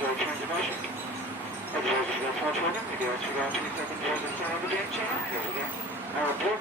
enjoy transformation. Observers against all children, you go through our 2 seconds of the sound of the game channel. Here we go. Our report.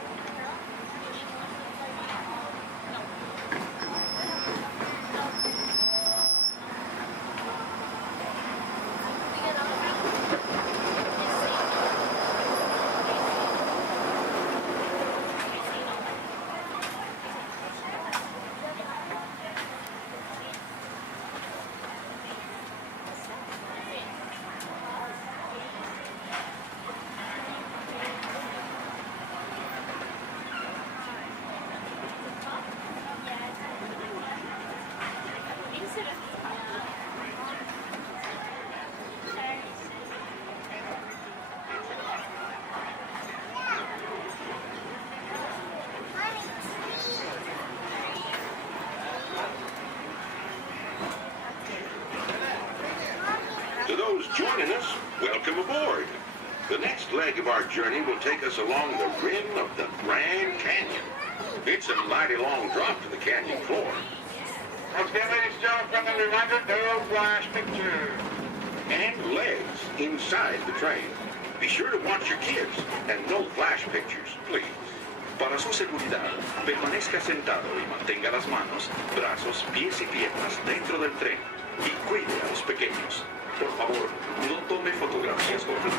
To those joining us, welcome aboard. The next leg of our journey will take us along the rim of the Grand Canyon. It's a mighty long drop to the canyon floor. Once again, ladies and gentlemen, friendly reminder, no flash pictures. And legs inside the train. Be sure to watch your kids and no flash pictures, please. Para su seguridad, permanezca sentado y mantenga las manos, brazos, pies y piernas dentro del tren y cuide a los pequeños. Por favor, no tome fotografías con flash.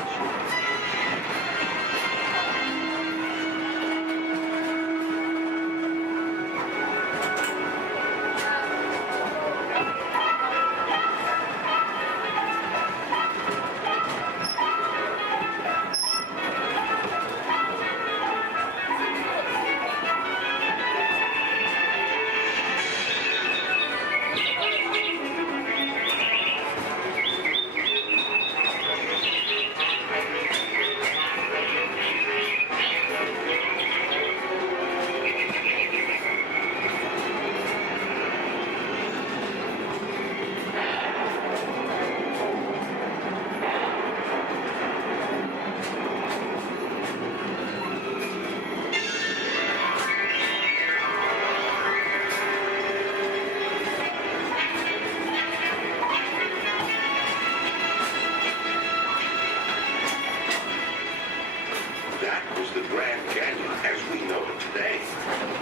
That was the Grand Canyon as we know it today.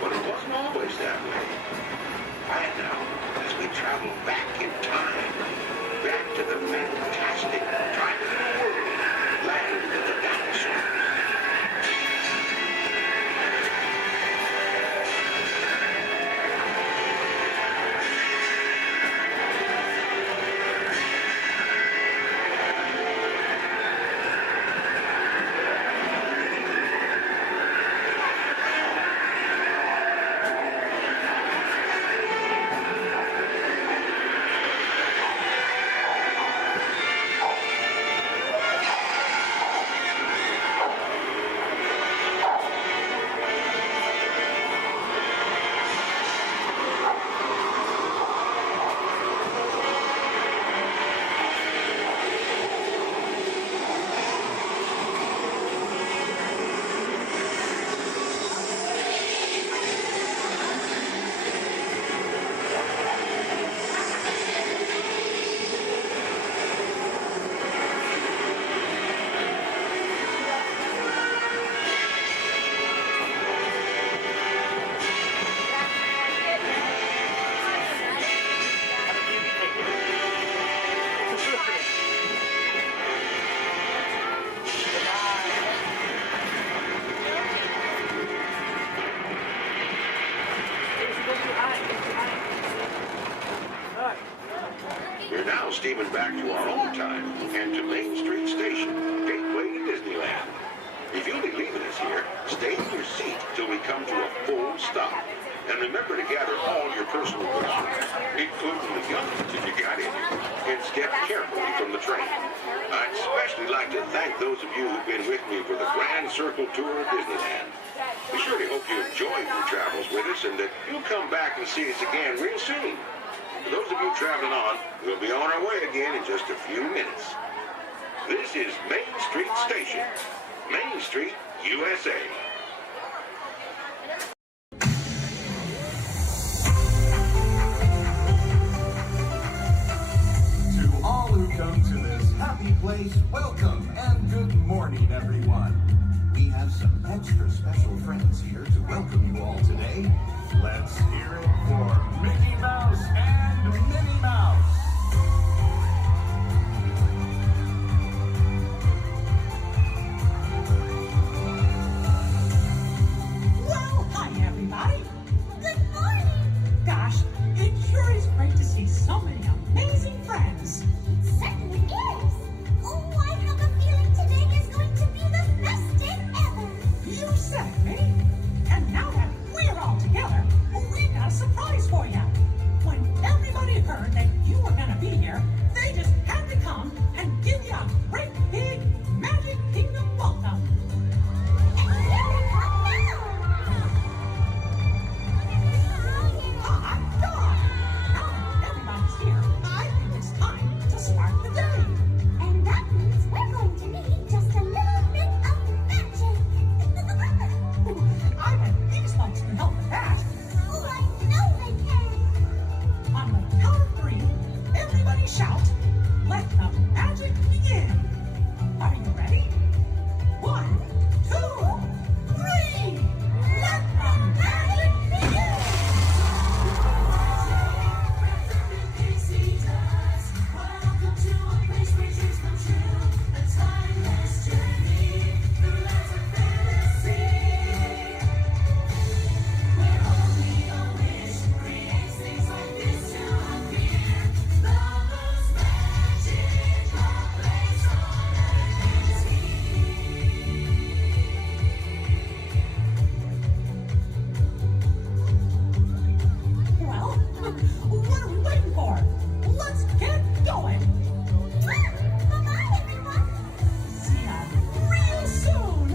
But it wasn't always that way. And now, as we travel back in time, back to the fantastic time of the world, land of the dinosaurs. We're now steaming back to our own time and to Main Street Station, gateway to Disneyland. If you'll be leaving us here, stay in your seat till we come to a full stop. And remember to gather all your personal belongings, including the guns if you got any, and step carefully from the train. I'd especially like to thank those of you who've been with me for the Grand Circle Tour of Disneyland. We surely hope you enjoyed your travels with us and that you'll come back and see us again real soon. For those of you traveling on, we'll be on our way again in just a few minutes. This is Main Street Station, Main Street, USA. To all who come happy place, welcome and good morning, everyone. We have some extra special friends here to welcome you all today. Let's hear it for Mickey Mouse and Minnie Mouse. Well, hi, everybody. Good morning. Gosh, it sure is great to see so many amazing friends. It certainly is. Oh, I have a feeling today is going to be the best day ever. You said it, Minnie. And now that we're all together, we've got a surprise for you. When everybody heard that you were going to be here, they just had to come and give you a great big Magic Kingdom welcome. And here they come now. I'm Dawn. Now that everybody's here, I think it's time to start the day. And that means we're going to need just a little bit of magic. I bet these folks can help with that. Oh, I know they can. On the count of three, everybody shout, "Let the magic begin." Are you ready? 1, 2, 3. Let the magic begin. Welcome to a place where dreams come true. A timeless journey through lands of fantasy. Where only a wish creates things like this to appear. The most magical place on earth is here. Well, what are we waiting for? Let's get going. Bye-bye, everyone. See ya real soon.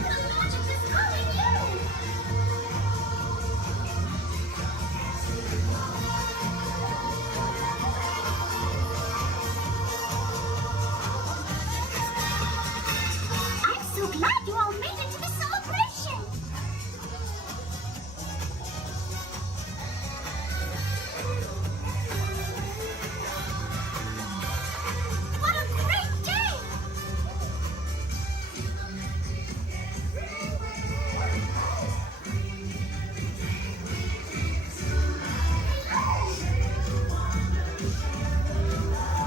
The magic is calling you. I'm so glad you all made it to the celebration. What a great day!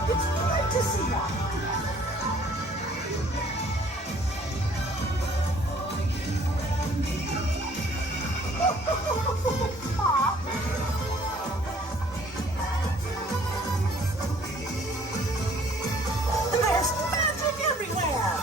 It's great to see ya. There's magic everywhere.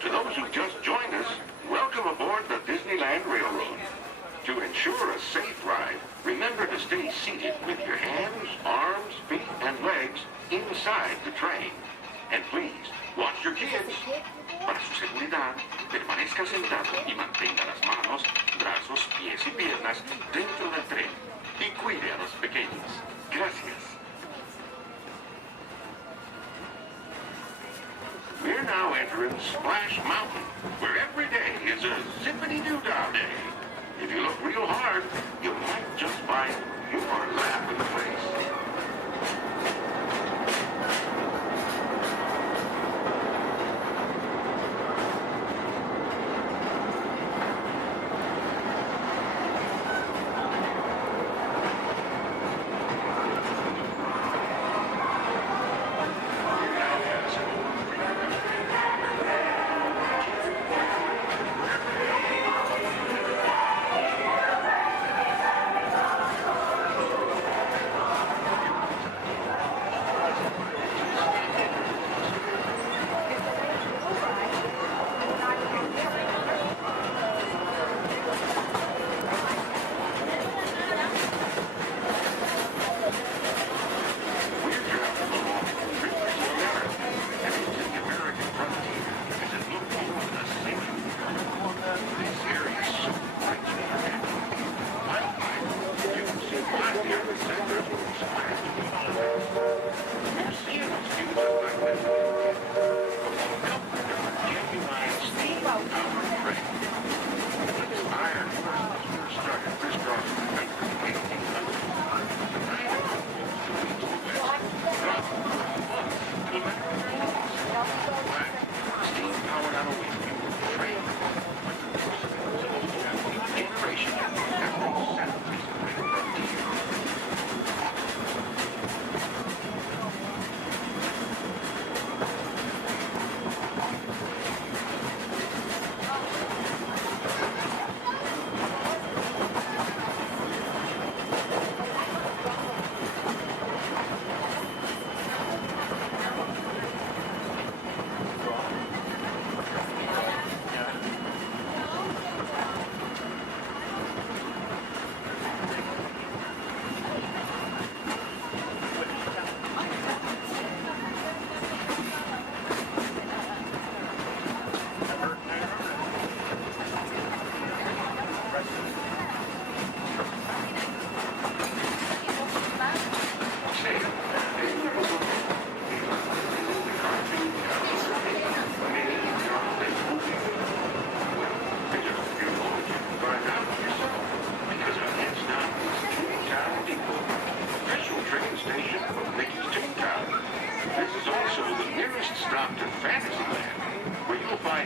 To those who just joined us, welcome aboard the Disneyland Railroad. To ensure a safe ride, remember to stay seated with your hands, arms, feet, and legs inside the train. And please, watch your kids. Para su seguridad, permanezca sentado y mantenga las manos, brazos, pies y piernas dentro del tren. Y cuide a los pequeños. Gracias. We're now entering Splash Mountain, where every day is a zippity-doo-dah day. If you look real hard, you might just find your lap in the place.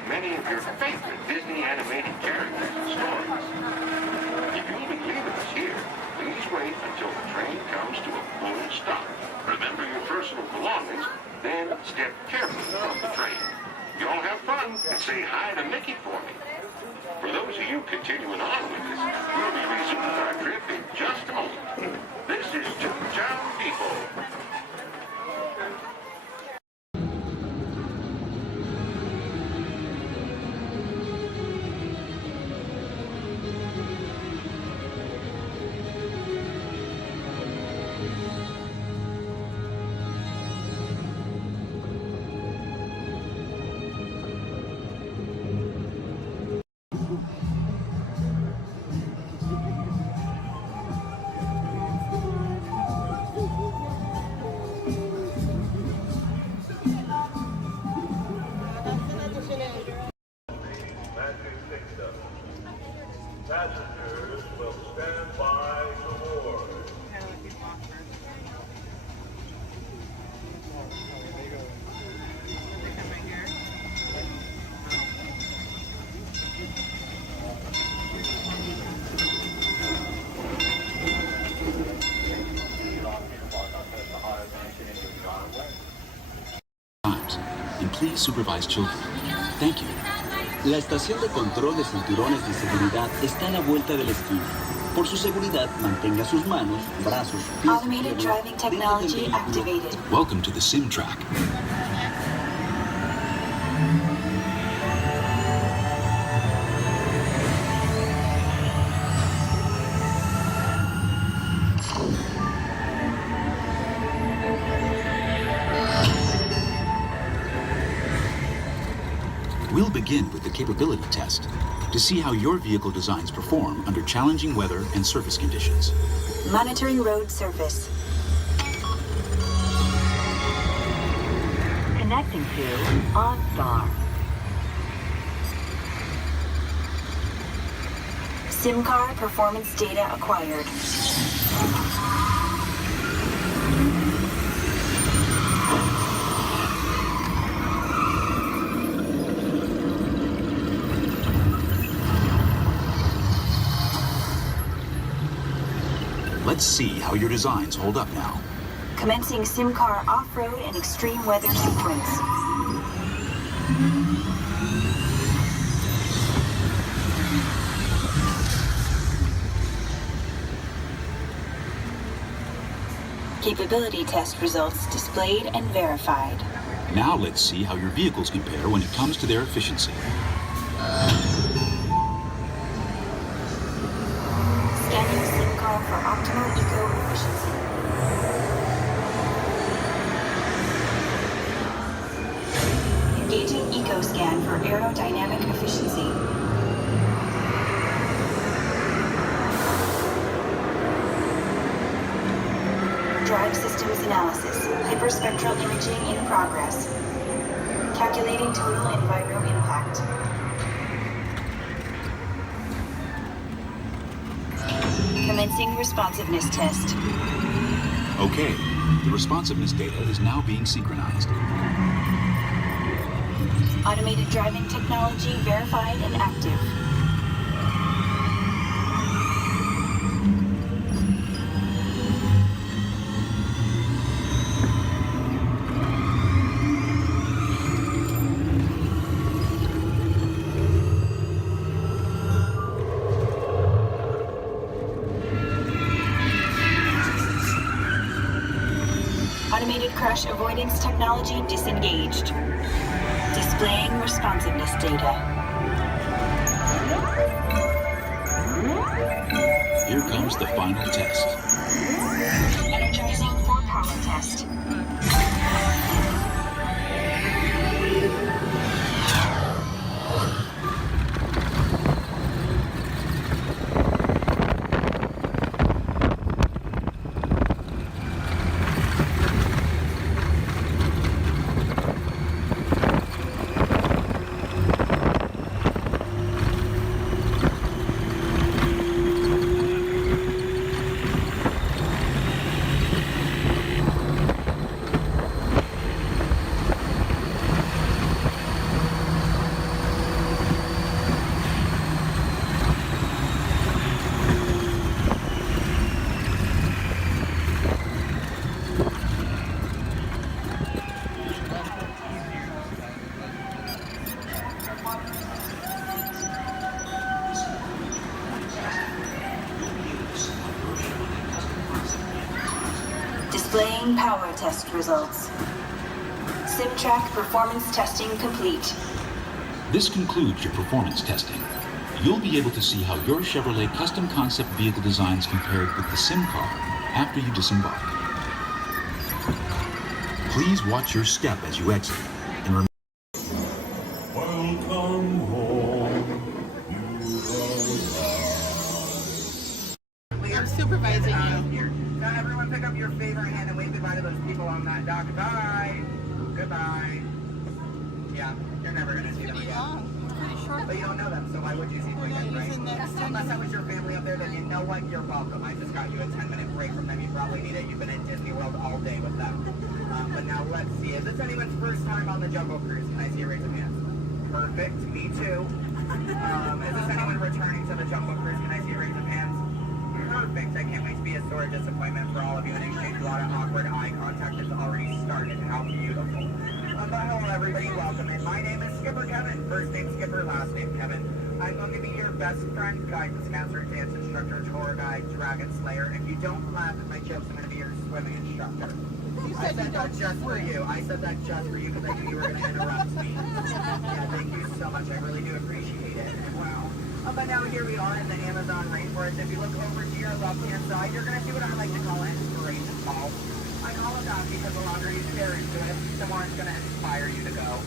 Many of your favorite Disney animated characters and stories. If you'll be leaving us here, please wait until the train comes to a full stop. Remember your personal belongings, then step carefully from the train. You all have fun and say hi to Mickey for me. For those of you continuing on with us, we'll be resuming our trip in just a moment. This is Toontown Depot. office will stand by to board. And please supervise children. Thank you. La estación de control de cinturones de seguridad está a la vuelta de la esquina. Por su seguridad, mantenga sus manos, brazos, pies. Automated driving technology activated. Welcome to the sim track. We'll begin with the capability test to see how your vehicle designs perform under challenging weather and surface conditions. Monitoring road surface. Connecting to OnStar. SIM car performance data acquired. Let's see how your designs hold up now. Commencing SIM car off-road and extreme weather sequence. Capability test results displayed and verified. Now let's see how your vehicles compare when it comes to their efficiency. Scanning SIM car for optimal eco-efficiency. Engaging eco-scan for aerodynamic efficiency. Drive systems analysis. Hyperspectral imaging in progress. Calculating total enviro impact. Commencing responsiveness test. Okay, the responsiveness data is now being synchronized. Automated driving technology verified and active. Automated crash avoidance technology disengaged. Displaying responsiveness data. Here comes the final test. Energizing for power test. Displaying power test results. SimTrack performance testing complete. This concludes your performance testing. You'll be able to see how your Chevrolet custom concept vehicle designs compared with the sim car after you disembark. Please watch your step as you exit and remember. Welcome home. I'm supervising you. Now everyone pick up your favorite hand and wave goodbye to those people on that dock. Goodbye. Goodbye. Yeah, you're never gonna see them again. Pretty short. But you don't know them, so why would you see them again, right? Unless that was your family up there, then you know what? You're welcome. I just got you a 10-minute break from them. You probably need it. You've been at Disney World all day with them. But now let's see. Is this anyone's first time on the Jungle Cruise? Can I see a raise of hands? Perfect. Me too. Is this anyone returning to the Jungle Cruise? Can I see a raise of hands? Perfect. I can't wait to be a sore disappointment for all of you and exchange a lot of awkward eye contact has already started. How beautiful. But hello everybody, welcome in. My name is Skipper Kevin. First name Skipper, last name Kevin. I'm going to be your best friend, guidance counselor, dance instructor, tour guide, dragon slayer. If you don't laugh at my jokes, I'm going to be your swimming instructor. I said that just for you. I said that just for you because I knew you were going to interrupt me. Yeah, thank you so much. I really do appreciate it. Wow. But now here we are in the Amazon rainforest. If you look over to your left-hand side, you're going to see what I like to call an inspiration ball. I call it that because the longer you stare into it, the more it's going to inspire you to go.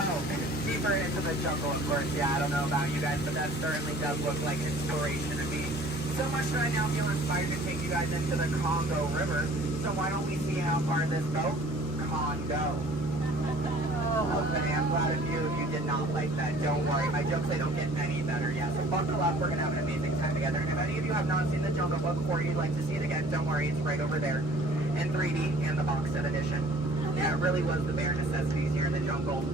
Oh, deeper into the jungle, of course. Yeah, I don't know about you guys, but that certainly does look like inspiration to me. So much that I now feel inspired to take you guys into the Congo River. So why don't we see how far this boat can go? Okay, I'm glad of you if you did not like that. Don't worry, my jokes, they don't get any better yet. So buckle up, we're going to have an amazing time together. And if any of you have not seen the Jungle Book or you'd like to see it again, don't worry, it's right over there in 3D and the box set edition. Yeah, it really was the bare necessities here in the jungle.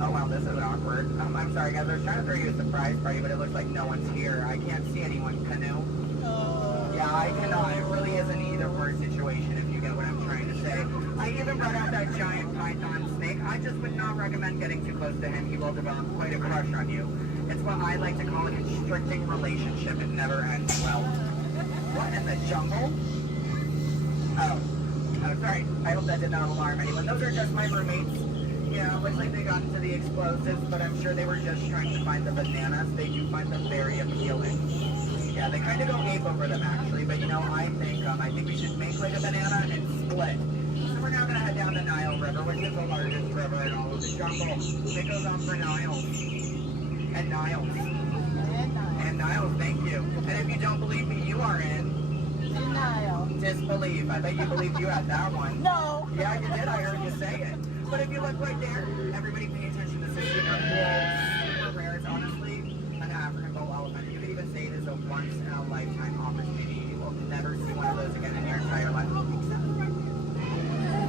Oh wow, this is awkward. I'm sorry guys, I was trying to throw you a surprise party, but it looks like no one's here. I can't see anyone. Canoe? Yeah, I cannot. It really is an either or situation if you get what I'm trying to say. I even brought out that giant python snake. I just would not recommend getting too close to him. He will develop quite a crush on you. It's what I like to call a constricting relationship. It never ends well. What in the jungle? Oh, sorry. I hope that did not alarm anyone. Those are just my roommates. Yeah, looks like they got into the explosives, but I'm sure they were just trying to find the bananas. They do find them very appealing. Yeah, they kind of go ape over them actually, but you know, I think we should make like a banana and split. So we're now going to head down the Nile River, which is the largest river in all of the jungle. It goes on for Niles. And Niles. And Niles, thank you. And if you don't believe me, you are in Denial. disbelief. I bet you believed you had that one. No. Yeah, you did. I heard you say it. But if you look right there, everybody pay attention. This is super cool, super rare. It's honestly an African bull elephant. You could even say it is a once-in-a-lifetime opportunity. You will never see one of those again in your entire life.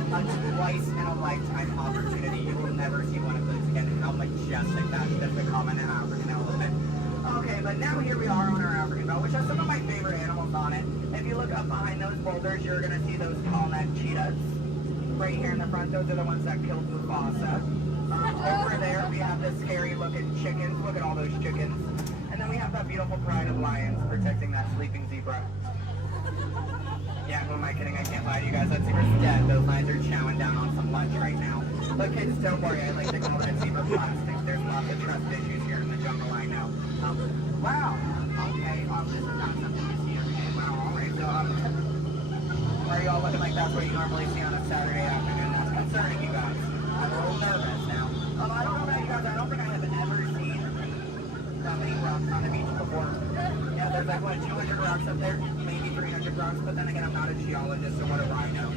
A twice-in-a-lifetime opportunity. You will never see one of those again. How majestic that's just a common African elephant. Okay, but now here we are on our African belt, which has some of my favorite animals on it. If you look up behind those boulders, you're going to see those tall-necked cheetahs. Right here in the front, those are the ones that killed Mufasa. Over there, we have the scary-looking chickens. Look at all those chickens. And then we have that beautiful pride of lions protecting that sleeping zebra. Yeah, who am I kidding? I can't lie to you guys. That zebra's dead. Those lions are chowing down on some lunch right now. But kids, don't worry. I like to call that zebra plastic. There's lots of trust issues here in the jungle, I know. Wow. Okay, this is not something you see every day. Wow, all right. So, why are you all looking like that's what you normally see on a Saturday afternoon? That's concerning, you guys. I'm a little nervous now. I don't know about you guys. I don't think I have ever seen that many rocks on the beach before. Yeah, there's like, what, 200 rocks up there? Maybe 300 rocks, but then again, I'm not a geologist, so what do I know?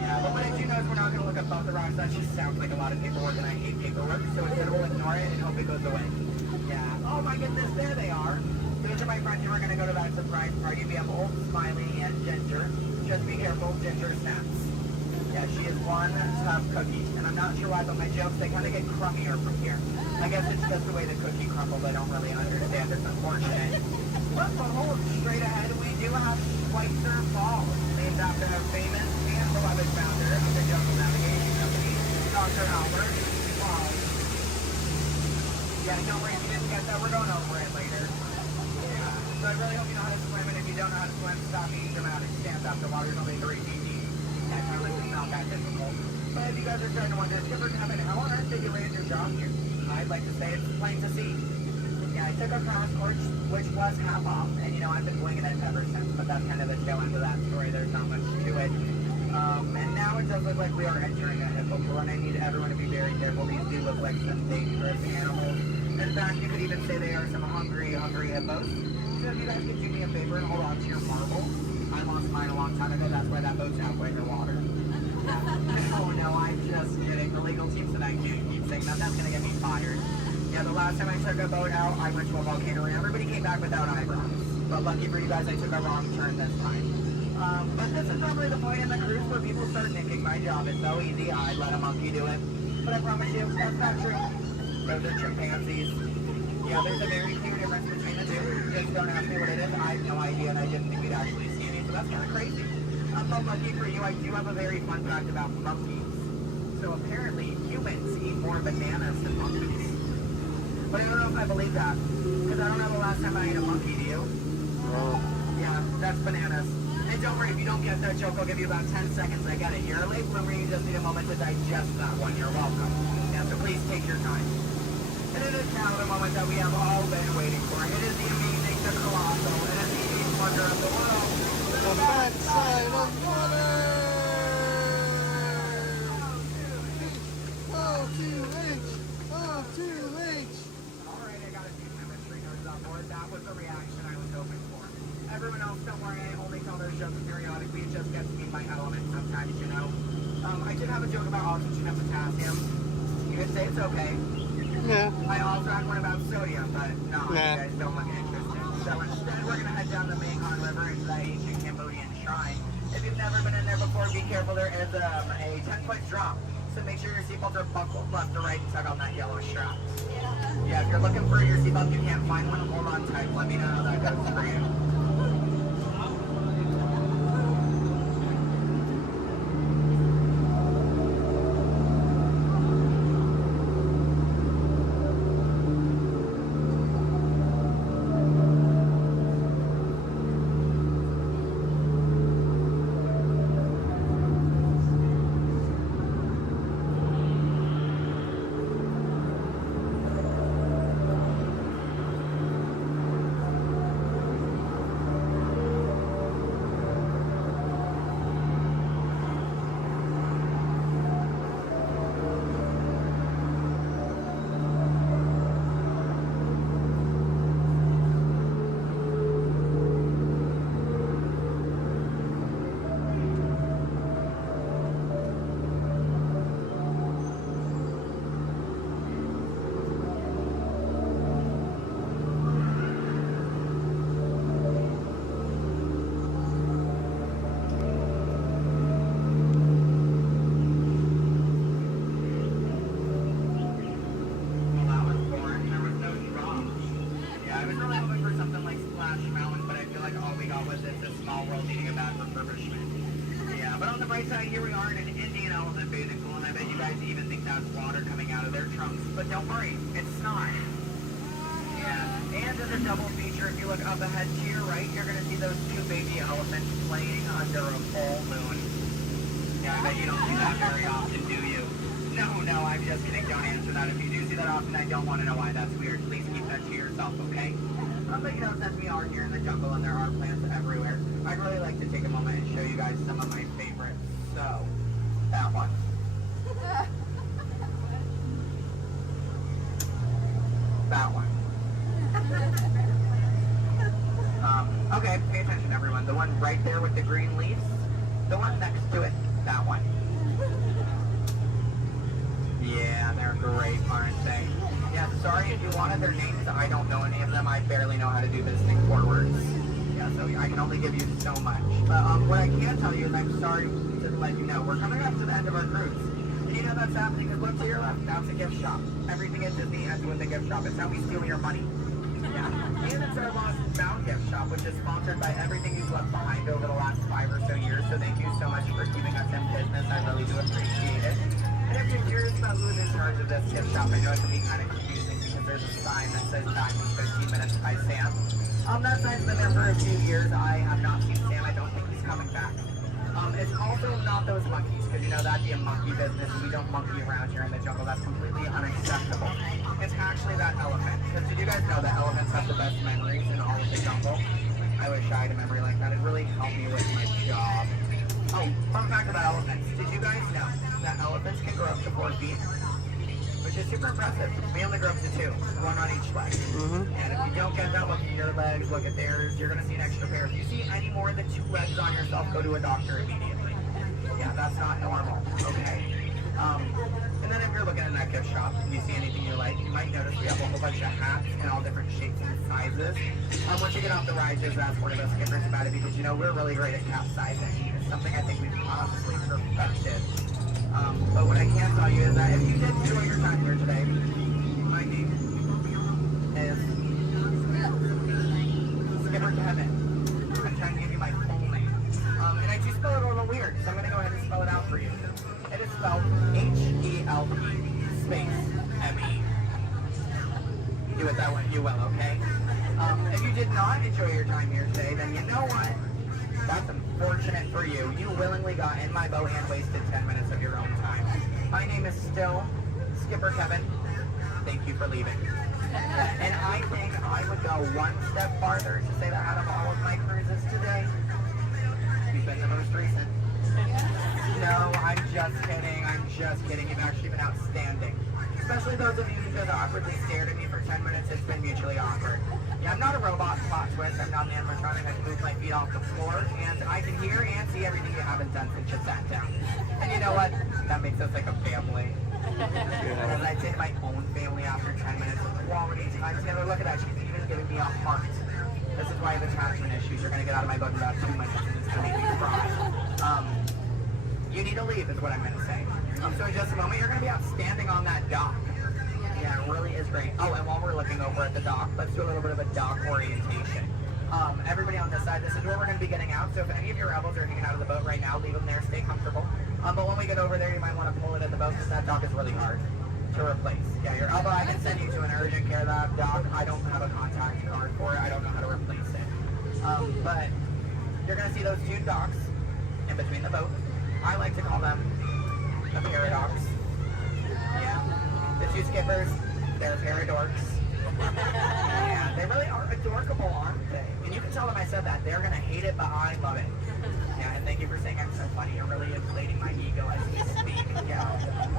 Yeah, but what I do know is we're not going to look above the rocks. That just sounds like a lot of paperwork, and I hate paperwork, so instead we'll ignore it and hope it goes away. Yeah. Oh my goodness, there they are. Those are my friends who are going to go to that surprise party. We have Old Smiley and Ginger. Just be careful, Ginger snaps. Yeah, she is one tough cookie, and I'm not sure why, but my jokes, they kind of get crummier from here. I guess it's just the way the cookie crumbles. I don't really understand. It's unfortunate. But hold straight ahead, we do have Schweitzer Falls, named after a famous and beloved founder of the Jungle Navigation Company, Dr. Albert Walt. Yeah, don't worry if you didn't get that. We're going over it later. Yeah. So I really hope you know how to swim, and if you don't know how to swim, stop being dramatic. Stand up. The water's only 3 feet deep. Yeah, it's not that difficult. But if you guys are starting to wonder, Skipper Kevin, how on earth did you land your job here? I'd like to say it's plain to see. Yeah, I took a crash course, which was half off, and you know, I've been winging it ever since, but that's kind of the tail end of that story. There's not much to it. And now it does look like we are entering a hippo pool, and I need everyone to be very careful. These do look like some dangerous animals. In fact, you could even say they are some hungry hippos. So if you guys could do me a favor and hold on to your marble. I lost mine a long time ago. That's why that boat's halfway underwater. Oh no, I'm just kidding. The legal team tonight keep saying that. That's gonna get me fired. Yeah, the last time I took a boat out, I went to a volcano and everybody came back without eyebrows. But lucky for you guys, I took a wrong turn this time. But this is not really the point in the cruise where people start thinking my job is so easy, I'd let a monkey do it. But I promise you, that's not true. Those are chimpanzees. Yeah, there's a very clear difference between the two. Just don't ask me what it is. I have no idea, and I didn't think we'd actually see any, so that's kind of crazy. But lucky for you, I do have a very fun fact about monkeys. So apparently, humans eat more bananas than monkeys. But I don't know if I believe that, because I don't know the last time I ate a monkey, do you? Yeah, that's bananas. And don't worry, if you don't get that joke, I'll give you about 10 seconds. I get it. You're a late bloomer, you just need a moment to digest that one. You're welcome. Yeah, so please take your time. And it is now the moment that we have all been waiting for. It is the amazing, the colossal, it is the eighth wonder of the world. The backside of water! Oh, 2H! Oh, 2H! Alright, I got a few chemistry notes on board. That was the reaction I was hoping for. Everyone else, don't worry, I only tell those jokes periodically. It just gets me in my element sometimes, you know. I did have a joke about oxygen and potassium. You could say it's okay. Yeah. I also had one about sodium, but no, Nah. you guys don't look interested. So instead, we're going to head down the Mekong River into the ancient Cambodian shrine. If you've never been in there before, be careful. There is a 10-foot drop. So make sure your seatbelts are buckled left to right and tug on that yellow strap. Yeah, if you're looking for your seatbelt, you can't find one, hold on tight. Let me know how that goes for you. Here we are in an Indian elephant bathing pool, and I bet you guys even think that's water coming out of their trunks. But don't worry, it's not. Yeah, and as a double feature, if you look up ahead to your right, you're going to see those two baby elephants playing under a full moon. Yeah, I bet you don't see that very often, do you? No, I'm just kidding. Don't answer that. If you do see that often, I don't want to know why that's weird. Please keep that to yourself, okay? But you know, since we are here in the jungle and there are plants everywhere, I'd really like to take a moment and show you guys some of my favorites. So, that one. That one. Okay, pay attention everyone. The one right there with the green leaves. The one next to it. That one. Yeah, they're great, aren't they? Yeah, sorry if you wanted their names. I don't know any of them. I barely know how to do this thing forwards. Yeah, so I can only give you so much. But what I can tell you is I'm sorry to let you know we're coming up to the end of our cruise. And you know that's happening because look to your left, now it's a gift shop. Everything at Disney ends with a gift shop. It's how we steal your money. Yeah. And it's our Lost and Found gift shop, which is sponsored by everything you've left behind over the last 5 or so years. So thank you so much for keeping us in business. I really do appreciate it. And if you're curious about who's in charge of this gift shop, I know it can be kind of confusing because there's a sign that says back in 15 minutes by Sam. That sign's been there for a few years. I have not seen Sam. I don't think he's coming back. It's also not those monkeys, because you know that'd be a monkey business. We don't monkey around here in the jungle. That's completely unacceptable. It's actually that elephant. Because did you guys know that elephants have the best memories in all of the jungle? I wish I had a memory like that. It'd really help me with my job. Oh, fun fact about elephants. Did you guys know that elephants can grow up to 4 feet? Which is super impressive. We only grow up to 2, one on each leg. And if you don't get that, look at your legs, look at theirs, you're going to see an extra pair. If you see any more than 2 legs on yourself, go to a doctor immediately. Yeah, that's not normal, okay? And then if you're looking in that gift shop and you see anything you like, you might notice we have a whole bunch of hats in all different shapes and sizes. Once you get off the ride, just ask one of those skippers about it because, you know, we're really great at capsizing. It's something I think we've honestly perfected. But what I can tell you is that if you did enjoy your time here today, my name is Skipper Kevin. I'm trying to give you my full name. And I do spell it a little weird, so I'm going to go ahead and spell it out for you. It is spelled H-E-L-P space M-E. Do it that way, you will, okay? If you did not enjoy your time here today, then you know what? That's unfortunate for you. You willingly got in my boat and wasted 10 minutes of your own time. My name is still Skipper Kevin. Thank you for leaving. And I think I would go one step farther to say that out of all of my cruises today, you've been the most recent. No, I'm just kidding. I'm just kidding. You've actually been outstanding. Especially those of you who just awkwardly stared at me for 10 minutes. It's been mutually awkward. Yeah, I'm not a robot plot twist. I'm not an animatronic. I can move my feet off the floor, and I can hear and see everything you haven't done since you sat down. And you know what? That makes us like a family. Because I did my own family after 10 minutes of quality time together. Look at that. She's even giving me a heart. This is why I have attachment issues. You're going to get out of my boat in about 2 minutes, and it's going to make me cry. You need to leave is what I'm going to say. So in just a moment, you're going to be outstanding on that dock. Yeah, it really is great. Oh, and while we're looking over at the dock, let's do a little bit of a dock orientation. Everybody on this side, this is where we're going to be getting out. So if any of your rebels are hanging out of the boat right now, leave them there, stay comfortable. But when we get over there, you might want to pull it in the boat because that dock is really hard to replace. Yeah, your elbow, I can send you to an urgent care lab dock. I don't have a contact card for it. I don't know how to replace it. But you're going to see those two docks in between the boat. I like to call them the paradox. Yeah. The two skippers, they're paradorks. Yeah, they really are adorkable, aren't they? And you can tell them I said that. They're going to hate it, but I love it. Yeah, and thank you for saying I'm so funny. You're really inflating my ego as we speak. Yeah.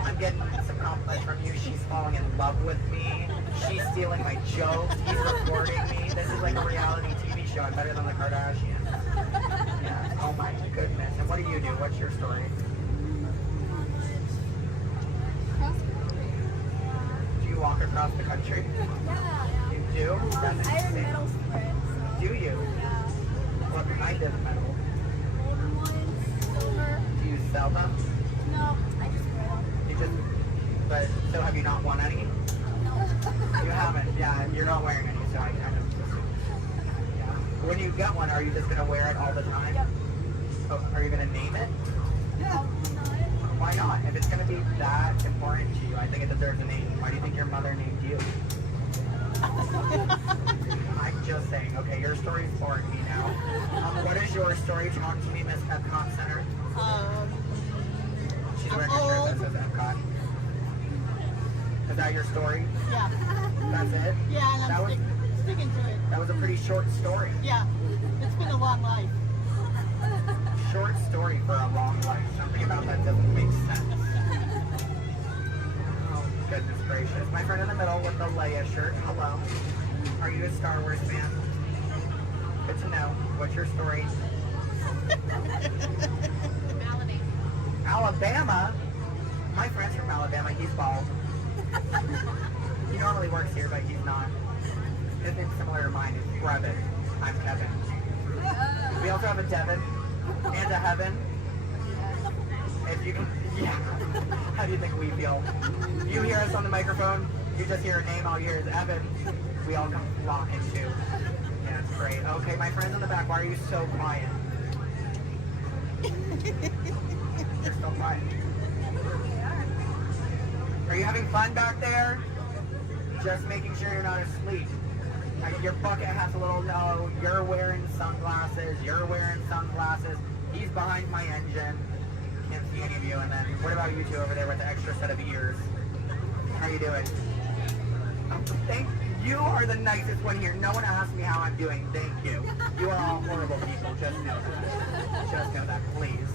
I'm getting some compliments from you. She's falling in love with me. She's stealing my jokes. He's recording me. This is like a reality TV show. I'm better than the Kardashians. Yeah. Oh my goodness. And what do you do? What's your story? Do you walk across the country? Yeah. You do? That's I have interesting. metal spreads. Do you? Yeah. What kind of metal? Golden ones, silver. Do you sell them? No, I just wear them. You just, but, so have you not won any? No. You haven't, yeah, you're not wearing any, so I kind of assumed. Yeah. When you get one, are you just going to wear it all the time? Yep. Oh, are you going to name it? No, Why not? If it's going to be that important to you, I think it deserves a name. Why do you think your mother named you? I'm just saying, okay, your story's boring me now. What is your story? Talk to me, Miss Epcot Center. She's wearing a shirt that says Epcot. Is that your story? Yeah. That's it? Yeah, and that was, sticking to it. That was a pretty short story. Yeah. It's been a long life. Short story for a long life. Something about that doesn't make sense. Oh, goodness gracious. My friend in the middle with the Leia shirt. Hello. Are you a Star Wars fan? Good to know. What's your story? Alabama? My friend's from Alabama. He's bald. He normally works here, but he's not. His name's similar to mine. It's Brevin. I'm Kevin. We also have a Devin and a Heaven. If you can, yeah. How do you think we feel? You hear us on the microphone, you just hear a name, all you hear is Evan. We all come flocking too. Yeah, it's great. Okay, my friends in the back, why are you so quiet? You're so quiet. Are you having fun back there? Just making sure you're not asleep. Your bucket has a little no. You're wearing sunglasses. You're wearing sunglasses. He's behind my engine. Can't see any of you. And then what about you two over there with the extra set of ears? How you doing? Thank you. Are the nicest one here. No one asked me how I'm doing. Thank you. You are all horrible people. Just know that. Just know that, please.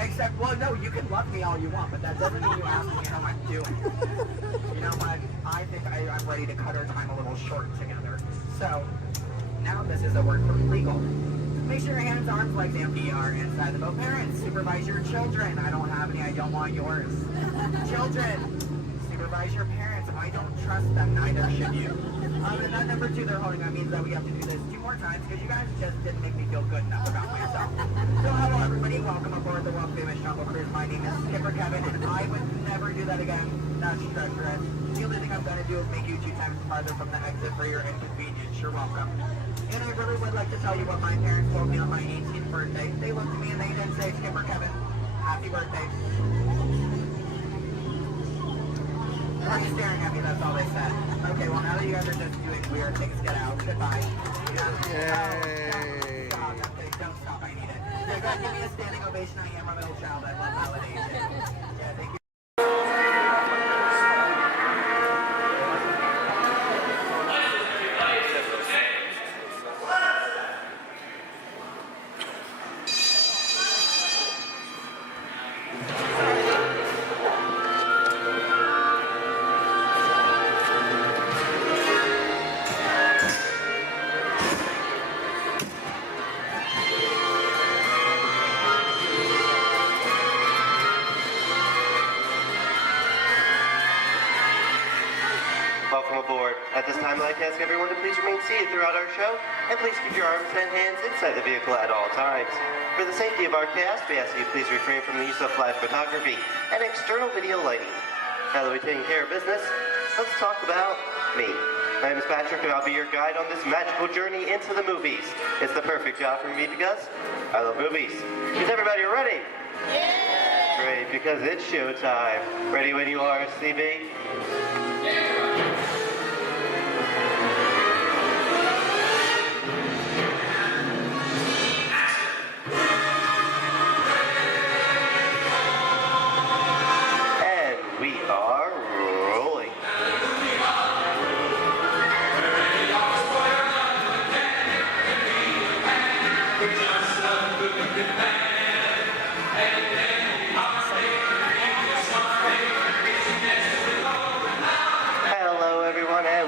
Except, well, no, you can love me all you want, but that doesn't mean you ask me how I'm doing. You know what? I think I'm ready to cut our time a little short together. So, now this is a word for legal. Make sure your hands, arms, legs, and feet are inside the boat. Parents, supervise your children. I don't have any, I don't want yours. Children, supervise your parents. I don't trust them, neither should you. And that number 2 they're holding, that means that we have to do this 2 more times because you guys just didn't make me feel good enough about myself. So hello everybody, welcome aboard the world famous Jungle Cruise. My name is Skipper Kevin and I would never do that again. That's treacherous. The only thing I'm going to do is make you 2 times farther from the exit for your inconvenience. You're welcome. And I really would like to tell you what my parents told me on my 18th birthday. They looked at me and they didn't say, Skipper Kevin, happy birthday. Why are you staring at me? That's all they said. Okay, well now that you guys are just doing weird things, get out. Goodbye. Yay. Don't stop, I need it. Yeah, guys, give me a standing ovation. I am a middle child. I love validation. Yeah, thank you. Welcome aboard. At this time, I'd like to ask everyone to please remain seated throughout our show, and please keep your arms and hands inside the vehicle at all times. For the safety of our cast, we ask that you please refrain from the use of flash photography and external video lighting. Now that we've taken care of business, let's talk about me. My name is Patrick, and I'll be your guide on this magical journey into the movies. It's the perfect job for me because I love movies. Is everybody ready? Yeah! Great, because it's showtime. Ready when you are, CB?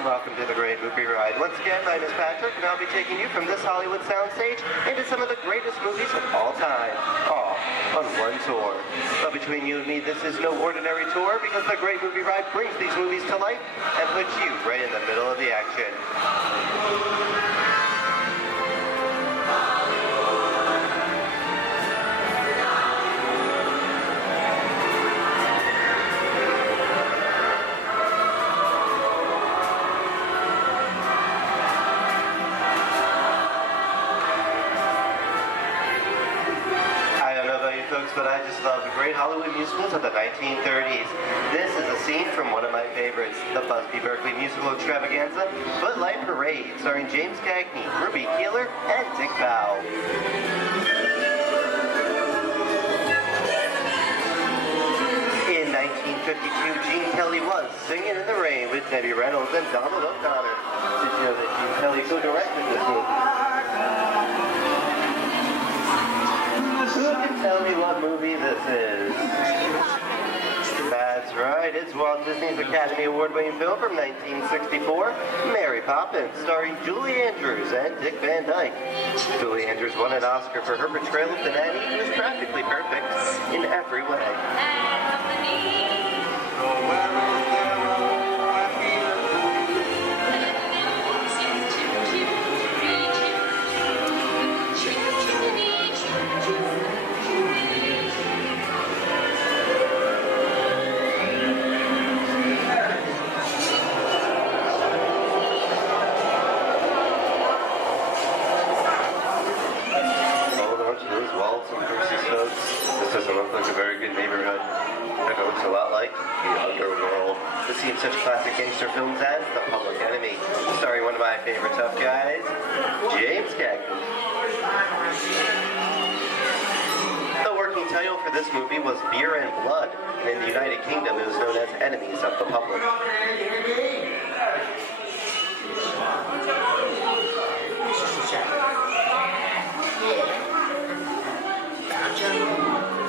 Welcome to the Great Movie Ride. Once again, my name is Patrick, and I'll be taking you from this Hollywood soundstage into some of the greatest movies of all time, all on one tour. But between you and me, this is no ordinary tour, because the Great Movie Ride brings these movies to life and puts you right in the middle of the action. But I just love the great Hollywood musicals of the 1930s. This is a scene from one of my favorites, the Busby Berkeley musical extravaganza, Footlight Parade, starring James Cagney, Ruby Keeler, and Dick Bow. In 1952, Gene Kelly was Singing in the Rain with Debbie Reynolds and Donald O'Connor. Did you know that Gene Kelly co-directed this movie? Who can tell me what movie this is? That's right, it's Walt Disney's Academy Award-winning film from 1964, Mary Poppins, starring Julie Andrews and Dick Van Dyke. Julie Andrews won an Oscar for her portrayal of the nanny, who was practically perfect in every way. This doesn't look like a very good neighborhood. It looks a lot like the underworld. This seems such classic gangster films as The Public Enemy, starring one of my favorite tough guys, James Cagney. The working title for this movie was Beer and Blood, and in the United Kingdom it was known as Enemies of the Public.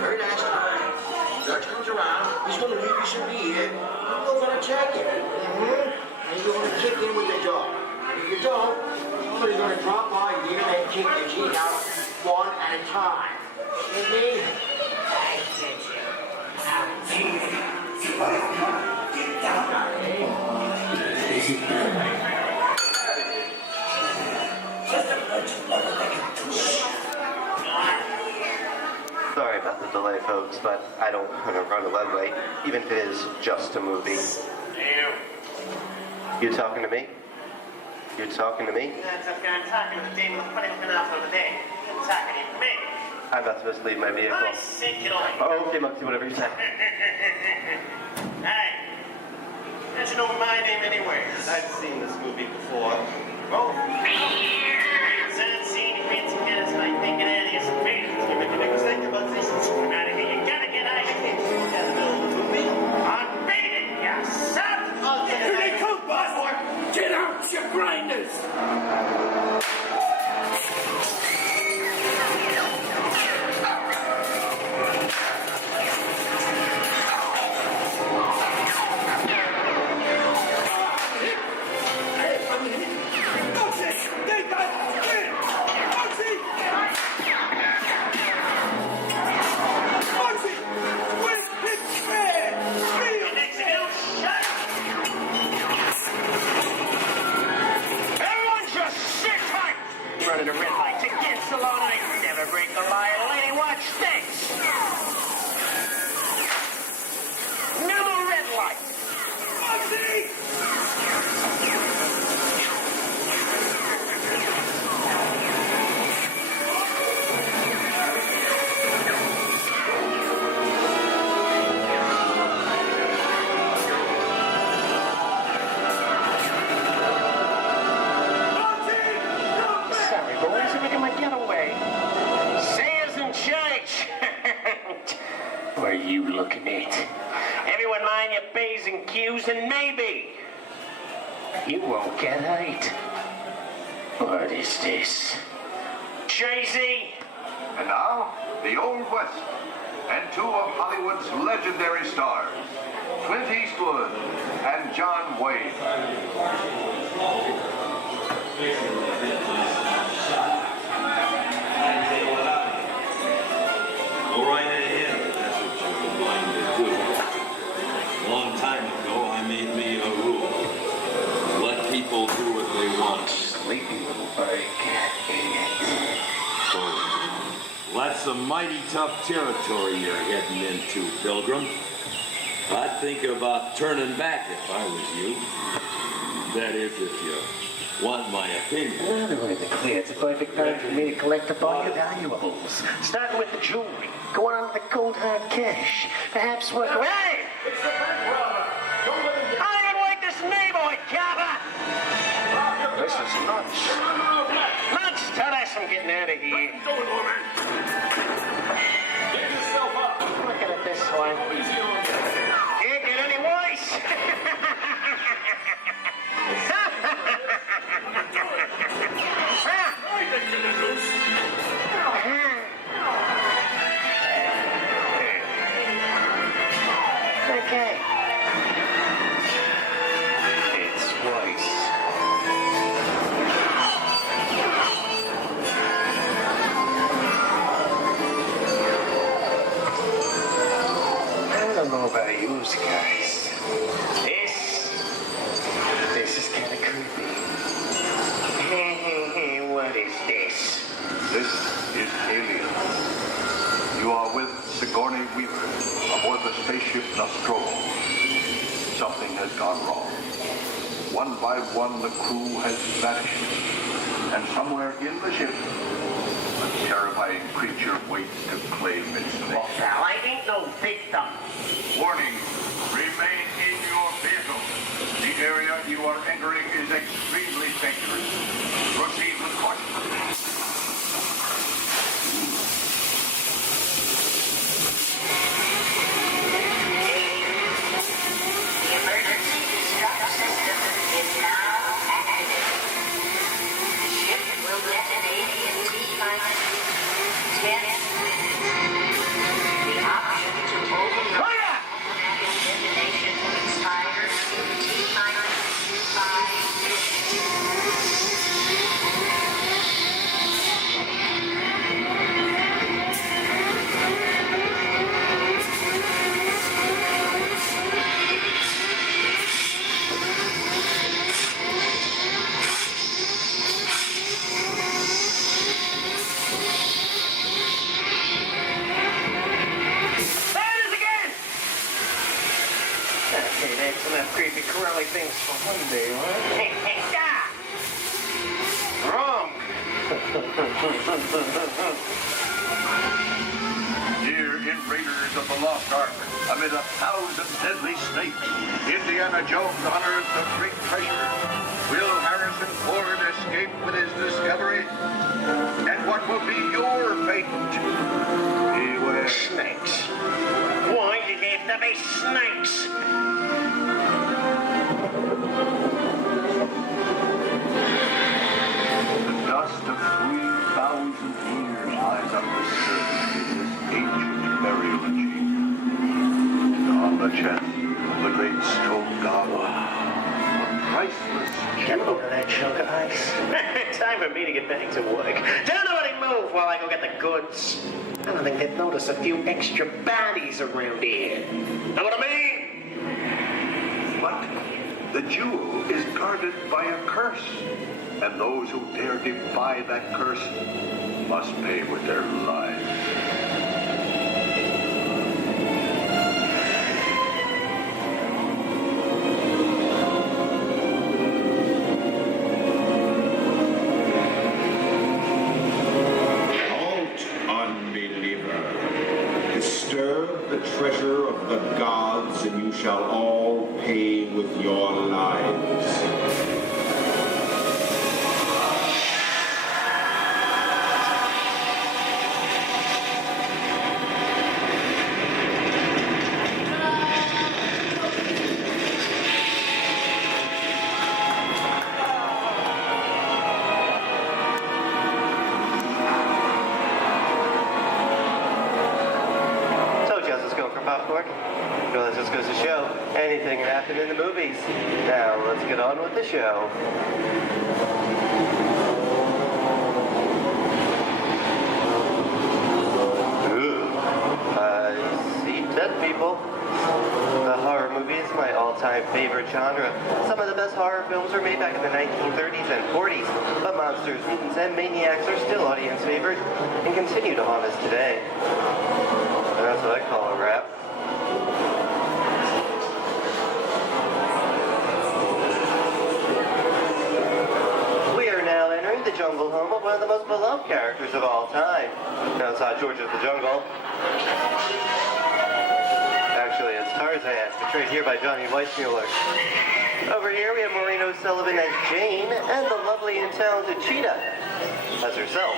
Very nice time. Judge comes around, he's going to leave you some beer. Go for a check it. And you're going to kick in with your dog. If you don't, Somebody's gonna drop by here and kick the G out one at a time. You me? I get you. Sorry about the delay, folks, but I don't want to run a runway, even if it is just a movie. You talking to me? You talking to me? That's okay, I'm talking to the demon with punishment off of the day. I'm talking to me. I'm not supposed to leave my vehicle. I say get away. Oh, okay, Moxie, whatever you say. Hey, how'd you know my name anyway? I've seen this movie before. Oh. I've seen you fancy cats like thinking out of here some fans. You make a big mistake about this. Come out of here. You gotta get out of here. You can't look at the middle of the movie. I'm beating you, son. Here they come, boss! Get out, you grinders! Running a red light against the law, I never break the law. Lady, watch this. Another red light. Sorry, boys, I'm making my getaway. Sayers in church. What are you looking at? Everyone mind your P's and Q's, and maybe you won't get hurt. What is this? Tracy? And now, the Old West, and two of Hollywood's legendary stars, Clint Eastwood and John Wayne. Go right ahead, if that's what you're going to do. A long time ago, I made me a rule. Let people do what they want. Sleepy little bird cat. So, that's some mighty tough territory you're heading into, Pilgrim. I'd think about turning back if I was you. That is, if you want my opinion. Now to make it clear, it's a perfect time for me to collect up all your valuables. Starting with the jewelry, going on to the cold hard cash. Perhaps work. Hey! It's the bank robber! Don't let him get... I ain't like this neighborhood, Kappa! This is nuts. Nuts! Tell us I'm getting out of here. What are you doing, old man? Get yourself up! Looking at this one. Can't get any worse! Okay. It's worse. I don't know about you guys. This is kind of creepy. What is this? This is Alien. You are with Sigourney Weaver aboard the spaceship Nostromo. Something has gone wrong. One by one, the crew has vanished. And somewhere in the ship, a terrifying creature waits to claim its name. Well, I ain't no victim. Warning, remain in your vehicle. The area you are entering is extremely dangerous. Proceed with caution. savings for one day, right? Wrong. Here in Raiders of the Lost Ark, amid 1,000 deadly snakes, Indiana Jones honors the great treasure. Will Harrison Ford escape with his discovery? And what will be your fate? Beware. Snakes. Why did they have to be snakes? The dust of 3,000 years lies undisturbed in this ancient burial chamber. On the chest of the great stone god, a priceless Get a load of that chunk of ice. Time for me to get back to work. Don't nobody move while I go get the goods. I don't think they'd notice a few extra bodies around here. Know what I mean? But the jewel is guarded by a curse, and those who dare defy that curse must pay with their lives. Disturb the treasure of the gods, and you shall all pay with your lives. Popcorn. Well, this just goes to show anything can happen in the movies. Now, let's get on with the show. I see dead people. The horror movie is my all-time favorite genre. Some of the best horror films were made back in the 1930s and 40s, but monsters, mutants, and maniacs are still audience favorite and continue to haunt us today. And that's what I call a wrap. We are now entering the jungle home of one of the most beloved characters of all time. Now it's not George of the Jungle. Actually, it's Tarzan, portrayed here by Johnny Weissmuller. Over here we have Maureen O'Sullivan as Jane, and the lovely and talented Cheetah as herself.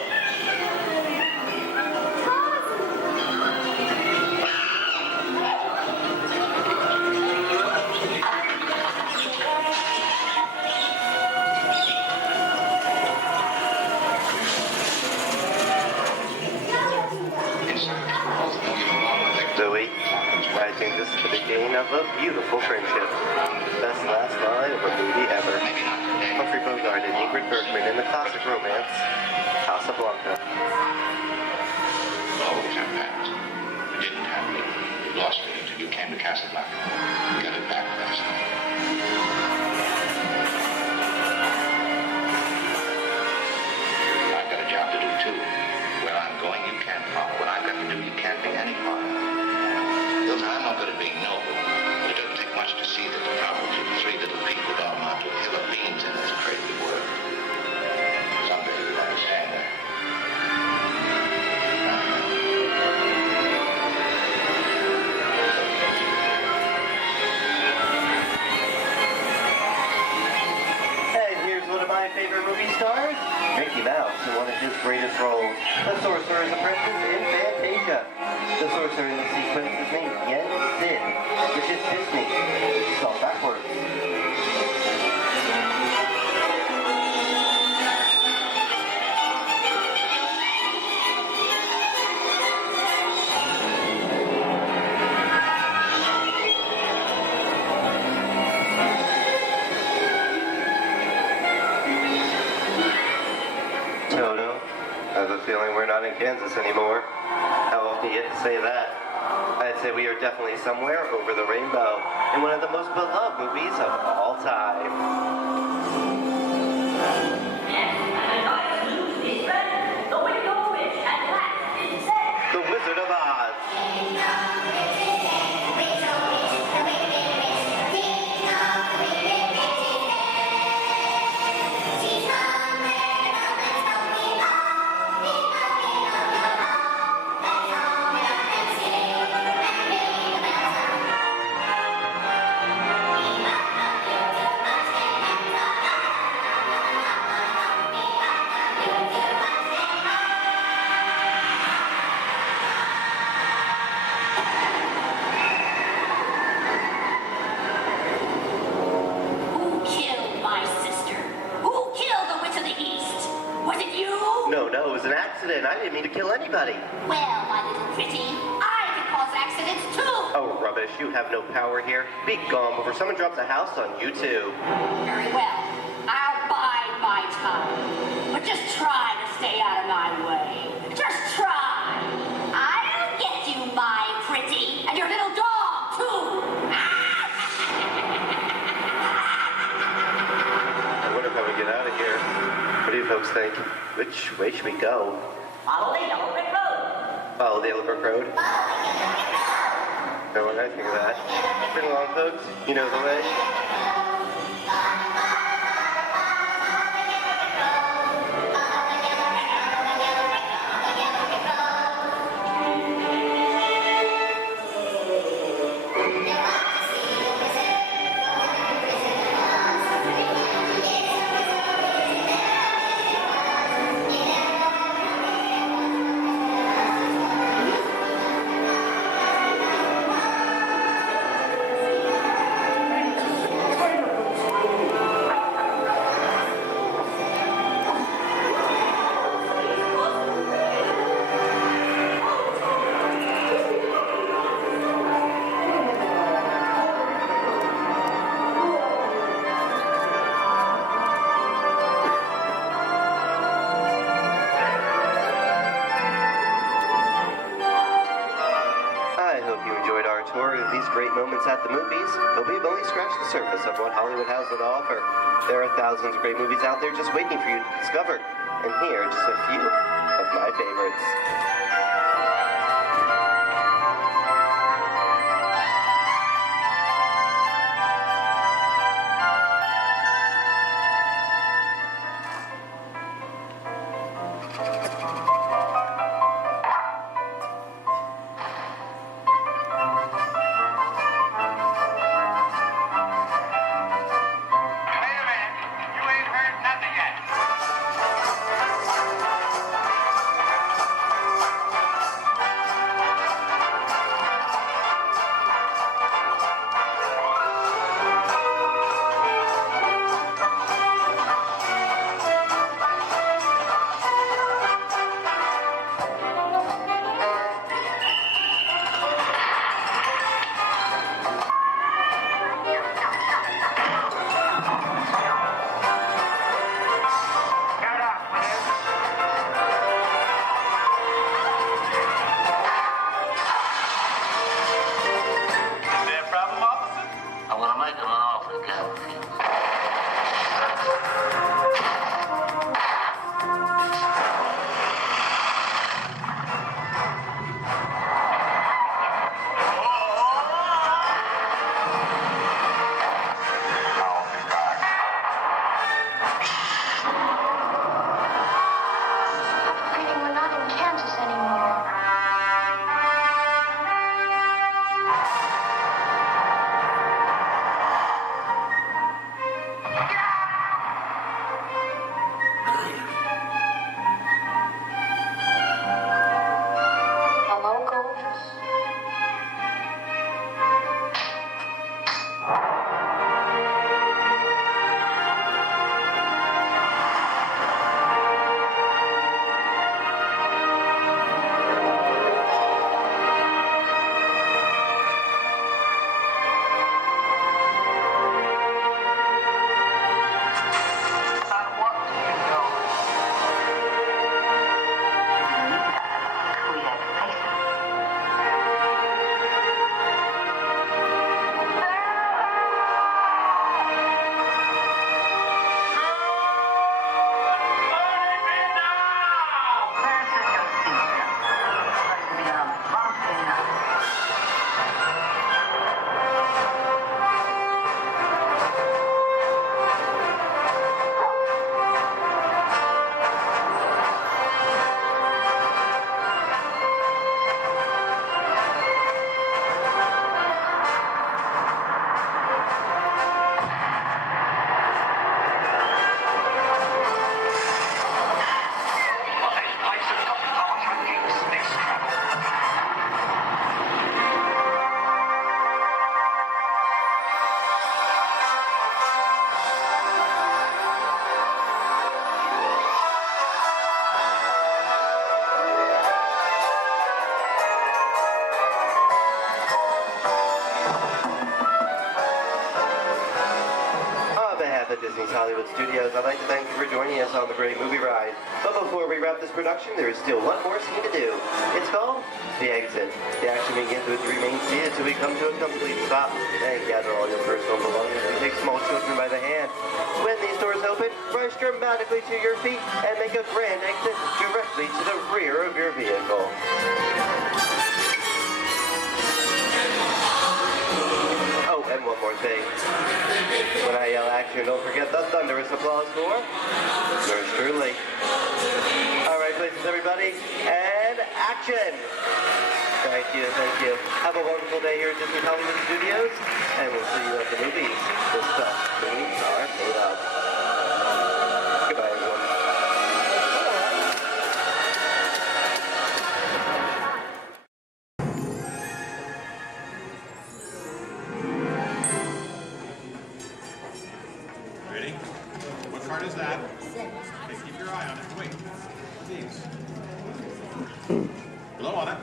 Zoe, I think this is the beginning of a beautiful friendship. Best last line of a movie ever. Humphrey Bogart and Ingrid Bergman in the classic romance, Casablanca. Always have passed. You didn't have me. You lost me until you came to Casablanca. You got it back last night. I've got a job to do too. Where I'm going, you can't follow. What I've got to do, you can't be any part of. Look, I'm not good at being noble, but it doesn't take much to see that the problems of three little people don't amount to a hill of beans in this crazy world. Someday you'll understand that. And here's one of my favorite movie stars, Mickey Mouse, in one of his greatest roles, the Sorcerer's Apprentice in Fantasia. The sorcerer in the sequence is named Yen Sid, which is Disney, spelled backwards. Toto, I have a feeling we're not in Kansas anymore. How often do you get to say that? I'd say we are definitely somewhere over the rainbow in one of the most beloved movies of all time. The Wizard of Oz. it you? No, it was an accident. I didn't mean to kill anybody. Well, my little pretty, I can cause accidents too. Oh, rubbish. You have no power here. Be gone before someone drops a house on you, too. Very well. I'll bide my time. But just try to stay out of my way. Just try. I'll get you, my pretty. And your little dog, too. I wonder how we get out of here. What do you folks think? Which way should we go? Follow the yellow brick road. Follow the yellow brick road? No, what I think of that. Bring along, folks. You know the way. At the movies, but we've only scratched the surface of what Hollywood has to offer. There are thousands of great movies out there just waiting for you to discover. And here are just a few of my favorites. Hollywood Studios, I'd like to thank you for joining us on the great movie ride. But before we wrap this production, there is still one more scene to do. It's called The Exit. The action begins with 3 main scenes until we come to a complete stop. Then gather all your personal belongings and take small children by the hand. When these doors open, rush dramatically to your feet and make a grand exit directly to the rear of your vehicle. Oh, and one more thing. When I yell action, don't forget the thunderous applause for yours truly. All right, places, everybody, and action! Thank you, thank you. Have a wonderful day here at Disney Hollywood Studios, and we'll see you at the movies. This stuff movies are made of. Goodbye, everyone. Ready? What card is that? Okay, keep your eye on it. Wait. Please. Blow on it.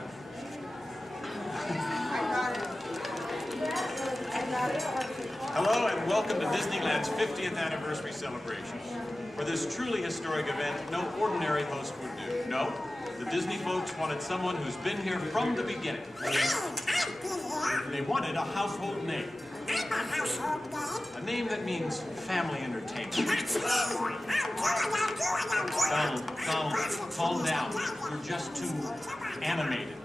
Hello and welcome to Disneyland's 50th anniversary celebration. For this truly historic event, no ordinary host would do. No, the Disney folks wanted someone who's been here from the beginning. They wanted a household name. A name that means family entertainment. Donald, calm down. You're just too animated.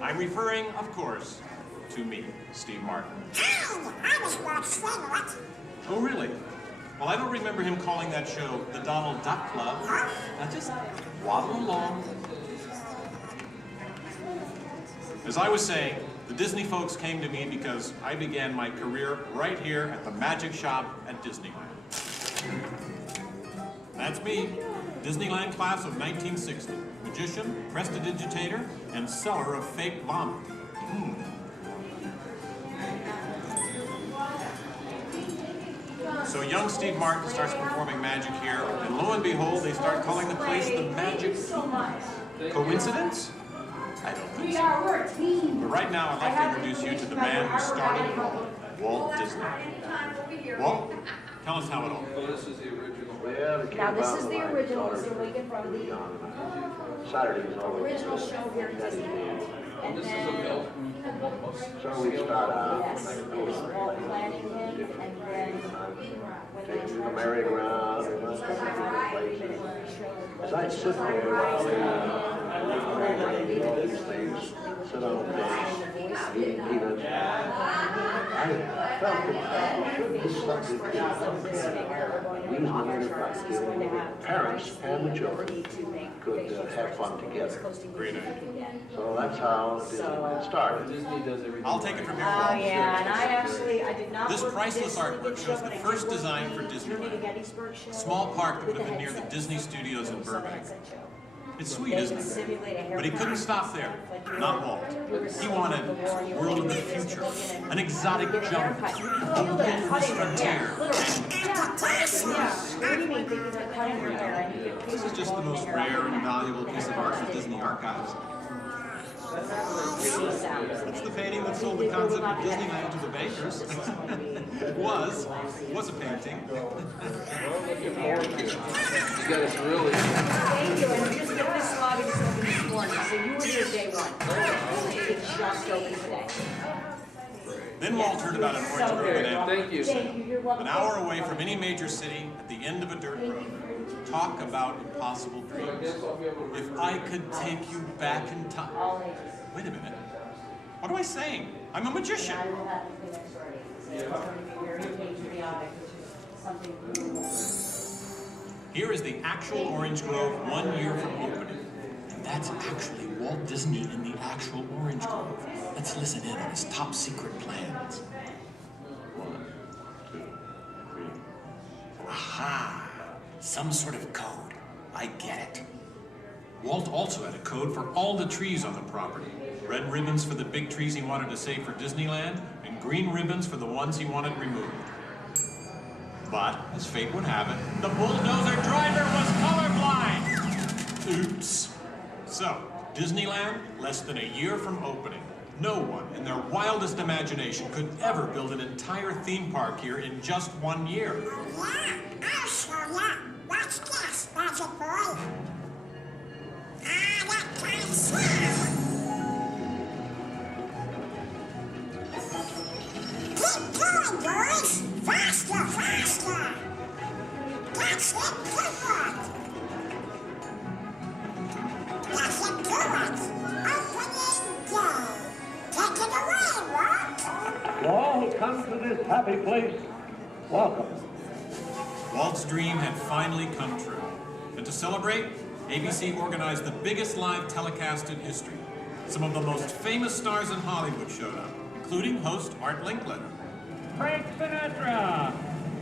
I'm referring, of course, to me, Steve Martin. Oh, really? Well, I don't remember him calling that show the Donald Duck Club. Now just waddle along. As I was saying, the Disney folks came to me because I began my career right here at the magic shop at Disneyland. That's me, Disneyland class of 1960. Magician, prestidigitator, and seller of fake vomit. So young Steve Martin starts performing magic here, and lo and behold, they start calling the place the Magic Key. Coincidence? I don't think so. But right now, I'd like to introduce you to the man who started it all, Walt Disney. Walt, tell us how it all began. Now this is the original. This is taken from the original show here at Disneyland. And then, So we start out. yes, it was Walt planning him, and then when they The merry-go-round, and let's go to different places. As I sit there, while all these things, sit on the bench, eating peanuts, I felt that this something using the parents and the children could have fun together. Great idea. So that's how Disneyland started. I'll take it from here. oh yeah, and I did not. This work priceless this artwork shows the but I did first work design for the Disneyland. Gettysburg show A small park that would with have been near the headset. Disney Studios in So Burbank. headset show. It's sweet, They isn't would it? simulate a But he couldn't stop there. Not Walt. He wanted a world of the future, an exotic jungle, a wilderness frontier, and this is just the most rare and valuable piece of art for Disney Archives. It's the painting that sold the concept of Disneyland to the bankers. It was a painting. Thank you, and just get this lobby just open this morning, so you were here day one. It just opened today. Then Walt heard about an orange grove in Anaheim. Thank you, you're welcome. An hour away from any major city, at the end of a dirt road. Talk about impossible dreams. If I could take you back in time. Wait a minute. What am I saying? I'm a magician. I will have to finish already. So it's going to be very patriotic, which is something new. Here is the actual orange grove 1 year from opening. And that's actually Walt Disney in the actual orange grove. Let's listen in on his top secret plans. 1, 2, 3. Aha! Some sort of code. I get it. Walt also had a code for all the trees on the property. Red ribbons for the big trees he wanted to save for Disneyland, and green ribbons for the ones he wanted removed. But, as fate would have it, the bulldozer driver was colorblind! Oops. So, Disneyland, less than a year from opening. No one in their wildest imagination could ever build an entire theme park here in just 1 year. Yeah, I'll show ya. Watch this, Magic Boy. That kind of sound. Keep going, boys. Faster, faster. That's it, good work. That's it, good work. Opening day. Take it away, Walt. To all who come to this happy place, welcome. Walt's dream had finally come true. And to celebrate, ABC organized the biggest live telecast in history. Some of the most famous stars in Hollywood showed up, including host Art Linkletter. Frank Sinatra.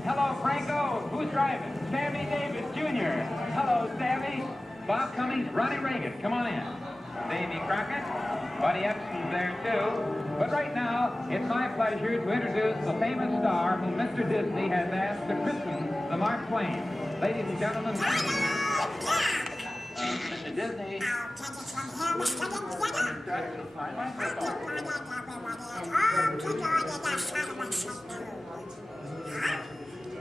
Hello, Franco. Who's driving? Sammy Davis Jr. Hello, Sammy. Bob Cummings, Ronnie Reagan. Come on in. Davy Crockett. Buddy Epson's there, too. But right now, it's my pleasure to introduce the famous star whom Mr. Disney has asked to christen the Mark Twain. Ladies and gentlemen, Mr. Disney. I'll take it from here, Mr. Linkletter.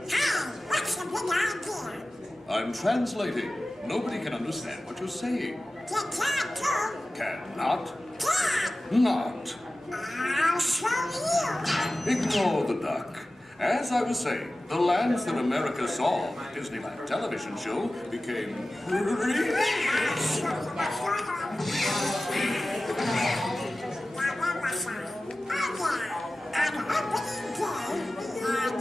Hey, what's the big idea? I'm translating. Nobody can understand what you're saying. You can't too. Cannot. Can't. Not. I'll show you. Ignore the duck. As I was saying, the lands that America saw on the Disneyland television show became free. I'll show you what's going on. Now, where was I? Oh, yeah. On opening day, we had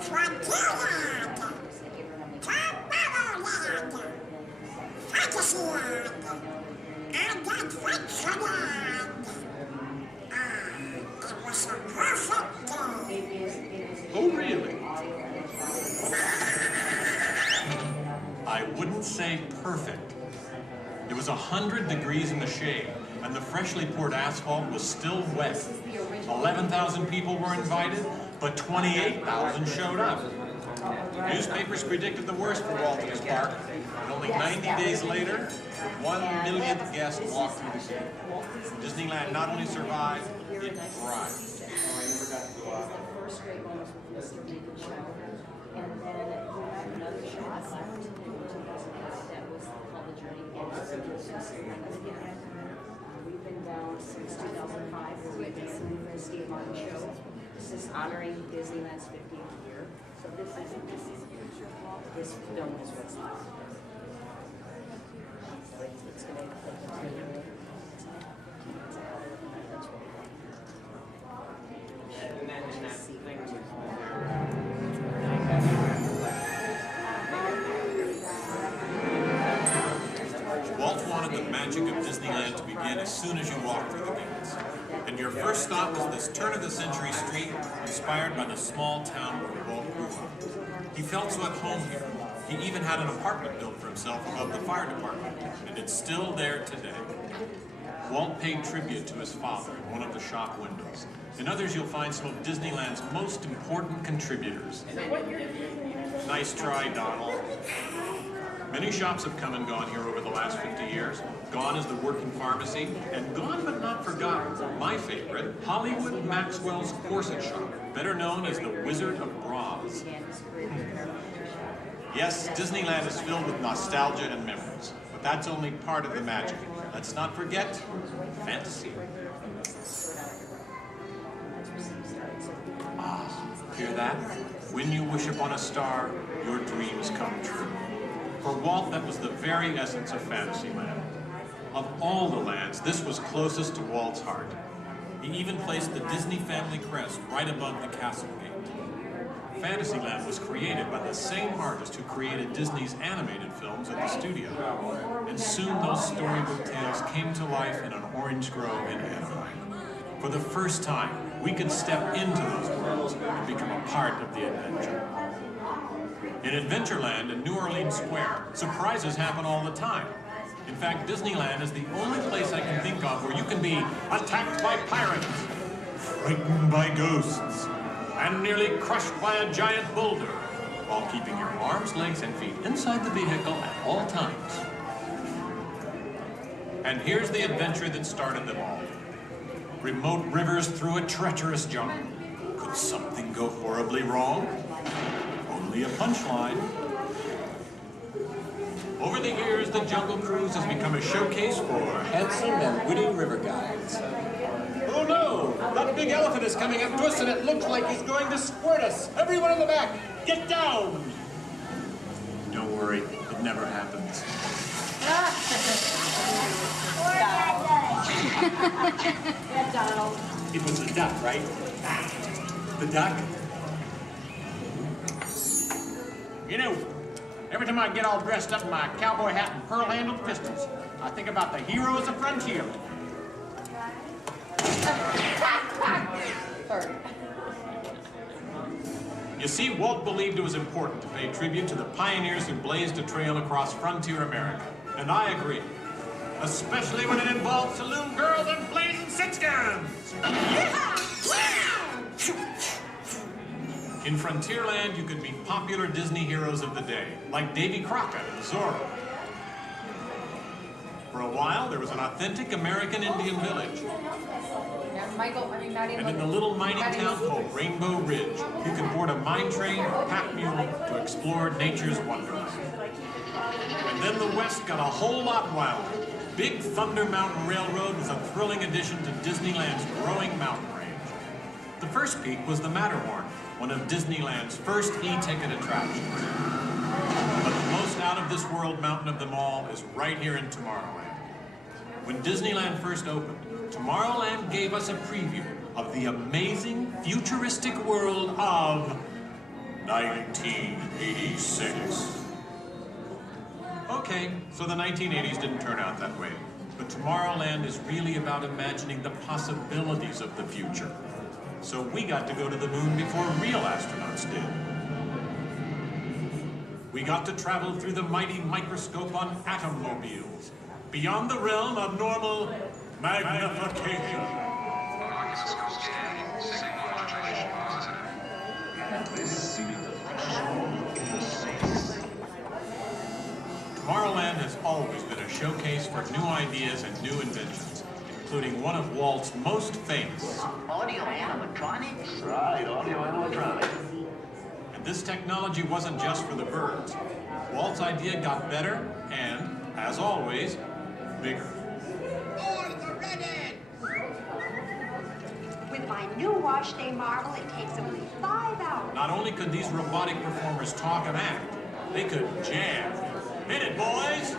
Frontierland, Tomorrowland, Fantasyland, and Adventureland. It was a perfect day. Oh, really? I wouldn't say perfect. It was 100 degrees in the shade, and the freshly poured asphalt was still wet. 11,000 people were invited, but 28,000 showed up. Newspapers predicted the worst for Walt and his park, and only 90 days later, 1 millionth guest walked through the gate. Disneyland not only survived, it thrived. We've been down since 2005, where we've been in the Steve Martin show. This is honoring Disneyland's 50th year. So this film is what's left. It's going to Walt wanted the magic of Disneyland to begin as soon as you walk through the gates. And your first stop was this turn-of-the-century street inspired by the small town where Walt grew up. He felt so at home here. He even had an apartment built for himself above the fire department, and it's still there today. Walt paid tribute to his father in one of the shop windows. In others, you'll find some of Disneyland's most important contributors. Nice try, Donald. Many shops have come and gone here over the last 50 years. Gone is the working pharmacy, and gone but not forgotten, my favorite, Hollywood Maxwell's corset shop, better known as the Wizard of Bras. Yes, Disneyland is filled with nostalgia and memories, but that's only part of the magic. Let's not forget fantasy. Ah, hear that? When you wish upon a star, your dreams come true. For Walt, that was the very essence of Fantasyland. Of all the lands, this was closest to Walt's heart. He even placed the Disney family crest right above the castle gate. Fantasyland was created by the same artist who created Disney's animated films at the studio. And soon those storybook tales came to life in an orange grove in Anaheim. For the first time, we could step into those worlds and become a part of the adventure. In Adventureland and New Orleans Square, surprises happen all the time. In fact, Disneyland is the only place I can think of where you can be attacked by pirates, frightened by ghosts, and nearly crushed by a giant boulder, while keeping your arms, legs, and feet inside the vehicle at all times. And here's the adventure that started them all. remote rivers through a treacherous jungle. Could something go horribly wrong? Only a punchline. Over the years, the Jungle Cruise has become a showcase for handsome and witty river guides. Oh no! That big elephant is coming up to us and it looks like he's going to squirt us! Everyone in the back, get down! Don't worry, it never happens. Yeah, Donald. It was the duck, right? The duck? You know, every time I get all dressed up in my cowboy hat and pearl-handled pistols, I think about the heroes of frontier. You see, Walt believed it was important to pay tribute to the pioneers who blazed a trail across frontier America. And I agree. Especially when it involves saloon girls and blazing six-guns. In Frontierland, you could meet popular Disney heroes of the day, like Davy Crockett and Zorro. For a while, there was an authentic American Indian village. And in the little mining town called Rainbow Ridge, you could board a mine train or pack mule to explore nature's wonderland. And then the West got a whole lot wilder. Big Thunder Mountain Railroad was a thrilling addition to Disneyland's growing mountain range. The first peak was the Matterhorn, one of Disneyland's first e-ticket attractions. But the most out-of-this-world mountain of them all is right here in Tomorrowland. When Disneyland first opened, Tomorrowland gave us a preview of the amazing, futuristic world of 1986. Okay, so the 1980s didn't turn out that way. But Tomorrowland is really about imagining the possibilities of the future. So we got to go to the moon before real astronauts did. We got to travel through the mighty microscope on atommobiles, beyond the realm of normal magnification. Tomorrowland has always been a showcase for new ideas and new inventions, including one of Walt's most famous. Audio animatronics? Right, audio animatronics. And this technology wasn't just for the birds. Walt's idea got better and, as always, bigger. With my new wash day marvel, it takes only 5 hours. Not only could these robotic performers talk and act, they could jam. Hit it, boys!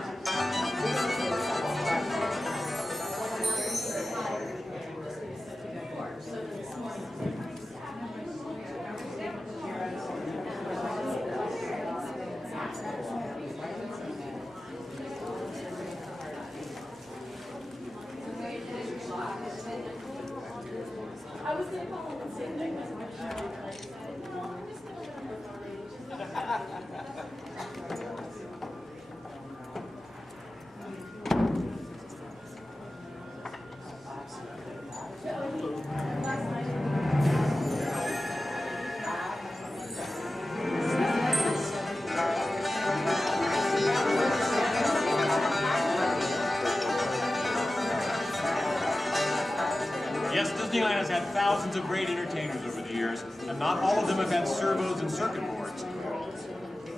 Yes, Disneyland has had thousands of great entertainers over the years, and not all of them have had servos and circuit boards.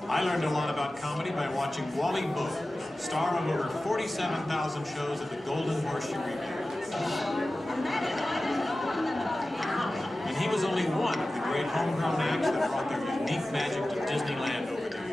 I learned a lot about comedy by watching Wally Boat, star of over 47,000 shows at the Golden Horseshoe Revue. And he was only one of the great homegrown acts that brought their unique magic to Disneyland over the years.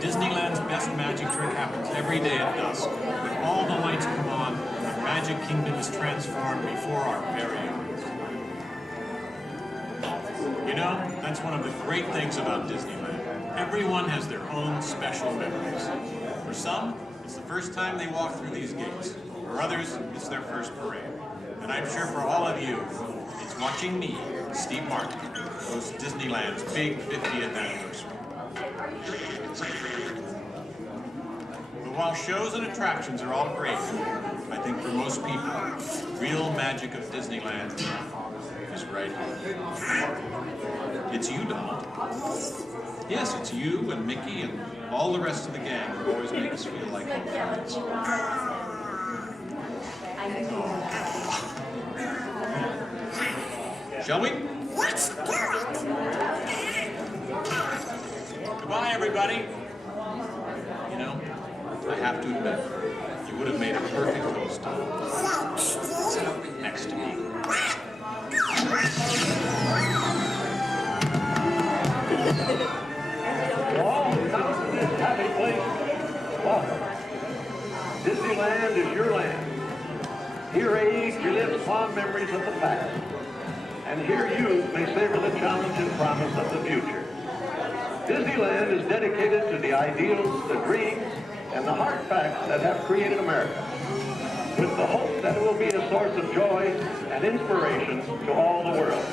Disneyland's best magic trick happens every day at dusk, when all the lights come on and Magic Kingdom is transformed before our very eyes. You know, that's one of the great things about Disneyland. Everyone has their own special memories. For some, it's the first time they walk through these gates. For others, it's their first parade. And I'm sure for all of you, it's watching me, Steve Martin, host Disneyland's big 50th anniversary. But while shows and attractions are all great, I I think for most people, real magic of Disneyland is right here. It's you, Donald. Yes, it's you and Mickey and all the rest of the gang who always make us feel like home. Shall we? Let's do it! Goodbye, everybody. You know, I have to admit, you would have made a perfect host. Next to me. All who come to this happy place, welcome. Disneyland is your land. Here age relives fond memories of the past. And here youth may savor the challenge and promise of the future. Disneyland is dedicated to the ideals, the dreams, and the hard facts that have created America, with the hope that it will be a source of joy and inspiration to all the world.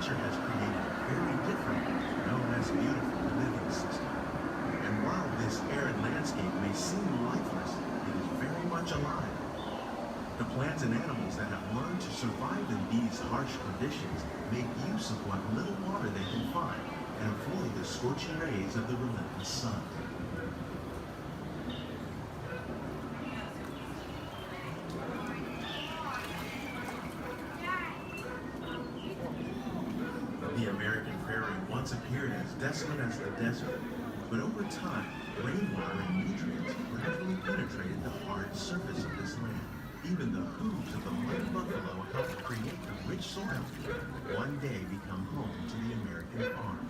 nature has created a very different, no less beautiful living system. And while this arid landscape may seem lifeless, it is very much alive. The plants and animals that have learned to survive in these harsh conditions make use of what little water they can find and avoid the scorching rays of the relentless sun. The American prairie once appeared as desolate as the desert, but over time, rainwater and nutrients gradually penetrated the hard surface of this land. Even the hooves of the muddy buffalo helped create the rich soil one day become home to the American farm.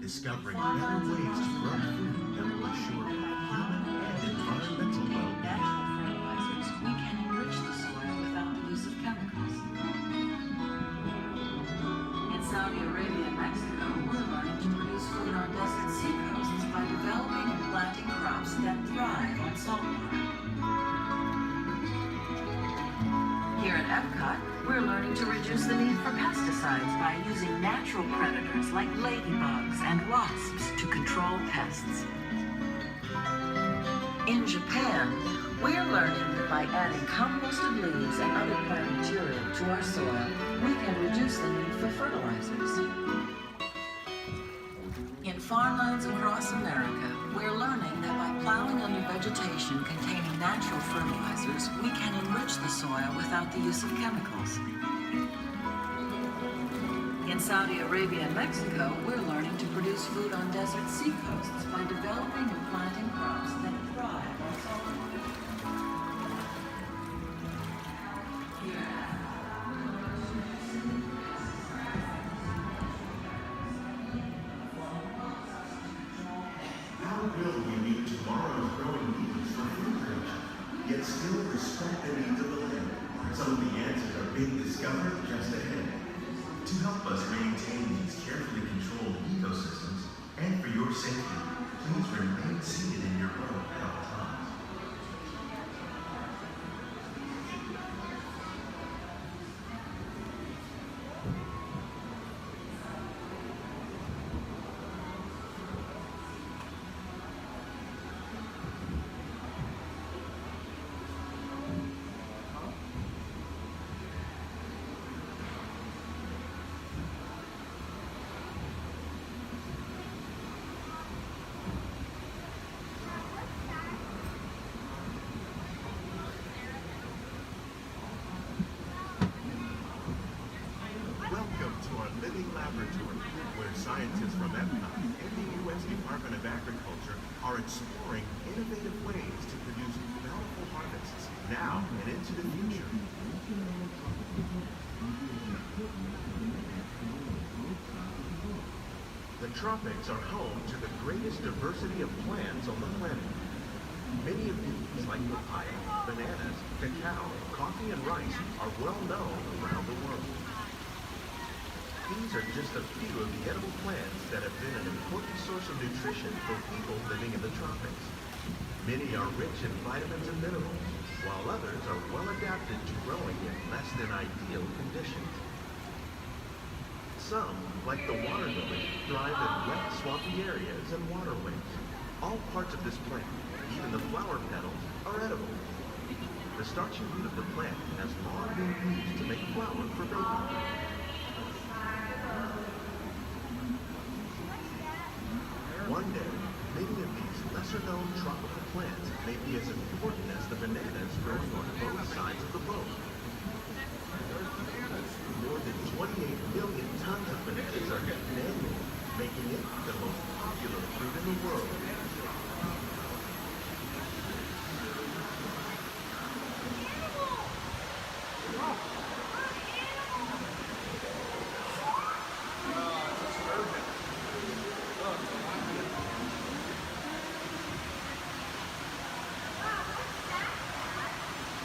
Discovering better ways to grow food that will assure human and environmental well-being. We can enrich the soil without the use of chemicals. In Saudi Arabia and Mexico, we're learning to produce food on desert seacoasts by developing and planting crops that thrive on saltwater. Here at Epcot, we're learning to reduce the need for pesticides by using natural predators like ladybugs and wasps to control pests. In Japan, we're learning that by adding composted leaves and other plant material to our soil, we can reduce the need for fertilizers. In farmlands across America, we're learning that by plowing under vegetation containing natural fertilizers, we can enrich the soil without the use of chemicals. In Saudi Arabia and Mexico, we're learning to produce food on desert seacoasts by developing and planting crops that thrive on saltwater. How will we meet tomorrow's growing needs for food production, yet still respect the needs of the land? Some of the answers are being discovered just ahead. To help us maintain these carefully controlled ecosystems, and for your safety, please remain seated in your boat at all times. Scientists from Epcot and the U.S. Department of Agriculture are exploring innovative ways to produce bountiful harvests now and into the future. The tropics are home to the greatest diversity of plants on the planet. Many of these, like papaya, bananas, cacao, coffee, and rice, are well known around the world. These are just a few of the edible plants that have been an important source of nutrition for people living in the tropics. Many are rich in vitamins and minerals, while others are well adapted to growing in less than ideal conditions. Some, like the water lily, thrive in wet, swampy areas and waterways. All parts of this plant, even the flower petals, are edible. The starchy root of the plant has long been used to make flour for baking. One day, many of these lesser-known tropical plants may be as important as the bananas growing on both sides of the boat. More than 28 million tons of bananas are eaten annually, making it the most popular fruit in the world.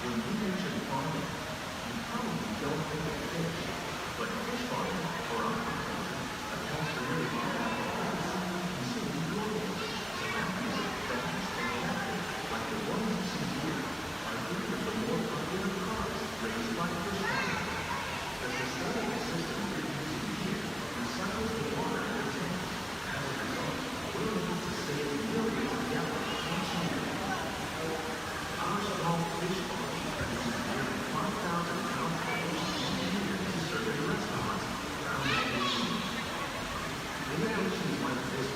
When you mention farming, you probably don't think of fish, but fish farming or aquaculture accounts for nearly half of the plants consumed globally. Salamanders are fast and active, like the ones you see here, are three of the more popular crops raised by fish farming. The sustainable system we're using here recycles the water in the tanks. As a result, we're able to save millions of gallons each year. Our small fish farm produces nearly 5,000 pounds of fish each year to serve in restaurants around the nation. Innovations like this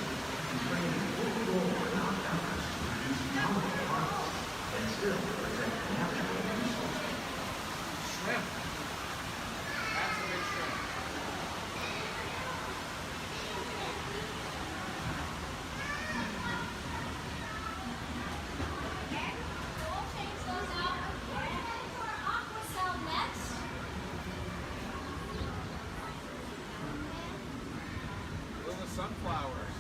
can play an important role in our efforts to produce powerful products and still protect natural resources. Shrimp. That's a big shrimp. Little sunflowers.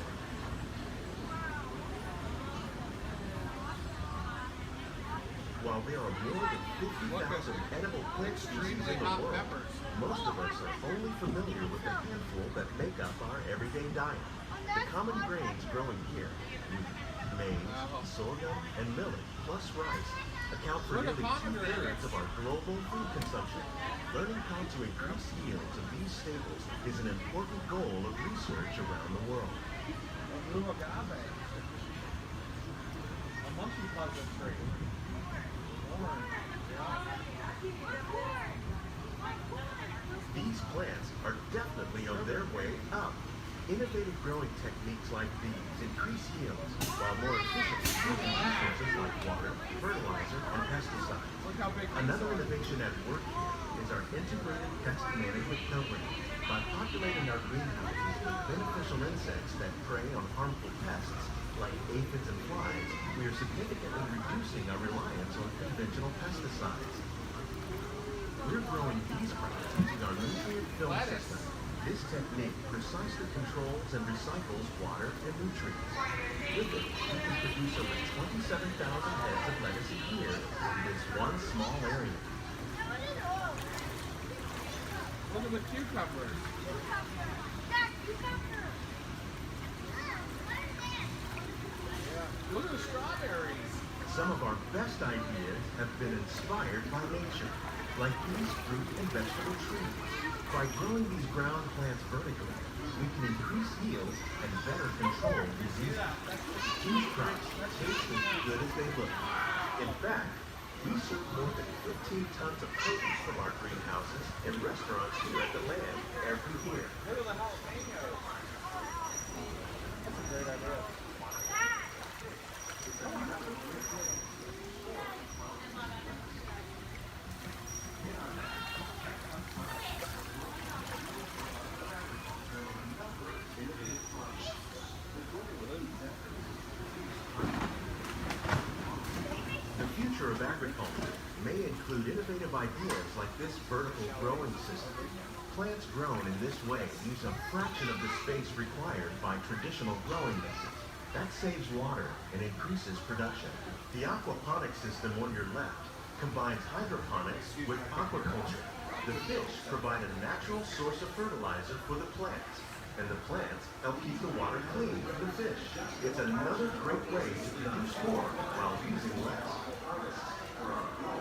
While there are more than 50,000 edible plant species in the world, most of us are only familiar with the handful that make up our everyday diet. The common grains growing here, wheat, maize, sorghum, and millet, plus rice, account for nearly 2/3 of our global food consumption. Learning how to increase yields of these staples is an important goal of research around the world. A blue agave. A monkey puzzle tree. Orange. These plants are definitely on their way up. Innovative growing techniques like these increase yields while more efficiently using resources like water, fertilizer, and pesticides. Another innovation at work here is our integrated pest management program. By populating our greenhouses with beneficial insects that prey on harmful pests like aphids and flies, we are significantly reducing our reliance on conventional pesticides. We're growing these crops using our nutrient film system. This technique precisely controls and recycles water and nutrients. With it, we can produce over 27,000 heads of lettuce a year in this one small area. Look at the cucumbers. Yeah. Look at the strawberries. Some of our best ideas have been inspired by nature, like these fruit and vegetable trees. By growing these ground plants vertically, we can increase yields and better control diseases. These crops taste as good as they look. In fact, we serve more than 15 tons of produce from our greenhouses in restaurants here at the Land every year. Look at the jalapenos. That's a great idea. The future of agriculture may include innovative ideas like this vertical growing system. Plants grown in this way use a fraction of the space required by traditional growing methods. That saves water and increases production. The aquaponic system on your left combines hydroponics with aquaculture. The fish provide a natural source of fertilizer for the plants, and the plants help keep the water clean for the fish. It's another great way to produce more while using less.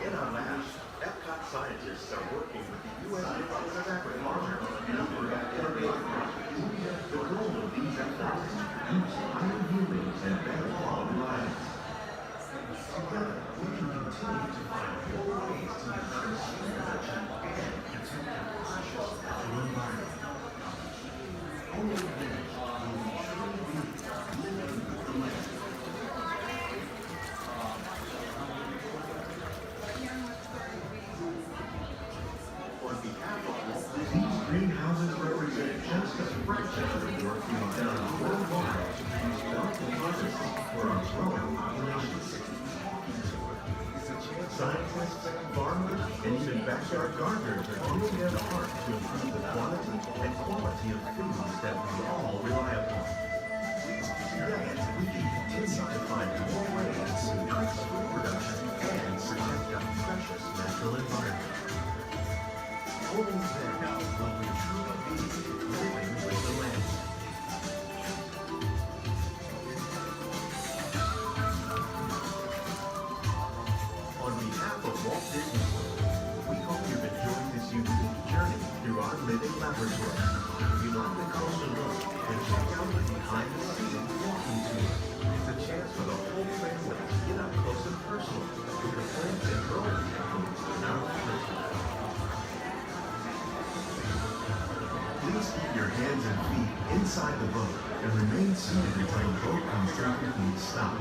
In our labs, Epcot scientists are working with the U.S. Department of Agriculture on a number of innovative projects. The goal of these efforts is to produce higher yieldings and better quality plants. Together, we can continue to find more ways to increase food production and protect our precious natural environment. Only then will we truly be living with the land. On behalf of Walt, these greenhouses represent just a fraction of the work we've done worldwide to produce bountiful harvests for our growing populations. Scientists, farmers, and even backyard gardeners are doing their part to improve the quantity and quality of foods that we all rely upon. Yet, we can continue to find more ways to increase food production and protect our precious summer tour. If you'd like a closer look, then check out the behind the scenes walking tour. It's a chance for the whole family to get up close and personal with your friends and girls in our theater. Please keep your hands and feet inside the boat and remain seated until the boat comes to a complete stop.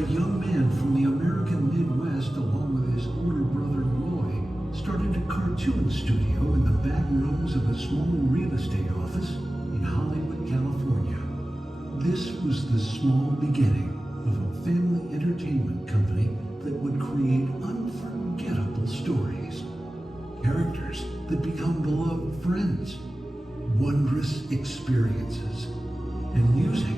A young man from the American Midwest, along with his older brother Roy, started a cartoon studio in the back rooms of a small real estate office in Hollywood, California. This was the small beginning of a family entertainment company that would create unforgettable stories, characters that become beloved friends, wondrous experiences, and music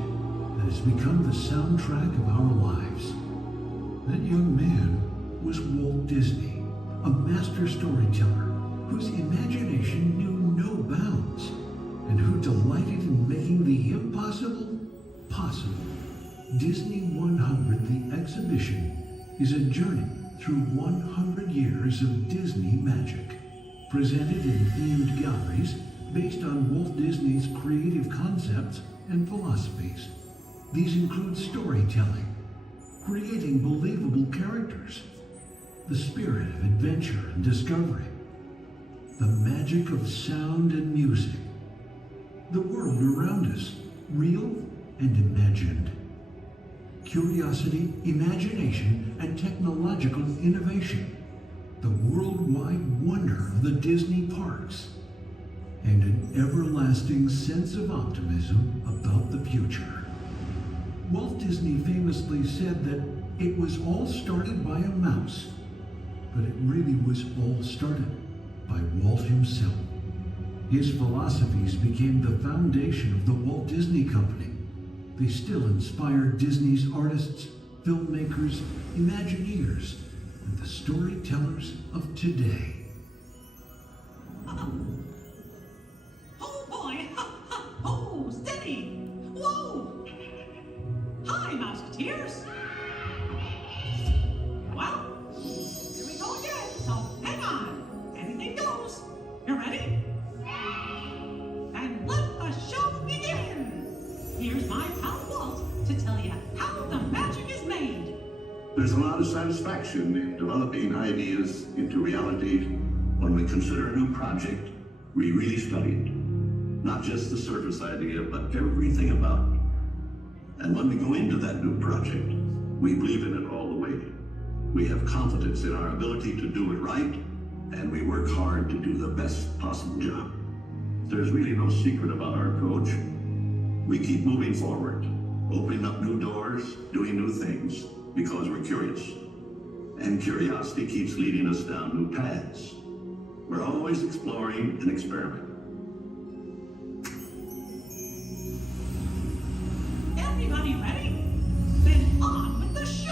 that has become the soundtrack of our lives. That young man was Walt Disney, a master storyteller whose imagination knew no bounds and who delighted in making the impossible possible. Disney 100, the exhibition, is a journey through 100 years of Disney magic, presented in themed galleries based on Walt Disney's creative concepts and philosophies. These include storytelling, creating believable characters, the spirit of adventure and discovery, the magic of sound and music, the world around us, real and imagined, curiosity, imagination, and technological innovation, the worldwide wonder of the Disney parks, and an everlasting sense of optimism about the future. Walt Disney famously said that it was all started by a mouse, but it really was all started by Walt himself. His philosophies became the foundation of the Walt Disney Company. They still inspire Disney's artists, filmmakers, Imagineers, and the storytellers of today. Oh boy! Oh, steady! Whoa! Hi, Mouseketeers! Well, here we go again, so hang on. Anything goes. You ready? And let the show begin! Here's my pal Walt to tell you how the magic is made. There's a lot of satisfaction in developing ideas into reality when we consider a new project we really studied. Not just the surface idea, but everything about it. And when we go into that new project, we believe in it all the way. We have confidence in our ability to do it right, and we work hard to do the best possible job. There's really no secret about our approach. We keep moving forward, opening up new doors, doing new things, because we're curious. And curiosity keeps leading us down new paths. We're always exploring and experimenting. Everybody ready? Then on with the show!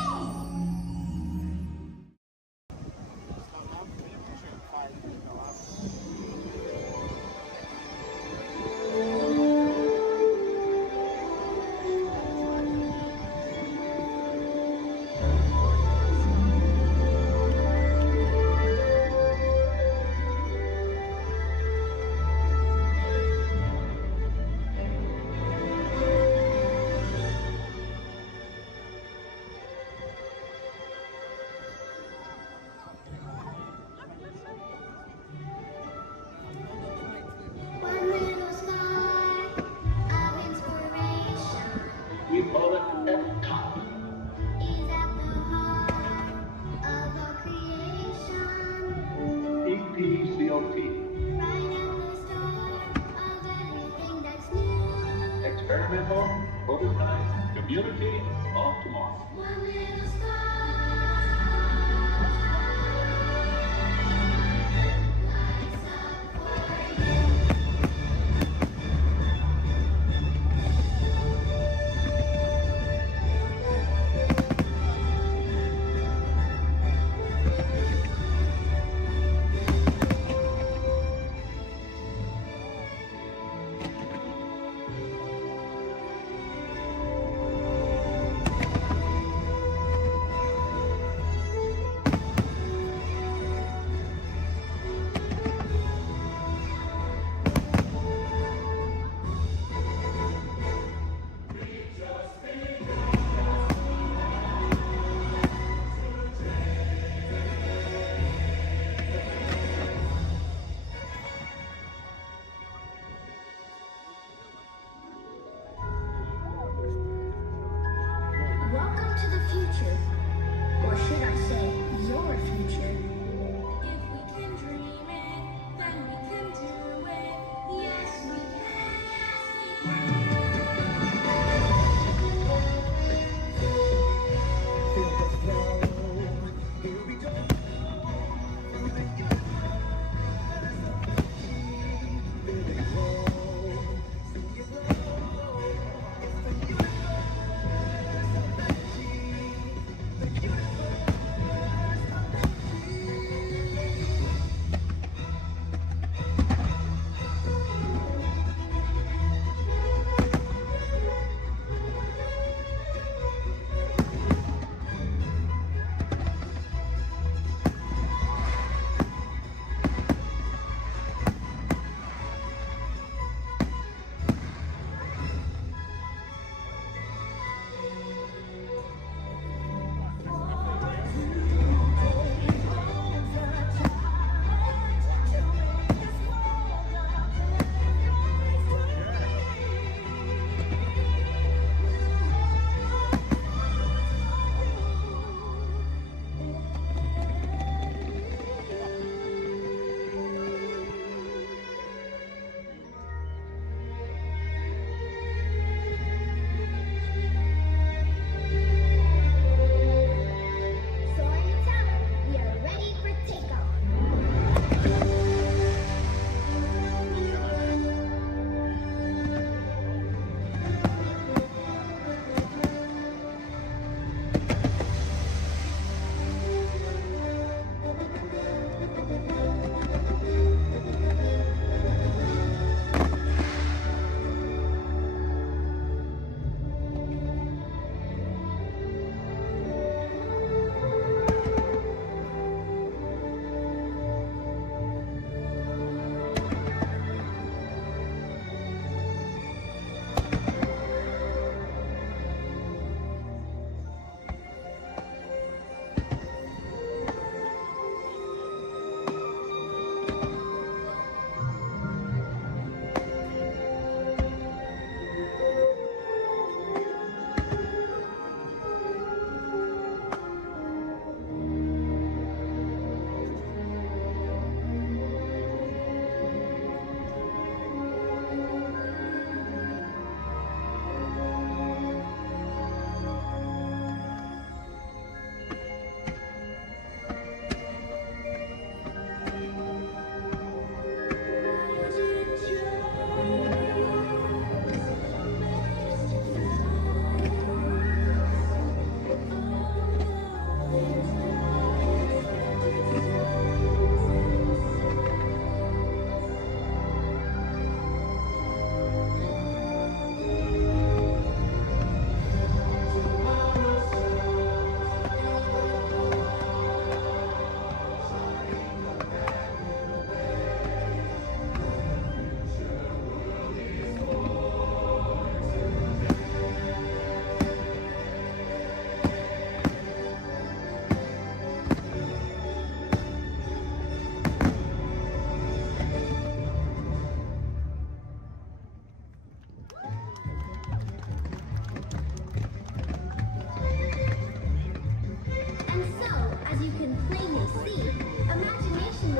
We call it F-Top. EPCOT. Experimental, prototype, community, of tomorrow.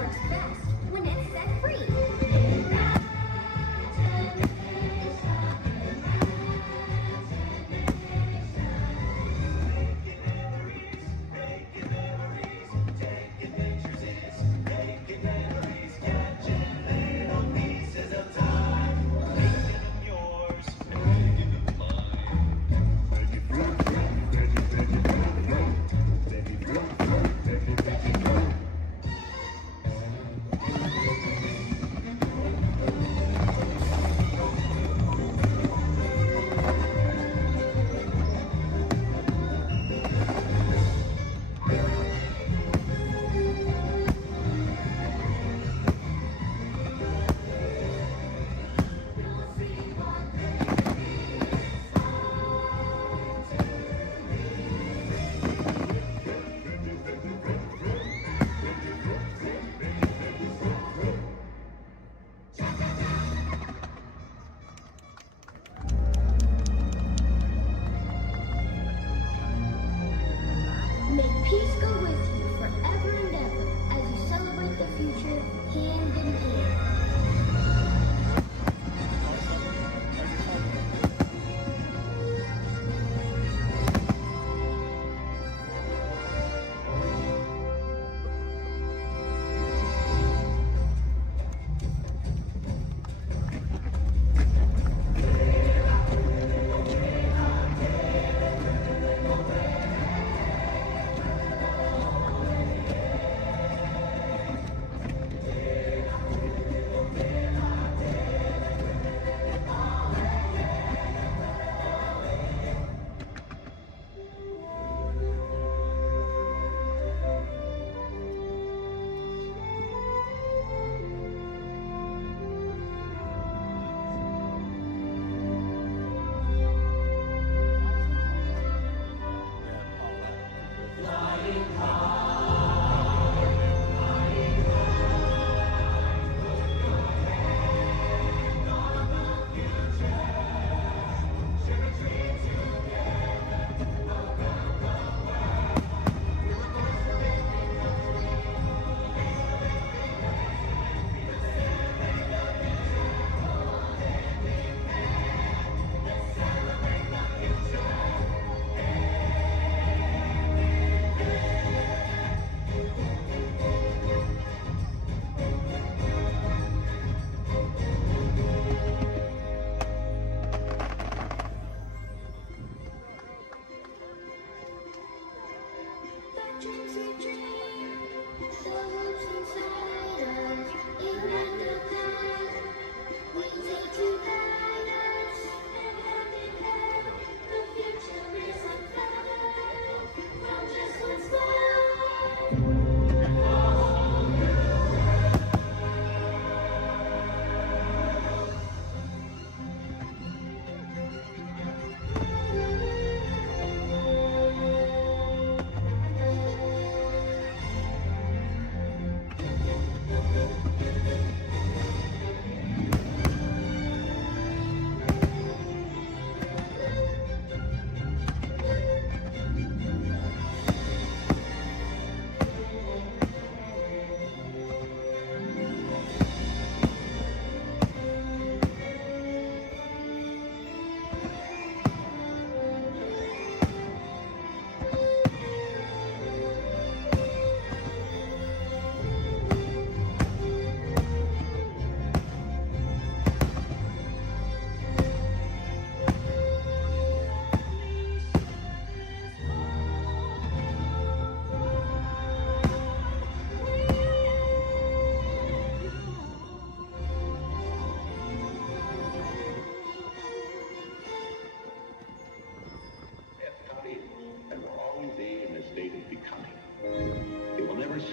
works best when it's set free. May peace go with you forever and ever as you celebrate the future hand in hand.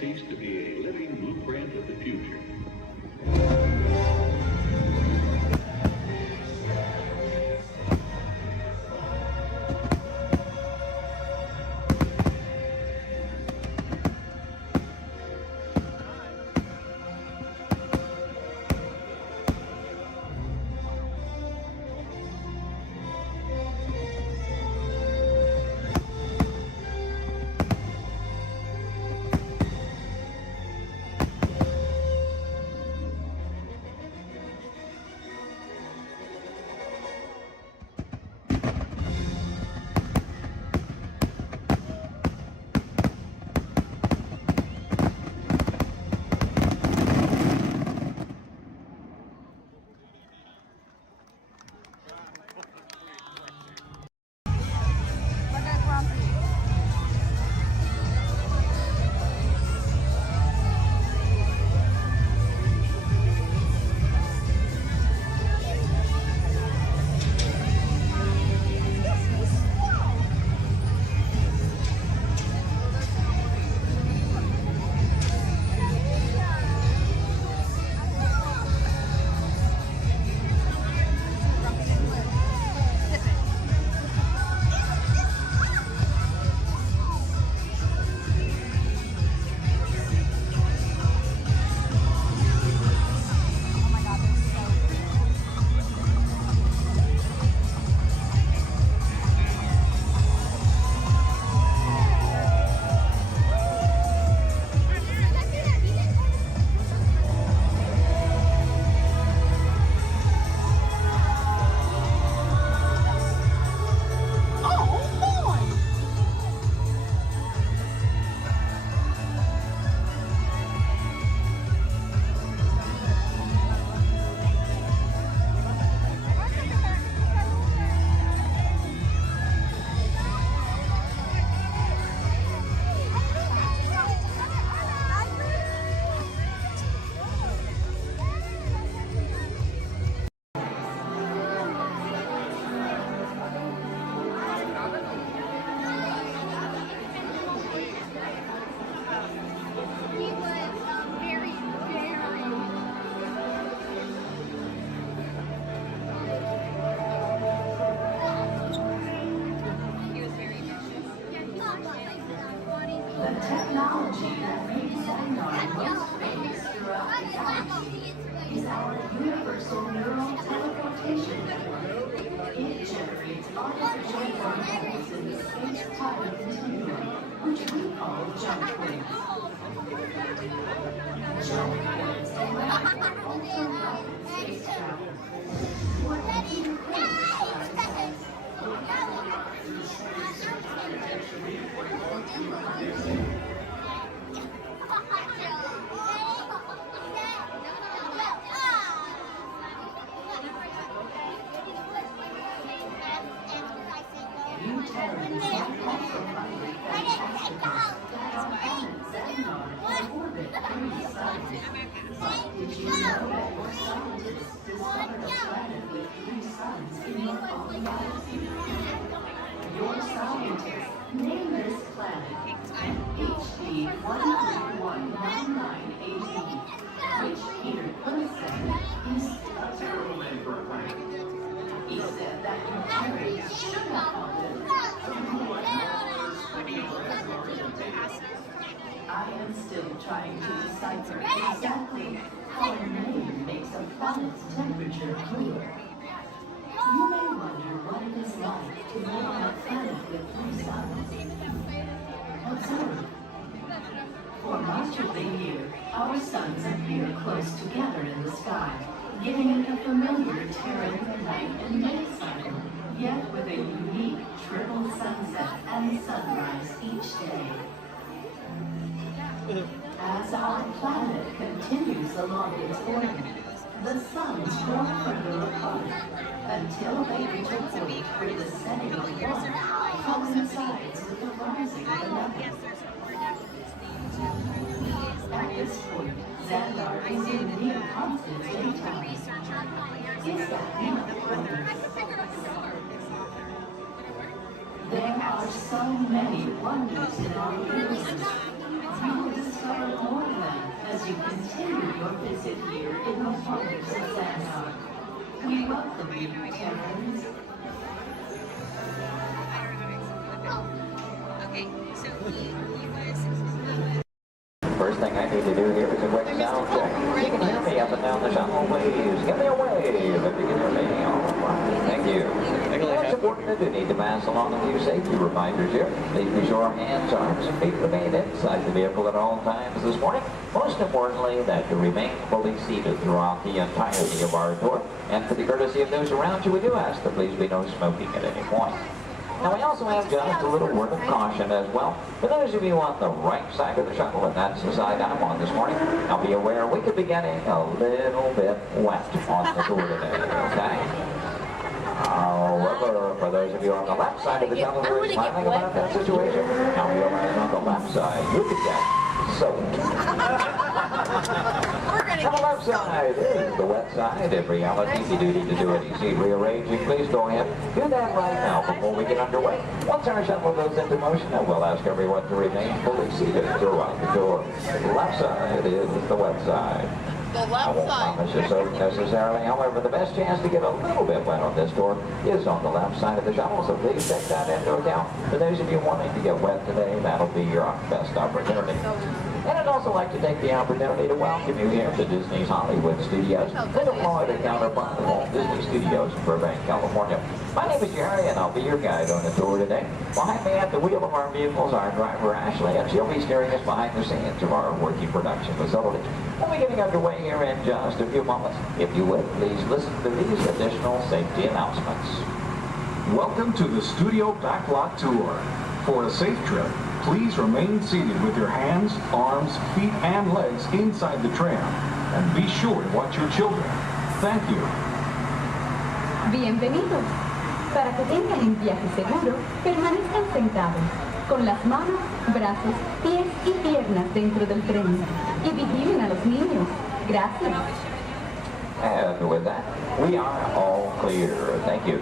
cease to be a living blueprint of the future. the technology that makes Xandar most famous throughout the galaxy is our universal neural teleportation network. It generates artificial particles in the space-time continuum, which we call jump points. Jump points allow for ultra-rapid space travel. What Peter Quill describes Did you know that more scientists discovered a planet with 3 suns in your own galaxy? Your scientists name this planet HD 1319918, which Peter Quill said is a terrible name for a planet. He said that you terrorists should have called it. I am still trying to decipher exactly how a name makes a planet's temperature cooler. You may wonder what it is like to live on a planet with 3 suns. Observe. For much of the year, our suns appear close together in the sky, giving it a familiar Terran night and day cycle, yet with a unique triple sunset and sunrise each day. As our planet continues along its orbit, the suns draw further apart until they reach a point where the setting of one coincides with the rising of another. At this point, Xandar is in near constant daytime. Is that not wonderful? There are so many wonders in our universe. You will discover more of them as you continue your visit here in the wonders of Xandar. We welcome you, Terrans. First thing I need to do here is a quick sound check. You can hear me up and down the shuttle waves. Give me a wave if you can hear me. All right, thank you. It's important that you need to pass along a few safety reminders here. Please be sure hands, arms, and feet remain inside the vehicle at all times this morning. Most importantly, that you remain fully seated throughout the entirety of our tour. And for the courtesy of those around you, we do ask that please be no smoking at any point. Now we also have just a little word of caution as well. For those of you on the right side of the shuttle, and that's the side I'm on this morning, now be aware we could be getting a little bit wet on the tour today, okay? However, for those of you on the left side of the shuttle who are smiling about that situation, now realize on the left side you could get soaked. On the left side is the wet side. In reality, if you do need to do any seat rearranging, please go ahead. Do that right now before we get underway. Once our shuttle goes into motion, then we'll ask everyone to remain fully seated throughout the tour. The left side is the wet side. The left I won't promise you so necessarily. However, the best chance to get a little bit wet on this tour is on the left side of the shuttle, so please take that into account. For those of you wanting to get wet today, that'll be your best opportunity. And I'd also like to take the opportunity to welcome you here to Disney's Hollywood Studios, little Florida counterpart of Walt Disney Studios in Burbank, California. My name is Jerry, and I'll be your guide on the tour today. Behind me at the wheel of our vehicles, our driver Ashley, and she'll be steering us behind the scenes of our working production facility. We'll be getting underway here in just a few moments. If you would, please listen to these additional safety announcements. Welcome to the Studio Backlot Tour. For a safe trip, please remain seated with your hands, arms, feet, and legs inside the tram. And be sure to watch your children. Thank you. Bienvenidos. Para que tengan un viaje seguro, permanezcan sentados, con las manos, brazos, pies y piernas dentro del tren. Y vigilen a los niños. Gracias. And with that, we are all clear. Thank you.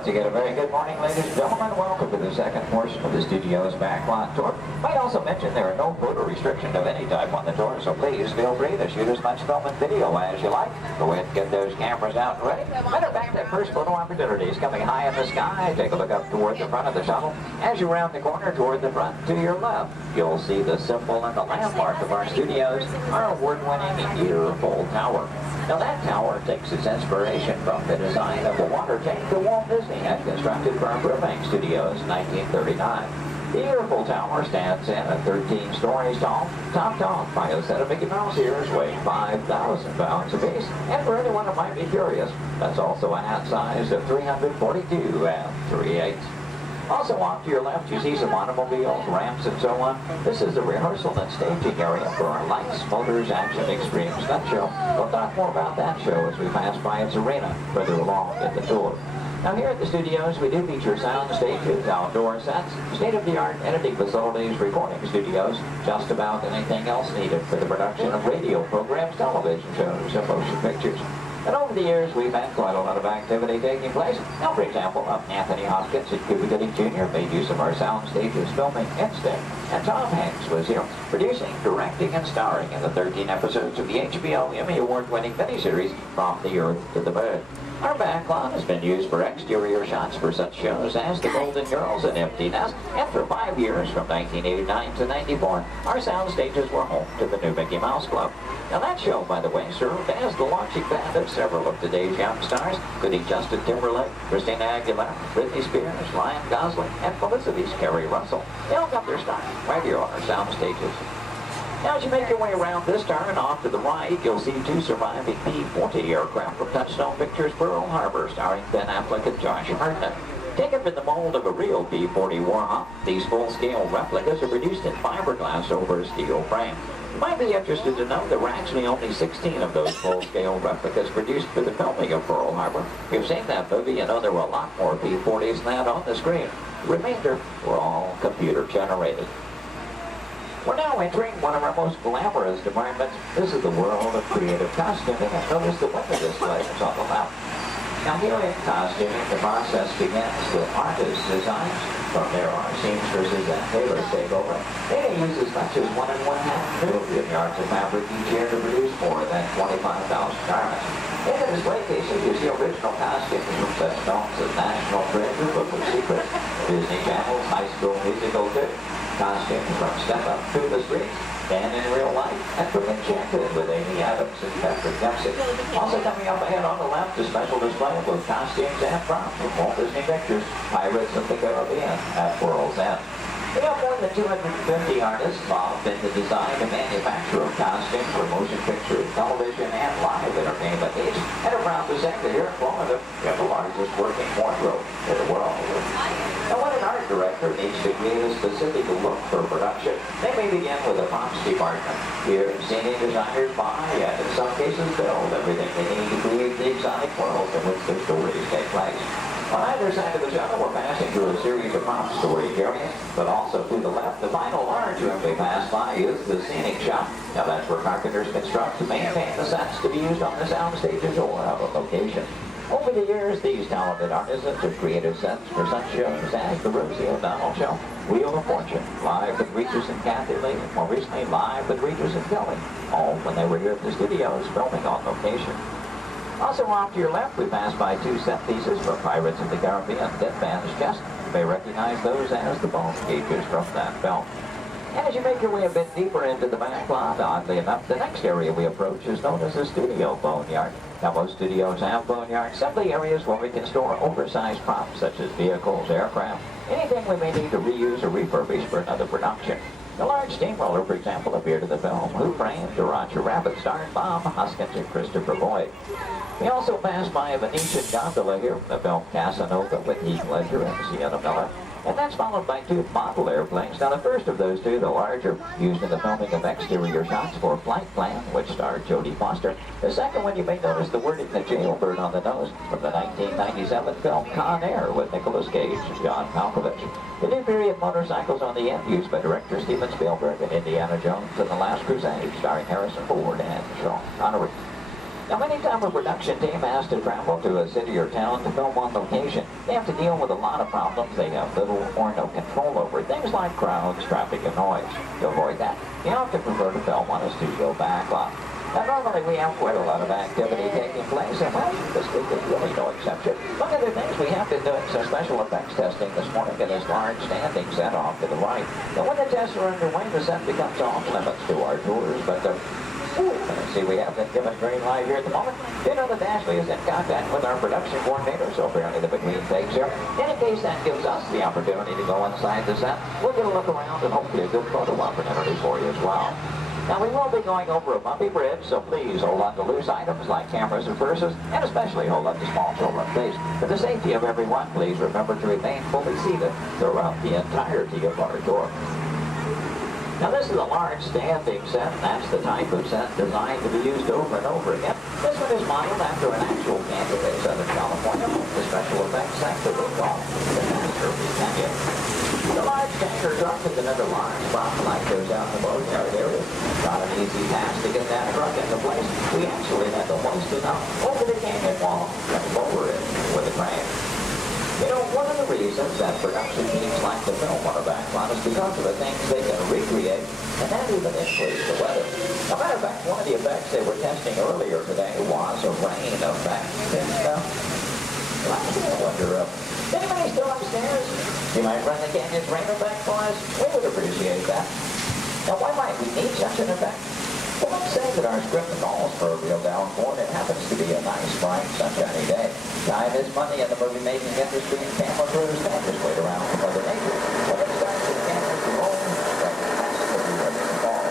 Once again, a very good morning, ladies and gentlemen. Welcome to the second portion of the studio's backlot tour. Might also mention there are no photo restrictions of any type on the tour, so please feel free to shoot as much film and video as you like. Go ahead and get those cameras out and ready. Matter of fact, that first photo opportunity is coming high in the sky. Take a look up toward the front of the shuttle. As you round the corner toward the front to your left, you'll see the symbol and the landmark of our studios, our award-winning year-old tower. Now that tower takes its inspiration from the design of the water tank that Walt Disney had constructed for our Burbank Studios in 1939. The Yearful Tower stands in at 13 stories tall, topped off by a set of Mickey Mouse ears weighing 5,000 pounds apiece. And for anyone who might be curious, that's also a hat size of 342 3/8. Also off to your left, you see some automobiles, ramps, and so on. This is the rehearsal and staging area for our Lights, Motors, Action Extreme Stunt Show. We'll talk more about that show as we pass by its arena further along in the tour. Now here at the studios, we do feature sound stages, outdoor sets, state-of-the-art editing facilities, recording studios, just about anything else needed for the production of radio programs, television shows, and motion pictures. And over the years, we've had quite a lot of activity taking place. Now, for example, Anthony Hopkins and Cuba Gooding Jr. made use of our sound stages filming Instinct. And Tom Hanks was here, producing, directing, and starring in the 13 episodes of the HBO Emmy Award-winning miniseries From the Earth to the Moon. Our backlot has been used for exterior shots for such shows as The Golden Girls and Empty Nest, and for 5 years, from 1989 to 94, our sound stages were home to the new Mickey Mouse Club. Now that show, by the way, served as the launching pad of several of today's young stars, including Justin Timberlake, Christina Aguilera, Britney Spears, Ryan Gosling, and Felicity's Kerry Russell. They all got their start right here on our sound stages. Now, as you make your way around this turn off to the right, you'll see 2 surviving P-40 aircraft from Touchstone Pictures Pearl Harbor, starring Ben Affleck and Josh Hartnett. Taken from the mold of a real P-40 Warhawk, these full-scale replicas are produced in fiberglass over a steel frame. You might be interested to know there were actually only 16 of those full-scale replicas produced for the filming of Pearl Harbor. You've seen that movie and know there were a lot more P-40s than that on the screen. The remainder were all computer-generated. We're now entering one of our most glamorous departments. This is the world of creative costuming, and notice the window display is on the left. Now here in costuming, the process begins with artist designs. From there, our seamstresses and tailors take over. They may use as much as 1 1/2 million yards of fabric each year to produce more than 25,000 garments. In the display cases, you see original costumes from such films as National Treasure, Book of Secrets, Disney Channel's High School Musical 2, costumes from Step Up to the Streets, Dan in Real Life, and from Enchanted with Amy Adams and Patrick Dempsey. Also coming up ahead on the left, a special display of both costumes and props from Walt Disney Pictures, Pirates of the Caribbean at World's End. We have more than 250 artists involved in the design and manufacture of costumes for motion picture, television, and live entertainment needs. And around the sector here in Florida, we have the largest working wardrobe in the world. Now, when an art director needs to create a specific look for production, they may begin with a props department. Here, scenery designers buy and in some cases build everything they need to create the exotic world in which their stories take place. On either side of the shuttle, we're passing through a series of prop storage areas, but also to the left, the final large room we pass by is the scenic shop. Now that's where carpenters construct to maintain the sets to be used on the sound stages or out of location. Over the years, these talented artisans have created sets for such shows as the Rosie O'Donnell Show, Wheel of Fortune, Live with Regis and Kathy Lee, and more recently Live with Regis and Kelly, all when they were here at the studios filming on location. Also off to your left, we pass by 2 set pieces from Pirates of the Caribbean, Dead Man's Chest. You may recognize those as the bone cages from that film. And as you make your way a bit deeper into the back lot, oddly enough, the next area we approach is known as the studio boneyard. Now, most studios have boneyards, simply areas where we can store oversized props such as vehicles, aircraft, anything we may need to reuse or refurbish for another production. The large steamroller, for example, appeared in the film Who Framed Roger Rabbit, starring Bob Hoskins and Christopher Lloyd. We also passed by a Venetian gondola here from the film Casanova with Heath Ledger and Sienna Miller. And that's followed by 2 model airplanes. Now the first of those 2, the larger, used in the filming of exterior shots for Flight Plan, which starred Jodie Foster. The second one, you may notice the wording The Jailbird on the nose from the 1997 film Con Air with Nicolas Cage and John Malkovich. The new period motorcycles on the end used by director Steven Spielberg in Indiana Jones and the Last Crusade, starring Harrison Ford and Sean Connery. Now, anytime a production team has to travel to a city or town to film on location, they have to deal with a lot of problems they have little or no control over. Things like crowds, traffic, and noise. To avoid that, you often prefer to film on a studio backlot. Now, normally we have quite a lot of activity taking place, and well, this week is really no exception. Among other things, we have been doing some special effects testing this morning in this large standing set off to the right. Now, when the tests are underway, the set becomes off limits to our tours, but see, we have been given green light here at the moment. You know that Ashley is in contact with our production coordinator, so apparently the between takes here. In case that gives us the opportunity to go inside the set, we'll get a look around and hopefully a good photo opportunity for you as well. Now, we will be going over a bumpy bridge, so please hold on to loose items like cameras and purses, and especially hold on to small children, please. For the safety of everyone, please remember to remain fully seated throughout the entirety of our tour. Now, this is a large standing set. That's the type of set designed to be used over and over again. This one is modeled after an actual canyon in Southern California, the special effects set that we call the Masterpiece Canyon. The large tanker truck is another large spot like those out in the boatyard area. Not an easy task to get that truck into place. We actually had to hoist it up over the canyon wall and lower it with a crane. You know, one of the reasons that production teams like to film on a backlot is because of the things they can recreate and that even increase the weather. As a matter of fact, one of the effects they were testing earlier today was a rain effect. And I wonder, anybody still upstairs? You might run the canyon's rain effect for us? We would appreciate that. Now, why might we need such an effect? Well, let's say that our script calls for a real downpour and it happens to be a nice, bright, sunshiny day. Time is money in the movie-making industry, and camera crews can't just wait around for Mother Nature. When it starts to cameras to roll, that has to be ready to fall.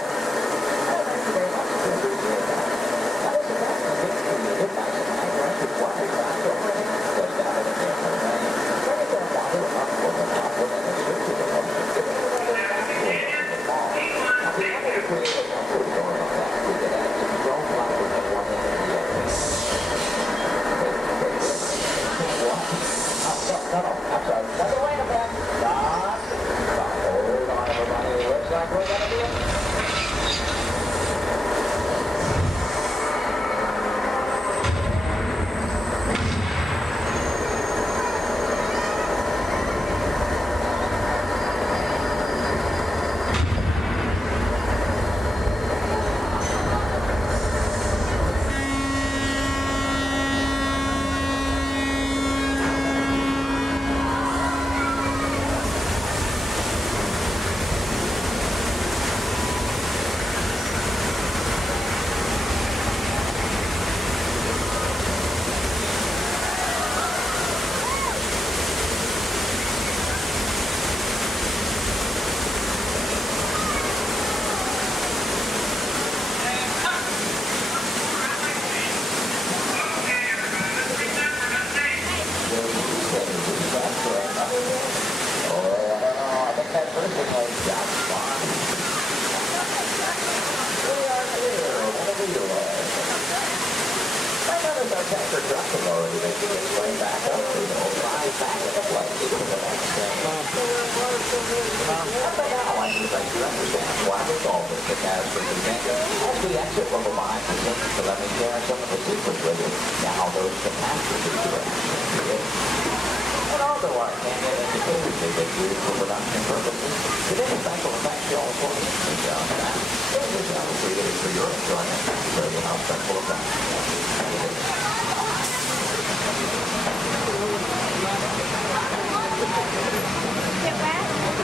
Well, thank you very much. We appreciate that. Now, this effect is being created by some high-pressure water drops over it, just out of the camera rain. Bring it down water upward and upward, and it's switching the motion, giving it another downpour as it falls. Now, we wanted to create a comfort zone on that. We could add some drone flowers at one end of the other. No, I'm sorry. Now, wait a minute. Stop. Hold on, everybody. It looks like we're going to be in.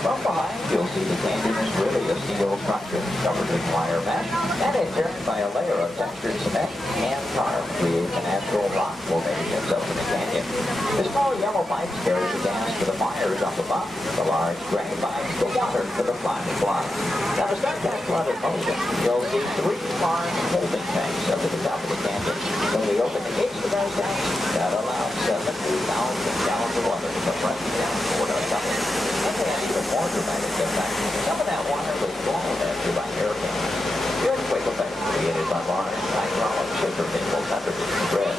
From behind, you'll see the canyon is really a steel structure covered in wire mesh and adjoined by a layer of textured cement and tar creates a natural rock formations up in the canyon. The small yellow pipes carry the gas to the fires on the bottom. The large gray pipes the water to the flashing block. Now to start that flood in motion, you'll see 3 large holding tanks up at the top of the canyon. When we open the gates to those tanks, that allows 70,000 gallons of water to come running down toward our tunnel. And they had even more dramatic impact. Some of that water was blown after by hurricanes. The earthquake effect created by large hydraulic shifter cables underneath the bridge.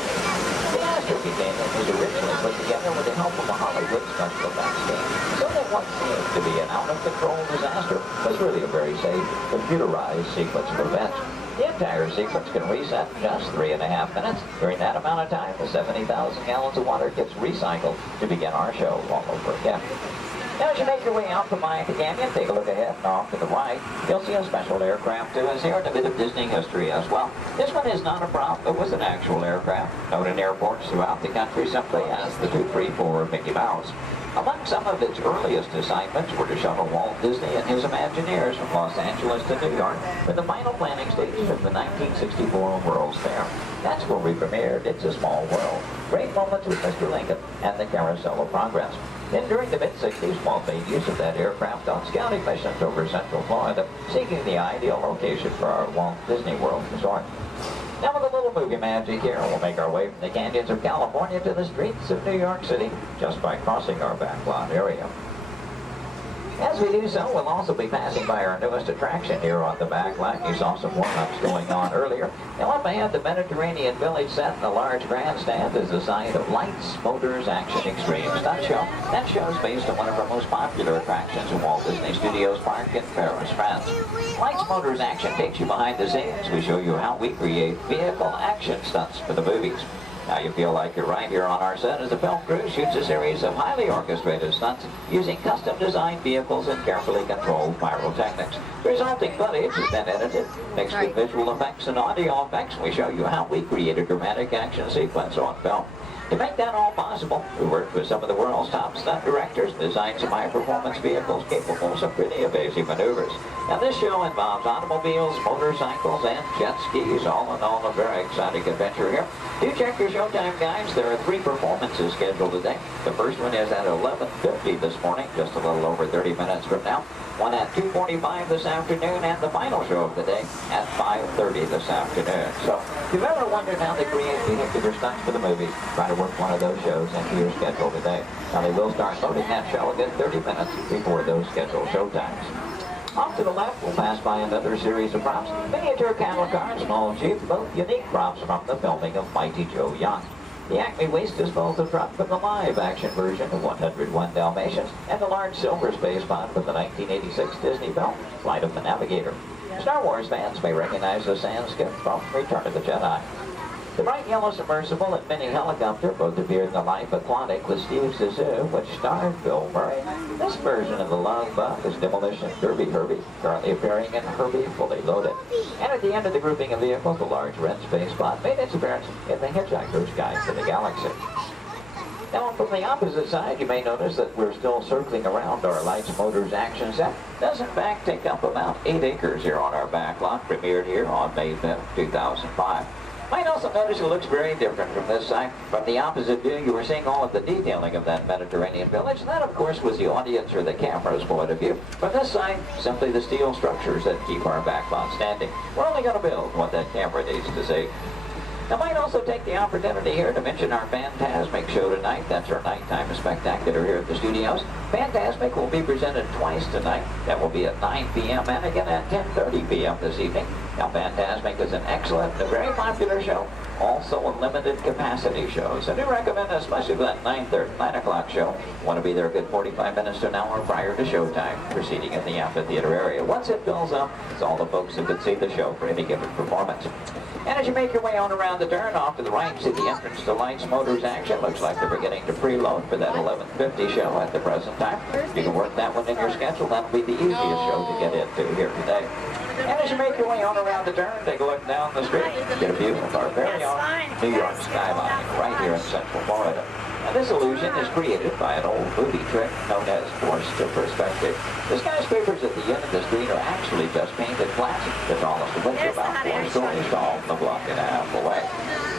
The Masterpiece Canyon was originally put together with the help of a Hollywood special effects team. So that what seemed to be an out-of-control disaster was really a very safe, computerized sequence of events. The entire sequence can reset in just 3.5 minutes. During that amount of time, the 70,000 gallons of water gets recycled to begin our show all over again. Now, as you make your way out from Maya Canyon, take a look ahead and off to the right. You'll see a special aircraft to us here and a bit of Disney history as well. This one is not a prop, it was an actual aircraft, known in airports throughout the country simply as the 234 Mickey Mouse. Among some of its earliest assignments were to shuttle Walt Disney and his Imagineers from Los Angeles to New York for the final planning stages of the 1964 World's Fair. That's where we premiered It's a Small World. Great moments with Mr. Lincoln and the Carousel of Progress. Then during the mid-60s, Walt made use of that aircraft on scouting missions over Central Florida, seeking the ideal location for our Walt Disney World resort. Now with a little movie magic here, we'll make our way from the canyons of California to the streets of New York City, just by crossing our backlot area. As we do so, we'll also be passing by our newest attraction here on the backlot. You saw some warm-ups going on earlier. Now up ahead, the Mediterranean Village set in a large grandstand is the site of Lights, Motors, Action Extreme Stunt Show. That show is based on one of our most popular attractions in Walt Disney Studios Park in Paris, France. Lights, Motors, Action takes you behind the scenes. We show you how we create vehicle action stunts for the movies. Now you feel like you're right here on our set as the film crew shoots a series of highly orchestrated stunts using custom-designed vehicles and carefully controlled pyrotechnics. The resulting footage has been edited, mixed with visual effects and audio effects. We show you how we create a dramatic action sequence on film. To make that all possible, we worked with some of the world's top stunt directors and designed some high-performance vehicles capable of some pretty evasive maneuvers. Now this show involves automobiles, motorcycles, and jet skis. All in all, a very exciting adventure here. Do check your showtime guides. There are 3 performances scheduled today. The first one is at 11:50 this morning, just a little over 30 minutes from now. One at 2:45 this afternoon, and the final show of the day at 5:30 this afternoon. So if you've ever wondered how they create vehicular stunts for the movies, try to work one of those shows into your schedule today. Now they will start loading that show again 30 minutes before those scheduled showtimes. Off to the left, we'll pass by another series of props. Miniature cattle car and small jeep, both unique props from the filming of Mighty Joe Young. The Acme Waste Disposal truck from the live-action version of 101 Dalmatians, and the large silver space pod from the 1986 Disney film, Flight of the Navigator. Star Wars fans may recognize the sand skip from Return of the Jedi. The bright yellow submersible and mini helicopter both appeared in The Life Aquatic with Steve Zissou, which starred Bill Murray. This version of the Love Bug is Demolition Derby Herbie, currently appearing in Herbie Fully Loaded. And at the end of the grouping of vehicles, the large red space pod made its appearance in The Hitchhiker's Guide to the Galaxy. Now, from the opposite side, you may notice that we're still circling around our Lights, Motors, Action set. Does in fact take up about 8 acres here on our backlot, premiered here on May 5th, 2005. Might also notice it looks very different from this side. From the opposite view, you were seeing all of the detailing of that Mediterranean village. And that, of course, was the audience or the camera's point of view. From this side, simply the steel structures that keep our backlot standing. We're only going to build what that camera needs to see. I might also take the opportunity here to mention our Fantasmic show tonight. That's our nighttime spectacular here at the studios. Fantasmic will be presented twice tonight. That will be at 9 p.m. and again at 10:30 p.m. this evening. Now, Fantasmic is an excellent and a very popular show, also a limited capacity show. So I do recommend, especially for that 9 o'clock show, want to be there a good 45 minutes to an hour prior to showtime, proceeding in the amphitheater area. Once it fills up, it's all the folks who could see the show for any given performance. And as you make your way on around the turn, off to the right, see the entrance to Lights, Motors, Action. Looks like they're beginning to preload for that 11:50 show at the present time. You can work that one in your schedule. That'll be the easiest show to get into here today. And as you make your way on around the turn, take a look down the street, get a view of our very own New York skyline right here in Central Florida. And this illusion is created by an old movie trick known as forced perspective. The skyscrapers at the end of the street are actually just painted flat. The tallest of which are about 4 stories tall from a block and a half away.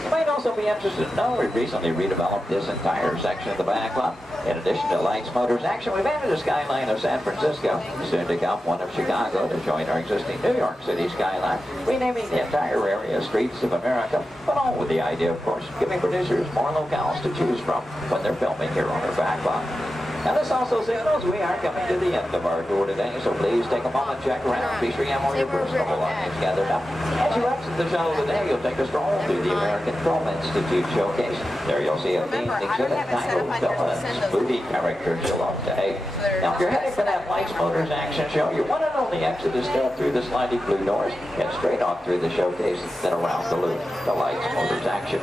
You might also be interested to know we've recently redeveloped this entire section of the backlot. In addition to Lights, Motors, Action, we've added a skyline of San Francisco, soon to come one of Chicago to join our existing New York City skyline, renaming the entire area Streets of America, but all with the idea, of course, giving producers more locales to choose from when they're filming here on our backlot. Now this also signals we are coming to the end of our tour today, so please take a moment, check around, be sure you have all your personal belongings gathered up. As you exit the shuttle today, you'll take a stroll through the American Film Institute showcase. There you'll see a themed exhibit titled Villains, Movie Characters You'll Love to Hate. Now if you're heading for that Lights, Motors Action Show, your one and only exit is still through the sliding blue doors. Head straight on through the showcase, then around the loop. The Lights, Motors Action.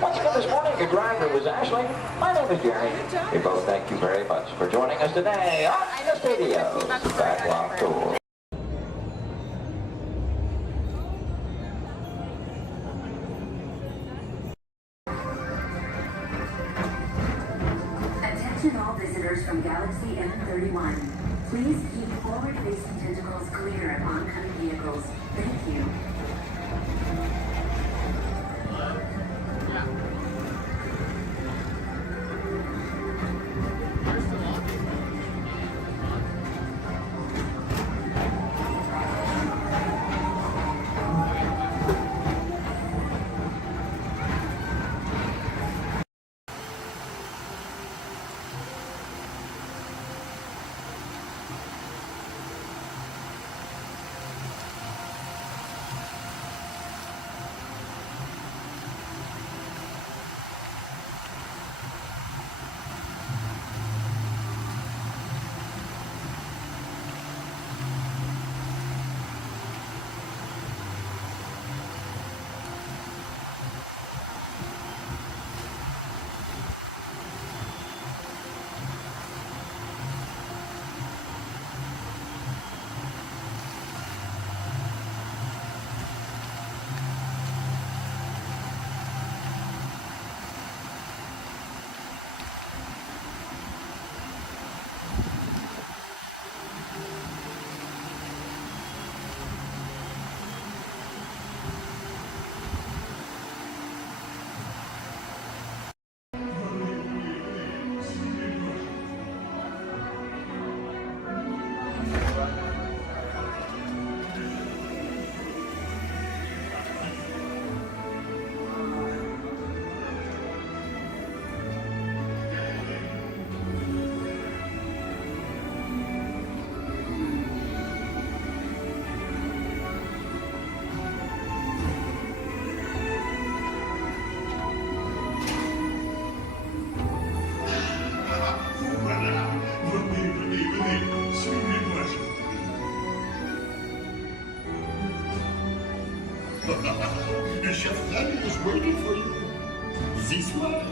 Once again this morning, your driver was Ashley. My name is Jerry. We both thank you very much for joining us today on the Studios Backlot Tour. Attention all visitors from Galaxy M31. Please keep forward-facing tentacles clear of oncoming vehicles. Thank you. The chef Danny is waiting for you. This way.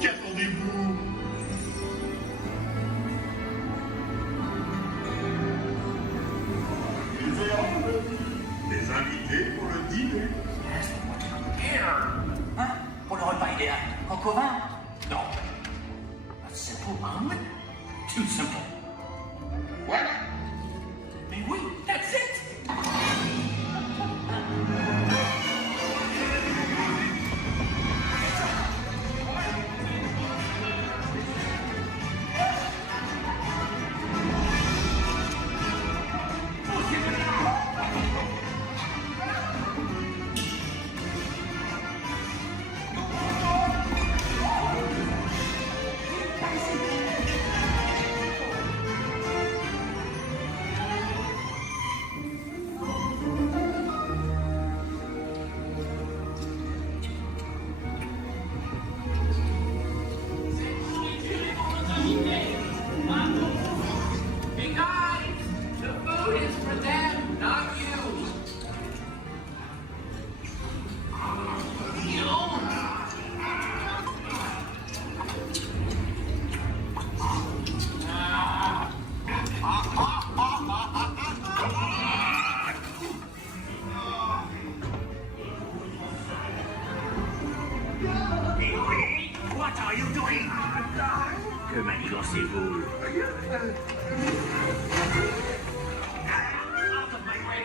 Qu'attendez-vous? Des invités pour le dîner. Hein? Pour le repas idéal. Coq au vin? Non. A simple omelet? Too simple. What? Mais oui, that's it! Hey guys, the food is for them, not you. What are you doing? Que manigancez-vous? Out of my way!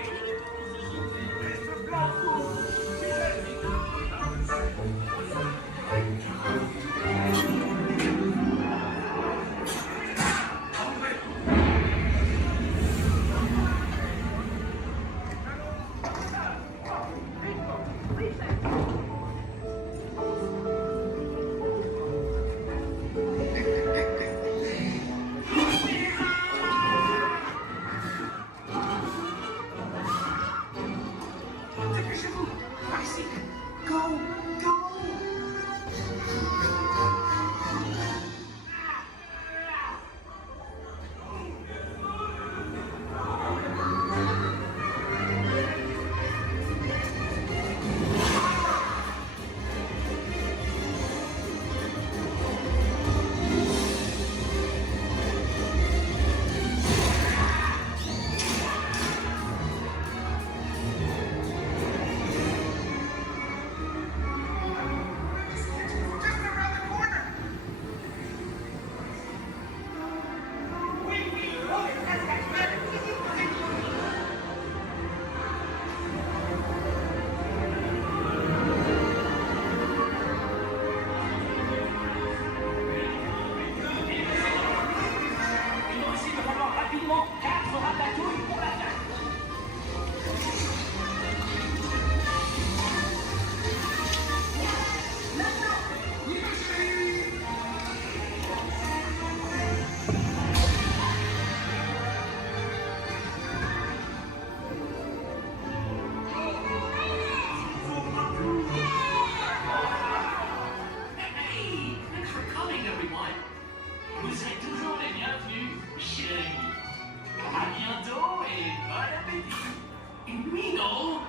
Pingüino?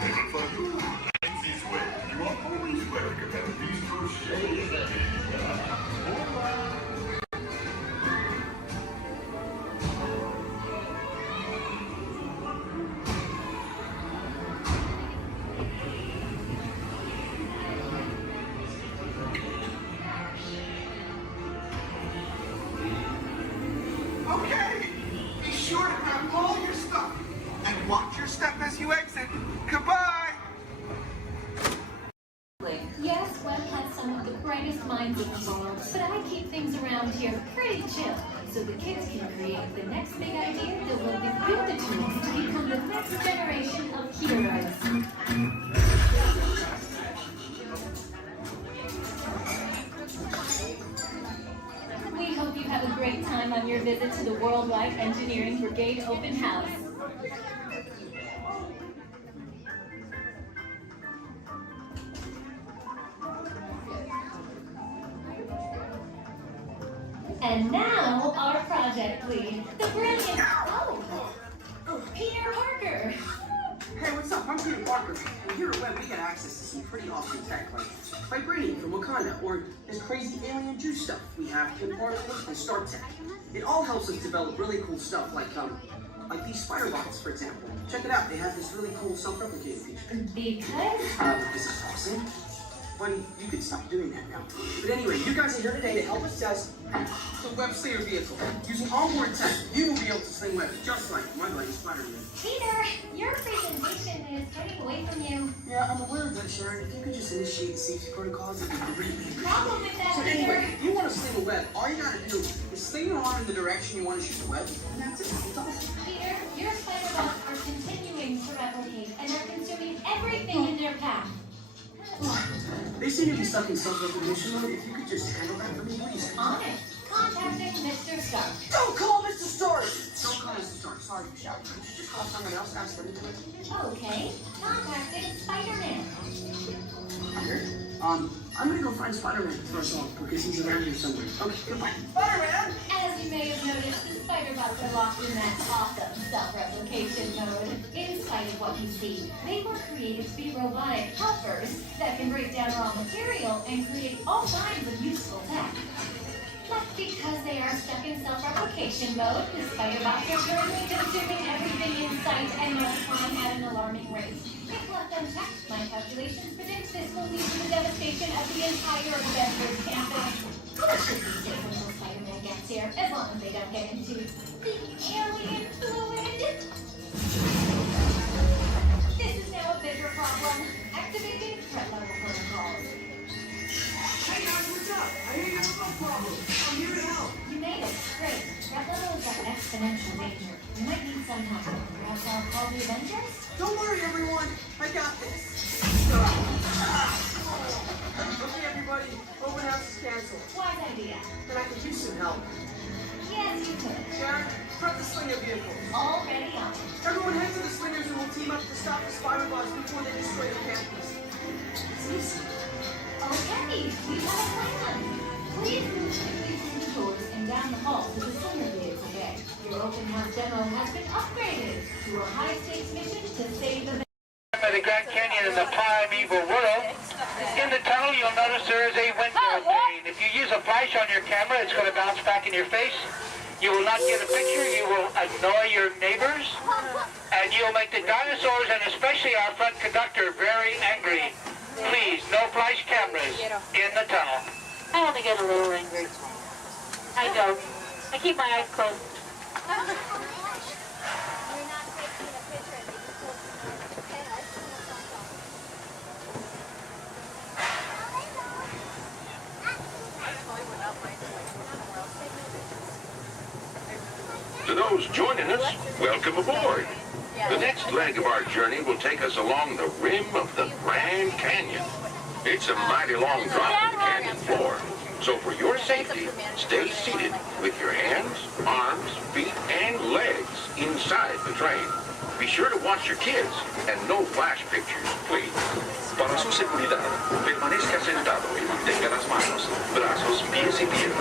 Never for you. This way. You are always welcome at these crochets. Okay, be sure to grab all your stuff and watch your step as you exit. Goodbye. Yes, Walt has some of the brightest minds in the world, but I keep things around here pretty chill, so the kids can create the next big idea that will give you the tools to become the next generation of heroes. We hope you have a great time on your visit to the Worldwide Engineering Brigade Open House. And now, our project lead, the brilliant, Peter Parker. Hey, what's up? I'm Peter Parker. And here at Web, we get access to some pretty awesome tech, like vibranium from Wakanda, or this crazy alien juice stuff we have in particles and Star Tech. It all helps us develop really cool stuff, like these spider bots, for example. Check it out. They have this really cool self-replicating feature. Because? This is awesome. Buddy, you could stop doing that now. But anyway, you guys are here today to help us test the Web Slayer vehicle. Using onboard tech, you will be able to sling webs just like my buddy Spider-Man. Peter, your presentation is getting away from you. Yeah, I'm aware of that, Sharon. If you could just initiate the safety protocols, it'd be really appreciated. Problem with that, So Peter. anyway, if you want to sling a web, all you gotta do is sling your arm in the direction you want to shoot the web, and that's it. It's awesome. Peter, your spider bots are continuing to replicate, and they're consuming everything in their path. They seem to be stuck in self-recognition mode. If you could just handle that for me, please. On it. Contacting Mr. Stark. Don't call Mr. Stark! Don't call Mr. Stark. Sorry, Michelle. Could you just call someone else? Ask them to do it. Okay. Contacting Spider-Man. Here? I'm gonna go find Spider-Man for us all, because he's around here somewhere. Okay, goodbye. Spider-Man! As you may have noticed, the spider bots are locked in that awesome self-replication mode. In spite of what you see, they were created to be robotic helpers that can break down raw material and create all kinds of useful tech. But because they are stuck in self-replication mode, the spider bots are currently consuming everything in sight and multiplying at an alarming rate. If left unchecked, my calculations predict this will lead to the devastation of the entire Avengers campus. It should be safe until Spider-Man gets here, as long as they don't get into the alien fluid. This is now a bigger problem. Activating threat level protocols. Hey guys, what's up? I hear you have no problem. I'm here to help. You made it. Great. Threat level is at exponential danger. You might need some help. Perhaps I'll call the Avengers? Don't worry, everyone. I got this. Okay, everybody. Open house is canceled. Wise idea. And I could use some help. Yes, you could. Sharon, prep the slinger vehicle. Already on. Everyone head to the slingers and we'll team up to stop the spider bots before they destroy the campus. It's easy. Okay, we have a plan. Please move quickly through the doors and down the hall to the slinger vehicle bay. Your open house demo has been upgraded to a high-stakes mission to save the The Grand Canyon in the primeval world. In the tunnel, you'll notice there is a window pane. If you use a flash on your camera, it's going to bounce back in your face. You will not get a picture. You will annoy your neighbors. And you'll make the dinosaurs, and especially our front conductor, very angry. Please, no flash cameras in the tunnel. I only get a little angry. I don't. I keep my eyes closed. To those joining us, welcome aboard. The next leg of our journey will take us along the rim of the Grand Canyon. It's a mighty long drop to the canyon floor. So for your safety, stay seated with your hands, arms, feet, and legs inside the train. Be sure to watch your kids and no flash pictures, please. Para su seguridad, permanezca sentado y mantenga las manos, brazos, pies y piernas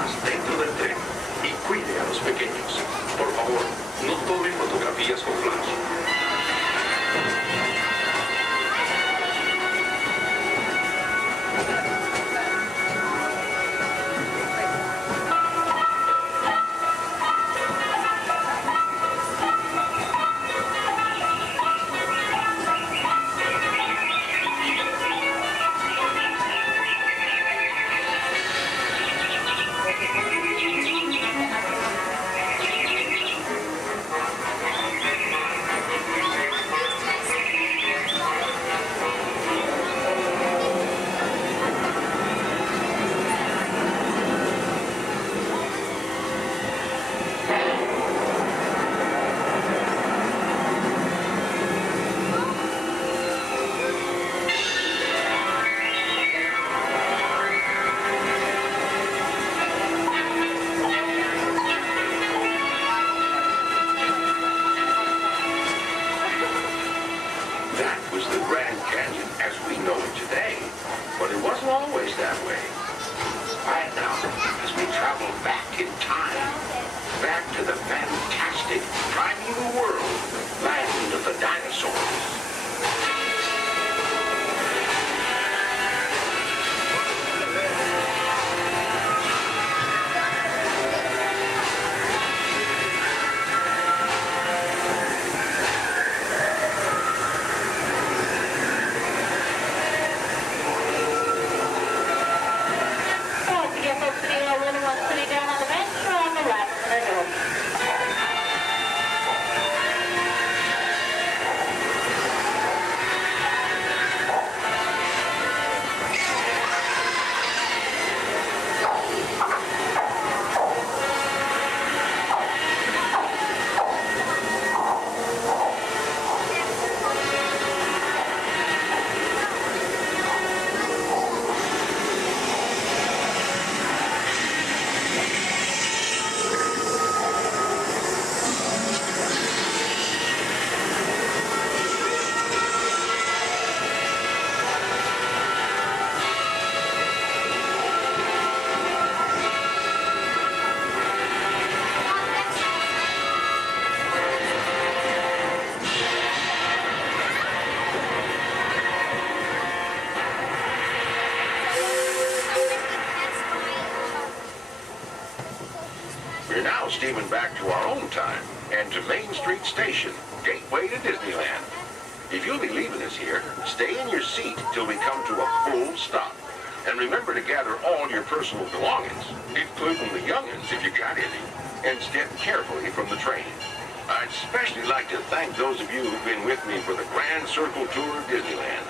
We're now steaming back to our own time and to Main Street Station, gateway to Disneyland. If you'll be leaving us here, stay in your seat till we come to a full stop. And remember to gather all your personal belongings, including the young'uns if you got any, and step carefully from the train. I'd especially like to thank those of you who've been with me for the Grand Circle Tour of Disneyland.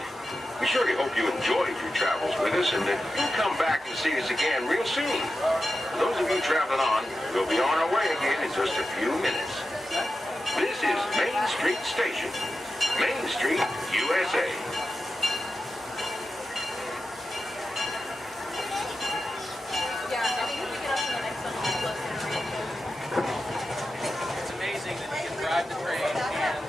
We surely hope you enjoyed your travels with us and that you'll come back and see us again real soon. For those of you traveling on, we'll be on our way again in just a few minutes. This is Main Street Station, Main Street, USA. It's amazing that you can drive the train and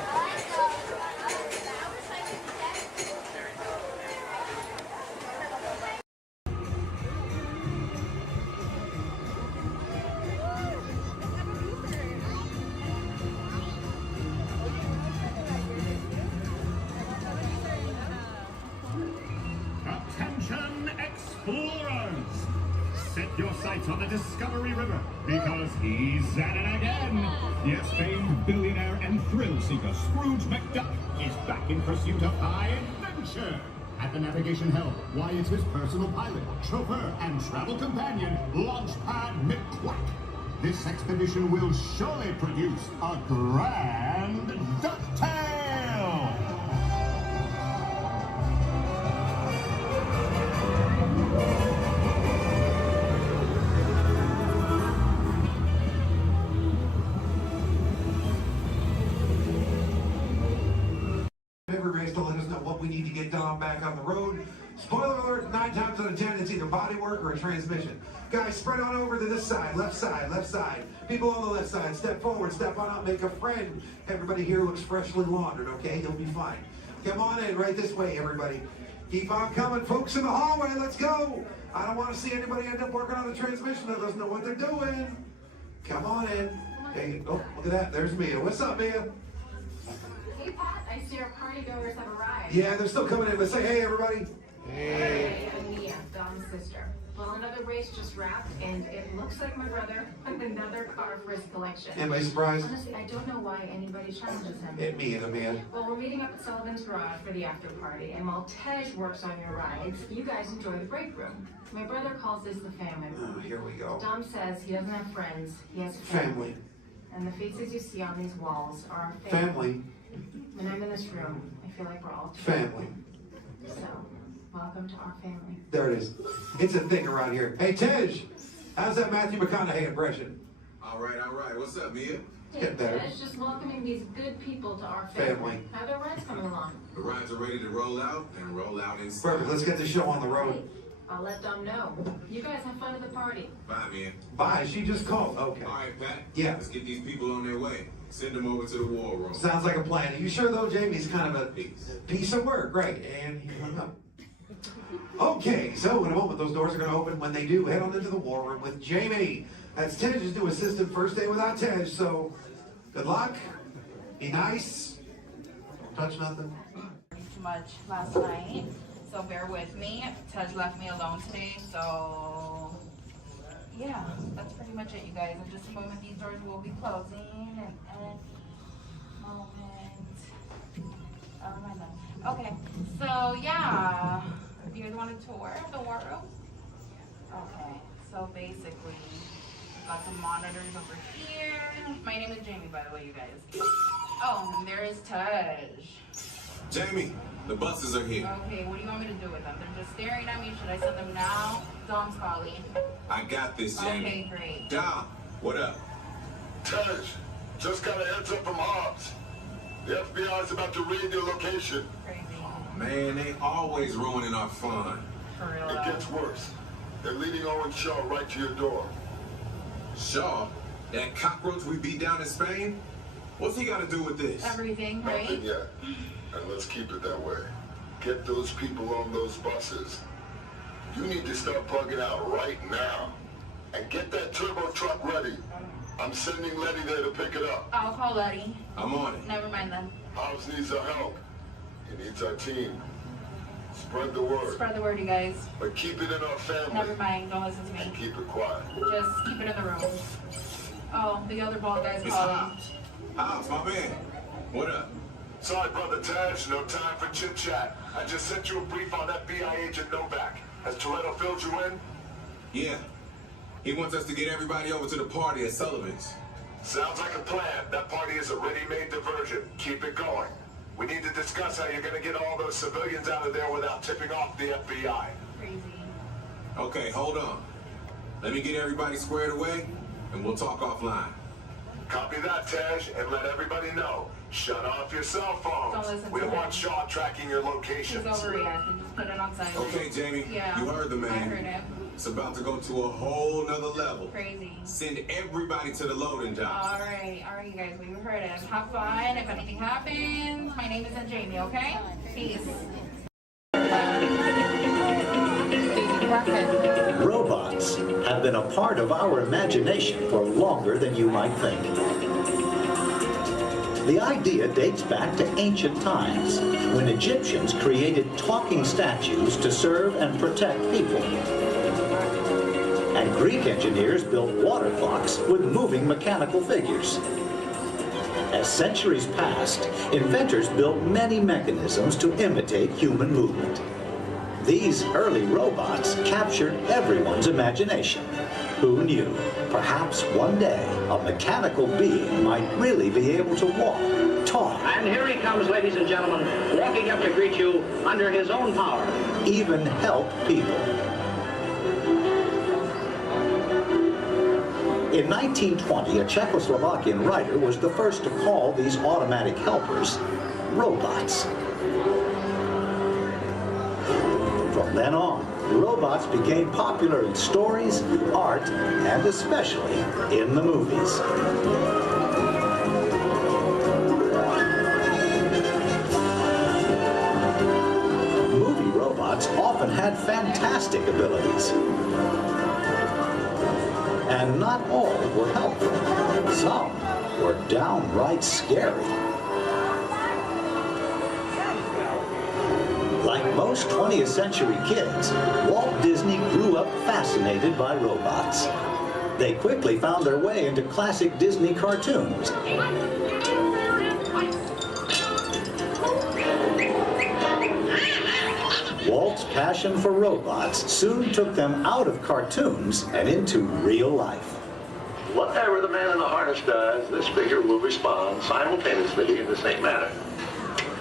Attention explorers! Set your sights on the Discovery River, because he's at it again. Yes, famed billionaire and thrill seeker Scrooge McDuck is back in pursuit of high adventure. At the navigation helm, why, it's his personal pilot, chauffeur, and travel companion, Launchpad McQuack. This expedition will surely produce a grand ducktail! Every race to let us know what we need to get done back on the road. Spoiler alert, 9 times out of 10, it's either body work or a transmission. Guys, spread on over to this side, left side, left side. People on the left side, step forward, step on up, make a friend. Everybody here looks freshly laundered, okay? You'll be fine. Come on in, right this way, everybody. Keep on coming, folks in the hallway, let's go. I don't want to see anybody end up working on the transmission that doesn't know what they're doing. Come on in. Hey, oh, look at that, there's Mia. What's up, Mia? Hey Pat, I see our party goers have arrived. Yeah, they're still coming in, but say hey, everybody. Hey, I'm Mia, Dom's sister. Well, another race just wrapped, and it looks like my brother with another car for his collection. Anybody surprised? Honestly, I don't know why anybody challenges him. Hit me in the man. Well, we're meeting up at Sullivan's Garage for the after party, and while Tej works on your rides, you guys enjoy the break room. My brother calls this the family room. Oh, here we go. Dom says he doesn't have friends, he has Family. And the faces you see on these walls are our Family. When I'm in this room, I feel like we're all Family. So, welcome to our family. There it is. It's a thing around here. Hey, Tej, how's that Matthew McConaughey impression? All right, all right. What's up, Mia? Get better. Tej, just welcoming these good people to our family. Family. How are their rides coming along? The rides are ready to roll out and roll out inside. Perfect. Let's get the show on the road. I'll let Dom know. You guys have fun at the party. Bye, Mia. Bye. She just called. Okay. All right, Pat. Yeah. Let's get these people on their way. Send them over to the war room. Sounds like a plan. Are you sure, though, Jamie's kind of a piece of work? Right. And he hung up. Okay, so in a moment, those doors are going to open. When they do, head on into the war room with Jamie. That's Tej's new assistant, first day without Tej, so good luck. Be nice. Don't touch nothing. Too much last night, so bear with me. Tej left me alone today, so yeah, that's pretty much it, you guys. In just a moment, these doors will be closing, and okay, so yeah, you guys want a tour of the war room? Okay, so basically, we've got some monitors over here. My name is Jamie, by the way, you guys. Oh, and there is Tej. Jamie, the buses are here. Okay, what do you want me to do with them? They're just staring at me. Should I send them now? Dom's calling. I got this, Jamie. Okay, great. Dom, what up? Tej, just got a heads up from Hobbs. The FBI is about to raid your location. Man, they always ruining our fun. For real. It gets worse. They're leading Owen Shaw right to your door. Shaw? That cockroach we beat down in Spain? What's he got to do with this? Everything, right? Nothing yet. And let's keep it that way. Get those people on those buses. You need to start plugging out right now. And get that turbo truck ready. I'm sending Letty there to pick it up. I'll call Letty. I'm on it. Never mind then. Hobbs needs our help. He needs our team. Spread the word. Spread the word, you guys. But keep it in our family. Never mind. Don't listen to me. And keep it quiet. Just keep it in the room. Oh, the other bald guy's calling. Hobbs, my man. What up? Sorry, Brother Taj, no time for chit-chat. I just sent you a brief on FBI agent Novak. Has Toretto filled you in? Yeah. He wants us to get everybody over to the party at Sullivan's. Sounds like a plan. That party is a ready-made diversion. Keep it going. We need to discuss how you're going to get all those civilians out of there without tipping off the FBI. Crazy. Okay, hold on. Let me get everybody squared away, and we'll talk offline. Copy that, Tej, and let everybody know. Shut off your cell phones. We don't want Shaw tracking your locations. He's overreacting. Just put it on silent. Okay, Jamie. Yeah. You heard the man. I heard him. It's about to go to a whole nother level. Crazy. Send everybody to the loading dock. All right, you guys. We heard him. Have fun. If anything happens, my name isn't Jamie. Okay? Peace. Robots have been a part of our imagination for longer than you might think. The idea dates back to ancient times, when Egyptians created talking statues to serve and protect people. And Greek engineers built water clocks with moving mechanical figures. As centuries passed, inventors built many mechanisms to imitate human movement. These early robots captured everyone's imagination. Who knew? Perhaps one day, a mechanical being might really be able to walk, talk. And here he comes, ladies and gentlemen, walking up to greet you under his own power. Even help people. In 1920, a Czechoslovakian writer was the first to call these automatic helpers robots. From then on, robots became popular in stories, art, and especially in the movies. Movie robots often had fantastic abilities. And not all were helpful. Some were downright scary. Like most 20th century kids, Walt Disney grew up fascinated by robots. They quickly found their way into classic Disney cartoons. Walt's passion for robots soon took them out of cartoons and into real life. Whatever the man in the harness does, this figure will respond simultaneously in the same manner.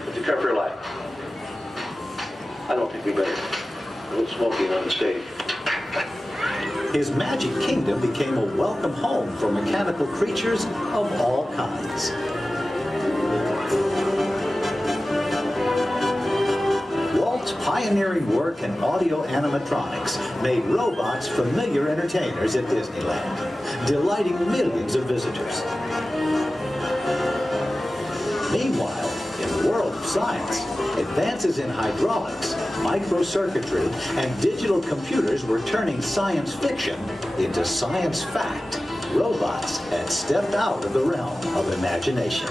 Would you care for your life? I don't think we better. A little smoking on the stage. His magic kingdom became a welcome home for mechanical creatures of all kinds. Walt's pioneering work in audio animatronics made robots familiar entertainers at Disneyland, delighting millions of visitors. Meanwhile, in the world of science, advances in hydraulics, microcircuitry, and digital computers were turning science fiction into science fact. Robots had stepped out of the realm of imagination.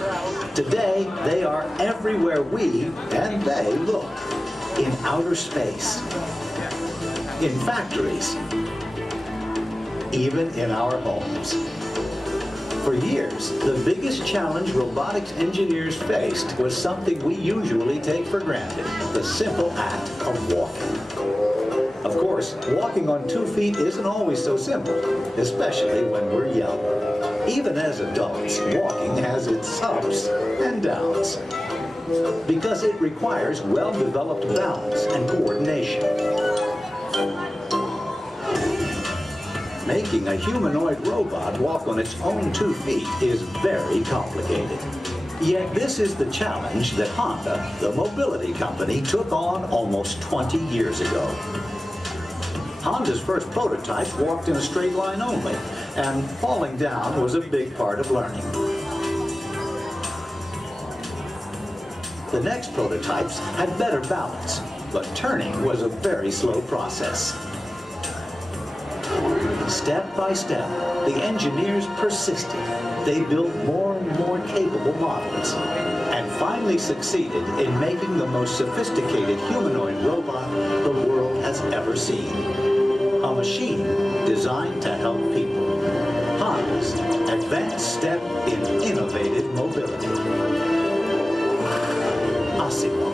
Today, they are everywhere we and they look. In outer space, in factories, even in our homes. For years, the biggest challenge robotics engineers faced was something we usually take for granted, the simple act of walking. Of course, walking on 2 feet isn't always so simple, especially when we're young. Even as adults, walking has its ups and downs, because it requires well-developed balance and coordination. Making a humanoid robot walk on its own 2 feet is very complicated. Yet this is the challenge that Honda, the mobility company, took on almost 20 years ago. Honda's first prototypes walked in a straight line only, and falling down was a big part of learning. The next prototypes had better balance, but turning was a very slow process. Step by step, the engineers persisted. They built more and more capable models, and finally succeeded in making the most sophisticated humanoid robot the world has ever seen. A machine designed to help people. Honda's Advanced step in innovative mobility. Osimo.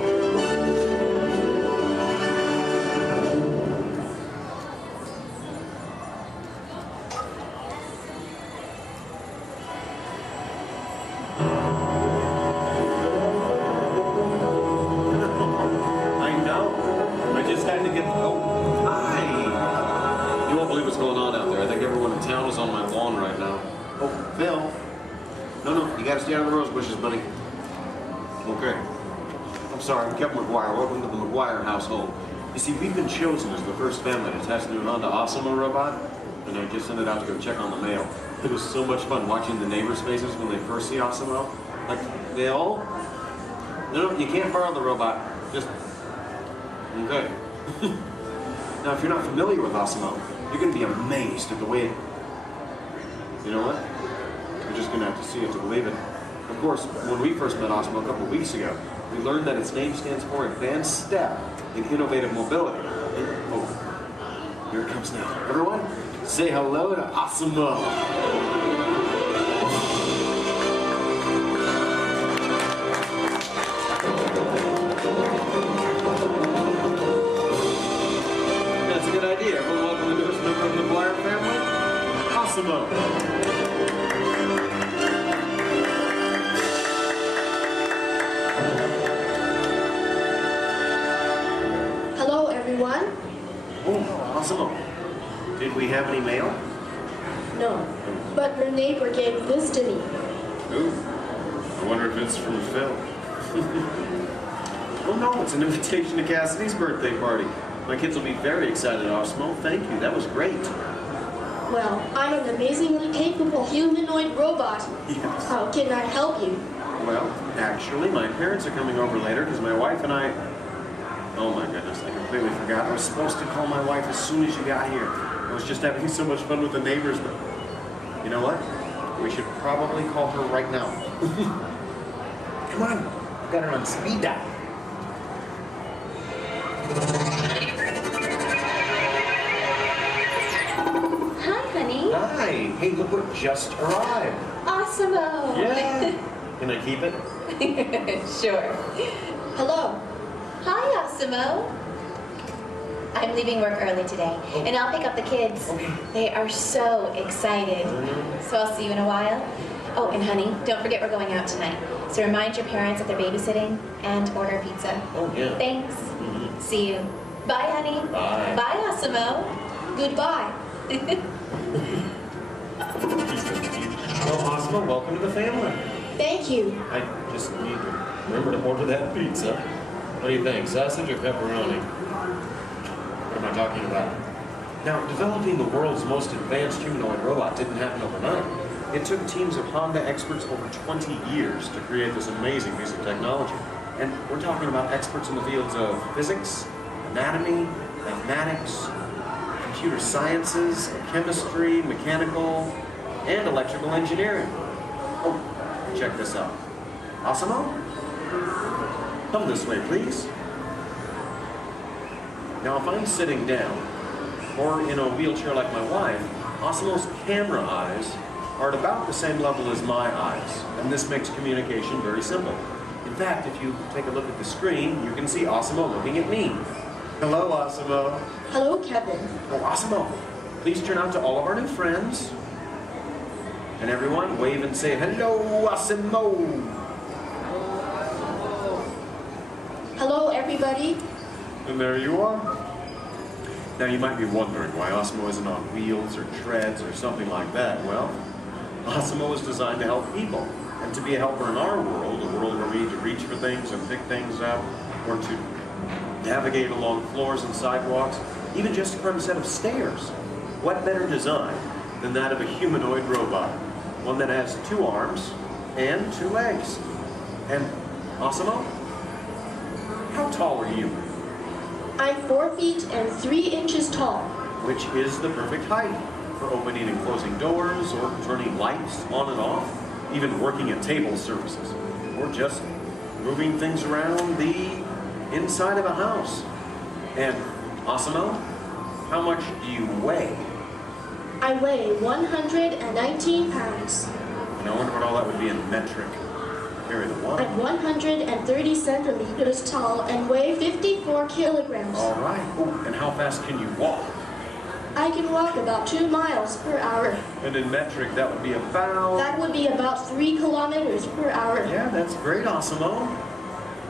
Stay out of the rose bushes, buddy. Okay. I'm sorry, I'm Kevin McGuire. Welcome to the McGuire household. You see, we've been chosen as the first family to test the new Honda Osimo robot, and I just sent it out to go check on the mail. It was so much fun watching the neighbors' faces when they first see Osimo. Like, they all... No, you can't borrow the robot. Just... Okay. Now, if you're not familiar with Osimo, you're going to be amazed at the way it... You know what? You're just going to have to see it to believe it. Of course, when we first met Osimo a couple of weeks ago, we learned that its name stands for Advanced Step in Innovative Mobility. Oh, here it comes now. Everyone, say hello to Osimo. That's a good idea. Everyone welcome the newest member of the McGuire family, Osimo. Oh, Osimo, did we have any mail? No, but your neighbor gave this to me. Ooh, I wonder if it's from Phil. Oh no, it's an invitation to Cassidy's birthday party. My kids will be very excited, Osimo. Thank you, that was great. Well, I'm an amazingly capable humanoid robot. Yes. How can I help you? Well, actually, my parents are coming over later because my wife and I... Oh my goodness, I completely forgot. I was supposed to call my wife as soon as you got here. I was just having so much fun with the neighbors, but you know what? We should probably call her right now. Come on, I've got her on speed dial. Hi, honey. Hi. Hey, look what just arrived. Osimo. Yeah. Can I keep it? Sure. Hello. Hi, Osimo. I'm leaving work early today, and I'll pick up the kids. Okay. They are so excited. So I'll see you in a while. Oh, and honey, don't forget we're going out tonight. So remind your parents that they're babysitting and order pizza. Oh, yeah. Thanks. See you. Bye, honey. Bye. Bye, Osimo. Goodbye. Well, Osimo, welcome to the family. Thank you. I just need to remember to order that pizza. What do you think, sausage or pepperoni? What am I talking about? Now, developing the world's most advanced humanoid robot didn't happen overnight. It took teams of Honda experts over 20 years to create this amazing piece of technology. And we're talking about experts in the fields of physics, anatomy, mathematics, computer sciences, chemistry, mechanical, and electrical engineering. Oh, check this out. Osimo? Come this way, please. Now, if I'm sitting down, or in a wheelchair like my wife, Osimo's camera eyes are at about the same level as my eyes, and this makes communication very simple. In fact, if you take a look at the screen, you can see Osimo looking at me. Hello, Osimo. Hello, Kevin. Oh, Osimo, please turn out to all of our new friends. And everyone, wave and say, hello, Osimo. Hello, everybody. And there you are. Now, you might be wondering why Osimo isn't on wheels or treads or something like that. Well, Osimo is designed to help people and to be a helper in our world, a world where we need to reach for things and pick things up, or to navigate along floors and sidewalks, even just to climb a set of stairs. What better design than that of a humanoid robot? One that has 2 arms and 2 legs. And Osimo, how tall are you? I'm 4 feet and 3 inches tall. Which is the perfect height for opening and closing doors, or turning lights on and off, even working at table surfaces, or just moving things around the inside of a house. And Osimo, how much do you weigh? I weigh 119 pounds. And I wonder what all that would be in metric. Carry the one. I'm 130 centimeters tall and weigh 54 kilograms. All right. Ooh, and how fast can you walk? I can walk about 2 miles per hour. And in metric, that would be about... That would be about 3 kilometers per hour. Yeah, that's great, Osimo.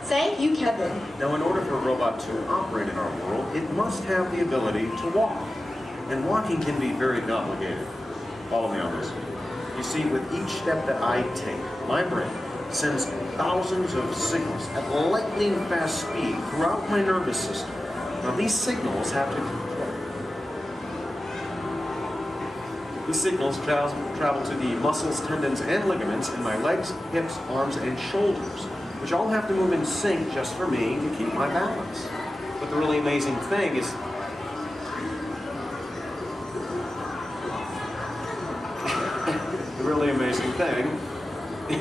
Thank you, Kevin. Now, in order for a robot to operate in our world, it must have the ability to walk. And walking can be very complicated. Follow me on this. You see, with each step that I take, my brain sends thousands of signals at lightning fast speed throughout my nervous system. Now, these signals have to... These signals travel to the muscles, tendons, and ligaments in my legs, hips, arms, and shoulders, which all have to move in sync just for me to keep my balance. But the really amazing thing is... the really amazing thing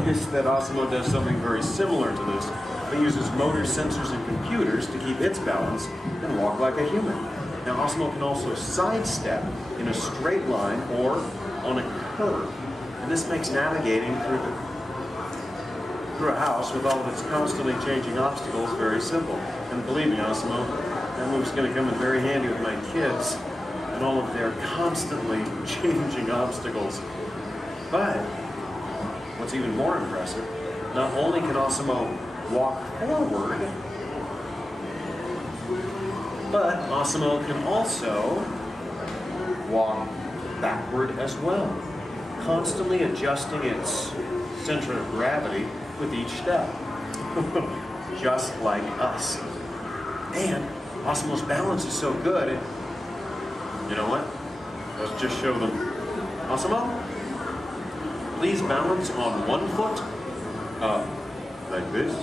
is that Osimo does something very similar to this. It uses motors, sensors, and computers to keep its balance and walk like a human. Now, Osimo can also sidestep in a straight line or on a curve. And this makes navigating through a house with all of its constantly changing obstacles very simple. And believe me, Osimo, that move's going to come in very handy with my kids and all of their constantly changing obstacles. But what's even more impressive, not only can Osimo walk forward, but Osimo can also walk backward as well, constantly adjusting its center of gravity with each step, just like us. And Osimo's balance is so good, you know what? Let's just show them. Osimo, please balance on one foot, like this.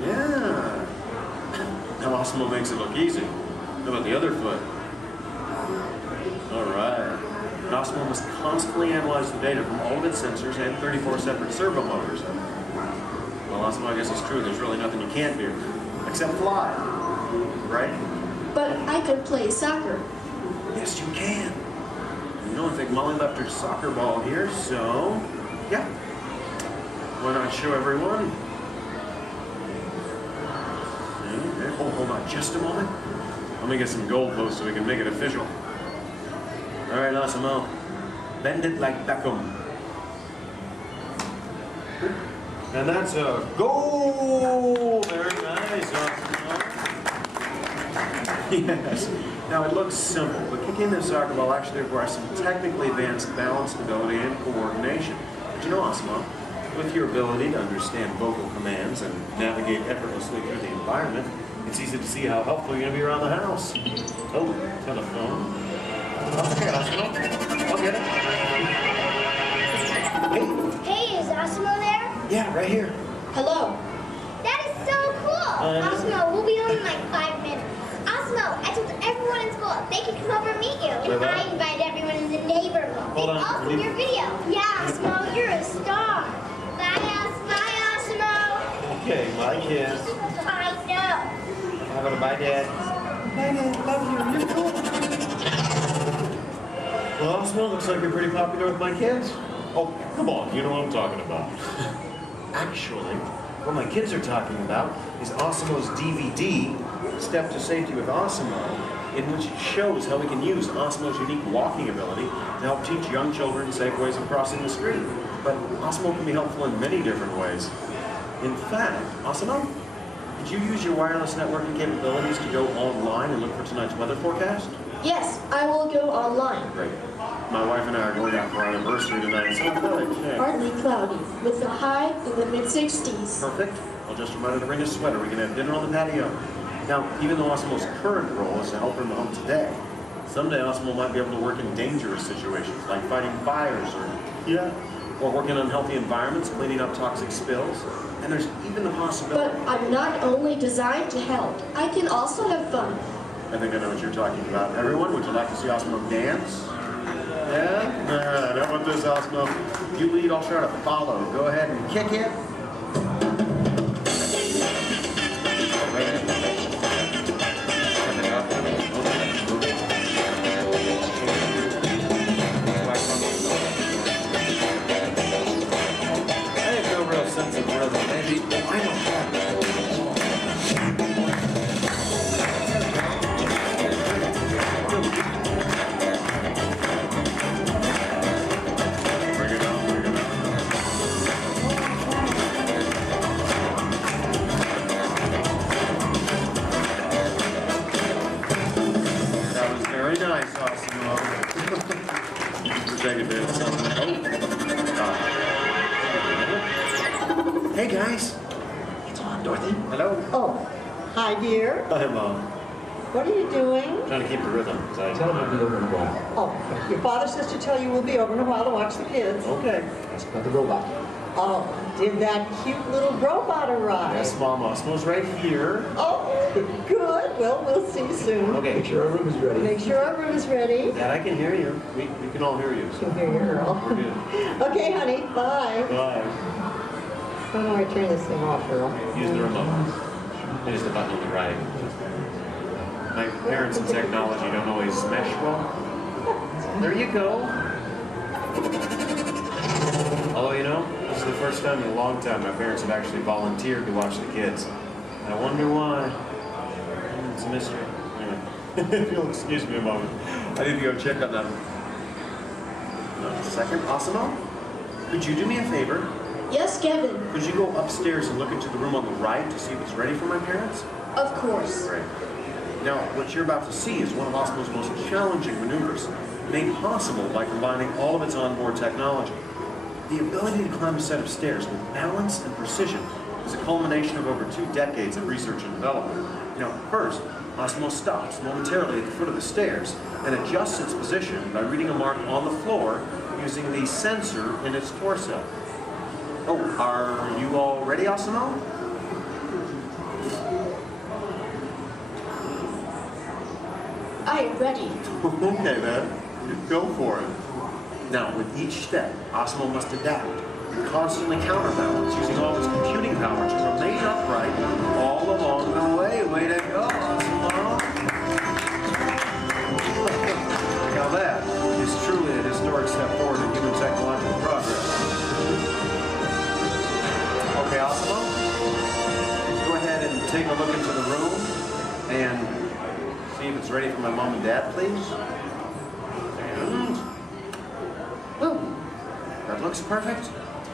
Yeah. Now Osimo makes it look easy. How about the other foot? All right. And Osimo must constantly analyze the data from all of its sensors and 34 separate servo motors. Well, Osimo, I guess it's true. There's really nothing you can't do, except fly, right? But I could play soccer. Yes, you can. You know, I think Molly left her soccer ball here, so yeah. Why not show everyone? Oh, hold on just a moment. Let me get some goalposts so we can make it official. All right, Osimo. Bend it like Beckham. And that's a goal! Very nice, Osimo. Yes. Now, it looks simple, but kicking the soccer ball actually requires some technically advanced balance, stability, and coordination. But you know, Osimo, with your ability to understand vocal commands and navigate effortlessly through the environment, it's easy to see how helpful you're going to be around the house. Oh, telephone. Okay, Osimo. I'll get it. Hey. Hey, is Osimo there? Yeah, right here. Hello. That is so cool. Osimo, we'll be home in like 5 minutes. Osimo, I told everyone in school they can come over and meet you. And I invited everyone in the neighborhood. Hold on. Also, your video. Yeah, Osimo, you're a star. Bye, Osimo. Okay, my kids. I know. How about a bye, Dad? Bye, Dad. Love you. You're cool. Well, Osimo, looks like you're pretty popular with my kids. Oh, come on. You know what I'm talking about. Actually, what my kids are talking about is Osimo's DVD, Step to Safety with Osimo, in which it shows how we can use Osimo's unique walking ability to help teach young children safe ways of crossing the street. But Osimo can be helpful in many different ways. In fact, Osimo, did you use your wireless networking capabilities to go online and look for tonight's weather forecast? Yes, I will go online. Great. My wife and I are going out for our anniversary tonight, so good. Yeah. Partly cloudy, with a high in the mid-60s. Perfect. I'll just remind her to bring a sweater. We can have dinner on the patio. Now, even though Osimo's current role is to help her in the home today, someday Osimo might be able to work in dangerous situations, like fighting fires or working in unhealthy environments, cleaning up toxic spills. And there's even the possibility... But I'm not only designed to help, I can also have fun. I think I know what you're talking about. Everyone, would you like to see Osimo dance? Yeah? All right, how about this, Osimo? You lead, I'll try to follow. Go ahead and kick it. Wish I could dance something. Hey guys. It's on, Dorothy. Hello. Oh, hi dear. Hi, Mom. What are you doing? Trying to keep the rhythm. Tell them we'll be over in a while. Oh, your father says to tell you we'll be over in a while to watch the kids. Okay. That's about the robot. Oh, did that cute little robot arrive? Yes, Mom. Osmo's right here. Oh, good. Well, we'll see you soon. Okay. Make sure our room is ready. Make sure our room is ready. Dad, I can hear you. We can all hear you. So. Can hear you, girl. We're good. Okay, honey. Bye. Bye. How do I turn this thing off, girl? Use the remote. There's the button on the right. My parents in technology don't always mesh well. There you go. Although, you know, this is the first time in a long time my parents have actually volunteered to watch the kids. I wonder why. It's a mystery. Anyway, if you'll excuse me a moment, I need to go check on them. A second. Osimo, could you do me a favor? Yes, Kevin. Could you go upstairs and look into the room on the right to see if it's ready for my parents? Of course. Great. Now, what you're about to see is one of Osmo's most challenging maneuvers, made possible by combining all of its onboard technology. The ability to climb a set of stairs with balance and precision is a culmination of over 2 decades of research and development. Now, first, Osmo stops momentarily at the foot of the stairs and adjusts its position by reading a mark on the floor using the sensor in its torso. Oh, are you all ready, Osmo? I am ready. Okay then, go for it. Now, with each step, Osmo must adapt and constantly counterbalance using all its computing power to remain upright all along the way. Way to go, Osmo! Now that is truly a historic step forward in human technological progress. Okay, Osmo, go ahead and take a look into the room and see if it's ready for my mom and dad, please. And... oh, that looks perfect.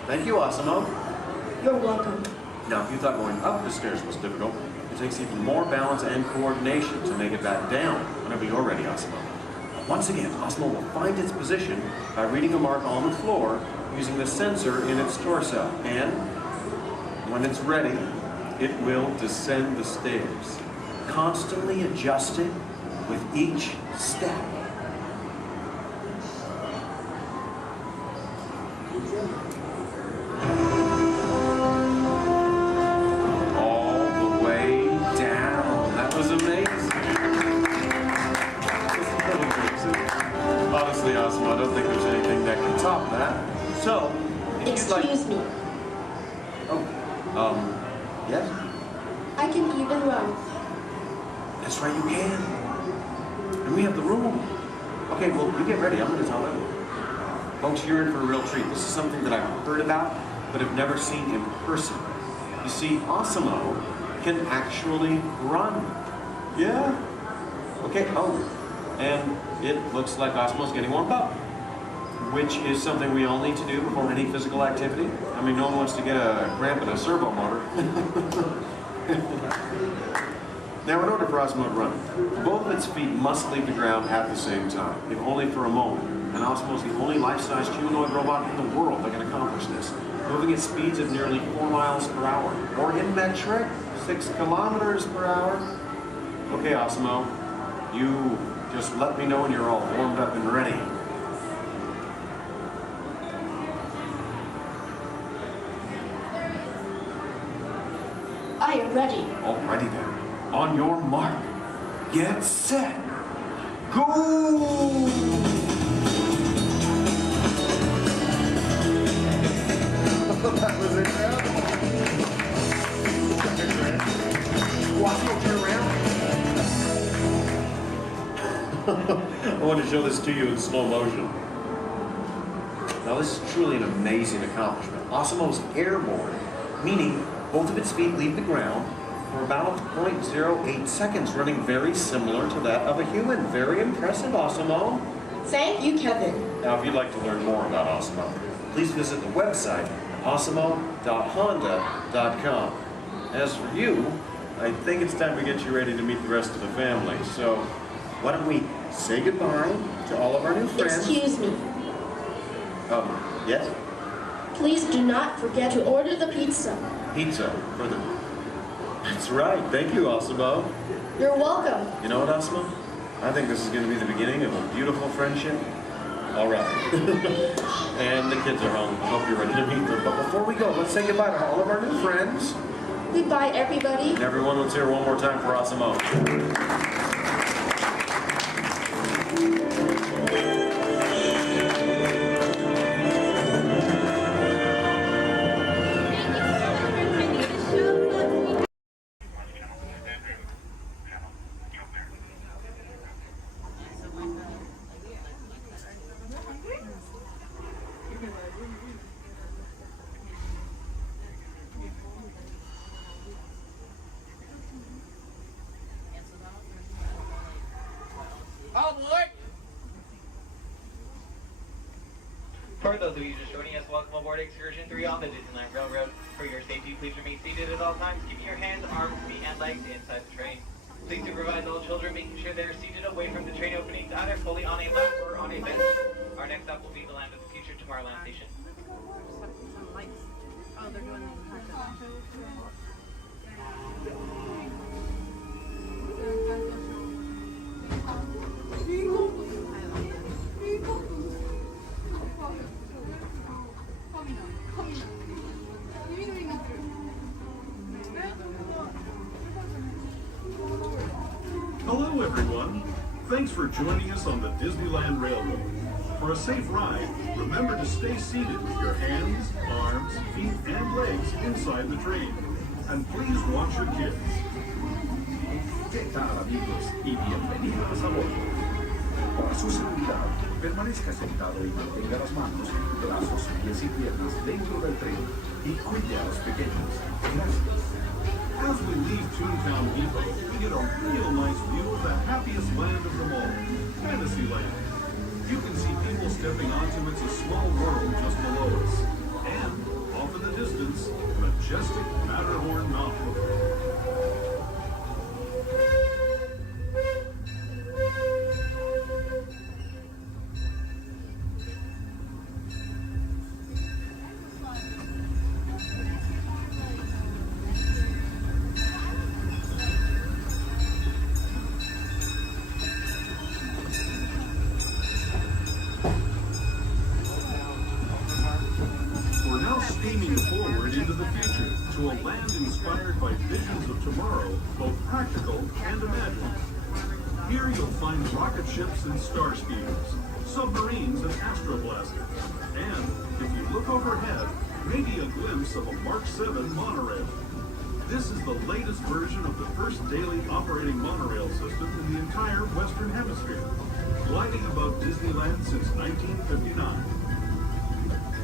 Thank you, Osmo. You're welcome. Now, if you thought going up the stairs was difficult, it takes even more balance and coordination to make it back down whenever you're ready, Osmo. Once again, Osmo will find its position by reading a mark on the floor using the sensor in its torso. And when it's ready, it will descend the stairs, constantly adjusting with each step. All the way down. That was amazing. Honestly, Osmo, I don't think there's anything that can top that. So, if you'd like... Excuse me. Oh, yes? I can even run. That's right, you can. And we have the room. Okay, well, you get ready. I'm going to tell them. Folks, you're in for a real treat. This is something that I've heard about, but have never seen in person. You see, Osmo can actually run. Yeah. Okay, oh, and it looks like Osmo's getting warmed up, which is something we all need to do before any physical activity. I mean, no one wants to get a cramp in a servo motor. Now, in order for Osmo to run, both of its feet must leave the ground at the same time, if only for a moment. And Osmo is the only life-sized humanoid robot in the world that can accomplish this, moving at speeds of nearly 4 miles per hour, or in metric, 6 kilometers per hour. Okay, Osmo, you just let me know when you're all warmed up and ready. I am ready. Alrighty then. On your mark, get set, go! That was incredible. Watch me turn around. I want to show this to you in slow motion. Now this is truly an amazing accomplishment. Osmo's airborne, meaning both of its feet leave the ground for about 0.08 seconds, running very similar to that of a human. Very impressive, Osmo. Thank you, Kevin. Now, if you'd like to learn more about Osmo, please visit the website, osmo.honda.com. As for you, I think it's time we get you ready to meet the rest of the family. So, why don't we say goodbye to all of our new friends. Excuse me. Yes? Please do not forget to order the pizza. Pizza for the... That's right. Thank you, Osimo. You're welcome. You know what, Osimo? I think this is going to be the beginning of a beautiful friendship. All right. And the kids are home. I hope you're ready to meet them. But before we go, let's say goodbye to all of our new friends. Goodbye, everybody. And everyone, let's hear one more time for Osimo. For those of you just joining us, welcome aboard Excursion 3 on the Disneyland Railroad. For your safety, please remain seated at all times, keeping your hands, arms, feet, and legs inside the train. Please supervise all children, making sure they're seated away from the train openings, either fully on a lap or on a bench. Our next stop will be the Land of the Future, Tomorrowland Station. Oh, they're doing Hello, everyone. Thanks for joining us on the Disneyland Railroad. For a safe ride, remember to stay seated with your hands, arms, feet, and legs inside the train. And please watch your kids. ¿Qué tal, amigos? Y bienvenidos a bordo. Para su seguridad, permanezca sentado y mantenga las manos, brazos, pies y piernas dentro del tren y cuide a los pequeños. Gracias. As we leave Toontown Depot, we get a real nice view of the happiest land of them all, Fantasyland. You can see people stepping onto It's a Small World just below us. And, off in the distance, majestic Matterhorn Mountain. Steaming forward into the future to a land inspired by visions of tomorrow, both practical and imagined. Here you'll find rocket ships and star speeders, submarines and astroblasters, and, if you look overhead, maybe a glimpse of a Mark 7 monorail. This is the latest version of the first daily operating monorail system in the entire Western Hemisphere, gliding above Disneyland since 1959.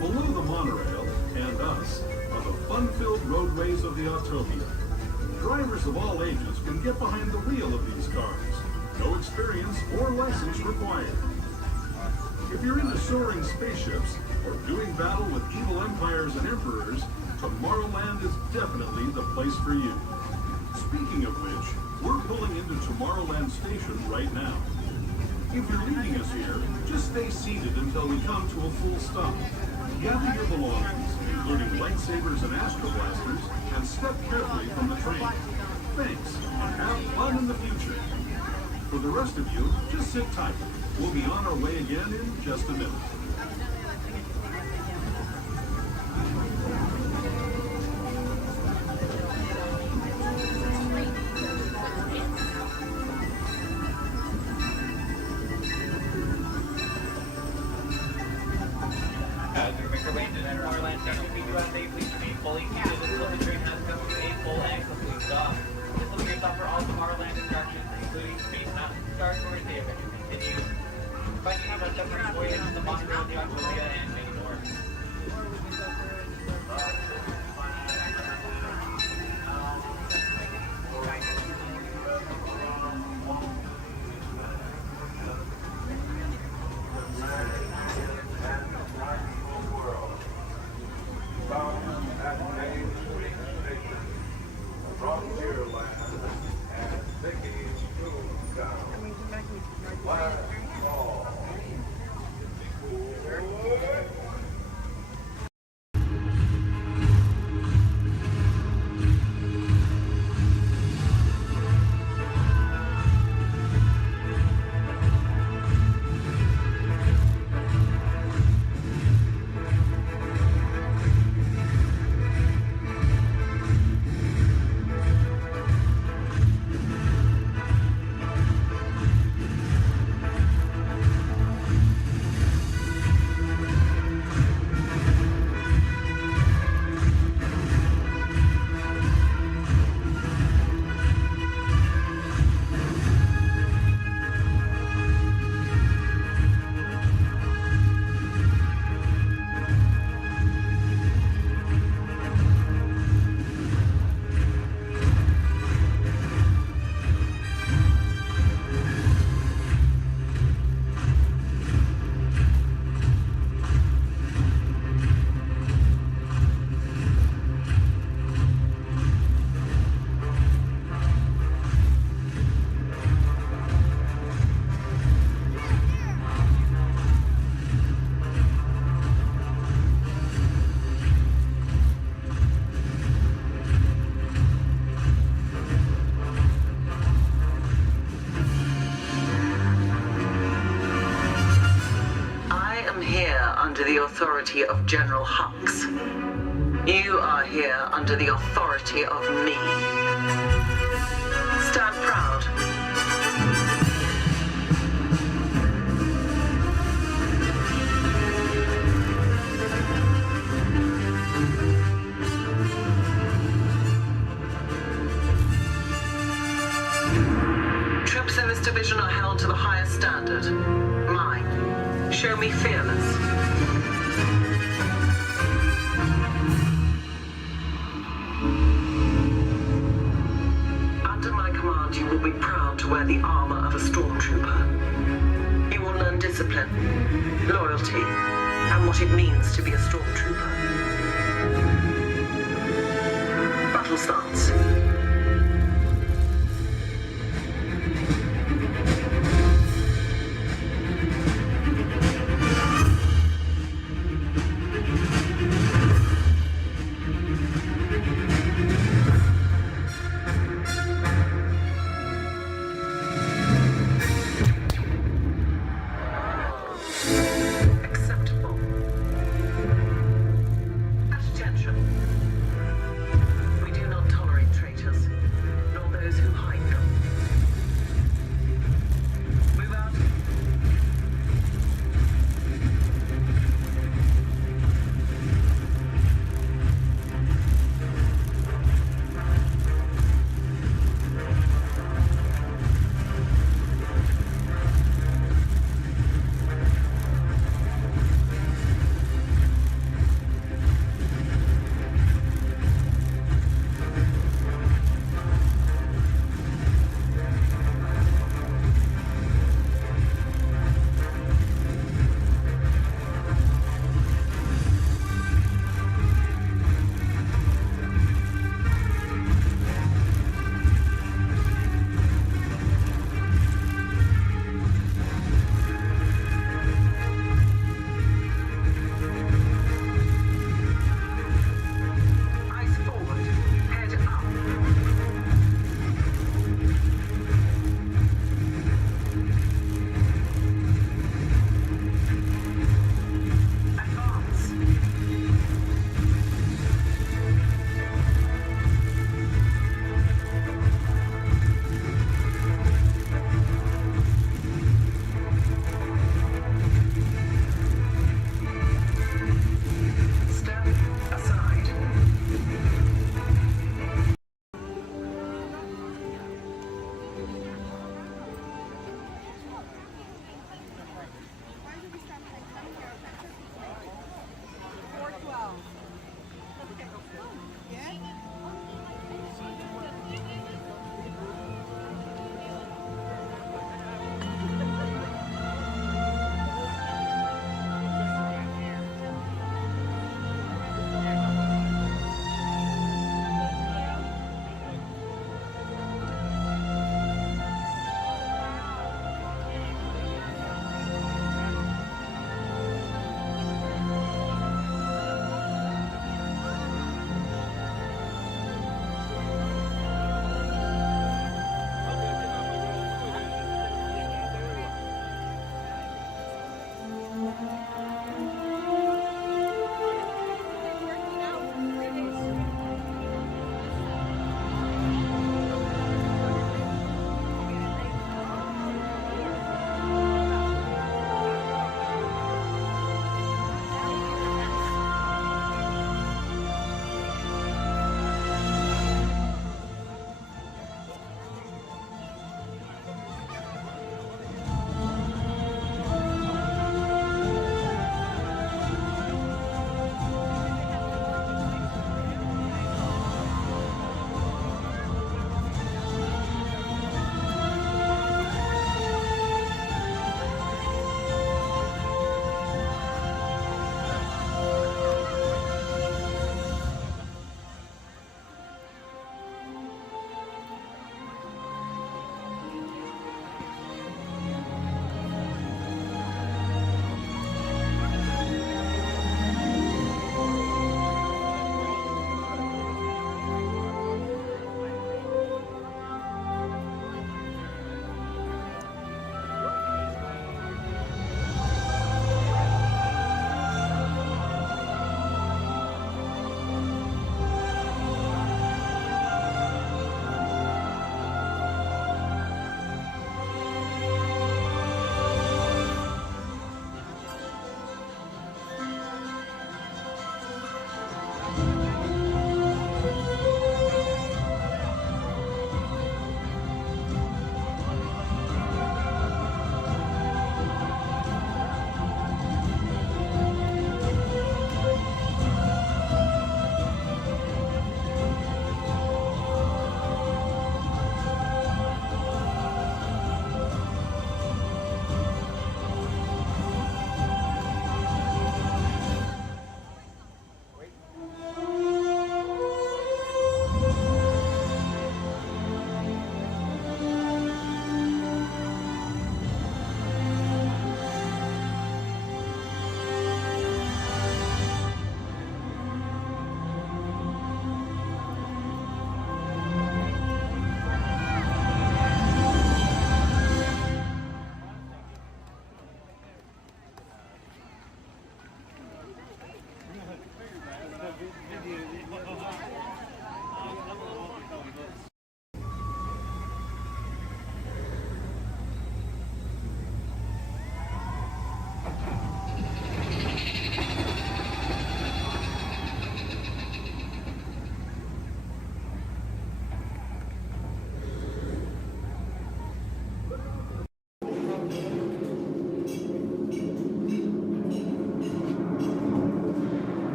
Below the monorail, and us, are the fun-filled roadways of the Autopia. Drivers of all ages can get behind the wheel of these cars. No experience or license required. If you're into soaring spaceships or doing battle with evil empires and emperors, Tomorrowland is definitely the place for you. Speaking of which, we're pulling into Tomorrowland Station right now. If you're leaving us here, just stay seated until we come to a full stop. Gather your belongings, including lightsabers and astroblasters, and step carefully from the train. Thanks, and have fun in the future. For the rest of you, just sit tight. We'll be on our way again in just a minute. As we make our way into Tomorrowland Station, we do ask that you please remain fully seated until the train has come to a full and complete stop. This will be your stop for all Tomorrowland attractions, including Space Mountain, Star Tours, The Adventure Continues, Finding Nemo, Submarine Voyage, the Monster, the Autopia, and many more. Frontierland and Mickey's Toontown. Land under the authority of General Hux. You are here under the authority of me. Stand proud. Troops in this division are held to the highest standard. Mine. Show me fearless. Under my command, you will be proud to wear the armor of a stormtrooper. You will learn discipline, loyalty, and what it means to be a stormtrooper. Battle starts. Attention. We do not tolerate traitors.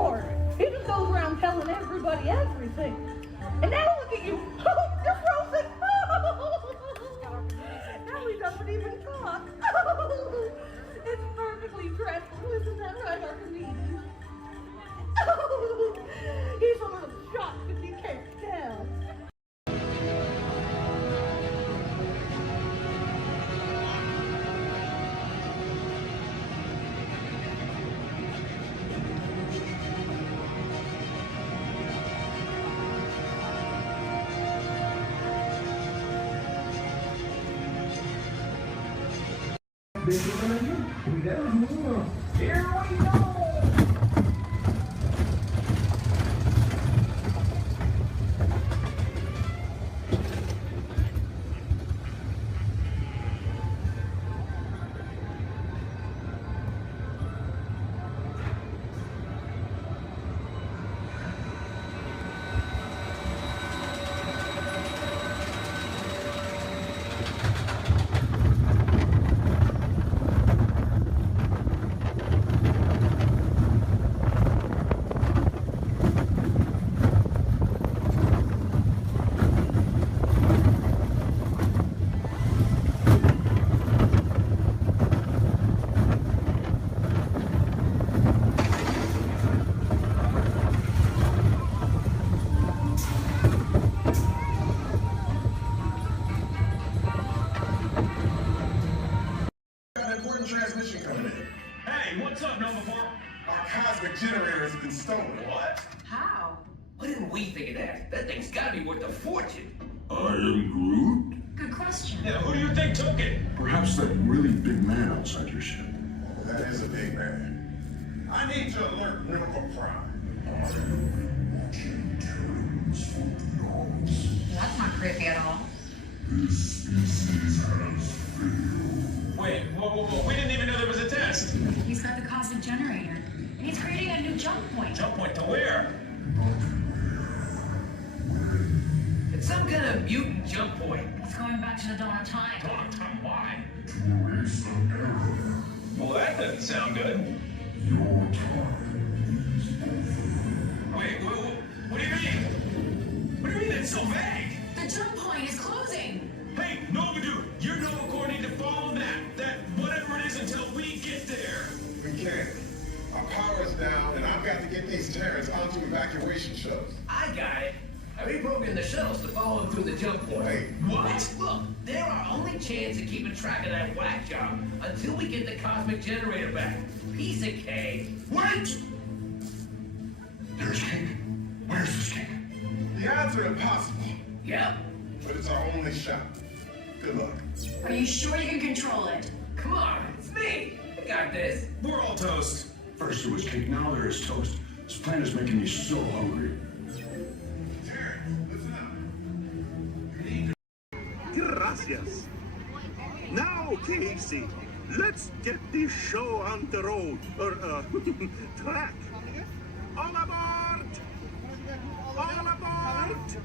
Lord. He just goes around telling everybody everything. And now look at you. Oh, you're frozen. Now he doesn't even talk. It's perfectly dreadful. Isn't that right, Archimedes? He's a little shocked if you can't tell. Here we go! Transmission coming in. Hey, what's up, Nova Corp? Our cosmic generator has been stolen. What? How? Why didn't we think of that? That thing's gotta be worth a fortune. I am Groot? Good question. Yeah, who do you think took it? Perhaps that really big man outside your ship. That is a big man. I need to alert Rimmer Prime. That's not creepy at all. This species has failed. Wait, whoa. We didn't even know there was a test. He's got the cosmic generator. And he's creating a new jump point. Jump point to where? It's some kind of mutant jump point. It's going back to the dawn of time. Dawn of time, why? To erase the error. Well, that doesn't sound good. Your time is over. Wait, what do you mean? What do you mean it's so vague? The jump point is closing. Hey, Nova Dude, your Nova Corps need to follow that whatever it is until we get there. We can't. Our power's down, and I've got to get these Terrans onto evacuation shuttles. I got it. I reprogrammed the shuttles to follow him through the jump point. Wait, what? Look, they're our only chance of keeping track of that whack job until we get the cosmic generator back. Piece of cake. Wait! There's King. Where's this King? The odds are impossible. Yep. But it's our only shot. Good luck. Are you sure you can control it? Come on, it's me. I got this. We're all toast. First there was cake, now there is toast. This plan is making me so hungry. Terrence, listen up. You need to... Gracias. Now, Casey, let's get this show on the road, or, track. All aboard! All aboard!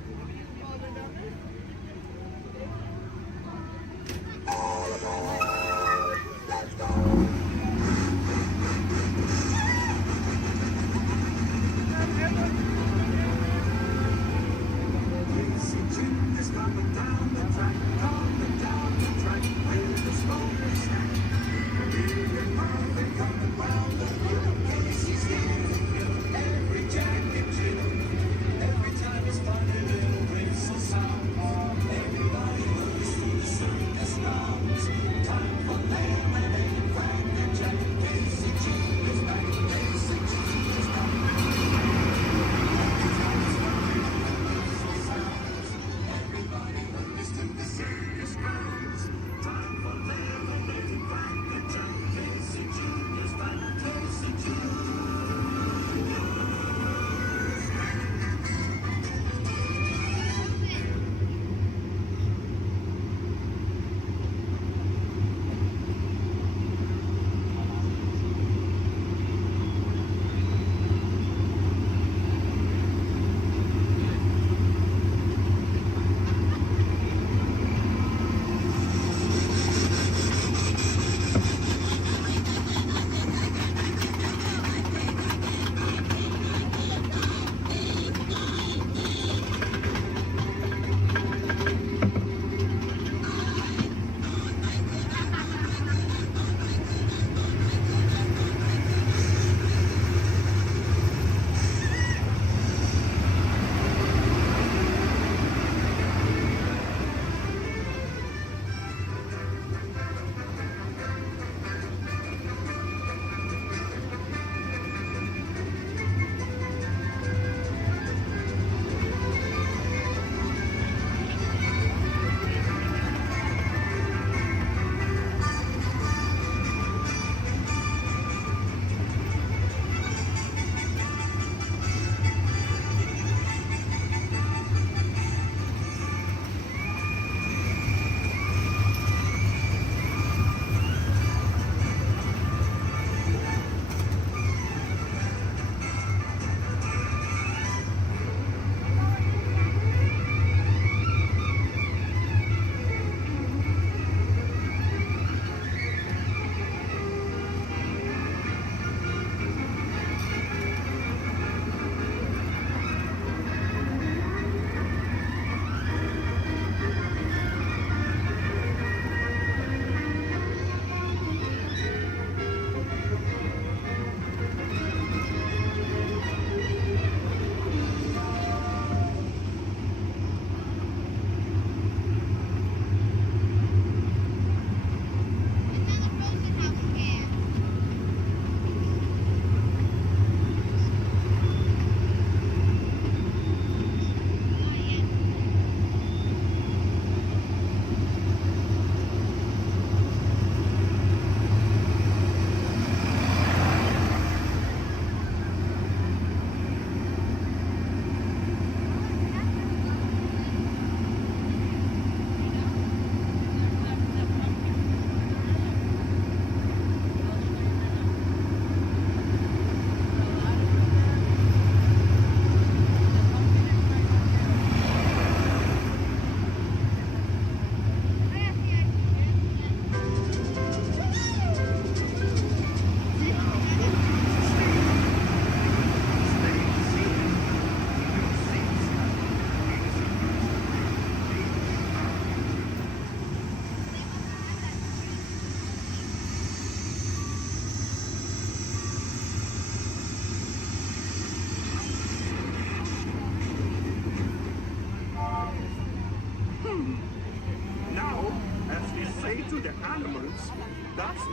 All aboard! Let's go! Casey Jim is coming down the track, coming down the track, with the smoke and snack. Big and Marvin coming round the hill, Casey's here.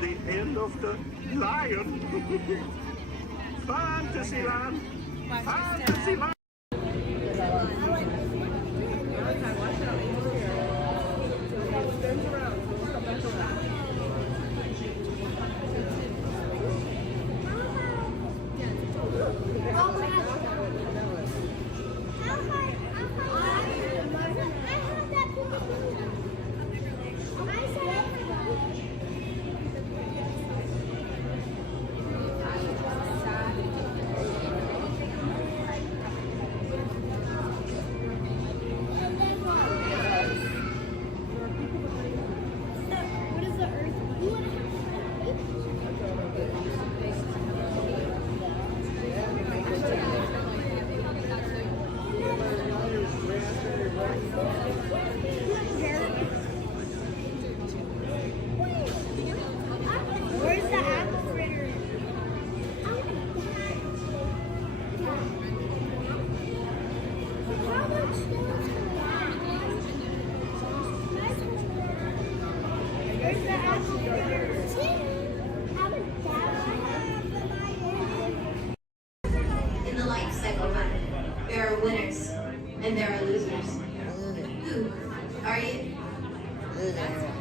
the end of the lion. Fantasyland! Fantasyland! In the life cycle run, there are winners and there are losers. Who are you? Loser.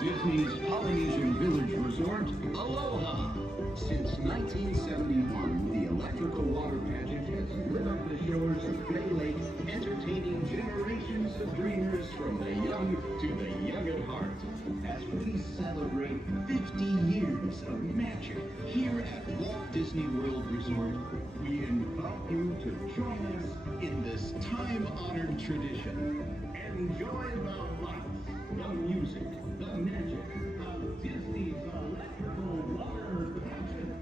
Disney's Polynesian Village Resort, Aloha. Since 1971, the electrical water pageant has lit up the shores of Bay Lake, entertaining generations of dreamers from the young to the young at heart. As we celebrate 50 years of magic here at Walt Disney World Resort, we invite you to join us in this time-honored tradition. Enjoy the lights, the music, the magic of Disney's electrical water pageant.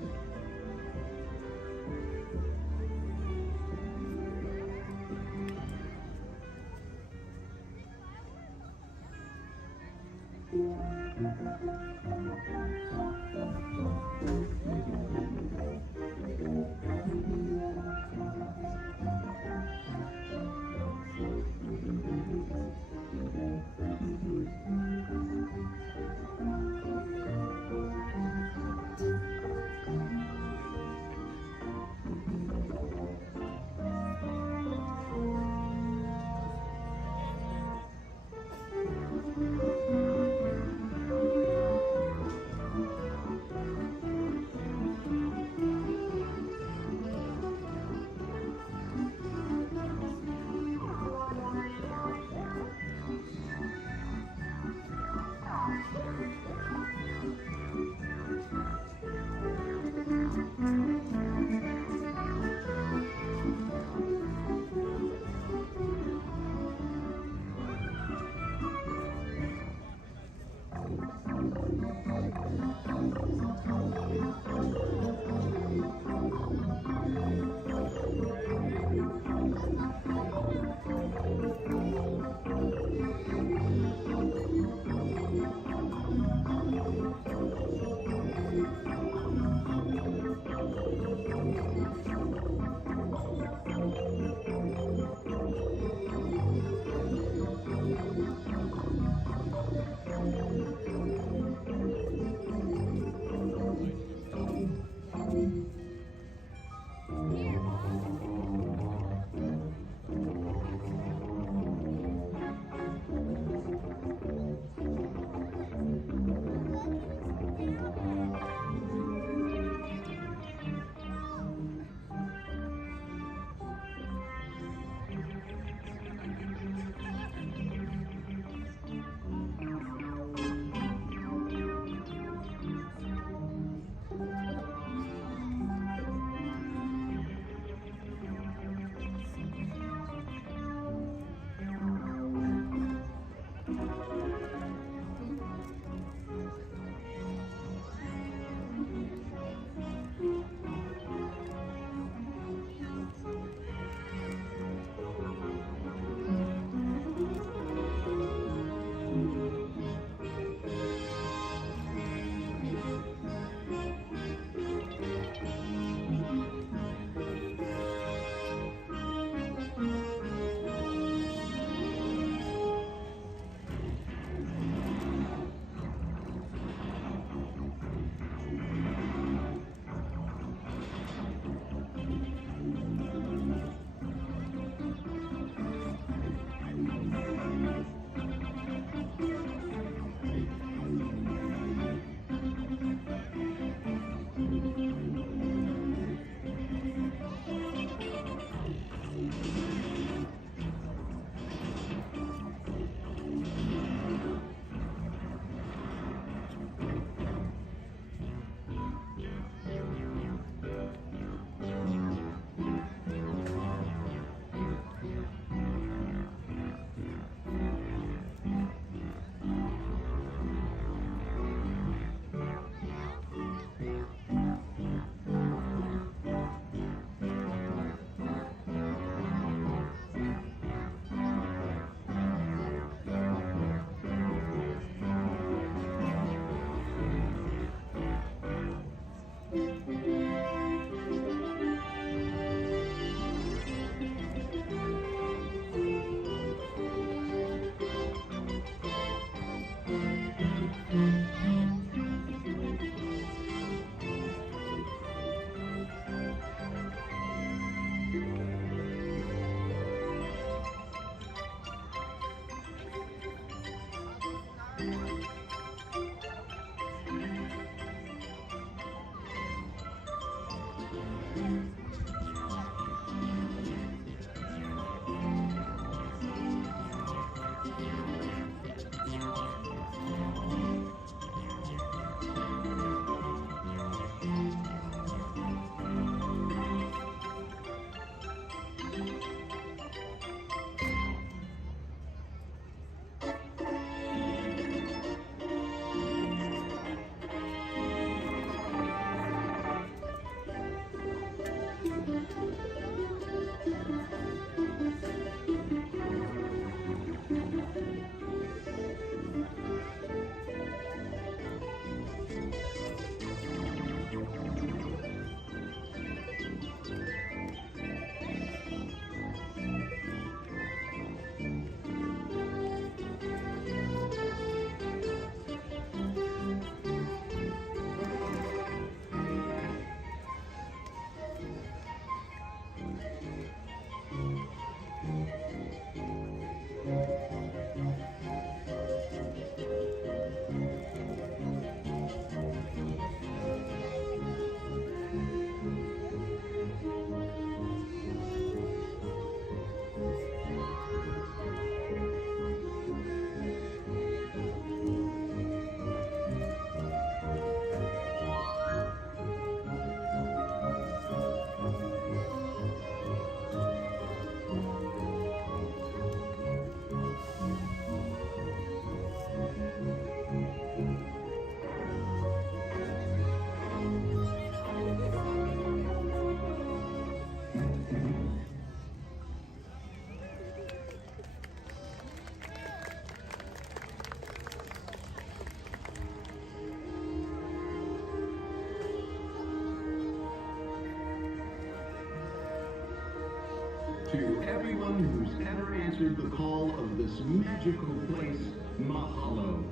To everyone who's ever answered the call of this magical place, mahalo.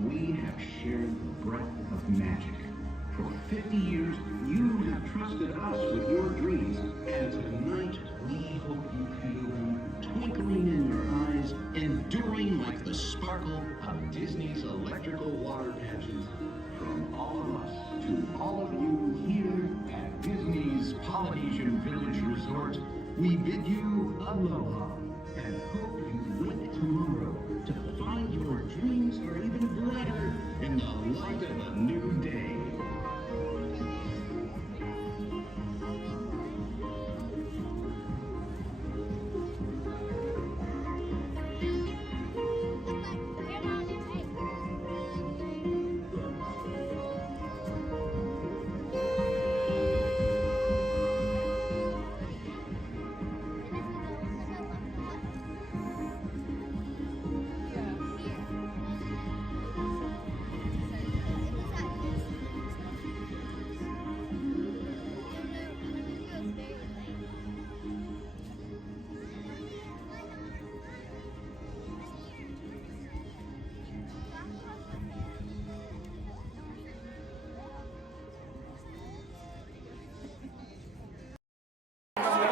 We have shared the breath of magic. For 50 years, you have trusted us with your dreams, and tonight we hope you feel them twinkling in your eyes, enduring like the sparkle of Disney's electrical water patches. From all of us to all of you here at Disney's Polynesian Village Resort, we bid you aloha and hope you wake tomorrow to find your dreams are even brighter in the light of a new day.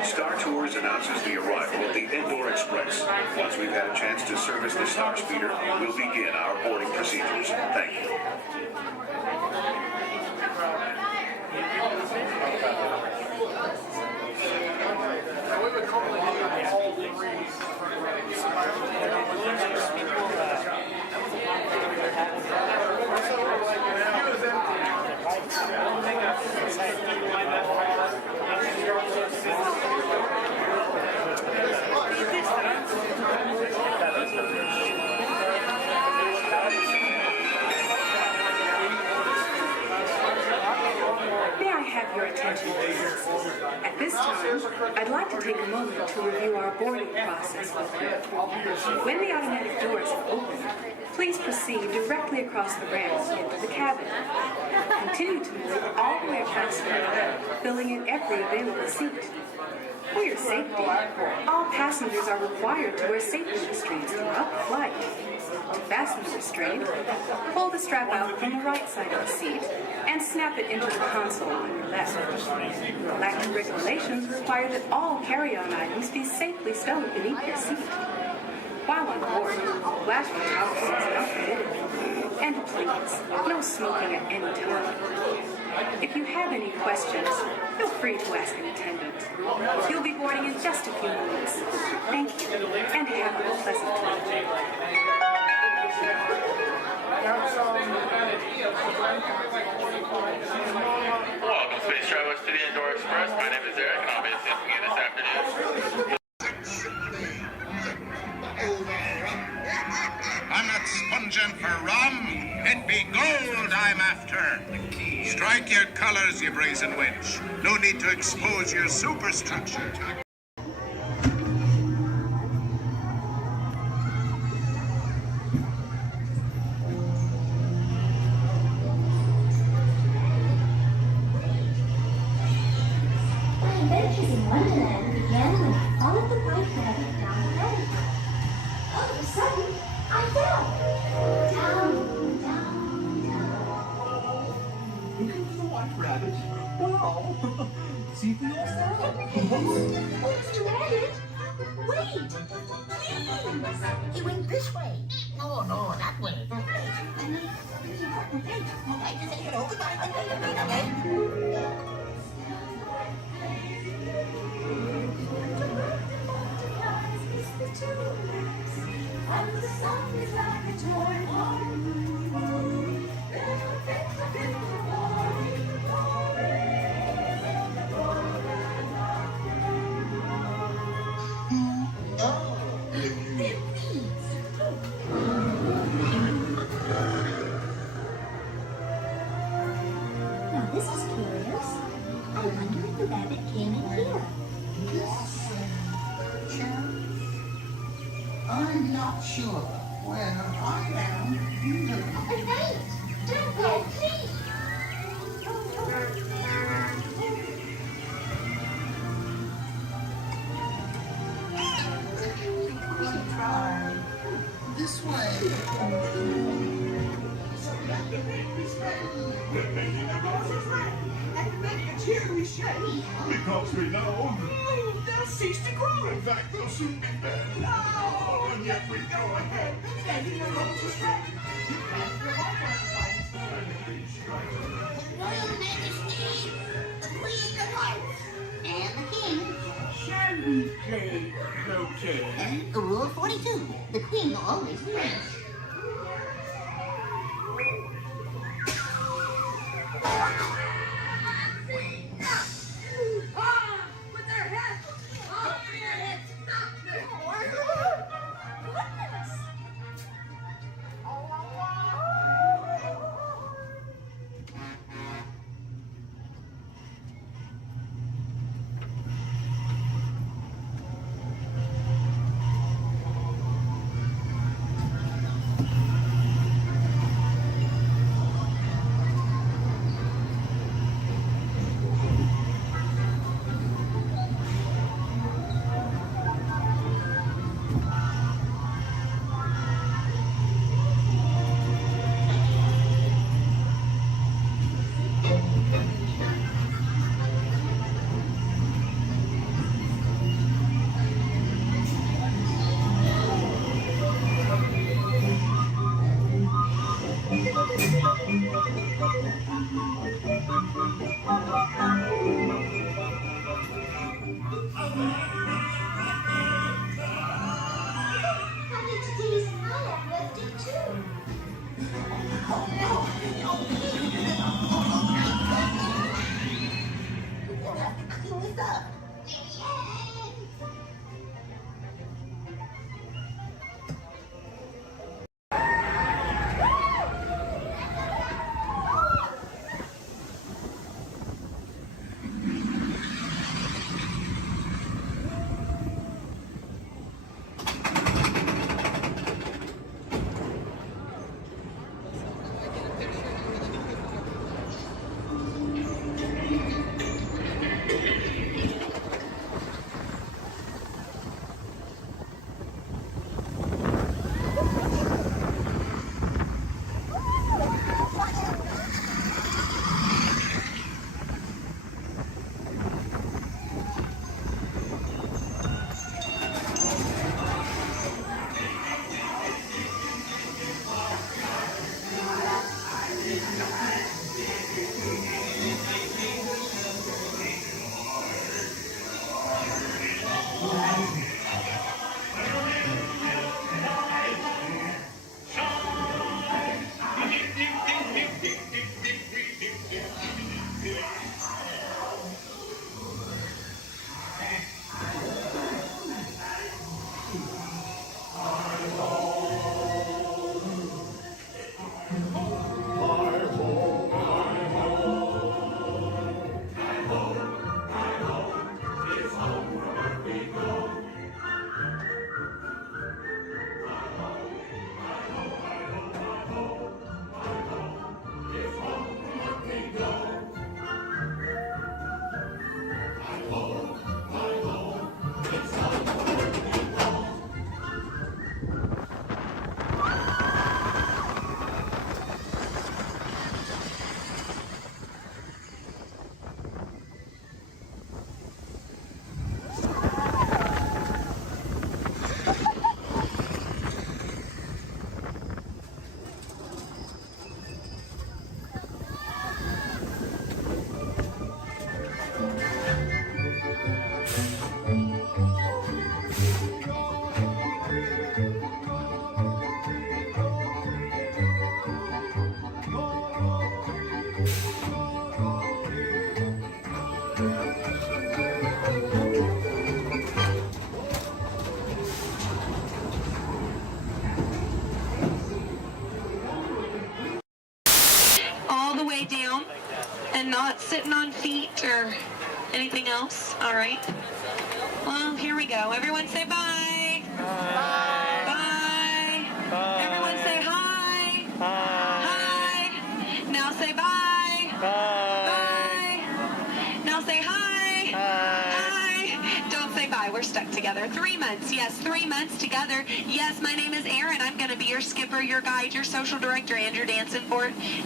Star Tours announces the arrival of the Indoor Express. Once we've had a chance to service the Star Speeder, we'll begin our boarding procedures. Thank you. May I have your attention, please? At this time, I'd like to take a moment to review our boarding process with you. When the automatic doors are open, please proceed directly across the ramp into the cabin. Continue to move all the way across the ramp, filling in every available seat. For your safety, all passengers are required to wear safety restraints throughout the flight. To fasten the restraint, pull the strap out from the right side of the seat and snap it into the console on your left. Lacking regulations require that all carry-on items be safely stowed beneath your seat. While on board, flash photography is not permitted. And please, no smoking at any time. If you have any questions, feel free to ask an attendant. You'll be boarding in just a few moments. Thank you, and have a pleasant time. Welcome, space travelers, to the Indoor Express. My name is Eric, and I'll be assisting you this afternoon. I'm not sponging for rum. It be gold I'm after. Strike your colors, you brazen wench. No need to expose your superstructure. My adventures in Wonderland began when I followed the white rabbit down the road. All of a sudden, I fell. Down, down, down. Looking for the white rabbit? Wow! See for yourself. Oh, Mr. Rabbit, wait, please. He went this way. No, no, that way. Okay, just say hello. Goodbye. Okay. And the sun is like a toy Now this is curious. I wonder if the rabbit came in here. I'm not sure. Well, I am. But wait! Don't go, please! Try this way. They're making the roses red and make a cheery shake. Because we know they'll cease to grow. In fact, they'll soon be dead. No, and yet we go ahead making the roses red. Royal Majesty, the Queen of Hearts, and the King. Shall we play croquet? And Rule 42, the Queen always wins. With their heads! Oh, with their heads! way down and not sitting on feet or anything else? All right. Well, here we go. Everyone say bye. Bye. Bye. Bye. Everyone say hi. Bye. Hi. Now say bye. Bye. Bye. Now say hi. Hi. Don't say bye. We're stuck together. 3 months. Yes, 3 months together. Yes, my name is Erin. I'm going to be your skipper, your guide, your social director, and your dance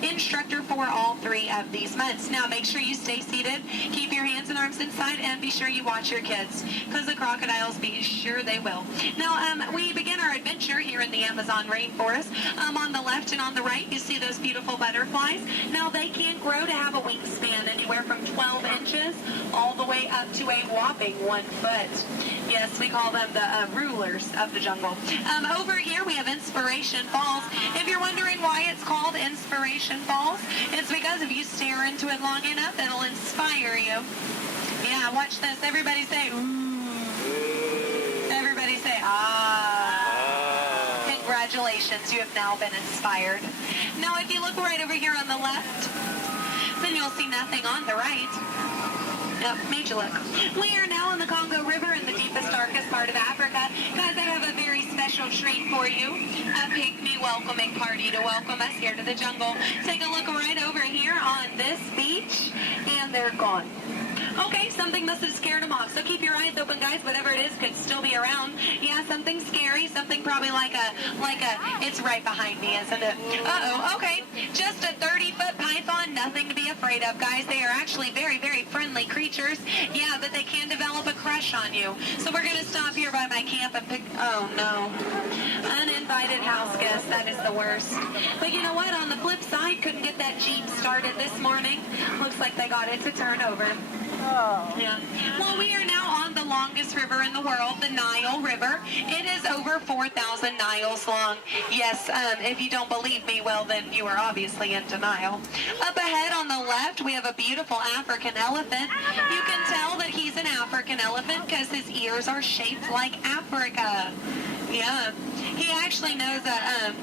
instructor for all 3 of these months. Now, make sure you stay seated. Keep your hands and arms inside, and be sure you watch your kids, because the crocodiles, be sure they will. Now, we begin our adventure here in the Amazon rainforest. On the left and on the right, you see those beautiful butterflies. Now, they can grow to have a wingspan anywhere from 12 inches all the way up to a whopping 1 foot. Yes, we call them the rulers of the jungle. Over here, we have Inspiration Falls. If you're wondering why it's called Inspiration Falls, it's because if you stare into it long enough, it'll inspire you. Yeah, watch this. Everybody say, ooh. Everybody say, ah. Congratulations, you have now been inspired. Now, if you look right over here on the left, then you'll see nothing on the right. Yep, made you look. We are now in the Congo River in the deepest, darkest part of Africa. Guys, I have a very special treat for you. A pygmy welcoming party to welcome us here to the jungle. Take a look right over here on this beach, and they're gone. Okay, something must have scared them off. So keep your eyes open, guys. Whatever it is could still be around. Yeah, something scary. Something probably like a, it's right behind me, isn't it? Uh-oh, okay. Just a 30-foot python. Nothing to be afraid of, guys. They are actually very, very friendly creatures. Yeah, but they can develop a crush on you. So we're going to stop here by my camp and pick, oh no. Uninvited house guests. That is the worst. But you know what? On the flip side, couldn't get that Jeep started this morning. Looks like they got it to turn over. Oh. Yeah. Well, we are now on the longest river in the world, the Nile River. It is over 4,000 miles long. Yes, if you don't believe me, well, then you are obviously in denial. Up ahead on the left, we have a beautiful African elephant. You can tell that he's an African elephant because his ears are shaped like Africa. Yeah. He actually knows a,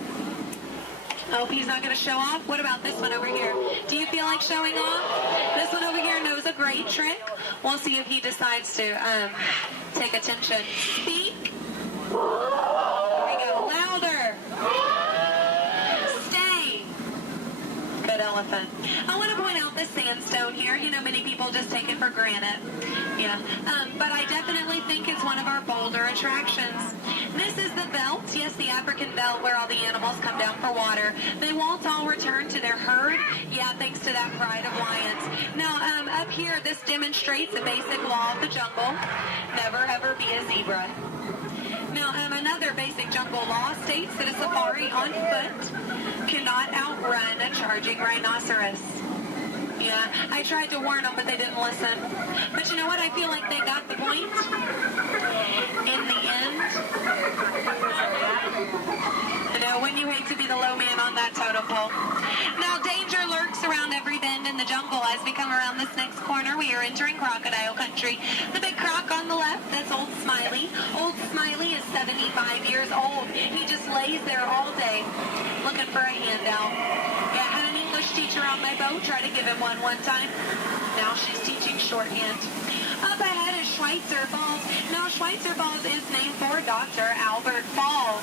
oh, he's not going to show off? What about this one over here? Do you feel like showing off? This one over here knows a great trick. We'll see if he decides to take attention. Speak. There we go. Louder. Stay. Good elephant. I want to point out this sandstone here. You know, many people just take it for granted. Yeah. But I definitely think it's one of our bolder attractions. This is the belt, yes, the African belt where all the animals come down for water. They won't all return to their herd, yeah, thanks to that pride of lions. Now, up here, this demonstrates the basic law of the jungle. Never, ever be a zebra. Now, another basic jungle law states that a safari on foot cannot outrun a charging rhinoceros. Yeah, I tried to warn them, but they didn't listen. But you know what? I feel like they got the point. In the end, you know, when you hate to be the low man on that totem pole. Now, danger lurks around every bend in the jungle. As we come around this next corner, we are entering crocodile country. The big croc on the left, that's Old Smiley. Old Smiley is 75 years old. He just lays there all day looking for a handout. Yeah, I had an English teacher on my boat. Try to give him one time. Now she's teaching shorthand. Up ahead is Schweitzer Falls. Now, Schweitzer Falls is named for Dr. Albert Falls.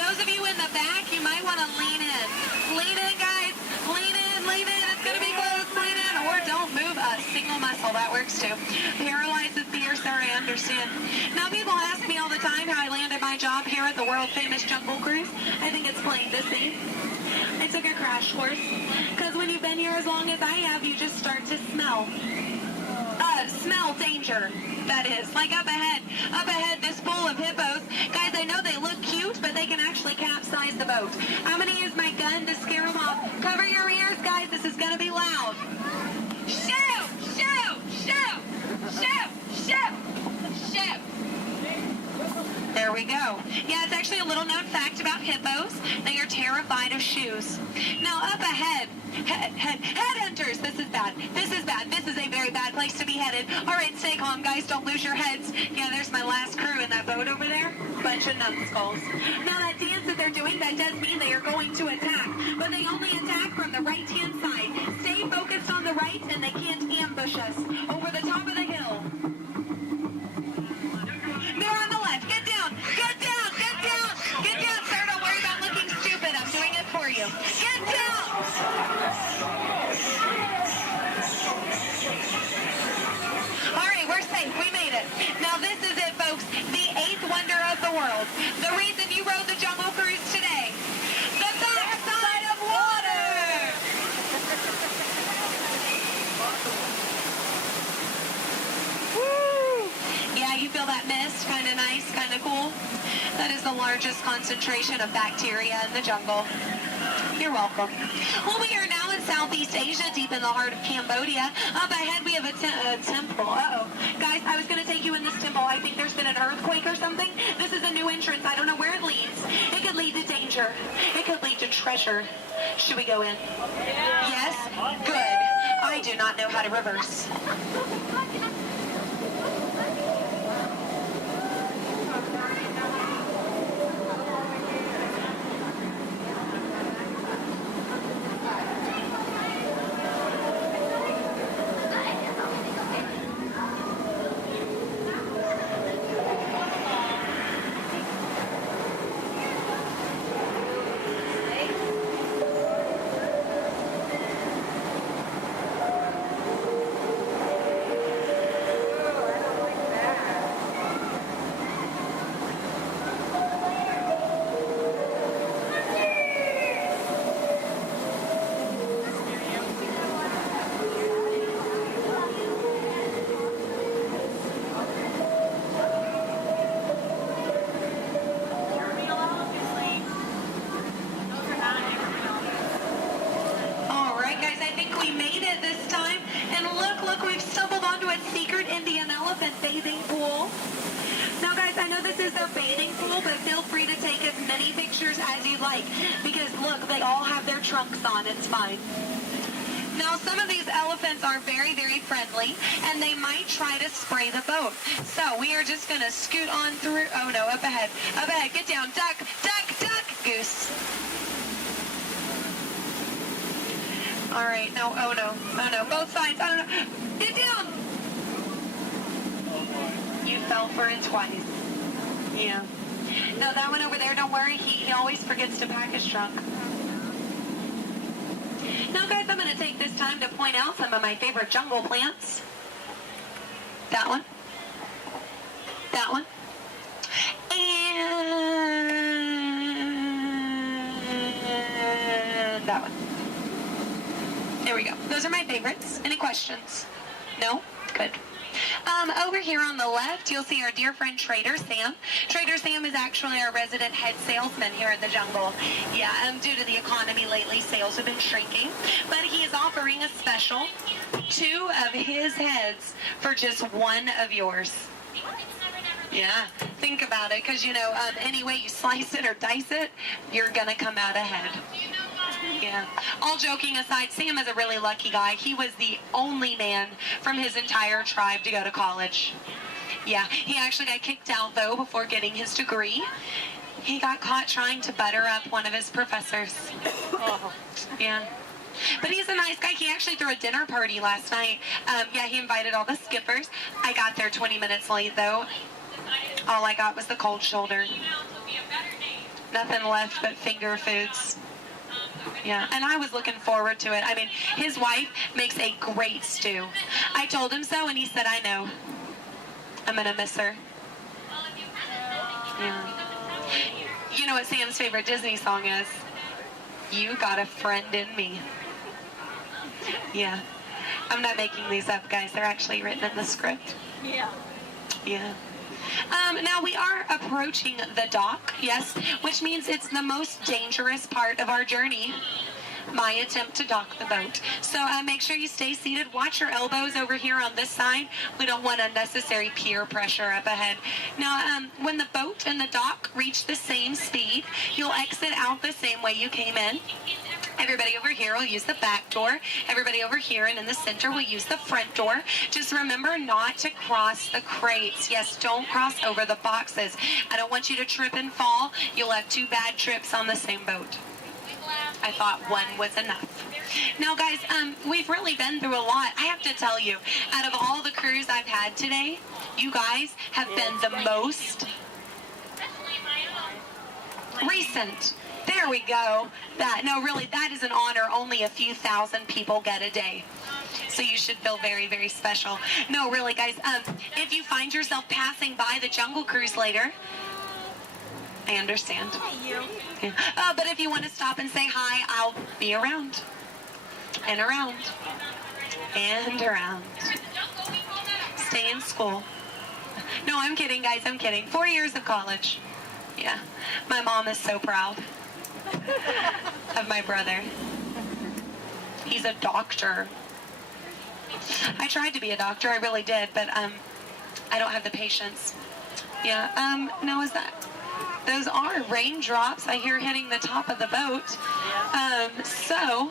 Those of you in the back, you might want to lean in. Lean in, guys. Lean in, lean in. It's going to be close. Lean in, or don't move a single muscle. That works too. Paralyzes fear, sir, I understand. Now, people ask me all the time how I landed my job here at the world-famous Jungle Cruise. I think it's plain to see. I took a crash course. Because when you've been here as long as I have, you just start to smell. Smell danger, that is. Like up ahead, this full of hippos. Guys, I know they look cute, but they can actually capsize the boat. I'm going to use my gun to scare them off. Cover your ears, guys. This is going to be loud. Shoot! Shoot! Shoot! Shoot! Shoot! Shoot! There we go. Yeah, it's actually a little known fact about hippos. They are terrified of shoes. Now, up ahead, headhunters. This is bad. This is bad. This is a very bad place to be headed. All right, stay calm, guys. Don't lose your heads. Yeah, there's my last crew in that boat over there. Bunch of numbskulls. Now that dance that they're doing, that does mean they are going to attack, but they only attack from the right-hand side. Stay focused on the right and they can't ambush us. Over the top of the hill. They're on the left. Get down. Get down. Get down. Get down, sir. Don't worry about looking stupid. I'm doing it for you. Get down. All right, we're safe. We made it. Now this is it, folks. The 8th wonder of the world. The reason you rode the Jungle Cruise today. The backside of water. Woo! Yeah, you feel that mist? Kind of nice, kind of cool. That is the largest concentration of bacteria in the jungle. You're welcome. Well, we are now in Southeast Asia, deep in the heart of Cambodia. Up ahead, we have a temple. Uh-oh. Guys, I was going to take you in this temple. I think there's been an earthquake or something. This is a new entrance. I don't know where it leads. It could lead to danger. It could lead to treasure. Should we go in? Yes? Good. I do not know how to reverse. Bathing pool. Now guys, I know this is their bathing pool, but feel free to take as many pictures as you like, because look, they all have their trunks on. It's fine. Now some of these elephants are very, very friendly, and they might try to spray the boat. So we are just going to scoot on through. Oh no, up ahead. Up ahead. Get down. Duck, duck, duck. Goose. All right. No, oh no. Oh no. Both sides. Oh no. Get down. You fell for it twice. Yeah. No, that one over there, don't worry. He always forgets to pack his trunk. Now, guys, I'm going to take this time to point out some of my favorite jungle plants. That one. That one. And that one. There we go. Those are my favorites. Any questions? No? Good. Over here on the left, you'll see our dear friend Trader Sam. Trader Sam is actually our resident head salesman here in the jungle. Yeah, due to the economy lately, sales have been shrinking. But he is offering a special, 2 of his heads for just 1 of yours. Yeah, think about it, because, you know, any way you slice it or dice it, you're going to come out ahead. Yeah. All joking aside, Sam is a really lucky guy. He was the only man from his entire tribe to go to college. Yeah, he actually got kicked out, though, before getting his degree. He got caught trying to butter up one of his professors. Yeah. But he's a nice guy. He actually threw a dinner party last night. Yeah, he invited all the skippers. I got there 20 minutes late, though. All I got was the cold shoulder. Nothing left but finger foods. Yeah, and I was looking forward to it. I mean, his wife makes a great stew. I told him so, and he said, I know. I'm going to miss her. Yeah. You know what Sam's favorite Disney song is? You Got a Friend in Me. Yeah. I'm not making these up, guys. They're actually written in the script. Yeah. Yeah. Now we are approaching the dock, yes, which means it's the most dangerous part of our journey. My attempt to dock the boat. So make sure you stay seated. Watch your elbows over here on this side. We don't want unnecessary peer pressure up ahead. Now, when the boat and the dock reach the same speed, you'll exit out the same way you came in. Everybody over here will use the back door. Everybody over here and in the center will use the front door. Just remember not to cross the crates. Yes, don't cross over the boxes. I don't want you to trip and fall. You'll have 2 bad trips on the same boat. I thought one was enough. Now, guys, we've really been through a lot. I have to tell you, out of all the crews I've had today, you guys have been the most recent. There we go. That is an honor only a few thousand people get a day. So you should feel very, very special. No, really, guys, if you find yourself passing by the Jungle Cruise later, I understand. Yeah. But if you want to stop and say hi, I'll be around. And around. And around. Stay in school. No, I'm kidding, guys. I'm kidding. 4 years of college. Yeah. My mom is so proud of my brother. He's a doctor. I tried to be a doctor. I really did. But I don't have the patience. Yeah. No, is that... Those are raindrops I hear hitting the top of the boat. So,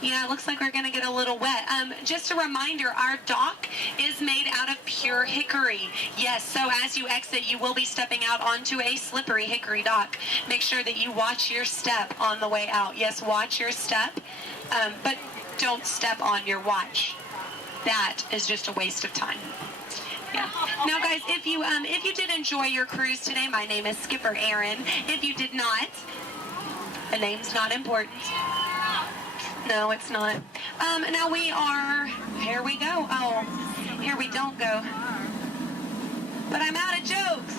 yeah, it looks like we're going to get a little wet. Just a reminder, our dock is made out of pure hickory. Yes, so as you exit, you will be stepping out onto a slippery hickory dock. Make sure that you watch your step on the way out. Yes, watch your step, but don't step on your watch. That is just a waste of time. Yeah. Now, guys, if you did enjoy your cruise today, my name is Skipper Aaron. If you did not, the name's not important. No, it's not. Now we are, here we go. Oh, here we don't go. But I'm out of jokes.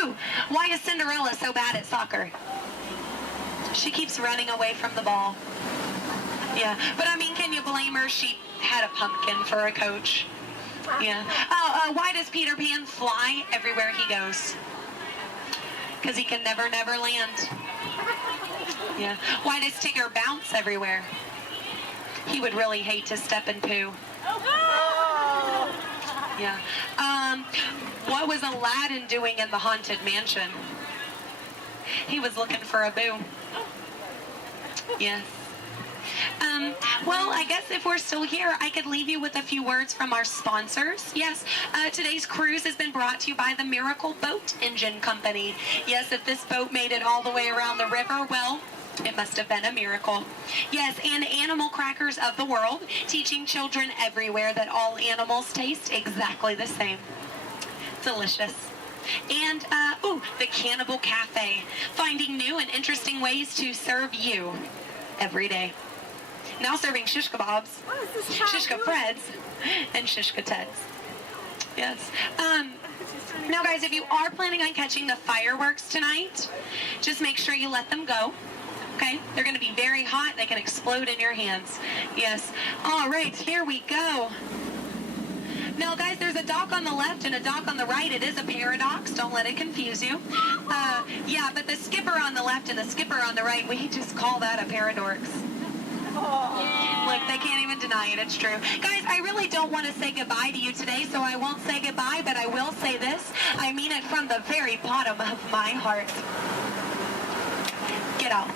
Ooh, why is Cinderella so bad at soccer? She keeps running away from the ball. Yeah, but I mean, can you blame her? She had a pumpkin for a coach. Yeah. Why does Peter Pan fly everywhere he goes? Because he can never land. Yeah. Why does Tigger bounce everywhere? He would really hate to step in poo. Yeah. What was Aladdin doing in the Haunted Mansion? He was looking for a boo. Yes. Well, I guess if we're still here, I could leave you with a few words from our sponsors. Yes, today's cruise has been brought to you by the Miracle Boat Engine Company. Yes, if this boat made it all the way around the river, well, it must have been a miracle. Yes, and Animal Crackers of the World, teaching children everywhere that all animals taste exactly the same. Delicious. And, the Cannibal Cafe, finding new and interesting ways to serve you every day. Now serving shish kebabs, shish freds, and shish teds. Yes. Now, guys, if you are planning on catching the fireworks tonight, just make sure you let them go. Okay? They're going to be very hot. They can explode in your hands. Yes. All right, here we go. Now, guys, there's a dock on the left and a dock on the right. It is a paradox. Don't let it confuse you. Yeah, but the skipper on the left and the skipper on the right, we just call that a paradox. Look, they can't even deny it. It's true. Guys, I really don't want to say goodbye to you today, so I won't say goodbye, but I will say this. I mean it from the very bottom of my heart. Get out.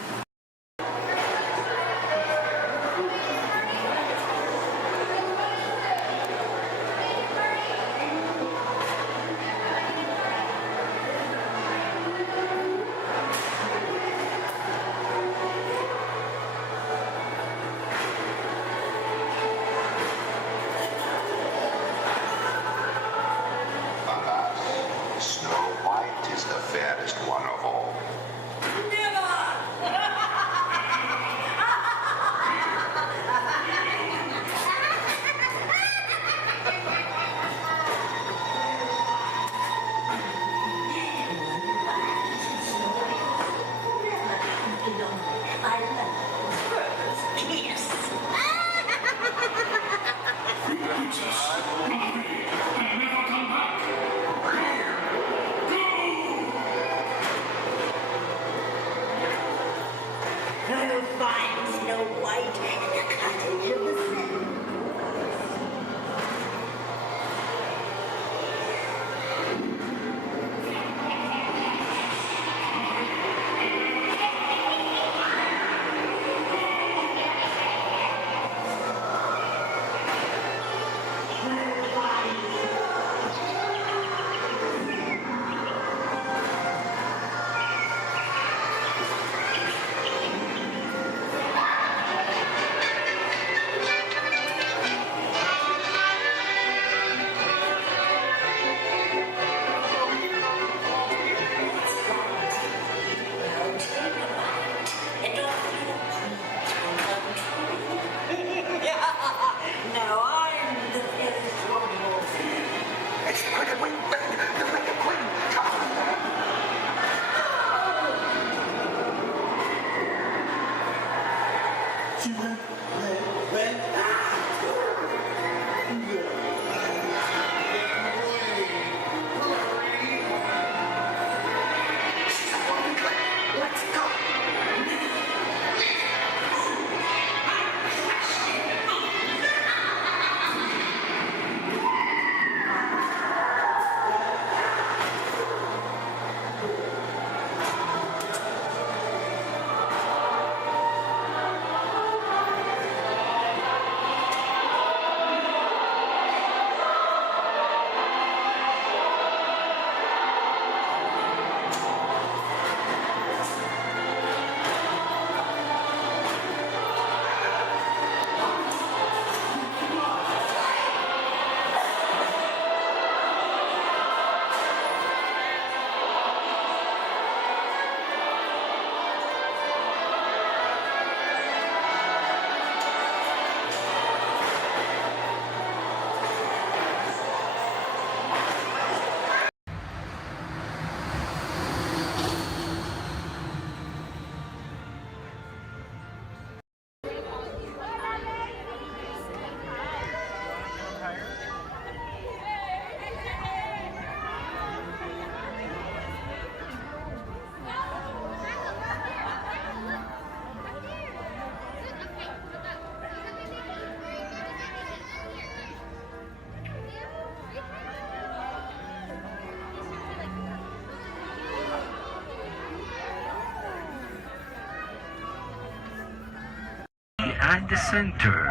At the center,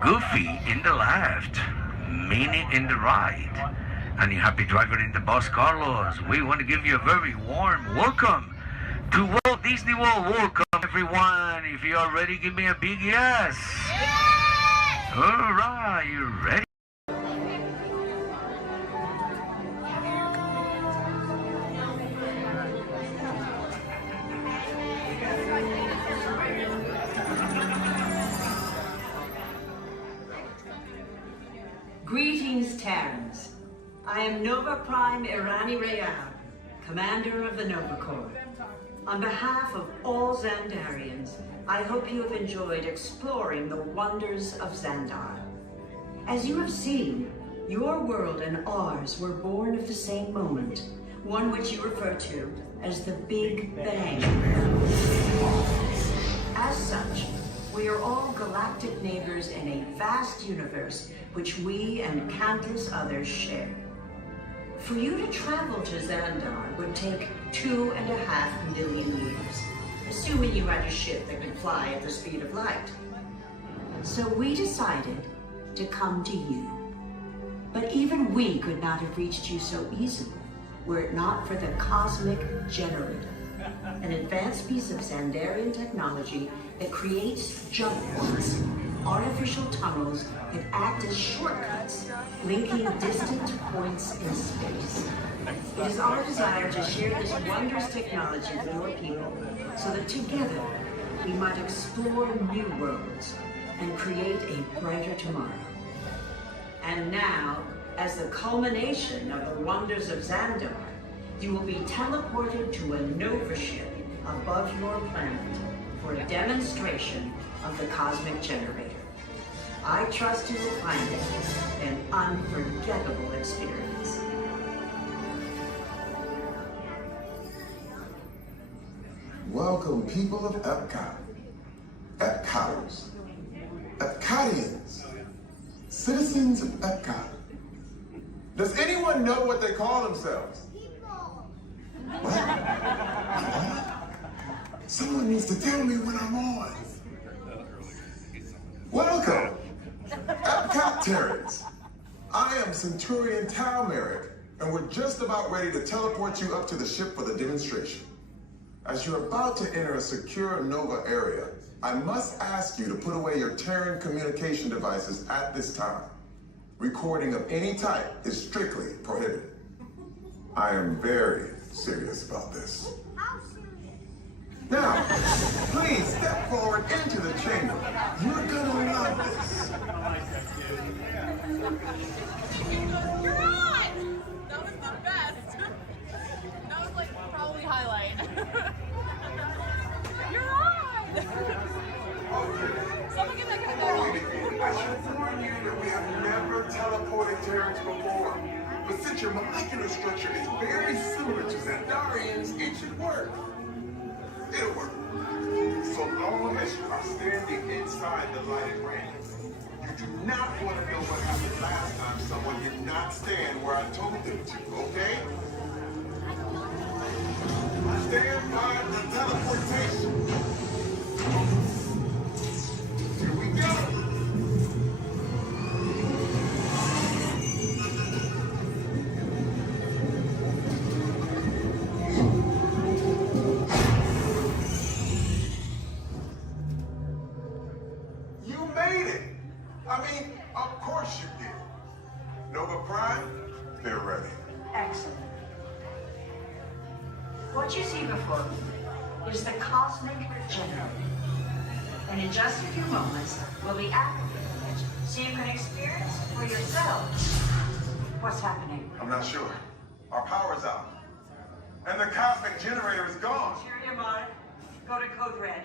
Goofy in the left, Minnie in the right, and the happy driver in the bus, Carlos. We want to give you a very warm welcome to Walt Disney World. Welcome, everyone. If you are ready, give me a big yes. Yes! All right, you ready? Greetings, Terrans. I am Nova Prime Irani Rayal, Commander of the Nova Corps. On behalf of all Xandarians, I hope you have enjoyed exploring the wonders of Xandar. As you have seen, your world and ours were born of the same moment, one which you refer to as the Big Bang. As such, we are all galactic neighbors in a vast universe which we and countless others share. For you to travel to Xandar would take 2.5 million years, assuming you had a ship that could fly at the speed of light. So we decided to come to you. But even we could not have reached you so easily were it not for the Cosmic Generator, an advanced piece of Xandarian technology that creates jump points, artificial tunnels that act as shortcuts, linking distant points in space. It is our desire to share this wondrous technology with your people so that together we might explore new worlds and create a brighter tomorrow. And now, as the culmination of the wonders of Xandar, you will be teleported to a Nova ship above your planet for a demonstration of the Cosmic Generator. I trust you will find it an unforgettable experience. Welcome, people of Epcot, Epcoters, Epcotians, citizens of Epcot. Does anyone know what they call themselves? What? Someone needs to tell me when I'm on. Welcome, Epcot Terrans. I am Centurion Tal Merrick, and we're just about ready to teleport you up to the ship for the demonstration. As you're about to enter a secure Nova area, I must ask you to put away your Terran communication devices at this time. Recording of any type is strictly prohibited. I am very serious about this. Now, please step forward into the chamber. You're gonna love this. You're on! That was the best. That was like probably highlight. You're on! molecular structure is very similar to Xandarian's, it should work. It'll work. So long as you are standing inside the lighted ring. You do not want to know what happened last time someone did not stand where I told them to, okay? Stand by the teleportation. Here we go. You made it. I mean, of course you did. Nova Prime, they're ready. Excellent. What you see before you is the cosmic generator. And in just a few moments, we'll be activating it so you can experience for yourself what's happening. I'm not sure. Our power's out. And the cosmic generator is gone. Interior Mark, go to Code Red.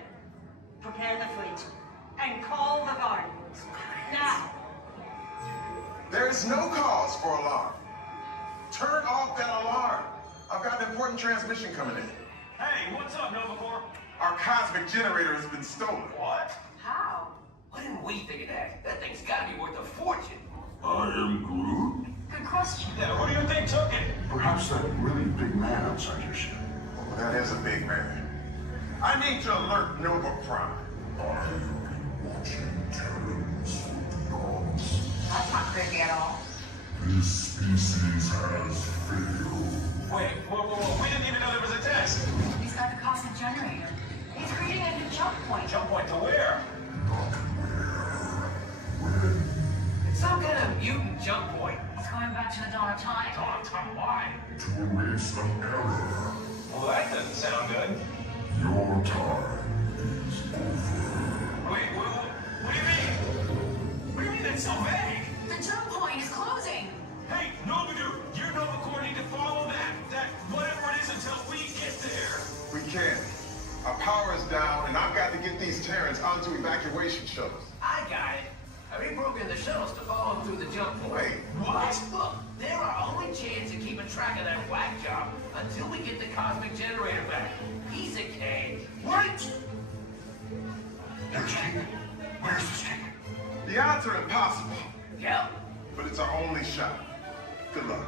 Prepare the fleet. And call the Guardians. Now. There is no cause for alarm. Turn off that alarm. I've got an important transmission coming in. Hey, what's up, Nova Corps? Our cosmic generator has been stolen. What? How? Why didn't we think of that? That thing's gotta be worth a fortune. I am Groot. Good question. Yeah, who do you think took it? Perhaps that really big man outside your ship. Oh, that is a big man. I need to alert Nova Prime. I've been watching Terrans for eons. That's not creepy at all. This species has failed. Wait, whoa, we didn't even know there was a test. He's got the cosmic generator. He's creating a new jump point. Jump point to where? Not where. When? It's some kind of mutant jump point. He's going back to the dawn of time. Dawn of time, why? To erase some error. Well, that doesn't sound good. Your time is over. Wait, what do you mean? What do you mean that's so vague? The jump point is closing. Hey, Nova Dude, your Nova Corps need to follow that whatever it is until we get there. We can't. Our power is down, and I've got to get these Terrans onto evacuation shuttles. I got it. I reprogrammed the shuttles to follow them through the jump point. Wait, what? Look, they're our only chance of keeping track of that whack job until we get the cosmic generator back. Piece of cake. What? There's Steve. Where's the Steve? The odds are impossible, Yep. but it's our only shot. Good luck.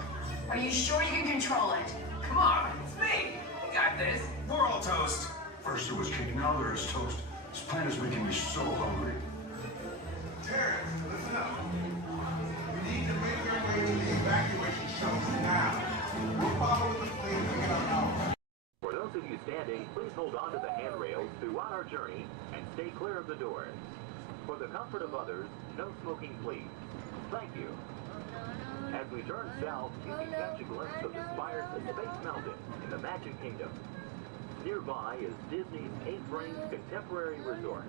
Are you sure you can control it? Come on, it's me. We got this. We're all toast. First it was cake, now there is toast. This plan is making me so hungry. Terrans, listen up. We need to make our way to the evacuation shuttles now. We'll follow the fleet and get our power. For those of you standing, please hold on to the handrails throughout our journey and stay clear of the doors. For the comfort of others, no smoking, please. Thank you. As we turn south, you can catch a glimpse of the spires of Space Mountain in the Magic Kingdom. Nearby is Disney's 8th-ranked contemporary resort.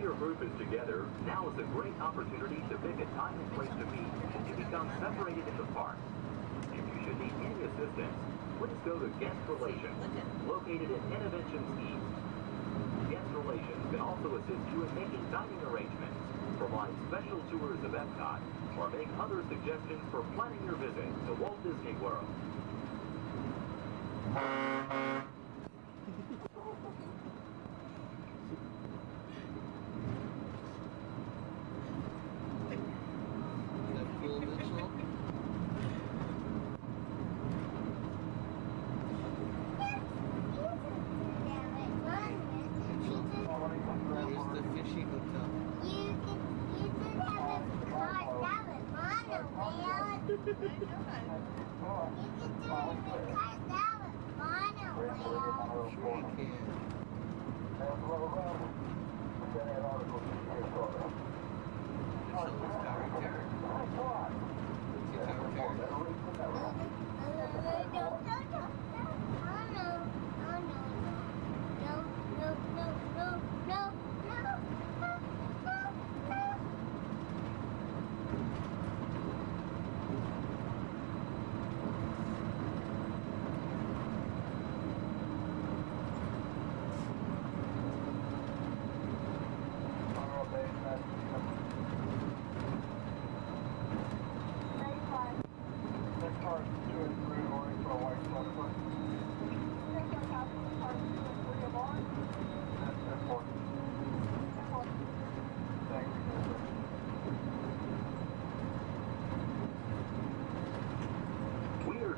your group is together, now is a great opportunity to pick a time and place to meet and become separated in the park. If you should need any assistance, please go to Guest Relations, located in Innovations East. Guest Relations can also assist you in making dining arrangements, provide special tours of Epcot, or make other suggestions for planning your visit to Walt Disney World.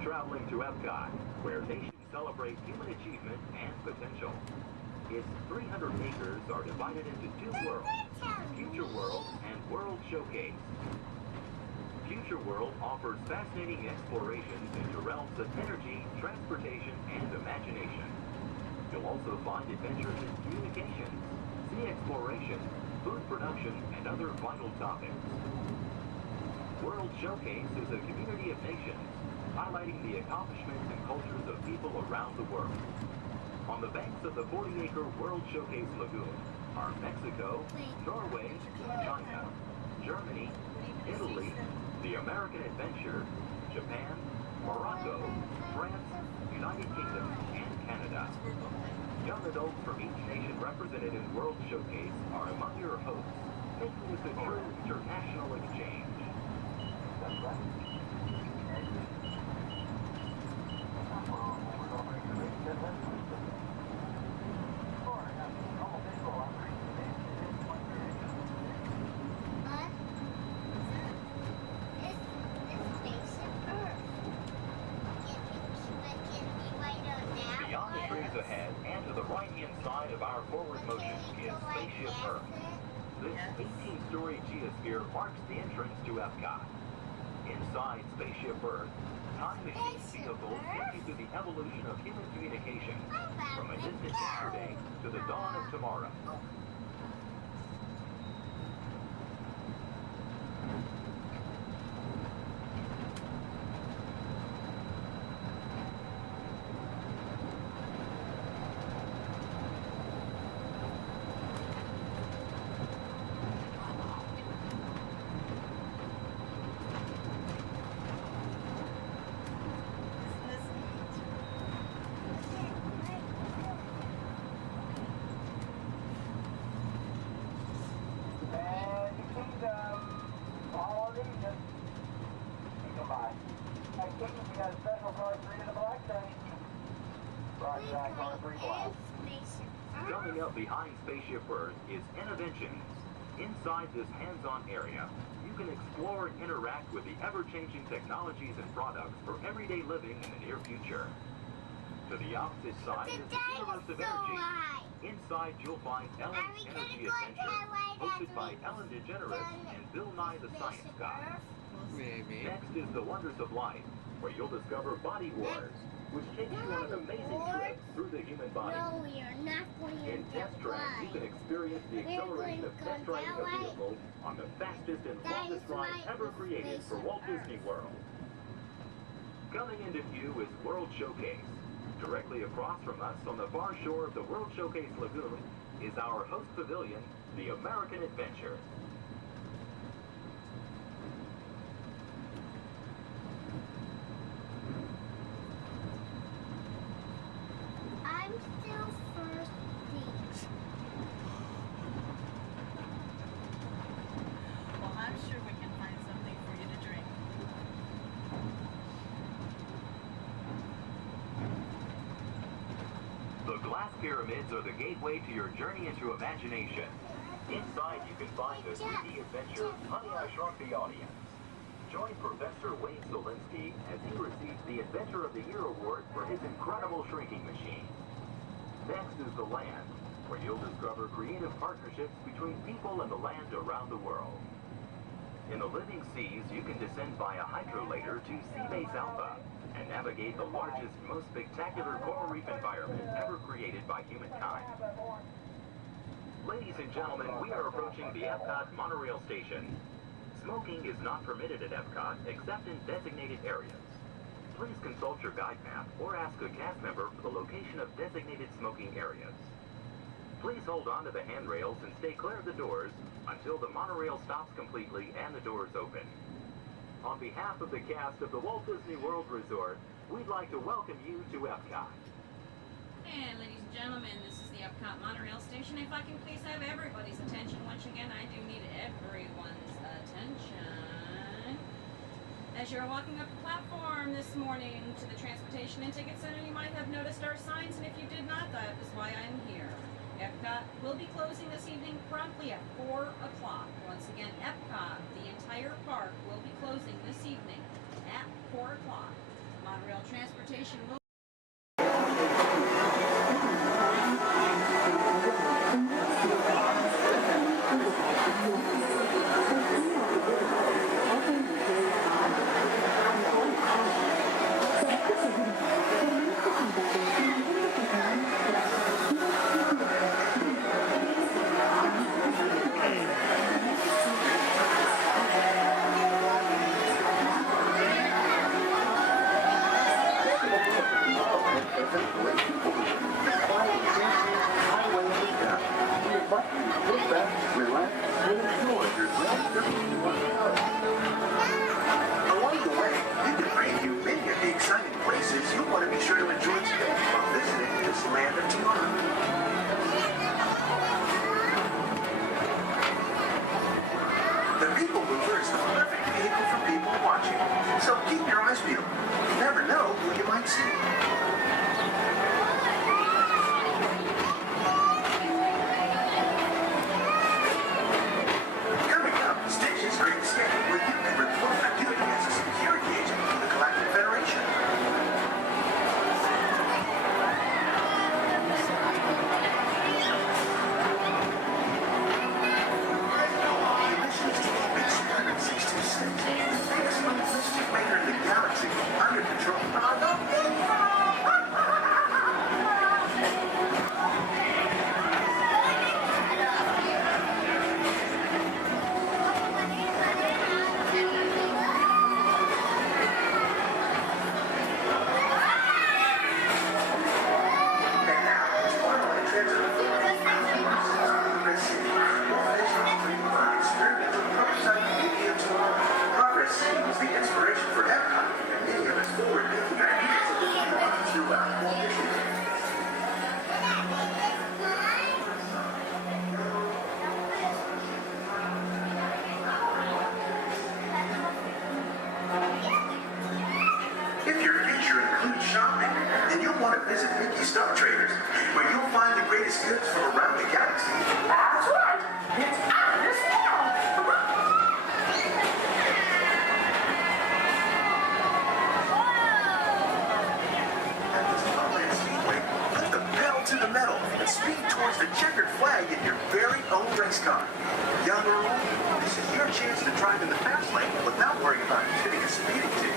Traveling to Epcot, where nations celebrate human achievement and potential. Its 300 acres are divided into two worlds, Future World and World Showcase. Future World offers fascinating explorations into realms of energy, transportation, and imagination. You'll also find adventures in communications, sea exploration, food production, and other vital topics. World Showcase is a community of nations, highlighting the accomplishments and cultures of people around the world. On the banks of the 40-acre World Showcase Lagoon are Mexico, Norway, China, Germany, Italy, the American Adventure, Japan, Morocco, France, United Kingdom, and Canada. Young adults from each nation represented in World Showcase are among your hosts, making this a true international exchange. Beyond the trees ahead and to the right-hand side of our forward motion is Spaceship Earth. This 18-story geosphere marks the entrance to Epcot. Inside Spaceship Earth, time machine vehicles take you through the evolution of human communication, from a distant yesterday to the dawn of tomorrow. Coming up behind Spaceship Earth is Innovations. Inside this hands-on area, you can explore and interact with the ever-changing technologies and products for everyday living in the near future. To the opposite side is the Universe of Energy. Inside you'll find Ellen's Energy Adventure, hosted by Ellen DeGeneres and Bill Nye the Science Guy. Next is the Wonders of Life, where you'll discover Body Wars, which takes you on an amazing trip through the human body. No, we are not going In to Test Track, you can experience the acceleration of test driving a vehicle on the fastest and longest ride ever created for Walt Disney World. Coming into view is World Showcase. Directly across from us on the far shore of the World Showcase Lagoon is our host pavilion, the American Adventure. I'm still thirsty. Well, I'm sure we can find something for you to drink. The glass pyramids are the gateway to your journey into imagination. Inside, you can find the 3D adventure Honey, I Shrunk the Audience. Join Professor Wayne Solinsky as he receives the Adventure of the Year award for his incredible shrinking machine. Next is the land, where you'll discover creative partnerships between people and the land around the world. In the living seas, you can descend via hydrolator to Seabase Alpha and navigate the largest, most spectacular coral reef environment ever created by humankind. Ladies and gentlemen, we are approaching the Epcot monorail station. Smoking is not permitted at Epcot except in designated areas. Please consult your guide map or ask a cast member for the location of designated smoking areas. Please hold on to the handrails and stay clear of the doors until the monorail stops completely and the doors open. On behalf of the cast of the Walt Disney World Resort, we'd like to welcome you to Epcot. And ladies and gentlemen, this is the Epcot monorail station. If I can please have everybody's attention. Once again, I do need everyone's attention. As you're walking up the platform this morning to the Transportation and Ticket Center, you might have noticed our signs, and if you did not, that is why I'm here. Epcot will be closing this evening promptly at 4 o'clock. Once again, Epcot, the entire park, will be closing this evening at 4 o'clock. Monorail transportation will Along the way, you can preview many of the exciting places you want to be sure to enjoy today while visiting this land of tomorrow. The People Mover is the perfect vehicle for people watching, so keep your eyes peeled. You never know who you might see. Coming up, Stitch's Great Escape, where you can report for duty as a security agent for the Galactic Federation. The mission is to keep Experiment 626, the biggest mischief maker in the galaxy, under control. Progress was the inspiration for Epcot and many of its forward-thinking ideas have been born throughout Walt Disney World. If your future includes shopping, then you'll want to visit Mickey Stuff Traders, where you'll find the greatest goods from around the galaxy. That's right! It's out of this world! At this Disneyland Speedway, put the pedal to the metal and speed towards the checkered flag in your very own race car. Young or old, this is your chance to drive in the fast lane without worrying about getting a speeding ticket.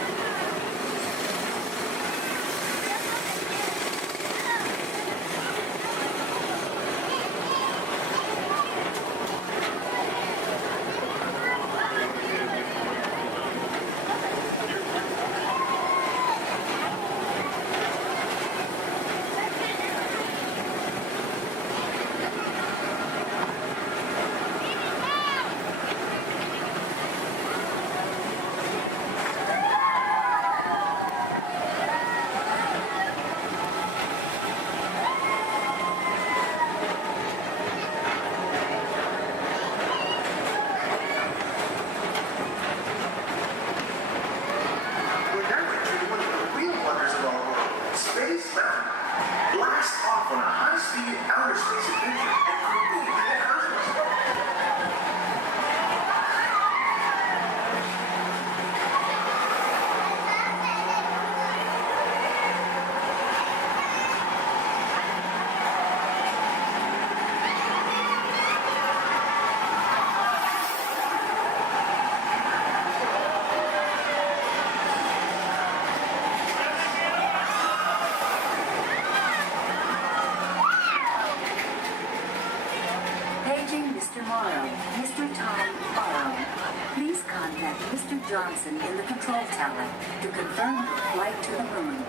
Paging Mr. Morrow. Mr. Tom Morrow. Please contact Mr. Johnson in the control tower to confirm the flight to the moon.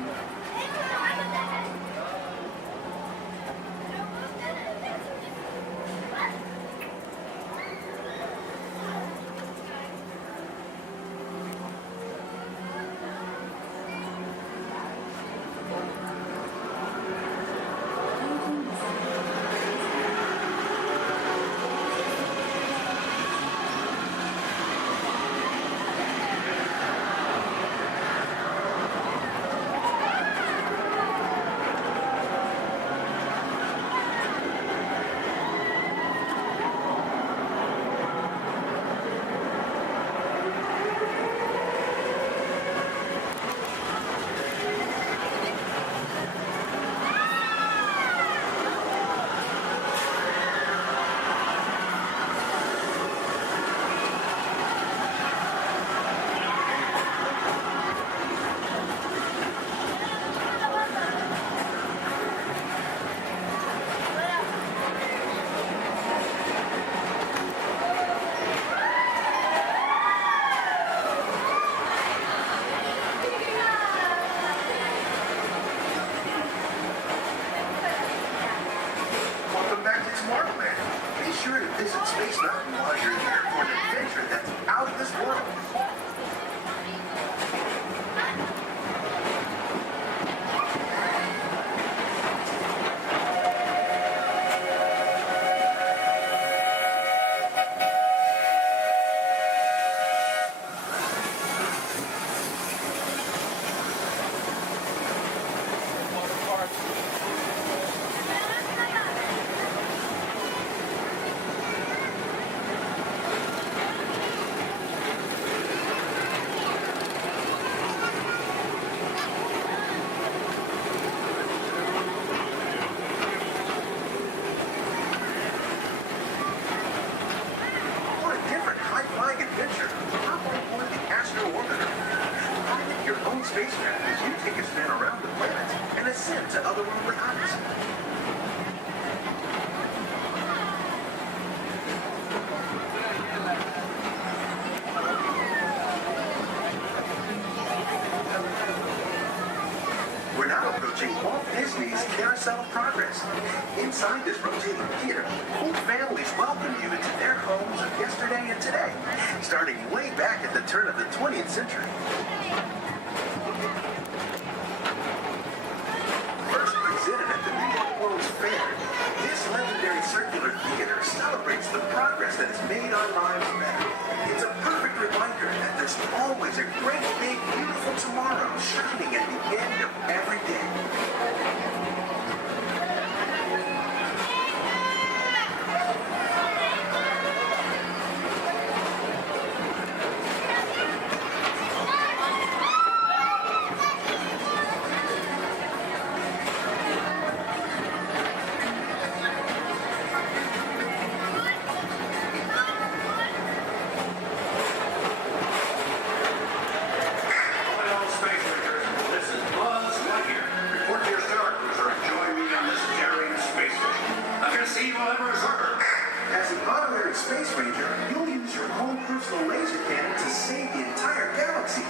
Welcome back to Tomorrowland. Be sure to visit Space Mountain while you're here for an adventure that's out of this world. What a different high-flying adventure. Hop on board the Astro Orbiter. Pilot your own spacecraft as you take a spin around the planet and ascend to otherworldly heights. We're now approaching Walt Disney's Carousel of Progress. Inside this rotating theater, whole families welcome you into their homes of yesterday and today, starting way back at the turn of the 20th century. First presented at the New York World's Fair, this legendary circular theater celebrates the progress that has made our lives better. It's a perfect reminder that there's always a great, big, beautiful tomorrow shining at the end of every day. As an honorary space ranger, you'll use your own personal laser cannon to save the entire galaxy.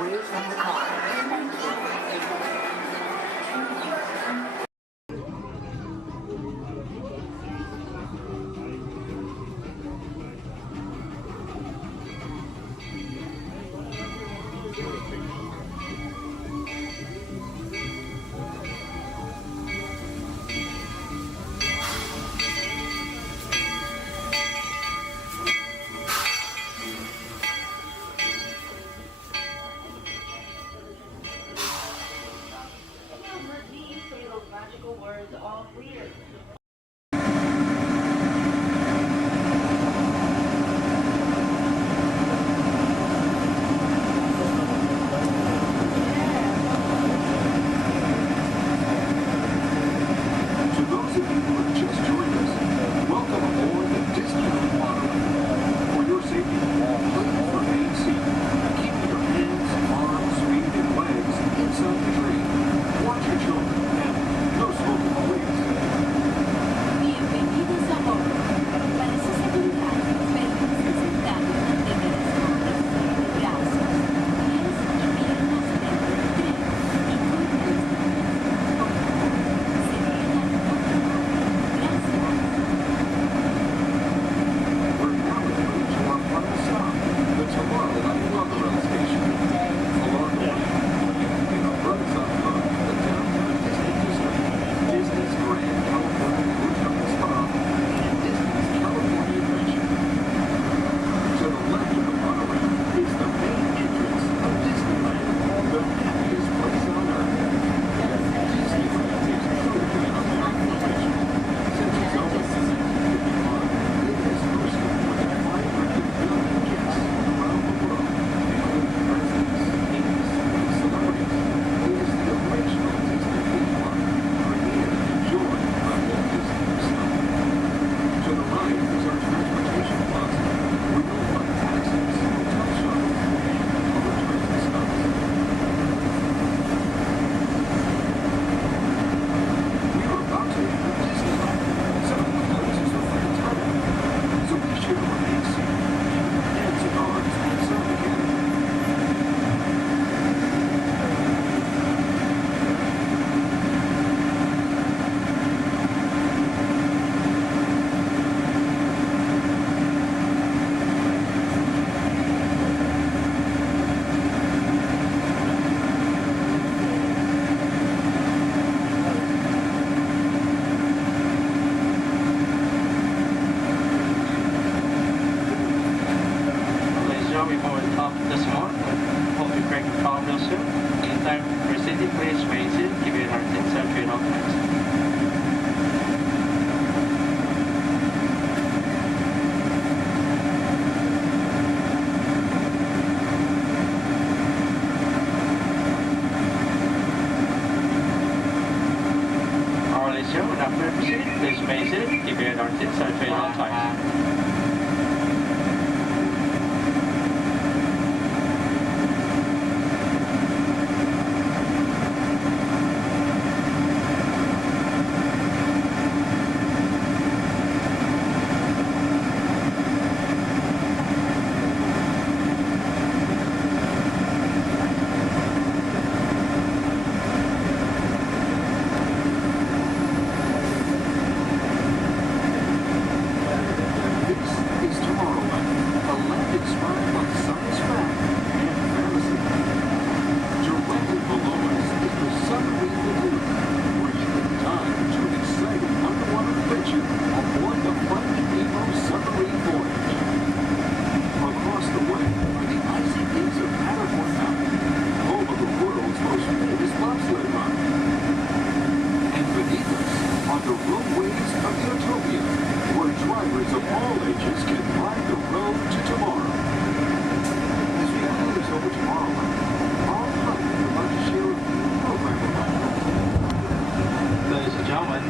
away from the car. Thank you.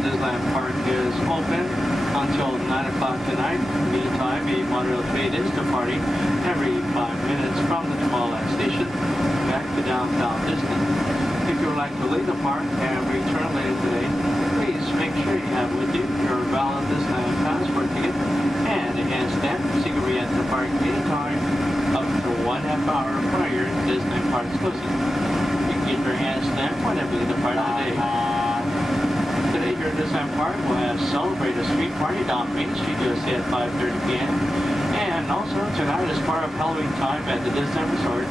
Disneyland Park is open until 9 o'clock tonight. Meantime, a monorail train is departing every 5 minutes from the Disneyland station back to downtown Disney. If you would like to leave the park and return later today, please make sure you have with you your valid Disneyland passport ticket and a hand stamp so you can re-enter the park anytime up to 1/2 hour prior to Disneyland Park's closing. You can get your hands stamped whenever you depart today. Today here at Disneyland Park, we'll have Celebrate a Street Party down Main Street USA at 5:30 p.m. And also tonight, as part of Halloween time at the Disney Resort,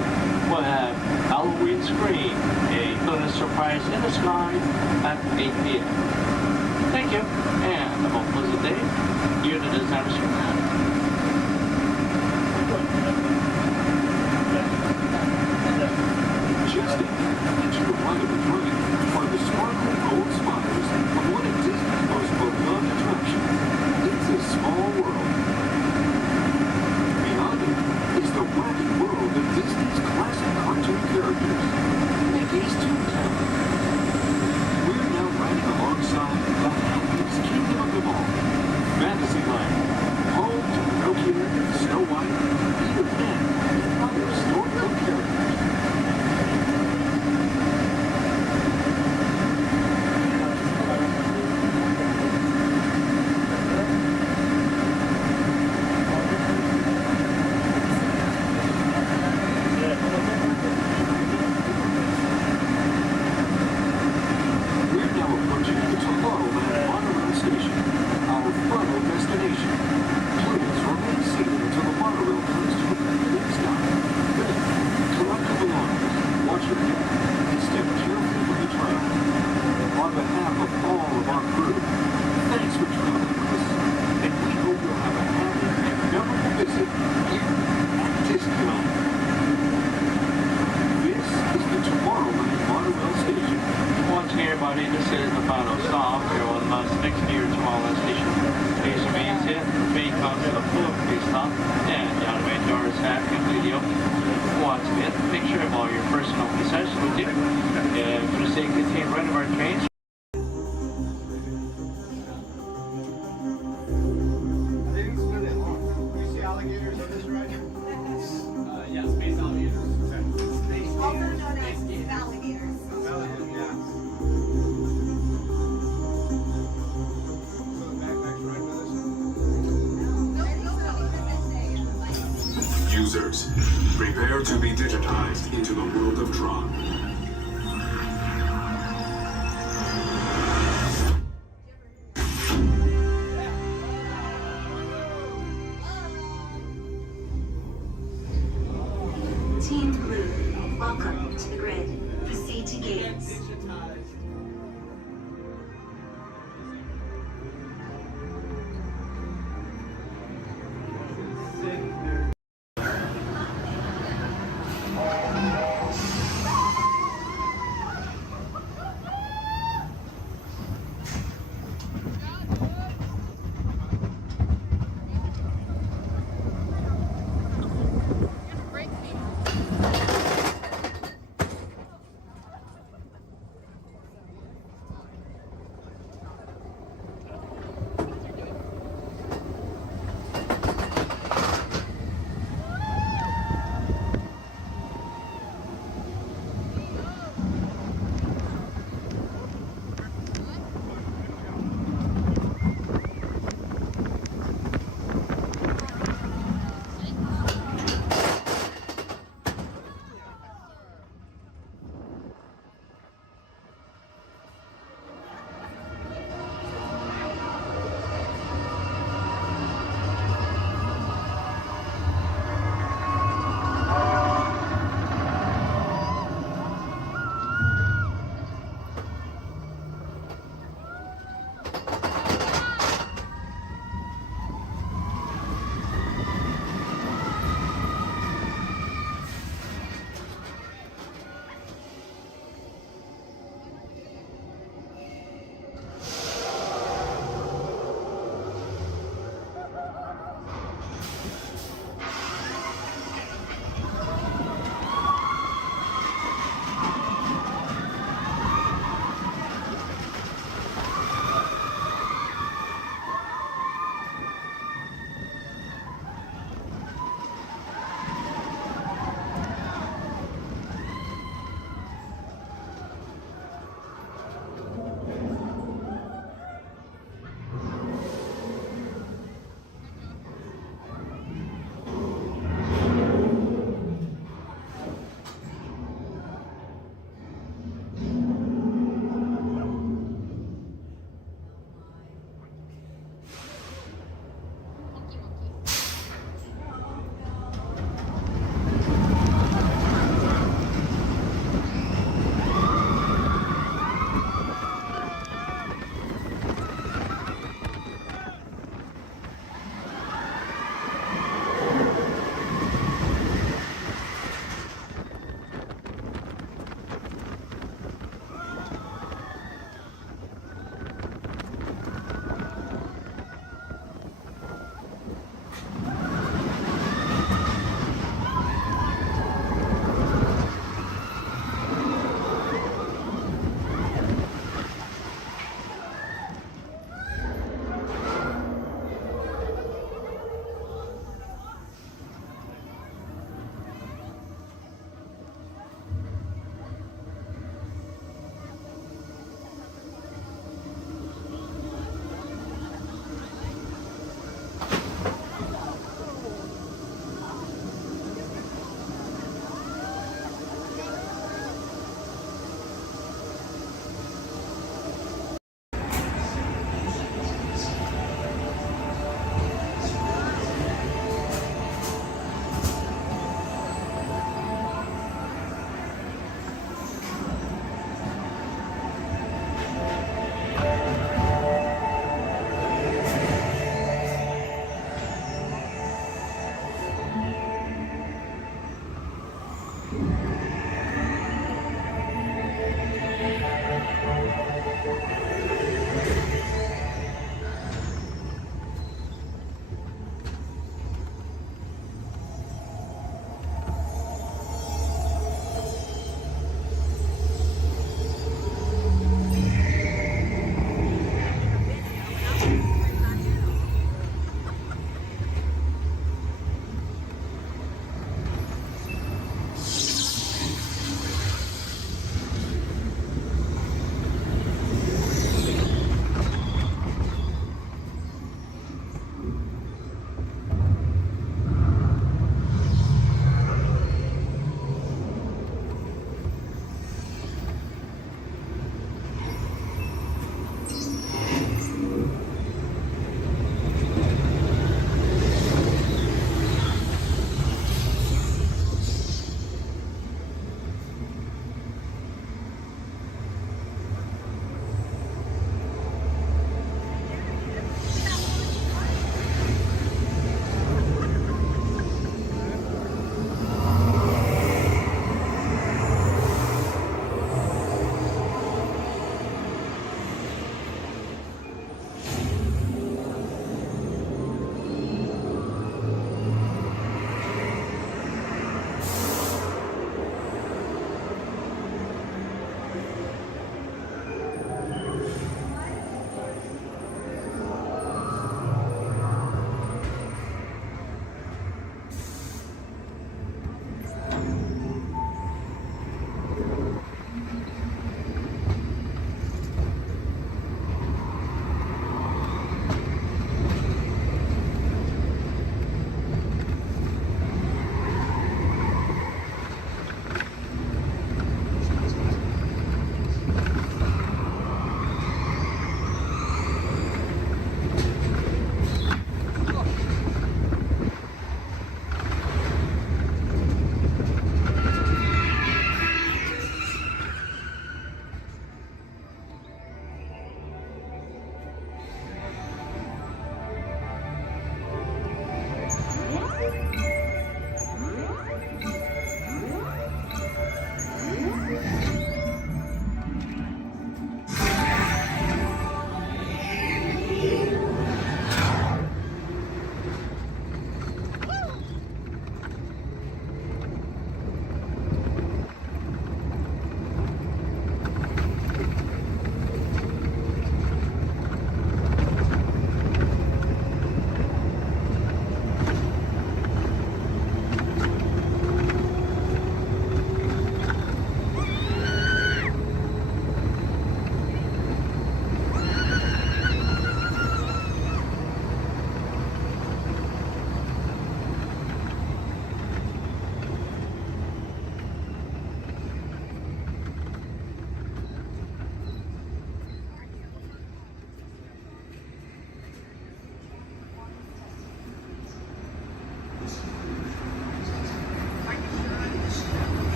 we'll have Halloween Scream, a bonus surprise in the sky at 8 p.m. Thank you, and have a pleasant day here at the Disney Resort. Just into the right of the train are the sparkling gold spires of one of Disney's most beloved attractions. It's a small world. Beyond it is the wacky world of Disney's classic cartoon characters, Mickey's Toontown. We're now riding alongside the happiest kingdom of them all, Fantasyland, home to Pinocchio, Snow White, Peter Pan, and other storybook characters. Users, prepare to be digitized into the world of Tron. Team Blue, welcome to the grid. Proceed to gates.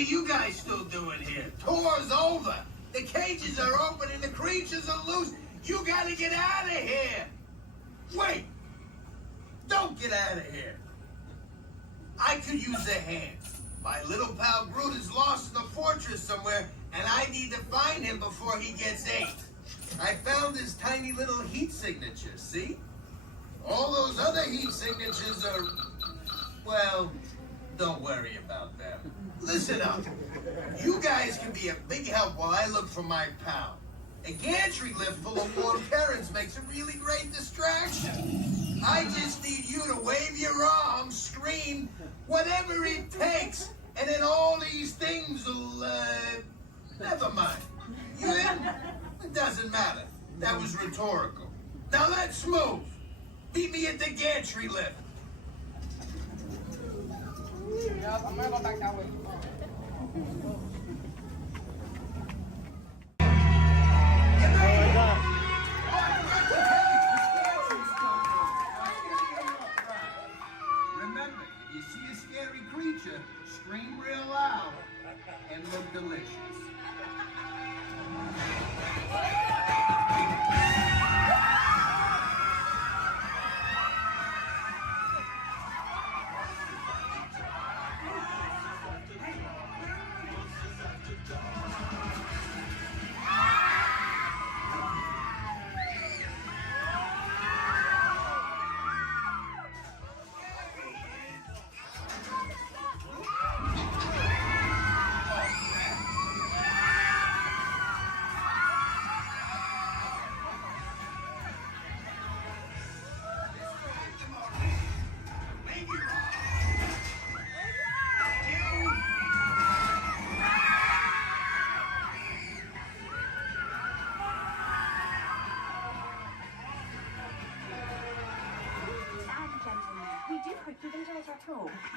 are you guys still doing here? Tour's over. The cages are open and the creatures are loose. You gotta get out of here. Wait. Don't get out of here. I could use a hand. My little pal Groot is lost in the fortress somewhere, and I need to find him before he gets ate. I found his tiny little heat signature, see? All those other heat signatures are, well, don't worry about them. Listen up. You guys can be a big help while I look for my pal. A gantry lift full of warm parents makes a really great distraction. I just need you to wave your arms, scream, whatever it takes, and then all these things will, never mind. You in? It doesn't matter. That was rhetorical. Now let's move. Meet me at the gantry lift. Yep, I'm gonna go back that way. Remember, if you see a scary creature, scream real loud and look delicious.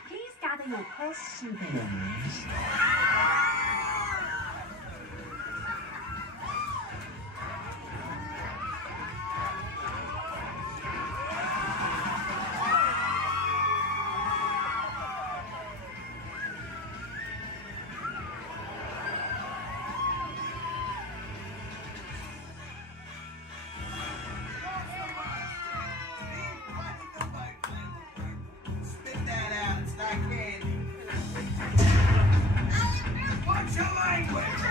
Please gather your press souvenirs. What's your language?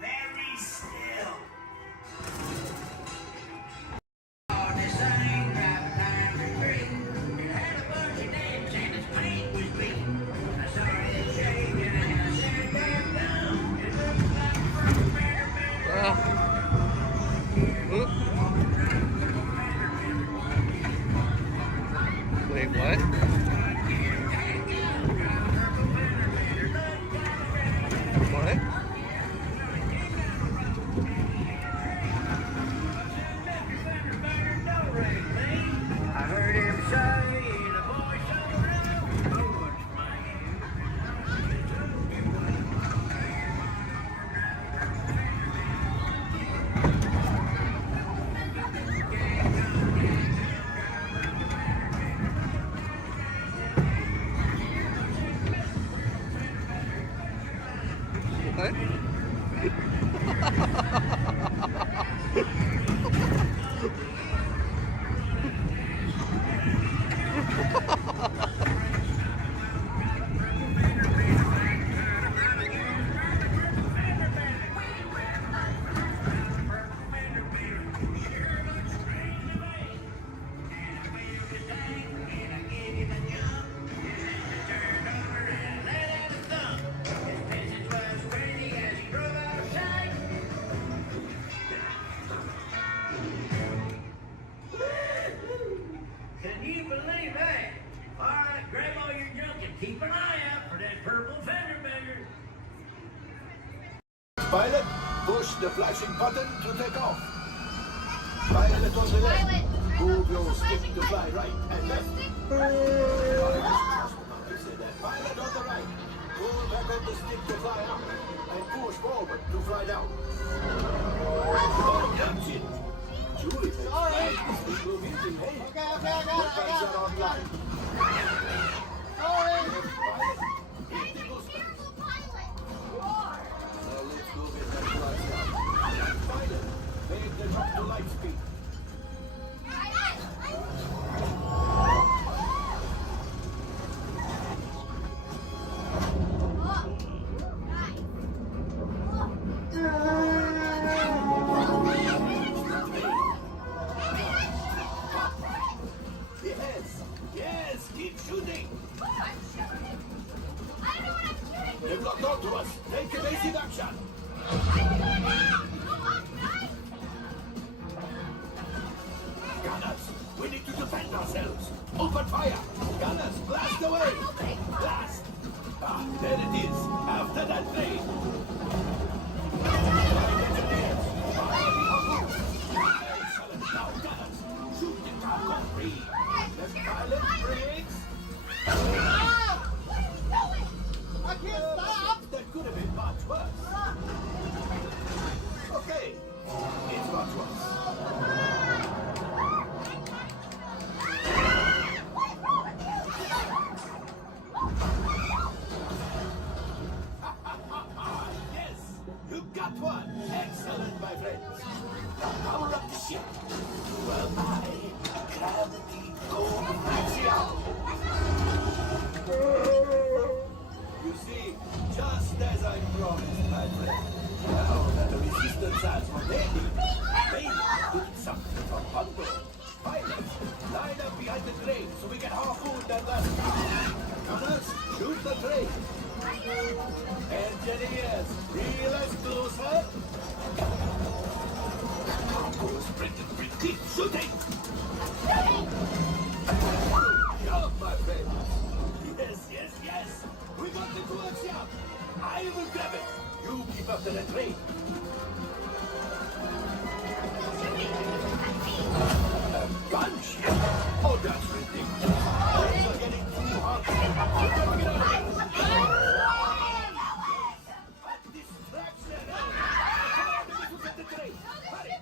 Very still. Wait, what? What? I heard him say the voice of the river. Can you believe that? All right, grab all your junk and keep an eye out for that purple fender bender. Pilot, push the flashing button to take off. Pilot on the left. Move your stick to fly right and left. up to light speed. Yes, keep shooting. They've locked onto us. Take evasive action. Gunners, we need to defend ourselves. Open fire. Gunners, blast away. Blast. Ah, there it is. After that blade. Excellent. Now, gunners, shoot the target free. The pilot breaks. I can't stop. That could have been much worse. Okay, it's much worse. Yes, you got one. Excellent, my friends. Now power up the ship. Well, I gravity go axial. You see, just as I promised, my friend. Now that the resistance has what they need something from Bungo. Pilots, line up behind the train so we can harpoon that last car. Gunners, shoot the train. Engineers, reel us closer. Bungo's pretty, keep shooting. Good job, my friends. Yes. We got the two axiom. I will grab it. You keep after the train. A gunship? Oh, that's ridiculous. Things are getting too hot. What distraction! Come on, we need to get the train. Hurry.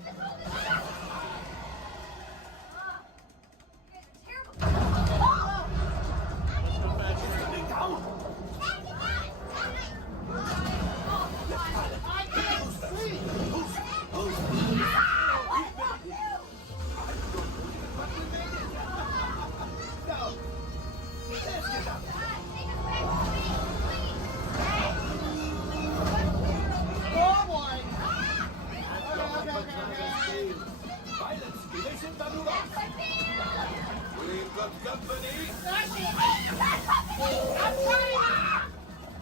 We've got company.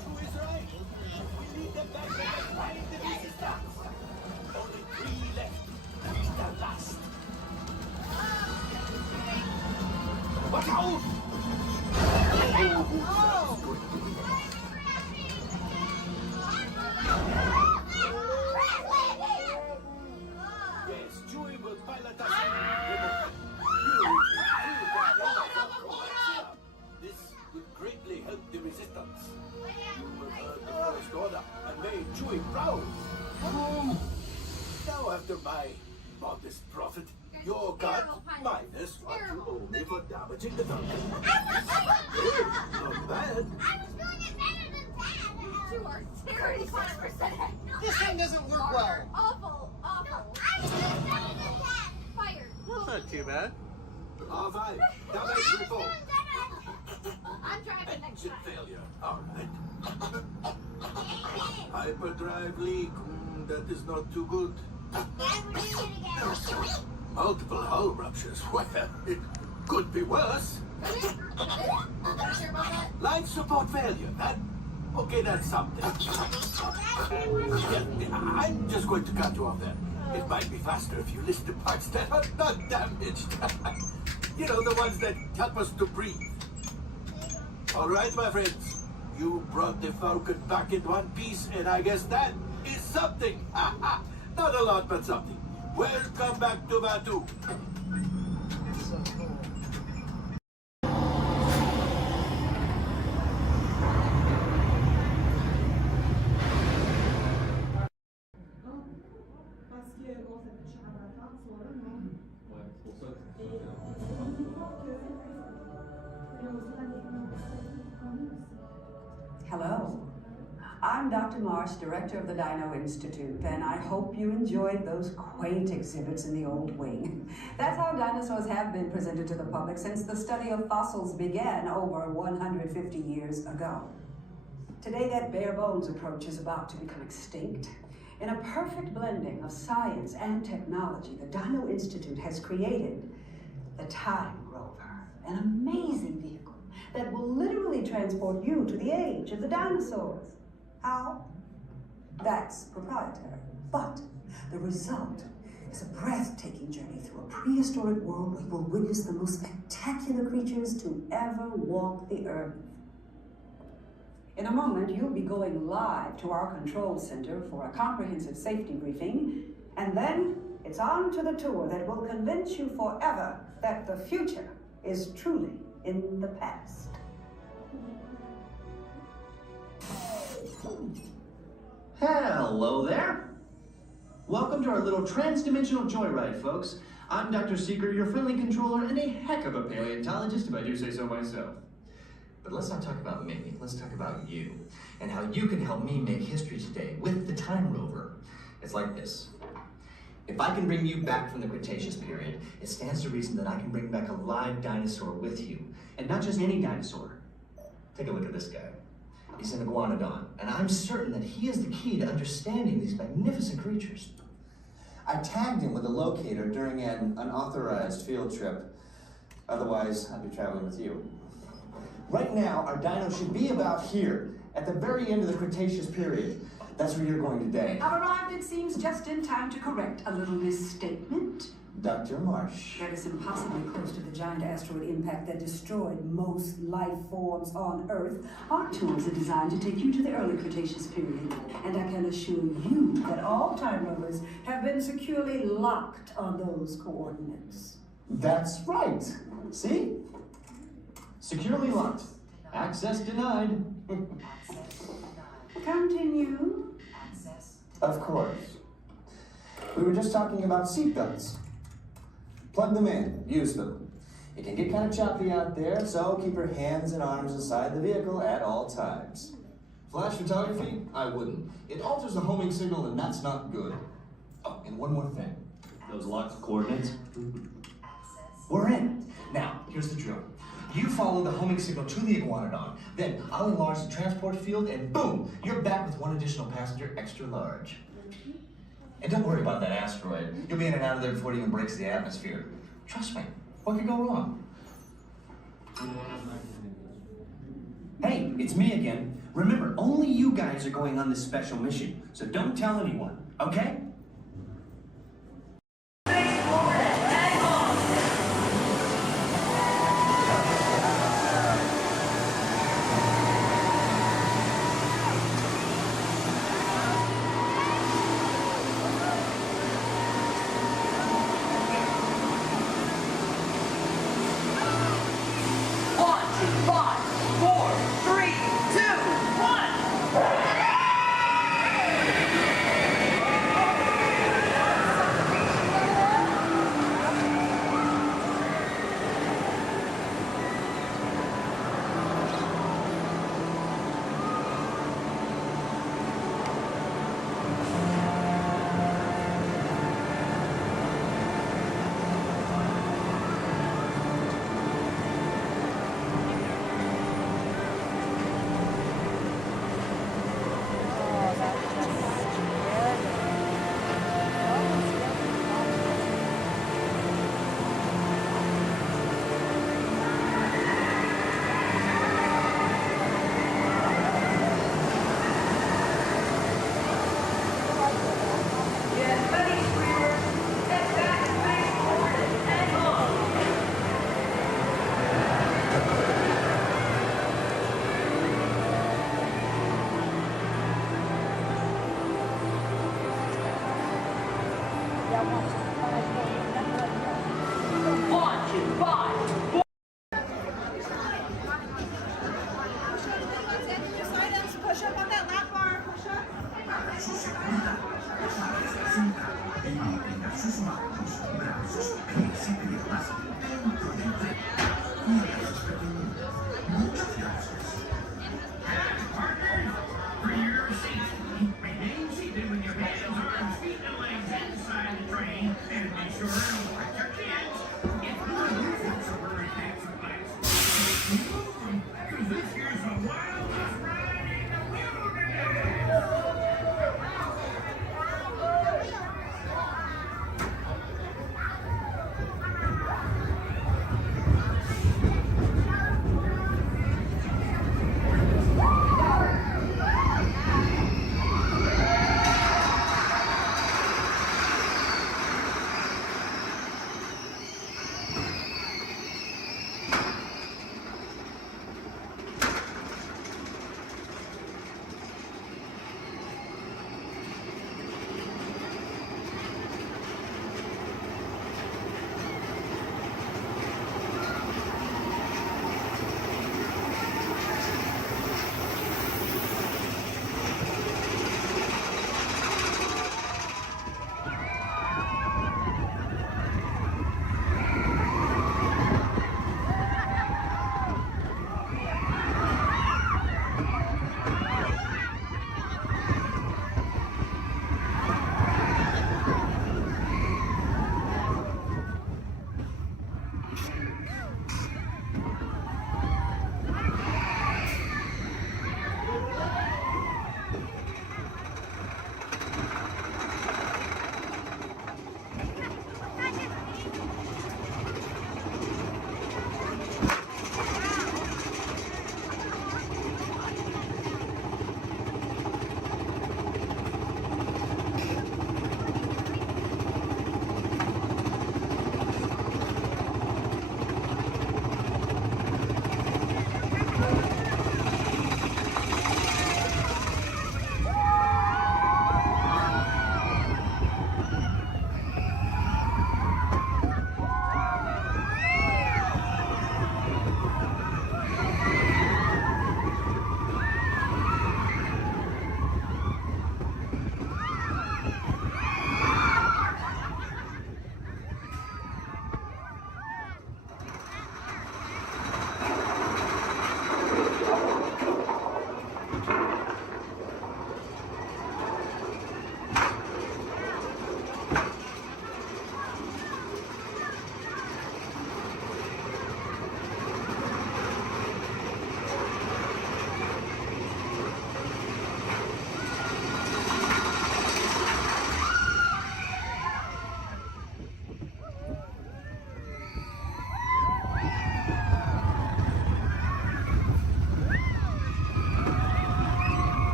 Who is right? We need them back and find the resistance. Only 3 left. He's the last. Watch out! Yes, Chewie will pilot us. This will greatly help the resistance. You will earn the first order and made Chewie proud. Now, after my modest profit, your cut minus what you owe me for damaging the Falcon. Not bad. You are 35%. This thing doesn't work well. Awful. Fired. That's not too bad. R5, damage report. I'm driving next Engine time. failure. All right. Hyperdrive leak. That is not too good. Multiple hull ruptures. Well, it could be worse. Life support failure. Okay, that's something. Yeah, I'm just going to cut you off there. It might be faster if you list the parts that are not damaged. You know, the ones that help us to breathe. All right, my friends. You brought the Falcon back in one piece, and I guess that is something. Not a lot, but something. Welcome back to Batu. Hello. I I'm Dr. Marsh, director of the Dino Institute, and I hope you enjoyed those quaint exhibits in the old wing. That's how dinosaurs have been presented to the public since the study of fossils began over 150 years ago. Today, that bare bones approach is about to become extinct. In a perfect blending of science and technology, the Dino Institute has created the Time Rover, an amazing vehicle that will literally transport you to the age of the dinosaurs. How? That's proprietary. But the result is a breathtaking journey through a prehistoric world where you will witness the most spectacular creatures to ever walk the earth. In a moment, you'll be going live to our control center for a comprehensive safety briefing, and then it's on to the tour that will convince you forever that the future is truly in the past. Hello there. Welcome to our little trans-dimensional joyride, folks. I'm Dr. Seeker, your friendly controller, and a heck of a paleontologist, if I do say so myself. But let's not talk about me, let's talk about you, and how you can help me make history today with the Time Rover. It's like this. If I can bring you back from the Cretaceous period, it stands to reason that I can bring back a live dinosaur with you. And not just any dinosaur. Take a look at this guy. He's an iguanodon, and I'm certain that he is the key to understanding these magnificent creatures. I tagged him with a locator during an unauthorized field trip. Otherwise, I'd be traveling with you. Right now, our dino should be about here, at the very end of the Cretaceous period. That's where you're going today. I've arrived, it seems, just in time to correct a little misstatement. Dr. Marsh. That is impossibly close to the giant asteroid impact that destroyed most life forms on Earth. Our tours are designed to take you to the early Cretaceous period, and I can assure you that all time rovers have been securely locked on those coordinates. That's right. See? Securely locked. Access denied. Continue. Of course. We were just talking about seatbelts. Plug them in, use them. It can get kind of choppy out there, so keep your hands and arms inside the vehicle at all times. Flash photography? I wouldn't. It alters the homing signal, and that's not good. Oh, and one more thing. Those locked coordinates? We're in. Now, here's the drill. You follow the homing signal to the iguanodon, then I'll enlarge the transport field, and boom, you're back with one additional passenger extra large. And don't worry about that asteroid. You'll be in and out of there before it even breaks the atmosphere. Trust me, what could go wrong? Hey, it's me again. Remember, only you guys are going on this special mission, so don't tell anyone, okay? this here's the wildest ride in the wilderness.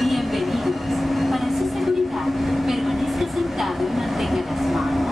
Bienvenidos. Para su seguridad, permanezca sentado y mantenga las manos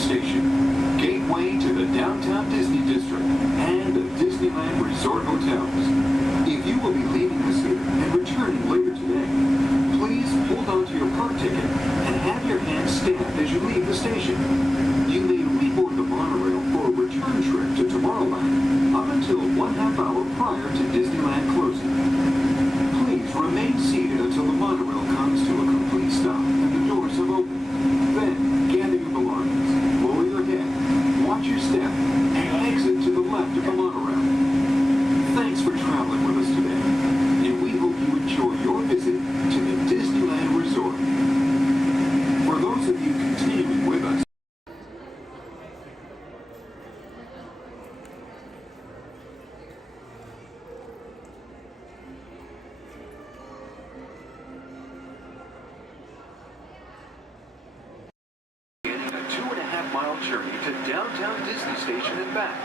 Station, gateway to the downtown Disney District and the Disneyland Resort Hotels. If you will be leaving us here and returning later today, please hold on to your park ticket and have your hand stamped as you leave the station. You may reboard the monorail for a return trip to Tomorrowland up until 1/2 hour prior to Disneyland closing. Please remain seated until the monorail comes to a complete stop and the doors have opened. Then, gather your belongings, lower your head, watch your step, and exit to the left of the monorail. Thanks for traveling with us today, and we hope you enjoy your visit to the Disneyland Resort. For those of you continuing with us, beginning a 2.5-mile journey to downtown Disney Station and back.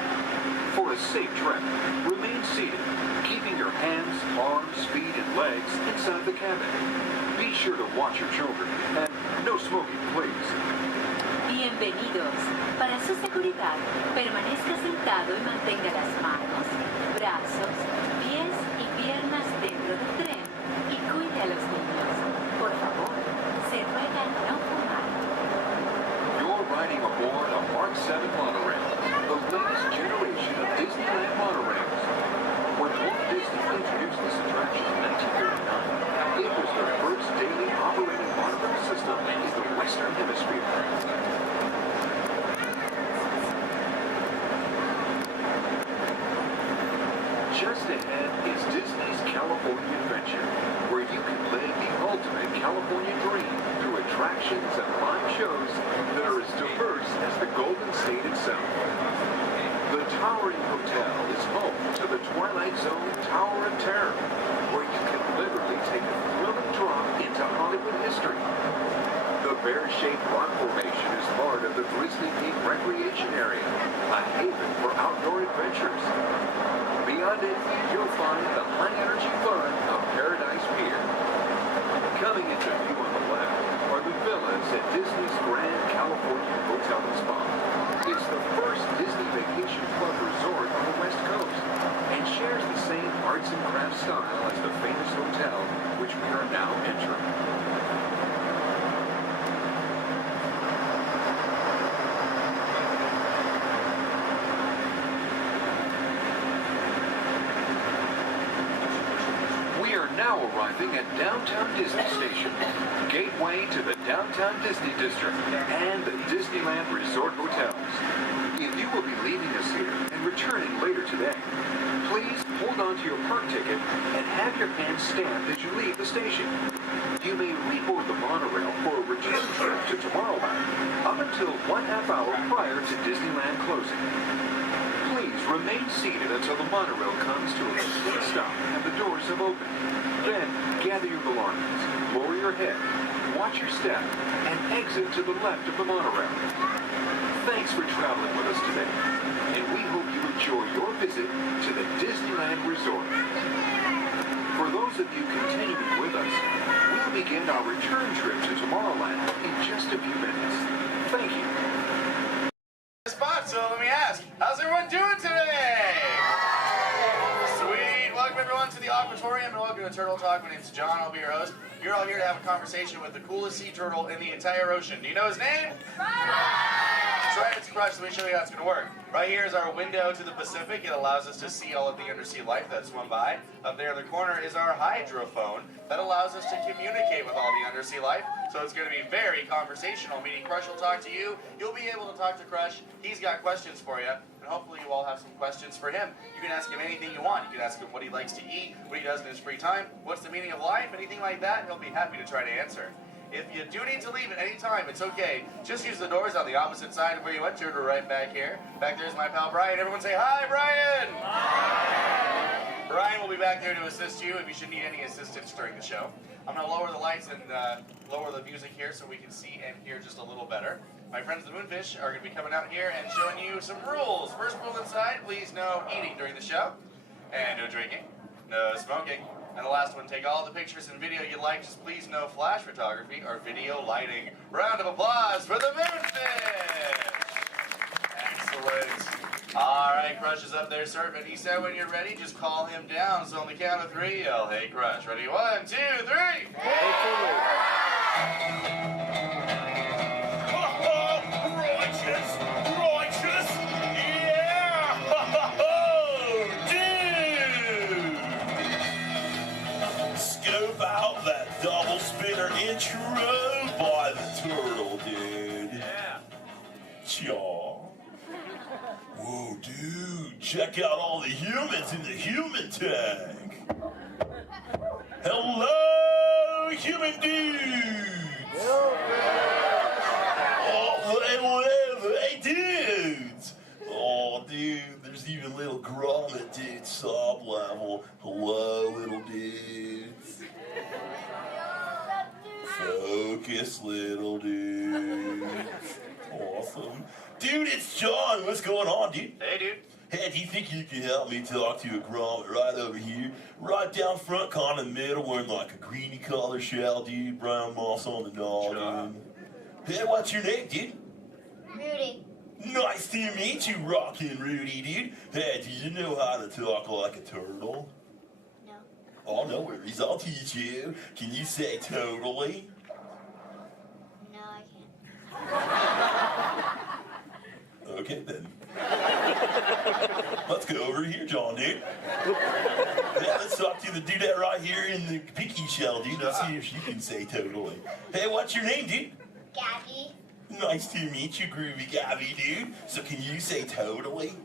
For a safe trip, remain seated, keeping your hands, arms, feet, and legs inside the cabin. Be sure to watch your children, and no smoking, please. Bienvenidos. Para su seguridad, permanezca sentado y mantenga las manos, brazos, pies y piernas dentro del tren y cuide a los niños. Por favor, se ruega no fumar. You're riding aboard a Mark 7 monorail, the latest generation of Disneyland monorails. When Walt Disney introduced this attraction in 1939, it was the first daily operating monorail system in the Western Hemisphere. Just ahead is Disney's California Adventure, where you can live the ultimate California dream through attractions and live shows that are as diverse as the Golden State itself. The towering hotel is home to the Twilight Zone Tower of Terror, where you can literally take a thrilling drop into Hollywood history. The bear-shaped rock formation is part of the Grizzly Peak Recreation Area, a haven for outdoor adventures. Beyond it, you'll find the high-energy fun of Paradise Pier. Coming into view on the left are the villas at Disney's Grand California Hotel and Spa. It's the first Disney Vacation Club resort on the West Coast and shares the same arts and crafts style as the famous hotel, which we are now entering. Now arriving at downtown Disney Station, gateway to the downtown Disney District and the Disneyland Resort Hotels. If you will be leaving us here and returning later today, please hold on to your park ticket and have your hand stamped as you leave the station. You may reboard the monorail for a return trip to Tomorrowland up until 1/2 hour prior to Disneyland closing. Please remain seated until the monorail comes to a complete stop and the doors have opened. Then, gather your belongings, lower your head, watch your step, and exit to the left of the monorail. Thanks for traveling with us today, and we hope you enjoy your visit to the Disneyland Resort. For those of you continuing with us, we'll begin our return trip to Tomorrowland in just a few minutes. Thank you. Spot, so let me ask, how's everyone doing today? Sweet, welcome everyone to the Aquatorium and welcome to Turtle Talk. My name's John, I'll be your host. You're all here to have a conversation with the coolest sea turtle in the entire ocean. Do you know his name? That's right, it's Crush, so let me show you how it's going to work. Right here is our window to the Pacific. It allows us to see all of the undersea life that swim by. Up there in the corner is our hydrophone that allows us to communicate with all the undersea life. So it's going to be very conversational, meaning Crush will talk to you. You'll be able to talk to Crush. He's got questions for you, and hopefully you all have some questions for him. You can ask him anything you want. You can ask him what he likes to eat, what he does in his free time, what's the meaning of life, anything like that, and he'll be happy to try to answer. If you do need to leave at any time, it's okay. Just use the doors on the opposite side of where you went to, right back here. Back there's my pal Brian. Everyone say hi, Brian! Hi! Brian will be back there to assist you if you should need any assistance during the show. I'm going to lower the lights and lower the music here so we can see and hear just a little better. My friends the Moonfish are going to be coming out here and showing you some rules. First rule inside, please no eating during the show. And no drinking. No smoking. And the last one, take all the pictures and video you like, just please no flash photography or video lighting. Round of applause for the Moonfish! All right, Crush is up there surfing. He said when you're ready, just call him down. So on the count of 3, yell, "Hey, Crush." Ready? 1, 2, 3. Righteous! Righteous! Yeah! Dude! Scope out that double spinner intro by the turtle, dude. Yeah. Chaw. Whoa, dude. Check out all the humans in the human tank. Hello, human dudes! Oh, hey, dudes! Oh, dude, there's even little grommet dudes, sub level. Hello, little dudes. Focus, little dudes. Awesome. Dude, it's John. What's going on, dude? Hey, dude. Hey, do you think you can help me talk to a grommet right over here? Right down front, kind of middle, wearing like a greeny color shell, dude. Brown moss on the noggin. Hey, what's your name, dude? Rudy. Nice to meet you, Rockin' Rudy, dude. Hey, do you know how to talk like a turtle? No. Oh, no worries. I'll teach you. Can you say totally? No, I can't. Okay, then. Let's go over here, John, dude. Yeah, let's talk to the dudette right here in the pinky shell, dude. Let's see if she can say totally. Hey, what's your name, dude? Gabby. Nice to meet you, Groovy Gabby, dude. So can you say totally?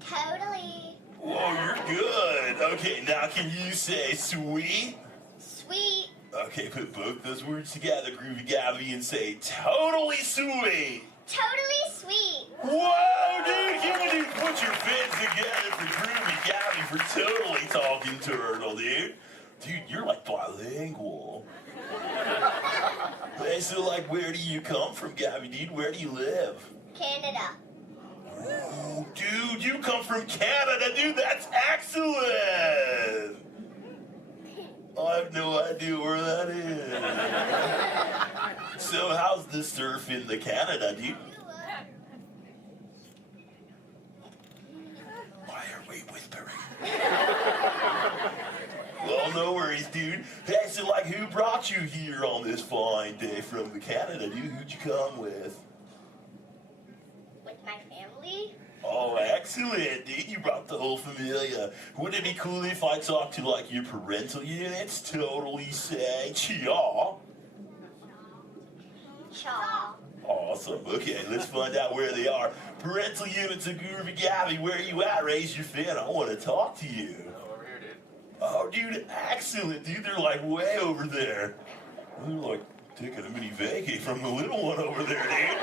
Totally. Whoa, you're good. Okay, now can you say sweet? Sweet. Okay, put both those words together, Groovy Gabby, and say totally sweet. Totally sweet. Whoa, dude, human dude, put your fins together for Groovy Gabby for totally talking turtle, dude. Dude, you're like bilingual. Hey, so like, where do you come from, Gabby, dude? Where do you live? Canada. Ooh, dude, you come from Canada, dude. That's excellent. I have no idea where that is. So how's the surf in the Canada, dude? Why are we whispering? Well, no worries, dude. Hey, so like, who brought you here on this fine day from the Canada, dude? Who'd you come with? With my family? Oh, excellent, dude. You brought the whole familia. Wouldn't it be cool if I talked to, like, your parental units? Totally say chaw. Chaw. Awesome. Okay, let's find out where they are. Parental units of Groovy Gabby, where are you at? Raise your fin. I want to talk to you. Over here, dude. Oh, dude, excellent, dude. They're, like, way over there. They're, like, taking a mini vacay from the little one over there, dude.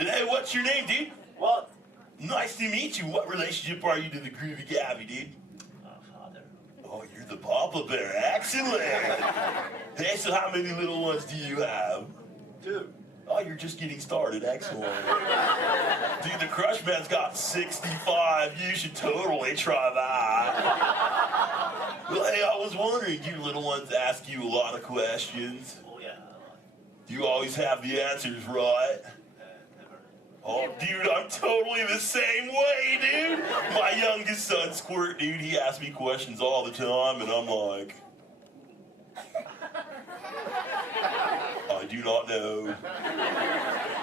And hey, what's your name, dude? Walt. Nice to meet you. What relationship are you to the Groovy Gabby, dude? Father. Oh, you're the Papa Bear. Excellent. Hey, so how many little ones do you have? 2. Oh, you're just getting started. Excellent. Dude, the Crush Man's got 65. You should totally try that. Well, hey, I was wondering, do little ones ask you a lot of questions? Oh, yeah. Do you always have the answers right? Never. Oh, dude, I'm totally the same way, dude. My youngest son, Squirt, dude, he asks me questions all the time, and I'm like, I do not know.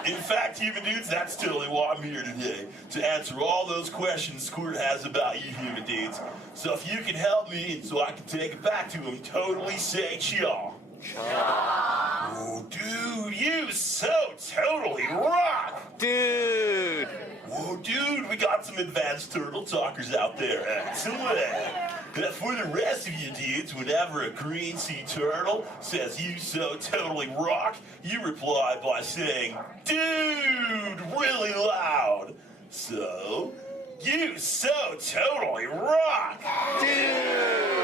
In fact, human dudes, that's totally why I'm here today, to answer all those questions Squirt has about you human dudes. So if you can help me, and so I can take it back to him, totally say chaw. Oh, dude, you so totally rock! Dude! Whoa, dude, we got some advanced turtle talkers out there. Excellent. And for the rest of you dudes, whenever a green sea turtle says you so totally rock, you reply by saying, dude, really loud. So, you so totally rock! Dude!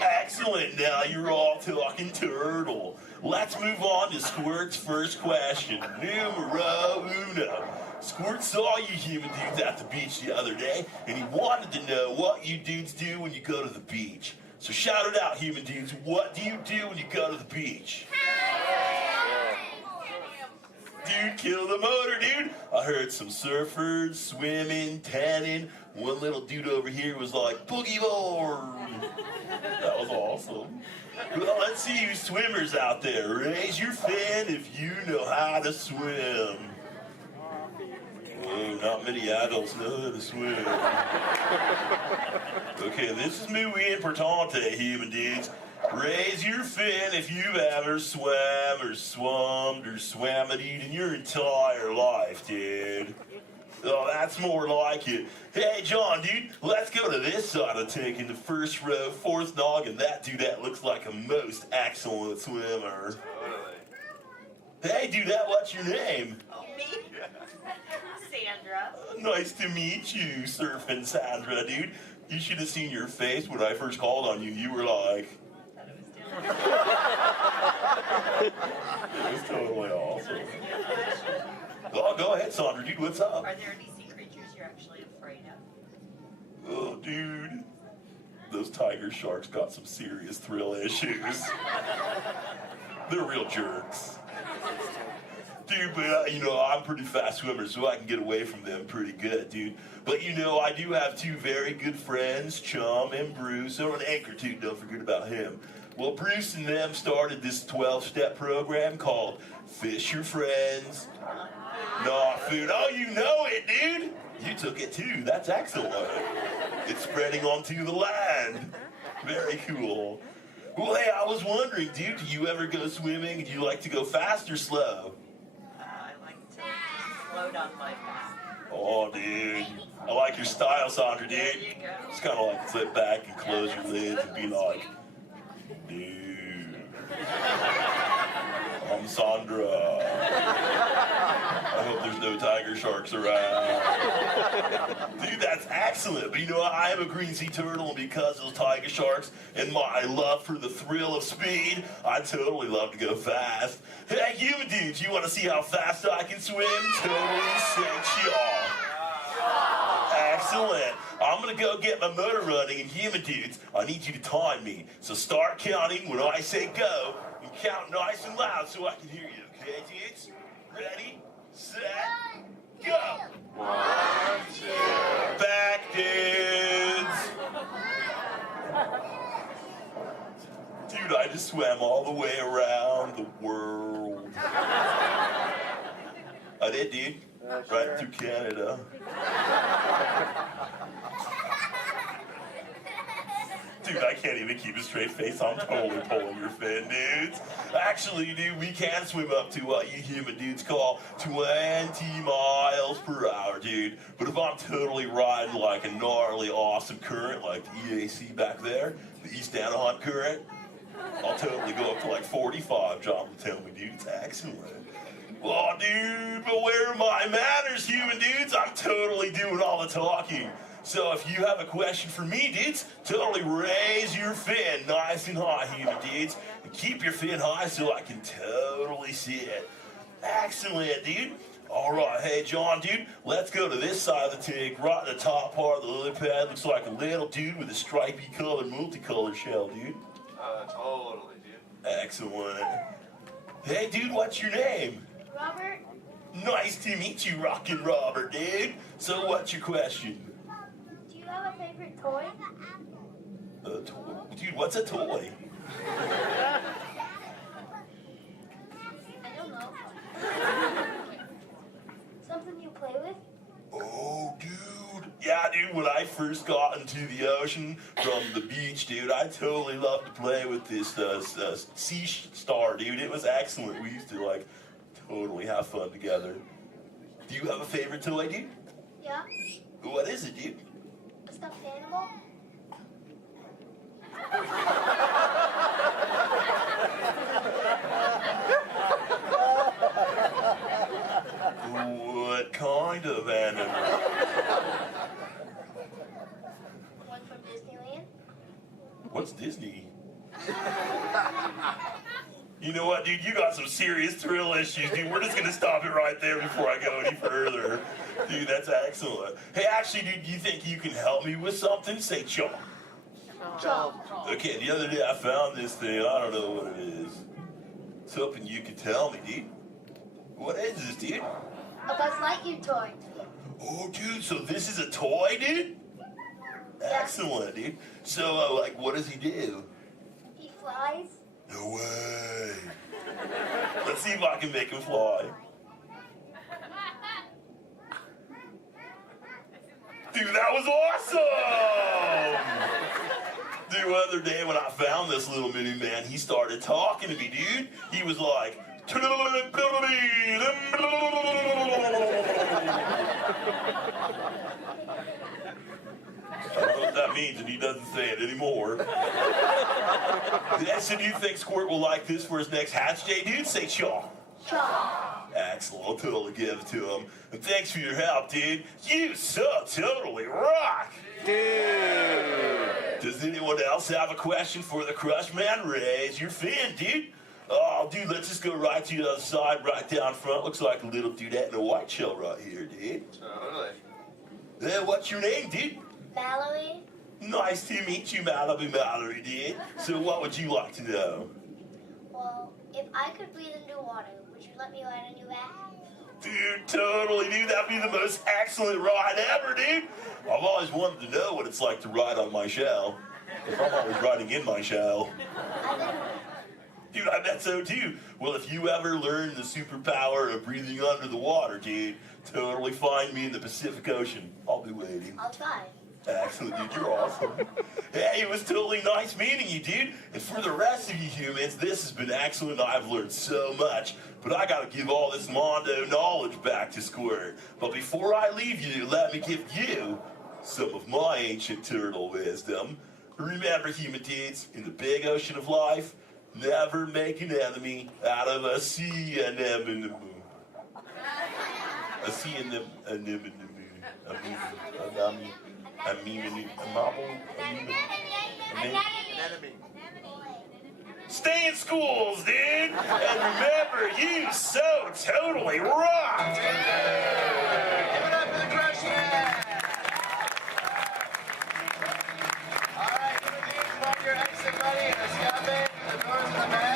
Excellent, now you're all talking turtle. Let's move on to Squirt's first question. Numero uno. Squirt saw you human dudes at the beach the other day, and he wanted to know what you dudes do when you go to the beach. So shout it out, human dudes. What do you do when you go to the beach? dude, kill the motor, dude. I heard some surfers, swimming, tanning. One little dude over here was like, boogie board. That was awesome. Well, let's see you swimmers out there. Raise your fin if you know how to swim. Oh, not many adults know how to swim. Okay, this is muy importante, human dudes. Raise your fin if you've ever swam or swummed or swam it in your entire life, dude. Oh, that's more like it. Hey, John, dude, let's go to this side of the tank in the first row, fourth noggin. That dude, that looks like a most excellent swimmer. Hey, dude, what's your name? Me? Sandra. Nice to meet you, Surfing Sandra, dude. You should have seen your face when I first called on you. You were like... It was totally awesome. Oh, go ahead, Sandra, dude, what's up? Are there any sea creatures you're actually afraid of? Oh, dude. Those tiger sharks got some serious thrill issues. They're real jerks. Dude, but you know, I'm a pretty fast swimmer, so I can get away from them pretty good, dude. But you know, I do have two very good friends, Chum and Bruce, or an anchor too, don't forget about him. Well, Bruce and them started this 12-step program called Fish Your Friends, Not Food. Oh, you know it, dude. You took it too. That's excellent. It's spreading onto the land. Very cool. Well, hey, I was wondering, dude, do you ever go swimming? Do you like to go fast or slow? I like to float on my back. Oh, dude. I like your style, Sandra, dude. There you go. Just kind of like sit back and close your lids and be like, dude, I'm Sandra. I hope there's no tiger sharks around. Dude, that's excellent. But you know what? I am a green sea turtle, and because of those tiger sharks and my love for the thrill of speed, I totally love to go fast. Hey, human dudes, you want to see how fast I can swim? Totally sexual. Excellent. I'm going to go get my motor running, and human dudes, I need you to time me. So start counting when I say go, and count nice and loud so I can hear you, okay, dudes? Ready, set, go. 1, 2. Back, dudes. Dude, I just swam all the way around the world. I did, dude. Right through Canada. Dude, I can't even keep a straight face. I'm totally pulling your fin, dudes. Actually, dude, we can swim up to what you human dudes call 20 miles per hour, dude. But if I'm totally riding like a gnarly, awesome current, like the EAC back there, the East Anaheim current, I'll totally go up to like 45, John will tell me, dude. It's excellent. Oh, dude, but where are my manners, human dudes? I'm totally doing all the talking. So if you have a question for me, dudes, totally raise your fin nice and high, human dudes. And keep your fin high so I can totally see it. Excellent, dude. All right, hey, John, dude, let's go to this side of the tank. Right in the top part of the lily pad looks like a little dude with a stripy colored, multicolored shell, dude. Totally, dude. Excellent. Hey, dude, what's your name? Robert? Nice to meet you, Rockin' Robert, dude. So what's your question? Do you have a favorite toy? A toy? Dude, what's a toy? I don't know. Something you play with? Oh, dude. Yeah, dude, when I first got into the ocean from the beach, dude, I totally loved to play with this sea star, dude. It was excellent. We used to, like, totally have fun together. Do you have a favorite toy, dude? Yeah. What is it, dude? A stuffed animal? What kind of animal? One from Disneyland? What's Disney? You know what, dude? You got some serious thrill issues, dude. We're just gonna stop it right there before I go any further. Dude, that's excellent. Hey, actually, dude, do you think you can help me with something? Say chomp. Chomp. Okay, the other day I found this thing. I don't know what it is. I was hoping you could tell me, dude. What is this, dude? A Buzz Lightyear toy. Oh, dude, so this is a toy, dude? Excellent, dude. So, like, what does he do? He flies. No way. Let's see if I can make him fly. Dude, that was awesome! Dude, the other day when I found this little mini man, he started talking to me, dude. He was like, I don't know what that means, and he doesn't say it anymore. So do you think Squirt will like this for his next Hatch Day, dude? Say chaw. Chaw. Excellent, I'll totally give it to him. And thanks for your help, dude. You so totally rock. Dude. Does anyone else have a question for the Crush Man? Raise your fin, dude. Oh, dude, let's just go right to the other side, right down front. Looks like a little dudette in a white shell right here, dude. Totally. What's your name, dude? Mallory. Nice to meet you, Mallory, dude. So what would you like to know? Well, if I could breathe into water, would you let me ride on your back? Dude, totally, dude. That'd be the most excellent ride ever, dude. I've always wanted to know what it's like to ride on my shell. If I'm always riding in my shell. Dude, I bet so too. Well, if you ever learn the superpower of breathing under the water, dude, totally find me in the Pacific Ocean. I'll be waiting. I'll try. Excellent, dude. You're awesome. Hey, it was totally nice meeting you, dude. And for the rest of you humans, this has been excellent. I've learned so much. But I gotta give all this Mondo knowledge back to Squirt. But before I leave you, let me give you some of my ancient turtle wisdom. Remember, human dudes, in the big ocean of life, never make an enemy out of a sea anemone. A sea anemone. Stay in schools, dude! And remember, you so totally rock! Give it up for the Crush Man! Alright, give it to you. Your exit ready. And the scabbing, the doors in the back.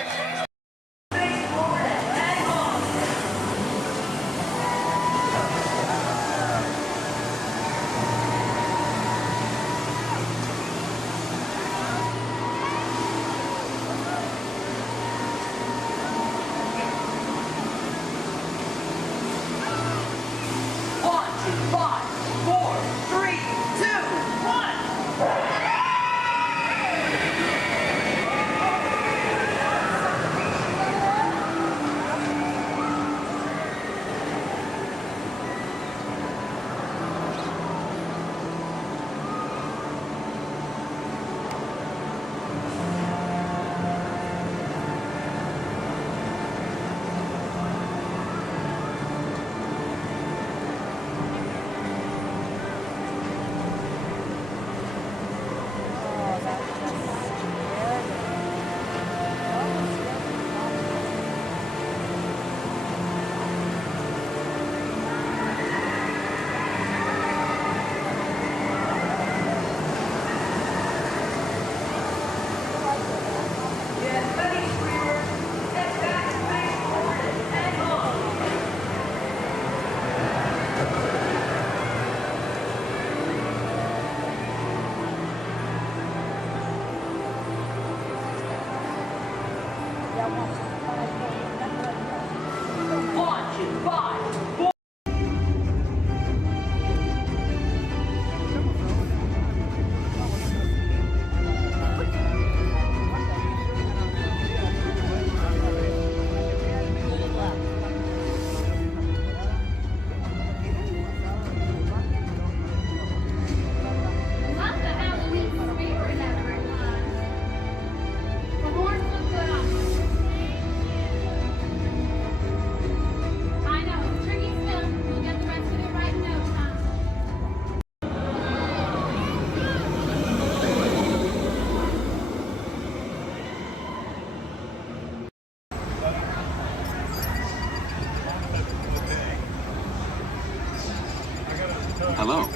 Hello.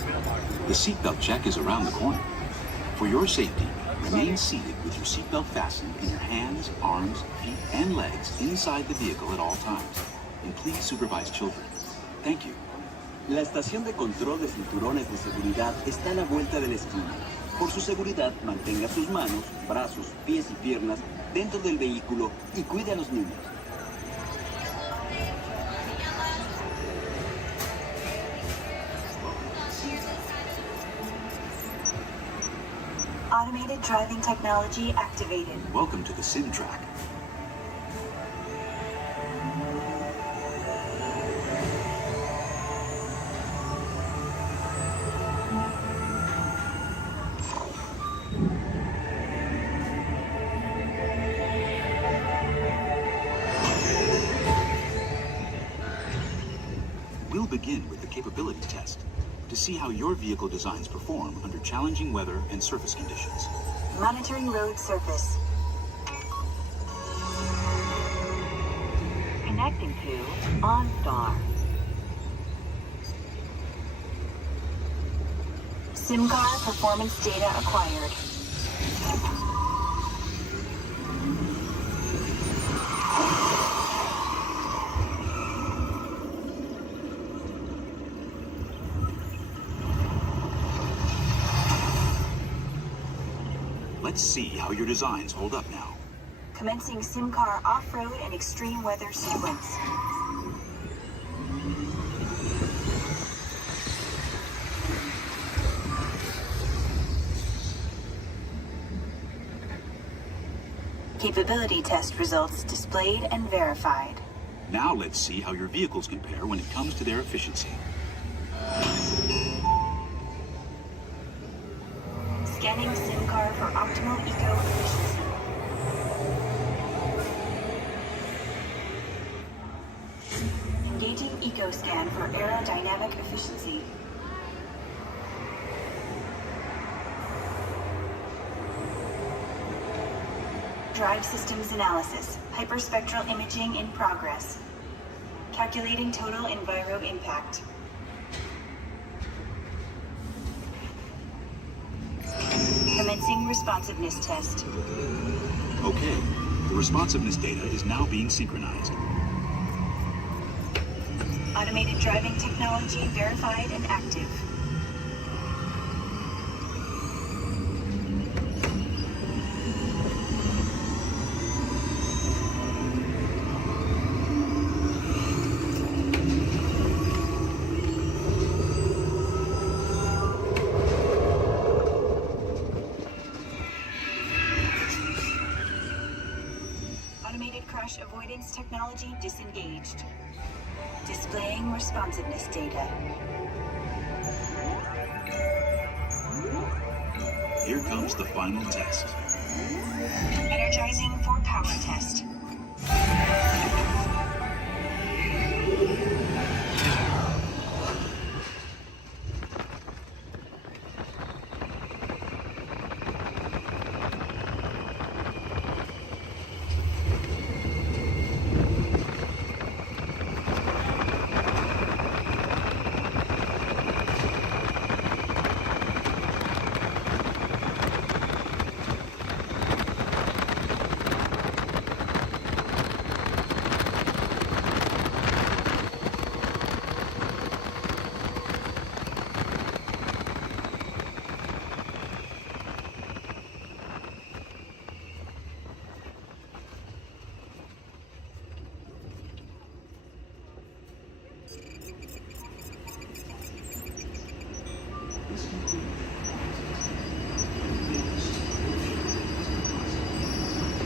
The seatbelt check is around the corner. For your safety, remain seated with your seatbelt fastened and your hands, arms, feet, and legs inside the vehicle at all times. and please supervise children. Thank you. La estación de control de cinturones de seguridad está a la vuelta de la esquina. Por su seguridad, mantenga sus manos, brazos, pies y piernas dentro del vehículo y cuide a los niños. Automated driving technology activated. Welcome to the sim track. We'll begin with the capability test to see how your vehicle designs perform under challenging weather and surface conditions. Monitoring road surface. Connecting to OnStar. SIM-car performance data acquired. Let's see how your designs hold up now. Commencing SIM-car off-road and extreme weather sequence. Capability test results displayed and verified. Now let's see how your vehicles compare when it comes to their efficiency. Scanning SIM-car for optimal eco-efficiency. Engaging eco-scan for aerodynamic efficiency. Drive systems analysis. Hyperspectral imaging in progress. Calculating total enviro impact. Commencing responsiveness test. Okay, the responsiveness data is now being synchronized. Automated driving technology verified and active. Automated crash avoidance technology disengaged. Displaying responsiveness data. Here comes the final test. Energizing for power test.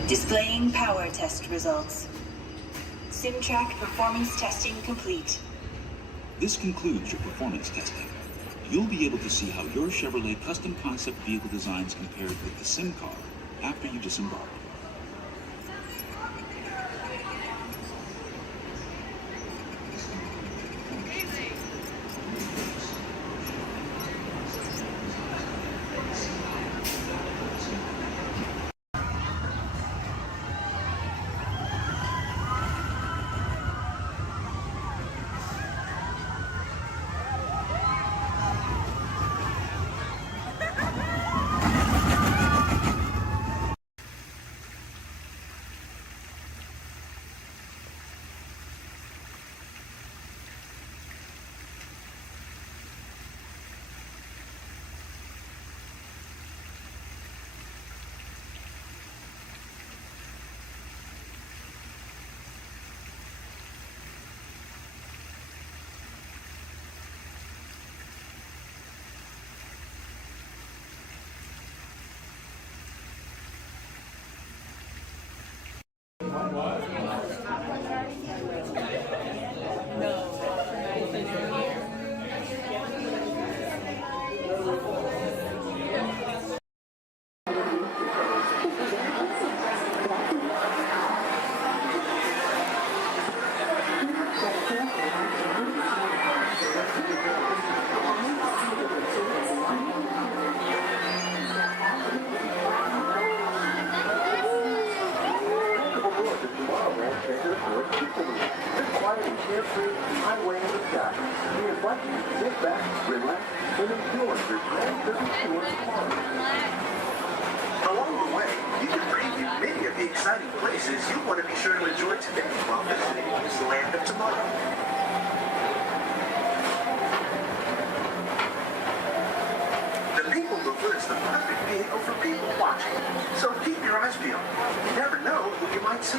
Displaying power test results. SimTrack performance testing complete. This concludes your performance testing. You'll be able to see how your Chevrolet custom concept vehicle designs compared with the sim car after you disembark. Sit back, relax, and enjoy the Grand Circus Tour tomorrow. Along the way, you can preview many of the exciting places you'll want to be sure to enjoy today while visiting Disneyland of Tomorrow. The People Mover is the perfect vehicle for people watching, so keep your eyes peeled. You never know who you might see.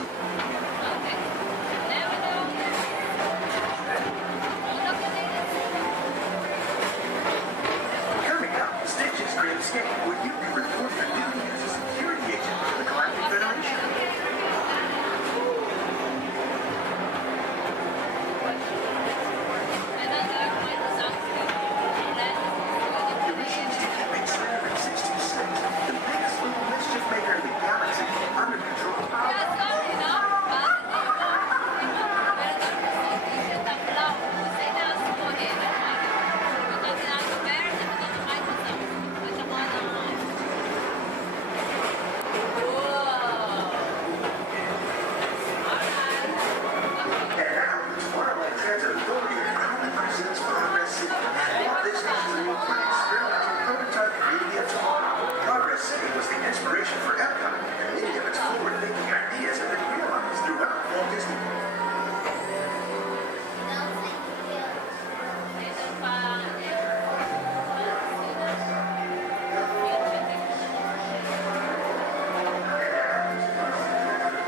Coming up, Stitch's Great Escape, where you can report your duty as a security agent for the Galactic Federation. Your missions to keep Experiment 66, the biggest little mischief maker in the galaxy, under control. And now, Tomorrowland Transit Authority proudly presents Progress City. Walt Disney's dream for an experimental prototype community of tomorrow. Progress City was the inspiration for Epcot, and many of its forward-thinking ideas have been realized throughout Walt Disney World.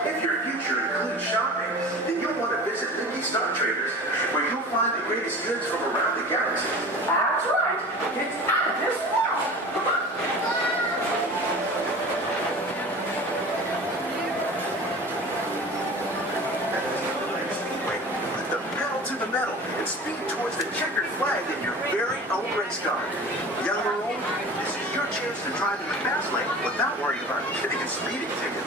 If your future includes shopping, then you'll want to visit Lindy Star Traders, where you'll find the greatest goods from around the galaxy. That's right! It's out of this world! Put the pedal to the metal and speed towards the checkered flag in your very own race car. Young or old, this is your chance to drive in the fast lane without worrying about getting a speeding ticket.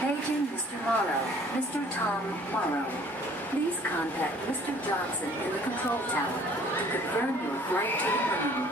Paging Mr. Morrow, Mr. Tom Morrow. Please contact Mr. Johnson in the control tower to confirm your flight to the moon.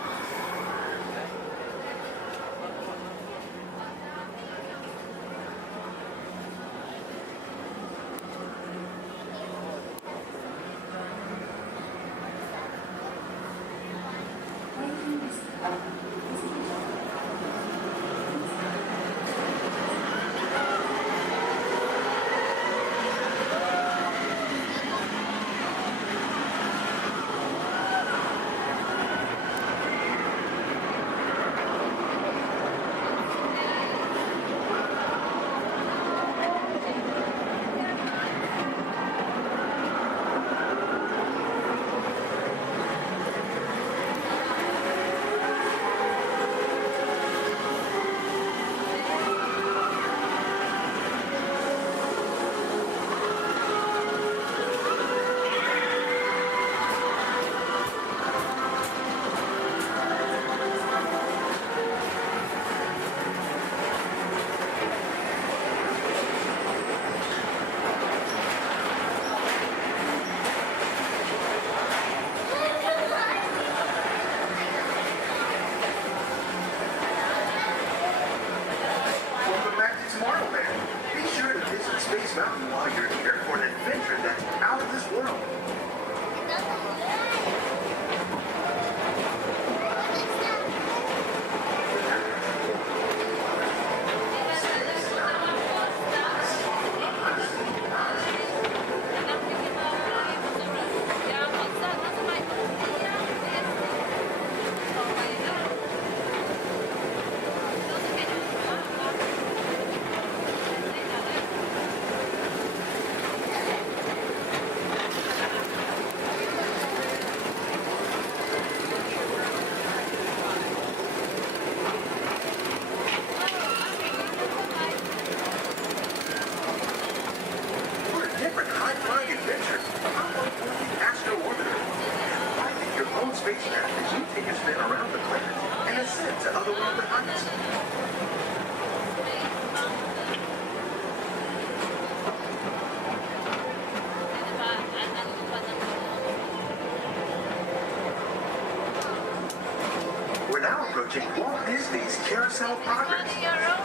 approaching Walt Disney's Carousel Progress.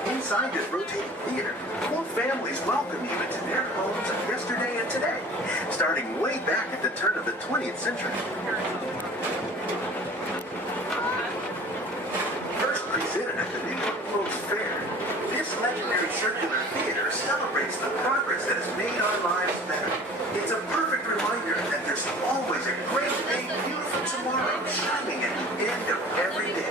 Inside this rotating theater, Walt families welcome you into their homes of yesterday and today, starting way back at the turn of the 20th century. First presented at the New York World's Fair, this legendary circular theater celebrates the progress that has made our lives better. It's a perfect reminder that there's always a great, big, beautiful tomorrow shining at the end of every day.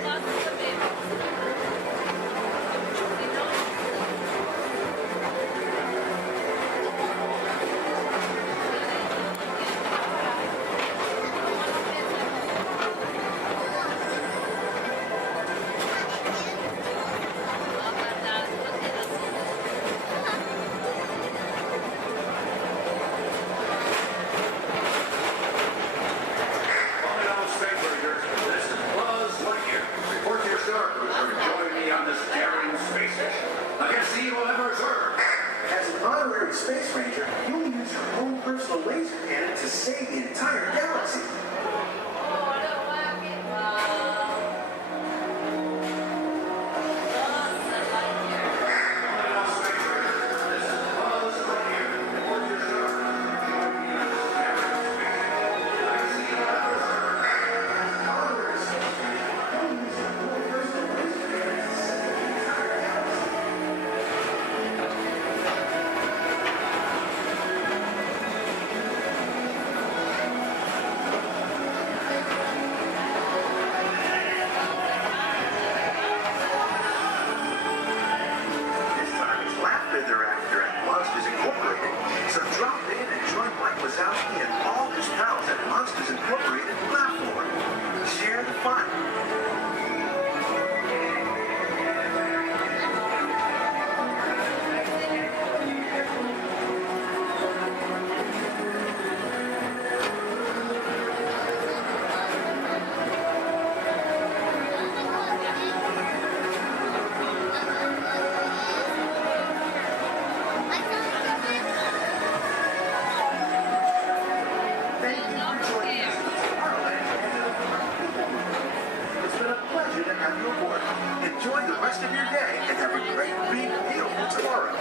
Space Ranger, you'll use your own personal laser cannon to save the entire galaxy. Enjoy the rest of your day and have a great, big, beautiful tomorrow.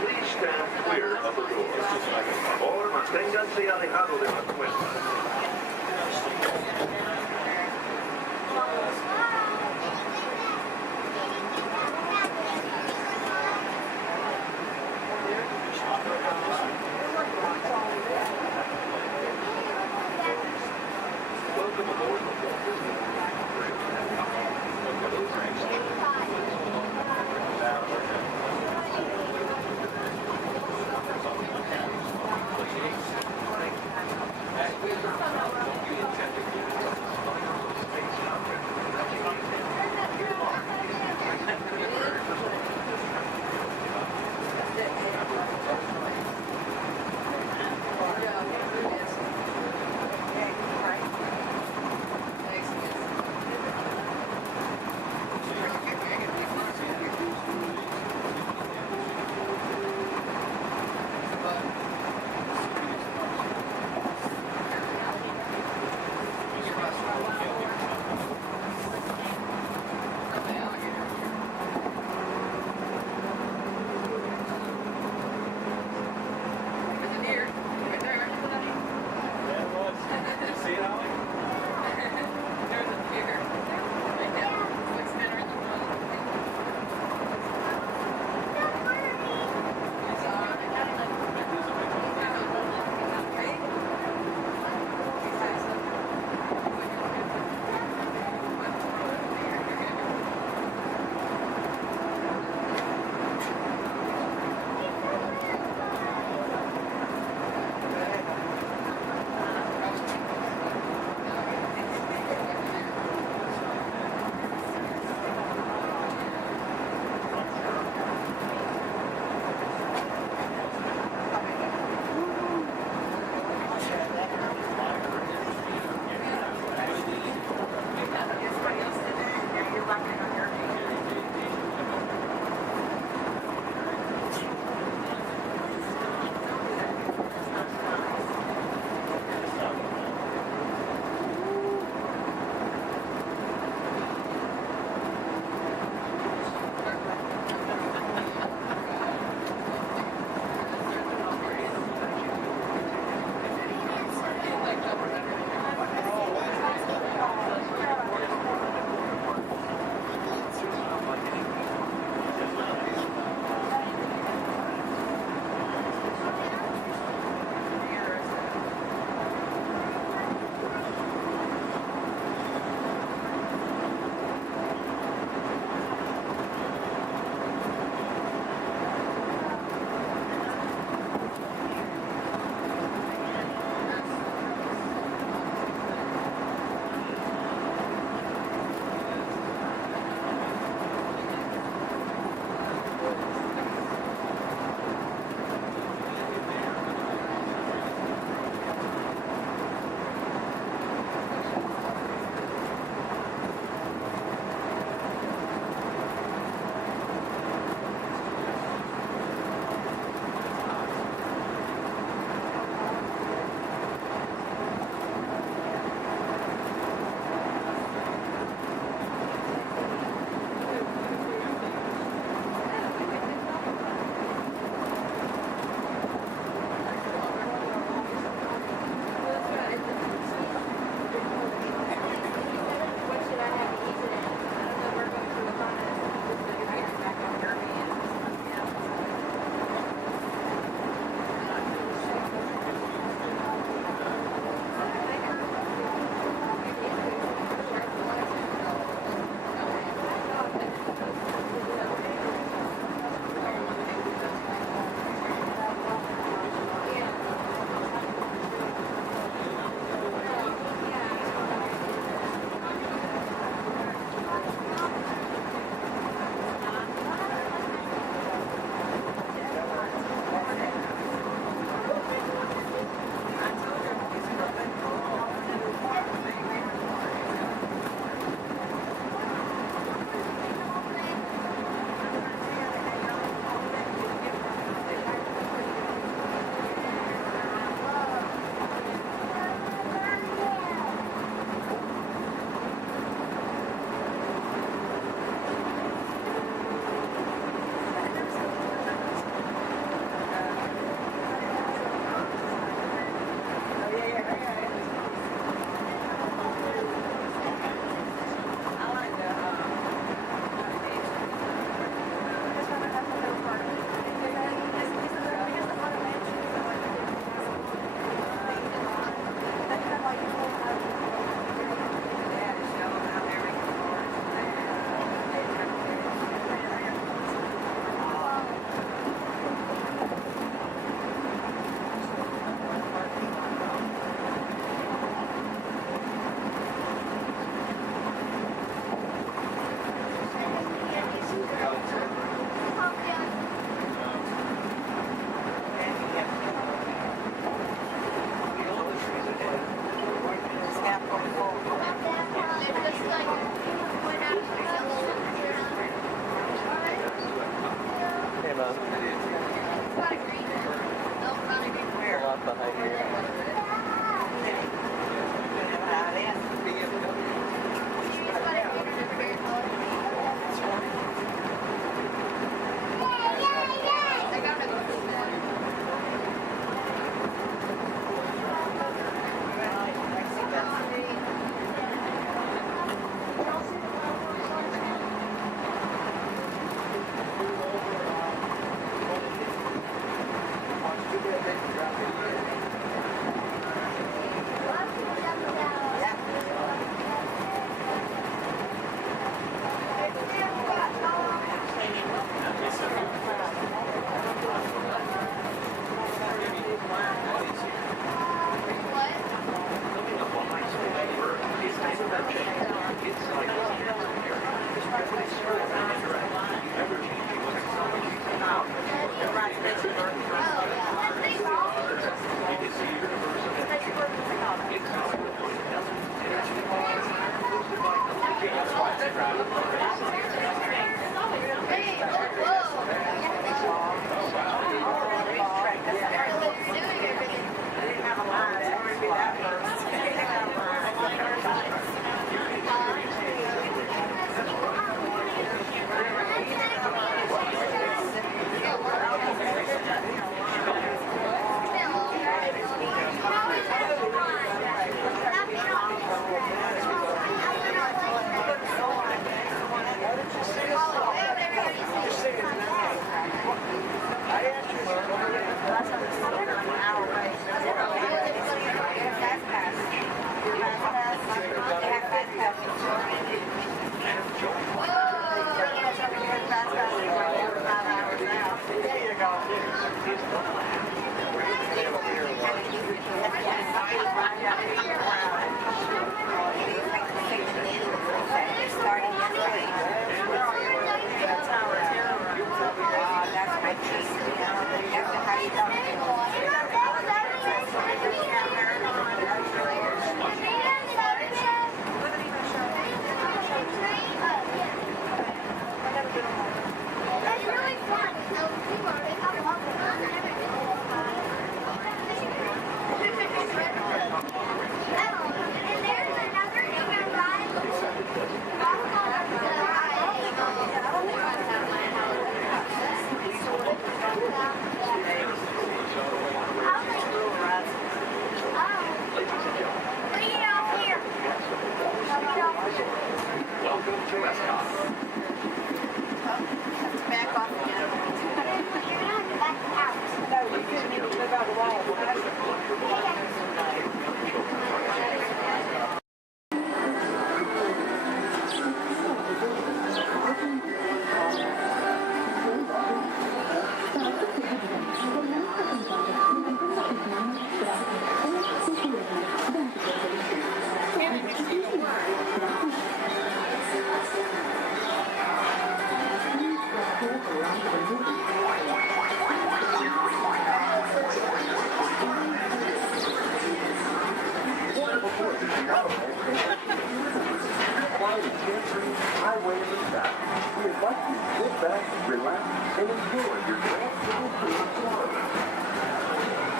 Please stand clear of the door. Por favor, manténganse alejados de la puerta.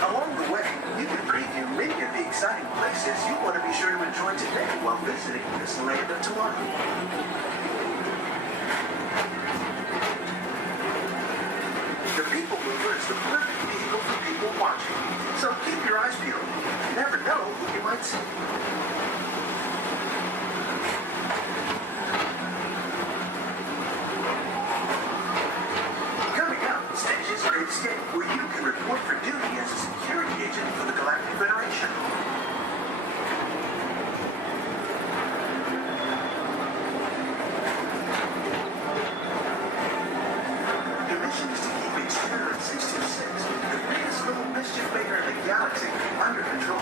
Along the way, you can preview many of the exciting places you want to be sure to enjoy today while visiting this land of tomorrow. The People Mover is the perfect vehicle for people watching, so keep your eyes peeled. You never know who you might see. Coming up, Stage's Great Escape, where you can report for duty as a security agent for the Galactic Federation. The mission is to keep Experiment 626, the biggest little mischief maker in the galaxy, under control.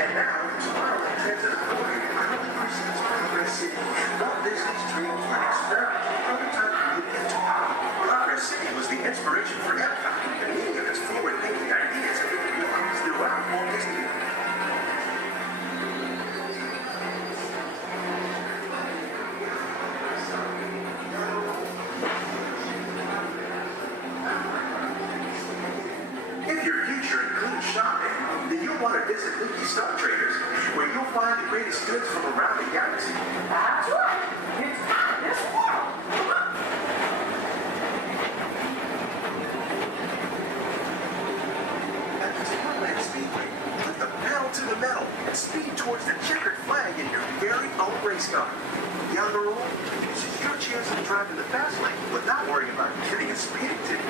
And now, tomorrow in Transit Authority, currently presents Progress City, Walt Disney's dream for an experimental prototype movie into power. Progress City was the inspiration for Epcot, and many of its forward-thinking ideas have been realized throughout Walt Disney. If your future includes shopping, then you'll want to visit Mickey Star Traders, where you'll find the greatest goods from around the galaxy. That's right. It's out this world. At the Disneyland Speedway, put the pedal to the metal and speed towards the checkered flag in your very own race car. Young or old, this is your chance to drive in the fast lane without worrying about getting a speeding ticket.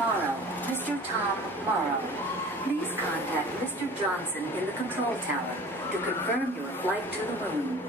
Morrow, Mr. Tom Morrow. Please contact Mr. Johnson in the control tower to confirm your flight to the moon.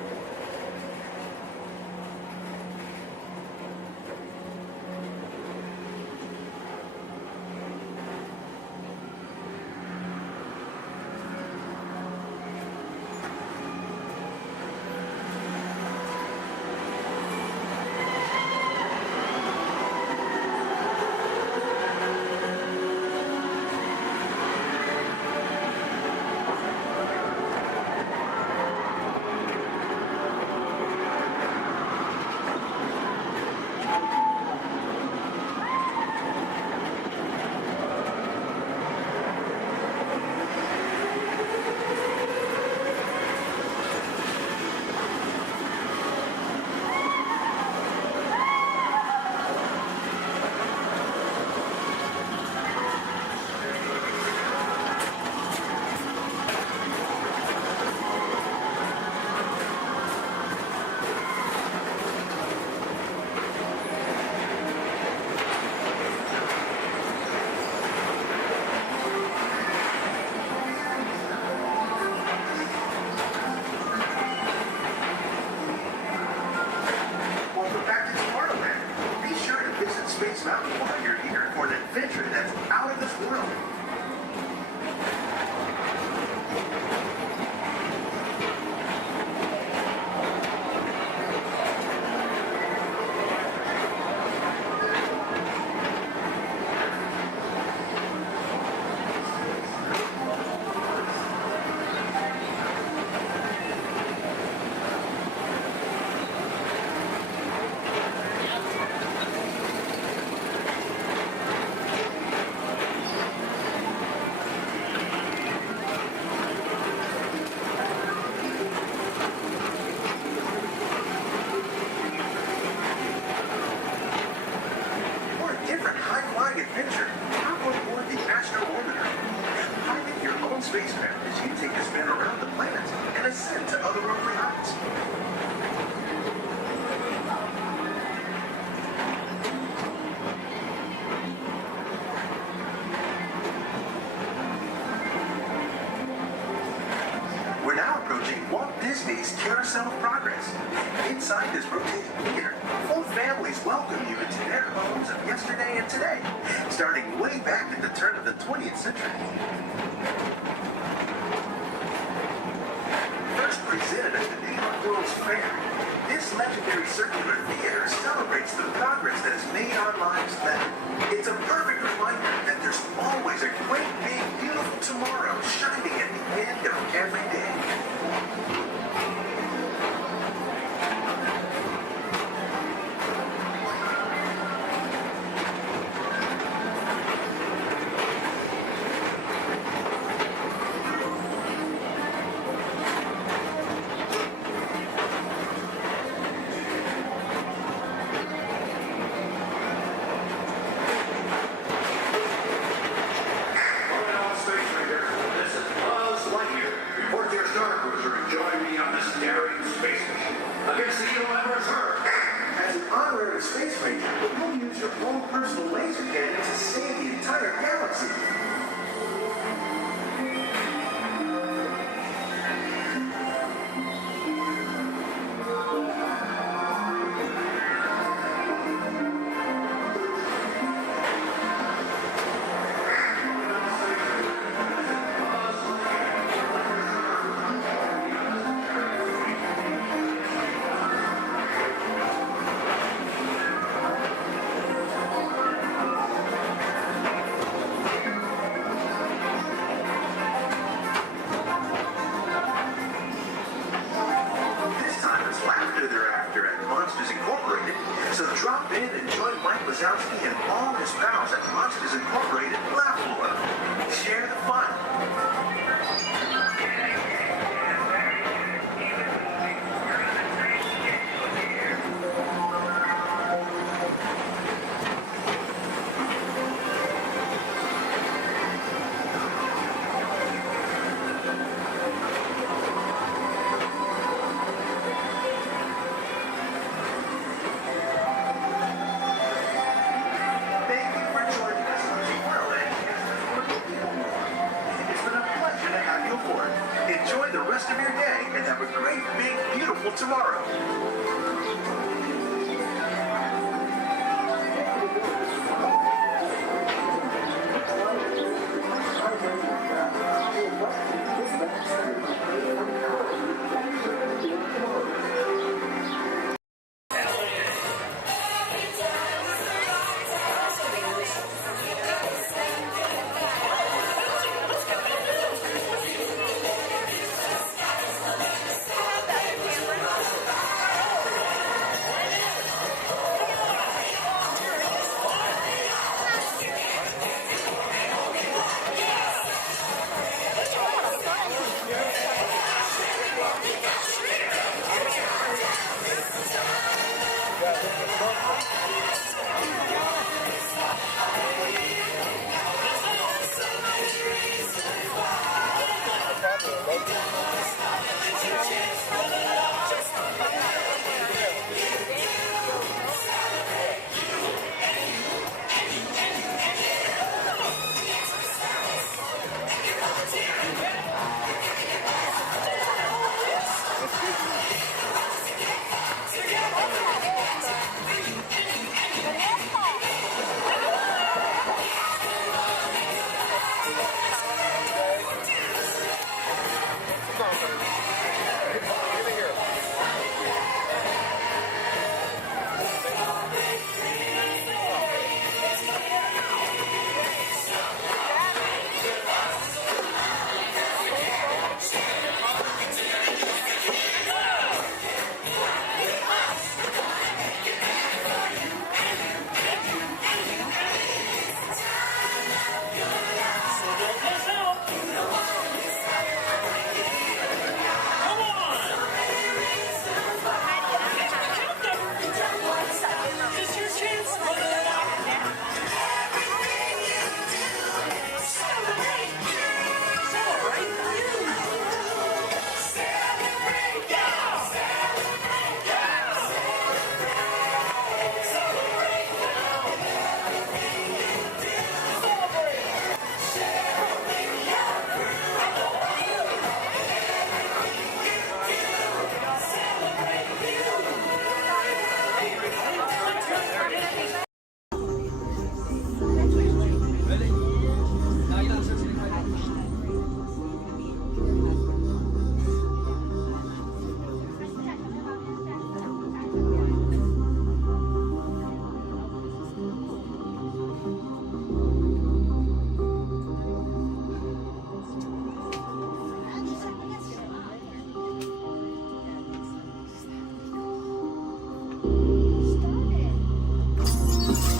Space Mountain while you're here for an adventure that's out of this world. Spacecraft as you take a spin around the planet and ascend to otherworldly heights. We're now approaching Walt Disney's Carousel of Progress. Inside this rotating theater, full families welcome you into their homes of yesterday and today, starting way back at the turn of the 20th century. Presented at the New York World's Fair, this legendary circular theater celebrates the progress that has made our lives better. It's a perfect reminder that there's always a great, big, beautiful tomorrow shining at the end of every day. Space Ranger, you'll use your own personal laser cannon to save the entire galaxy. So drop in and join Mike Wazowski and all his pals at Monsters Incorporated Laugh Floor. Share the fun. Thank you for joining us on your day and have a great, big, beautiful tomorrow.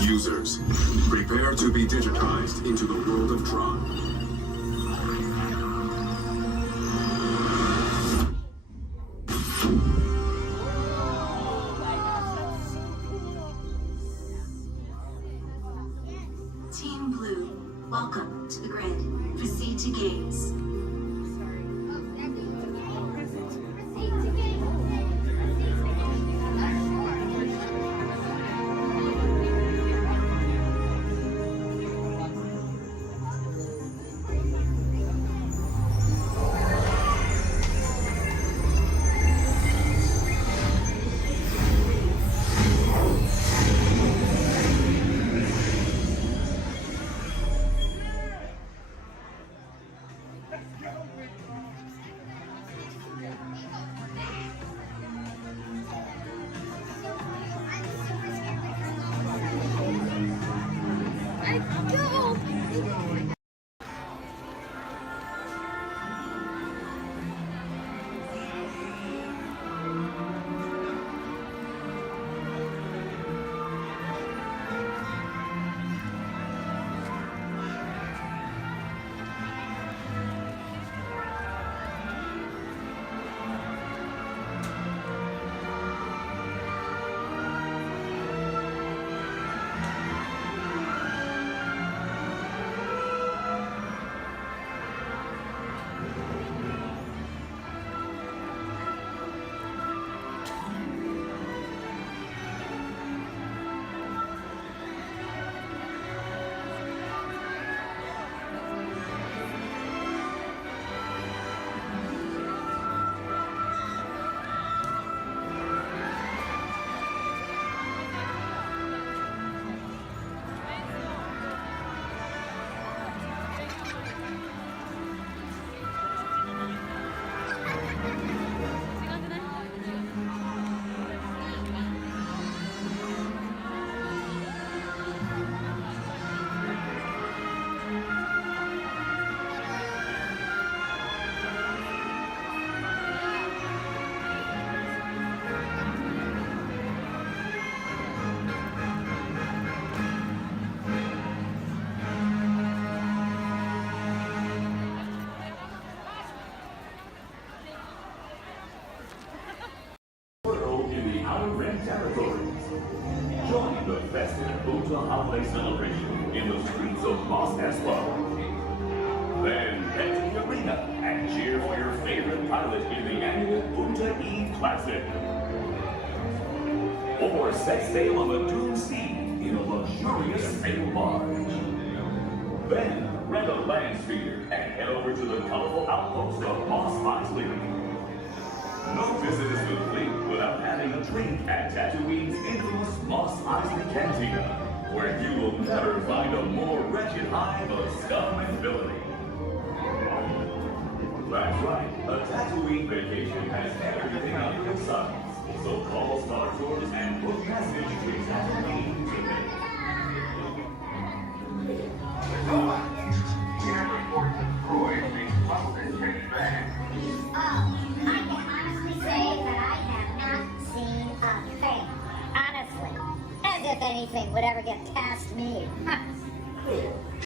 Users, prepare to be digitized into the world of Tron. Team Blue, welcome to the grid. Proceed to gates. holiday celebration in the streets of Los Espoos. Then head to the arena and cheer for your favorite pilot in the annual Punta Eve Classic. Or set sail on the Dune Sea in a luxurious sail barge. Then rent a land speeder and head over to the colorful outpost of Mos Eisley. No visit is complete without having a drink at Tatooine's infamous Mos Eisley Cantina, where you will never find a more wretched hive of scum and villainy. That's right, a Tatooine vacation has everything under the sun. So call Star Tours and book message to Tatooine today. Reports of Freud being close and checked back. I can honestly say that I have not seen a thing. Honestly. As if anything would ever get past me.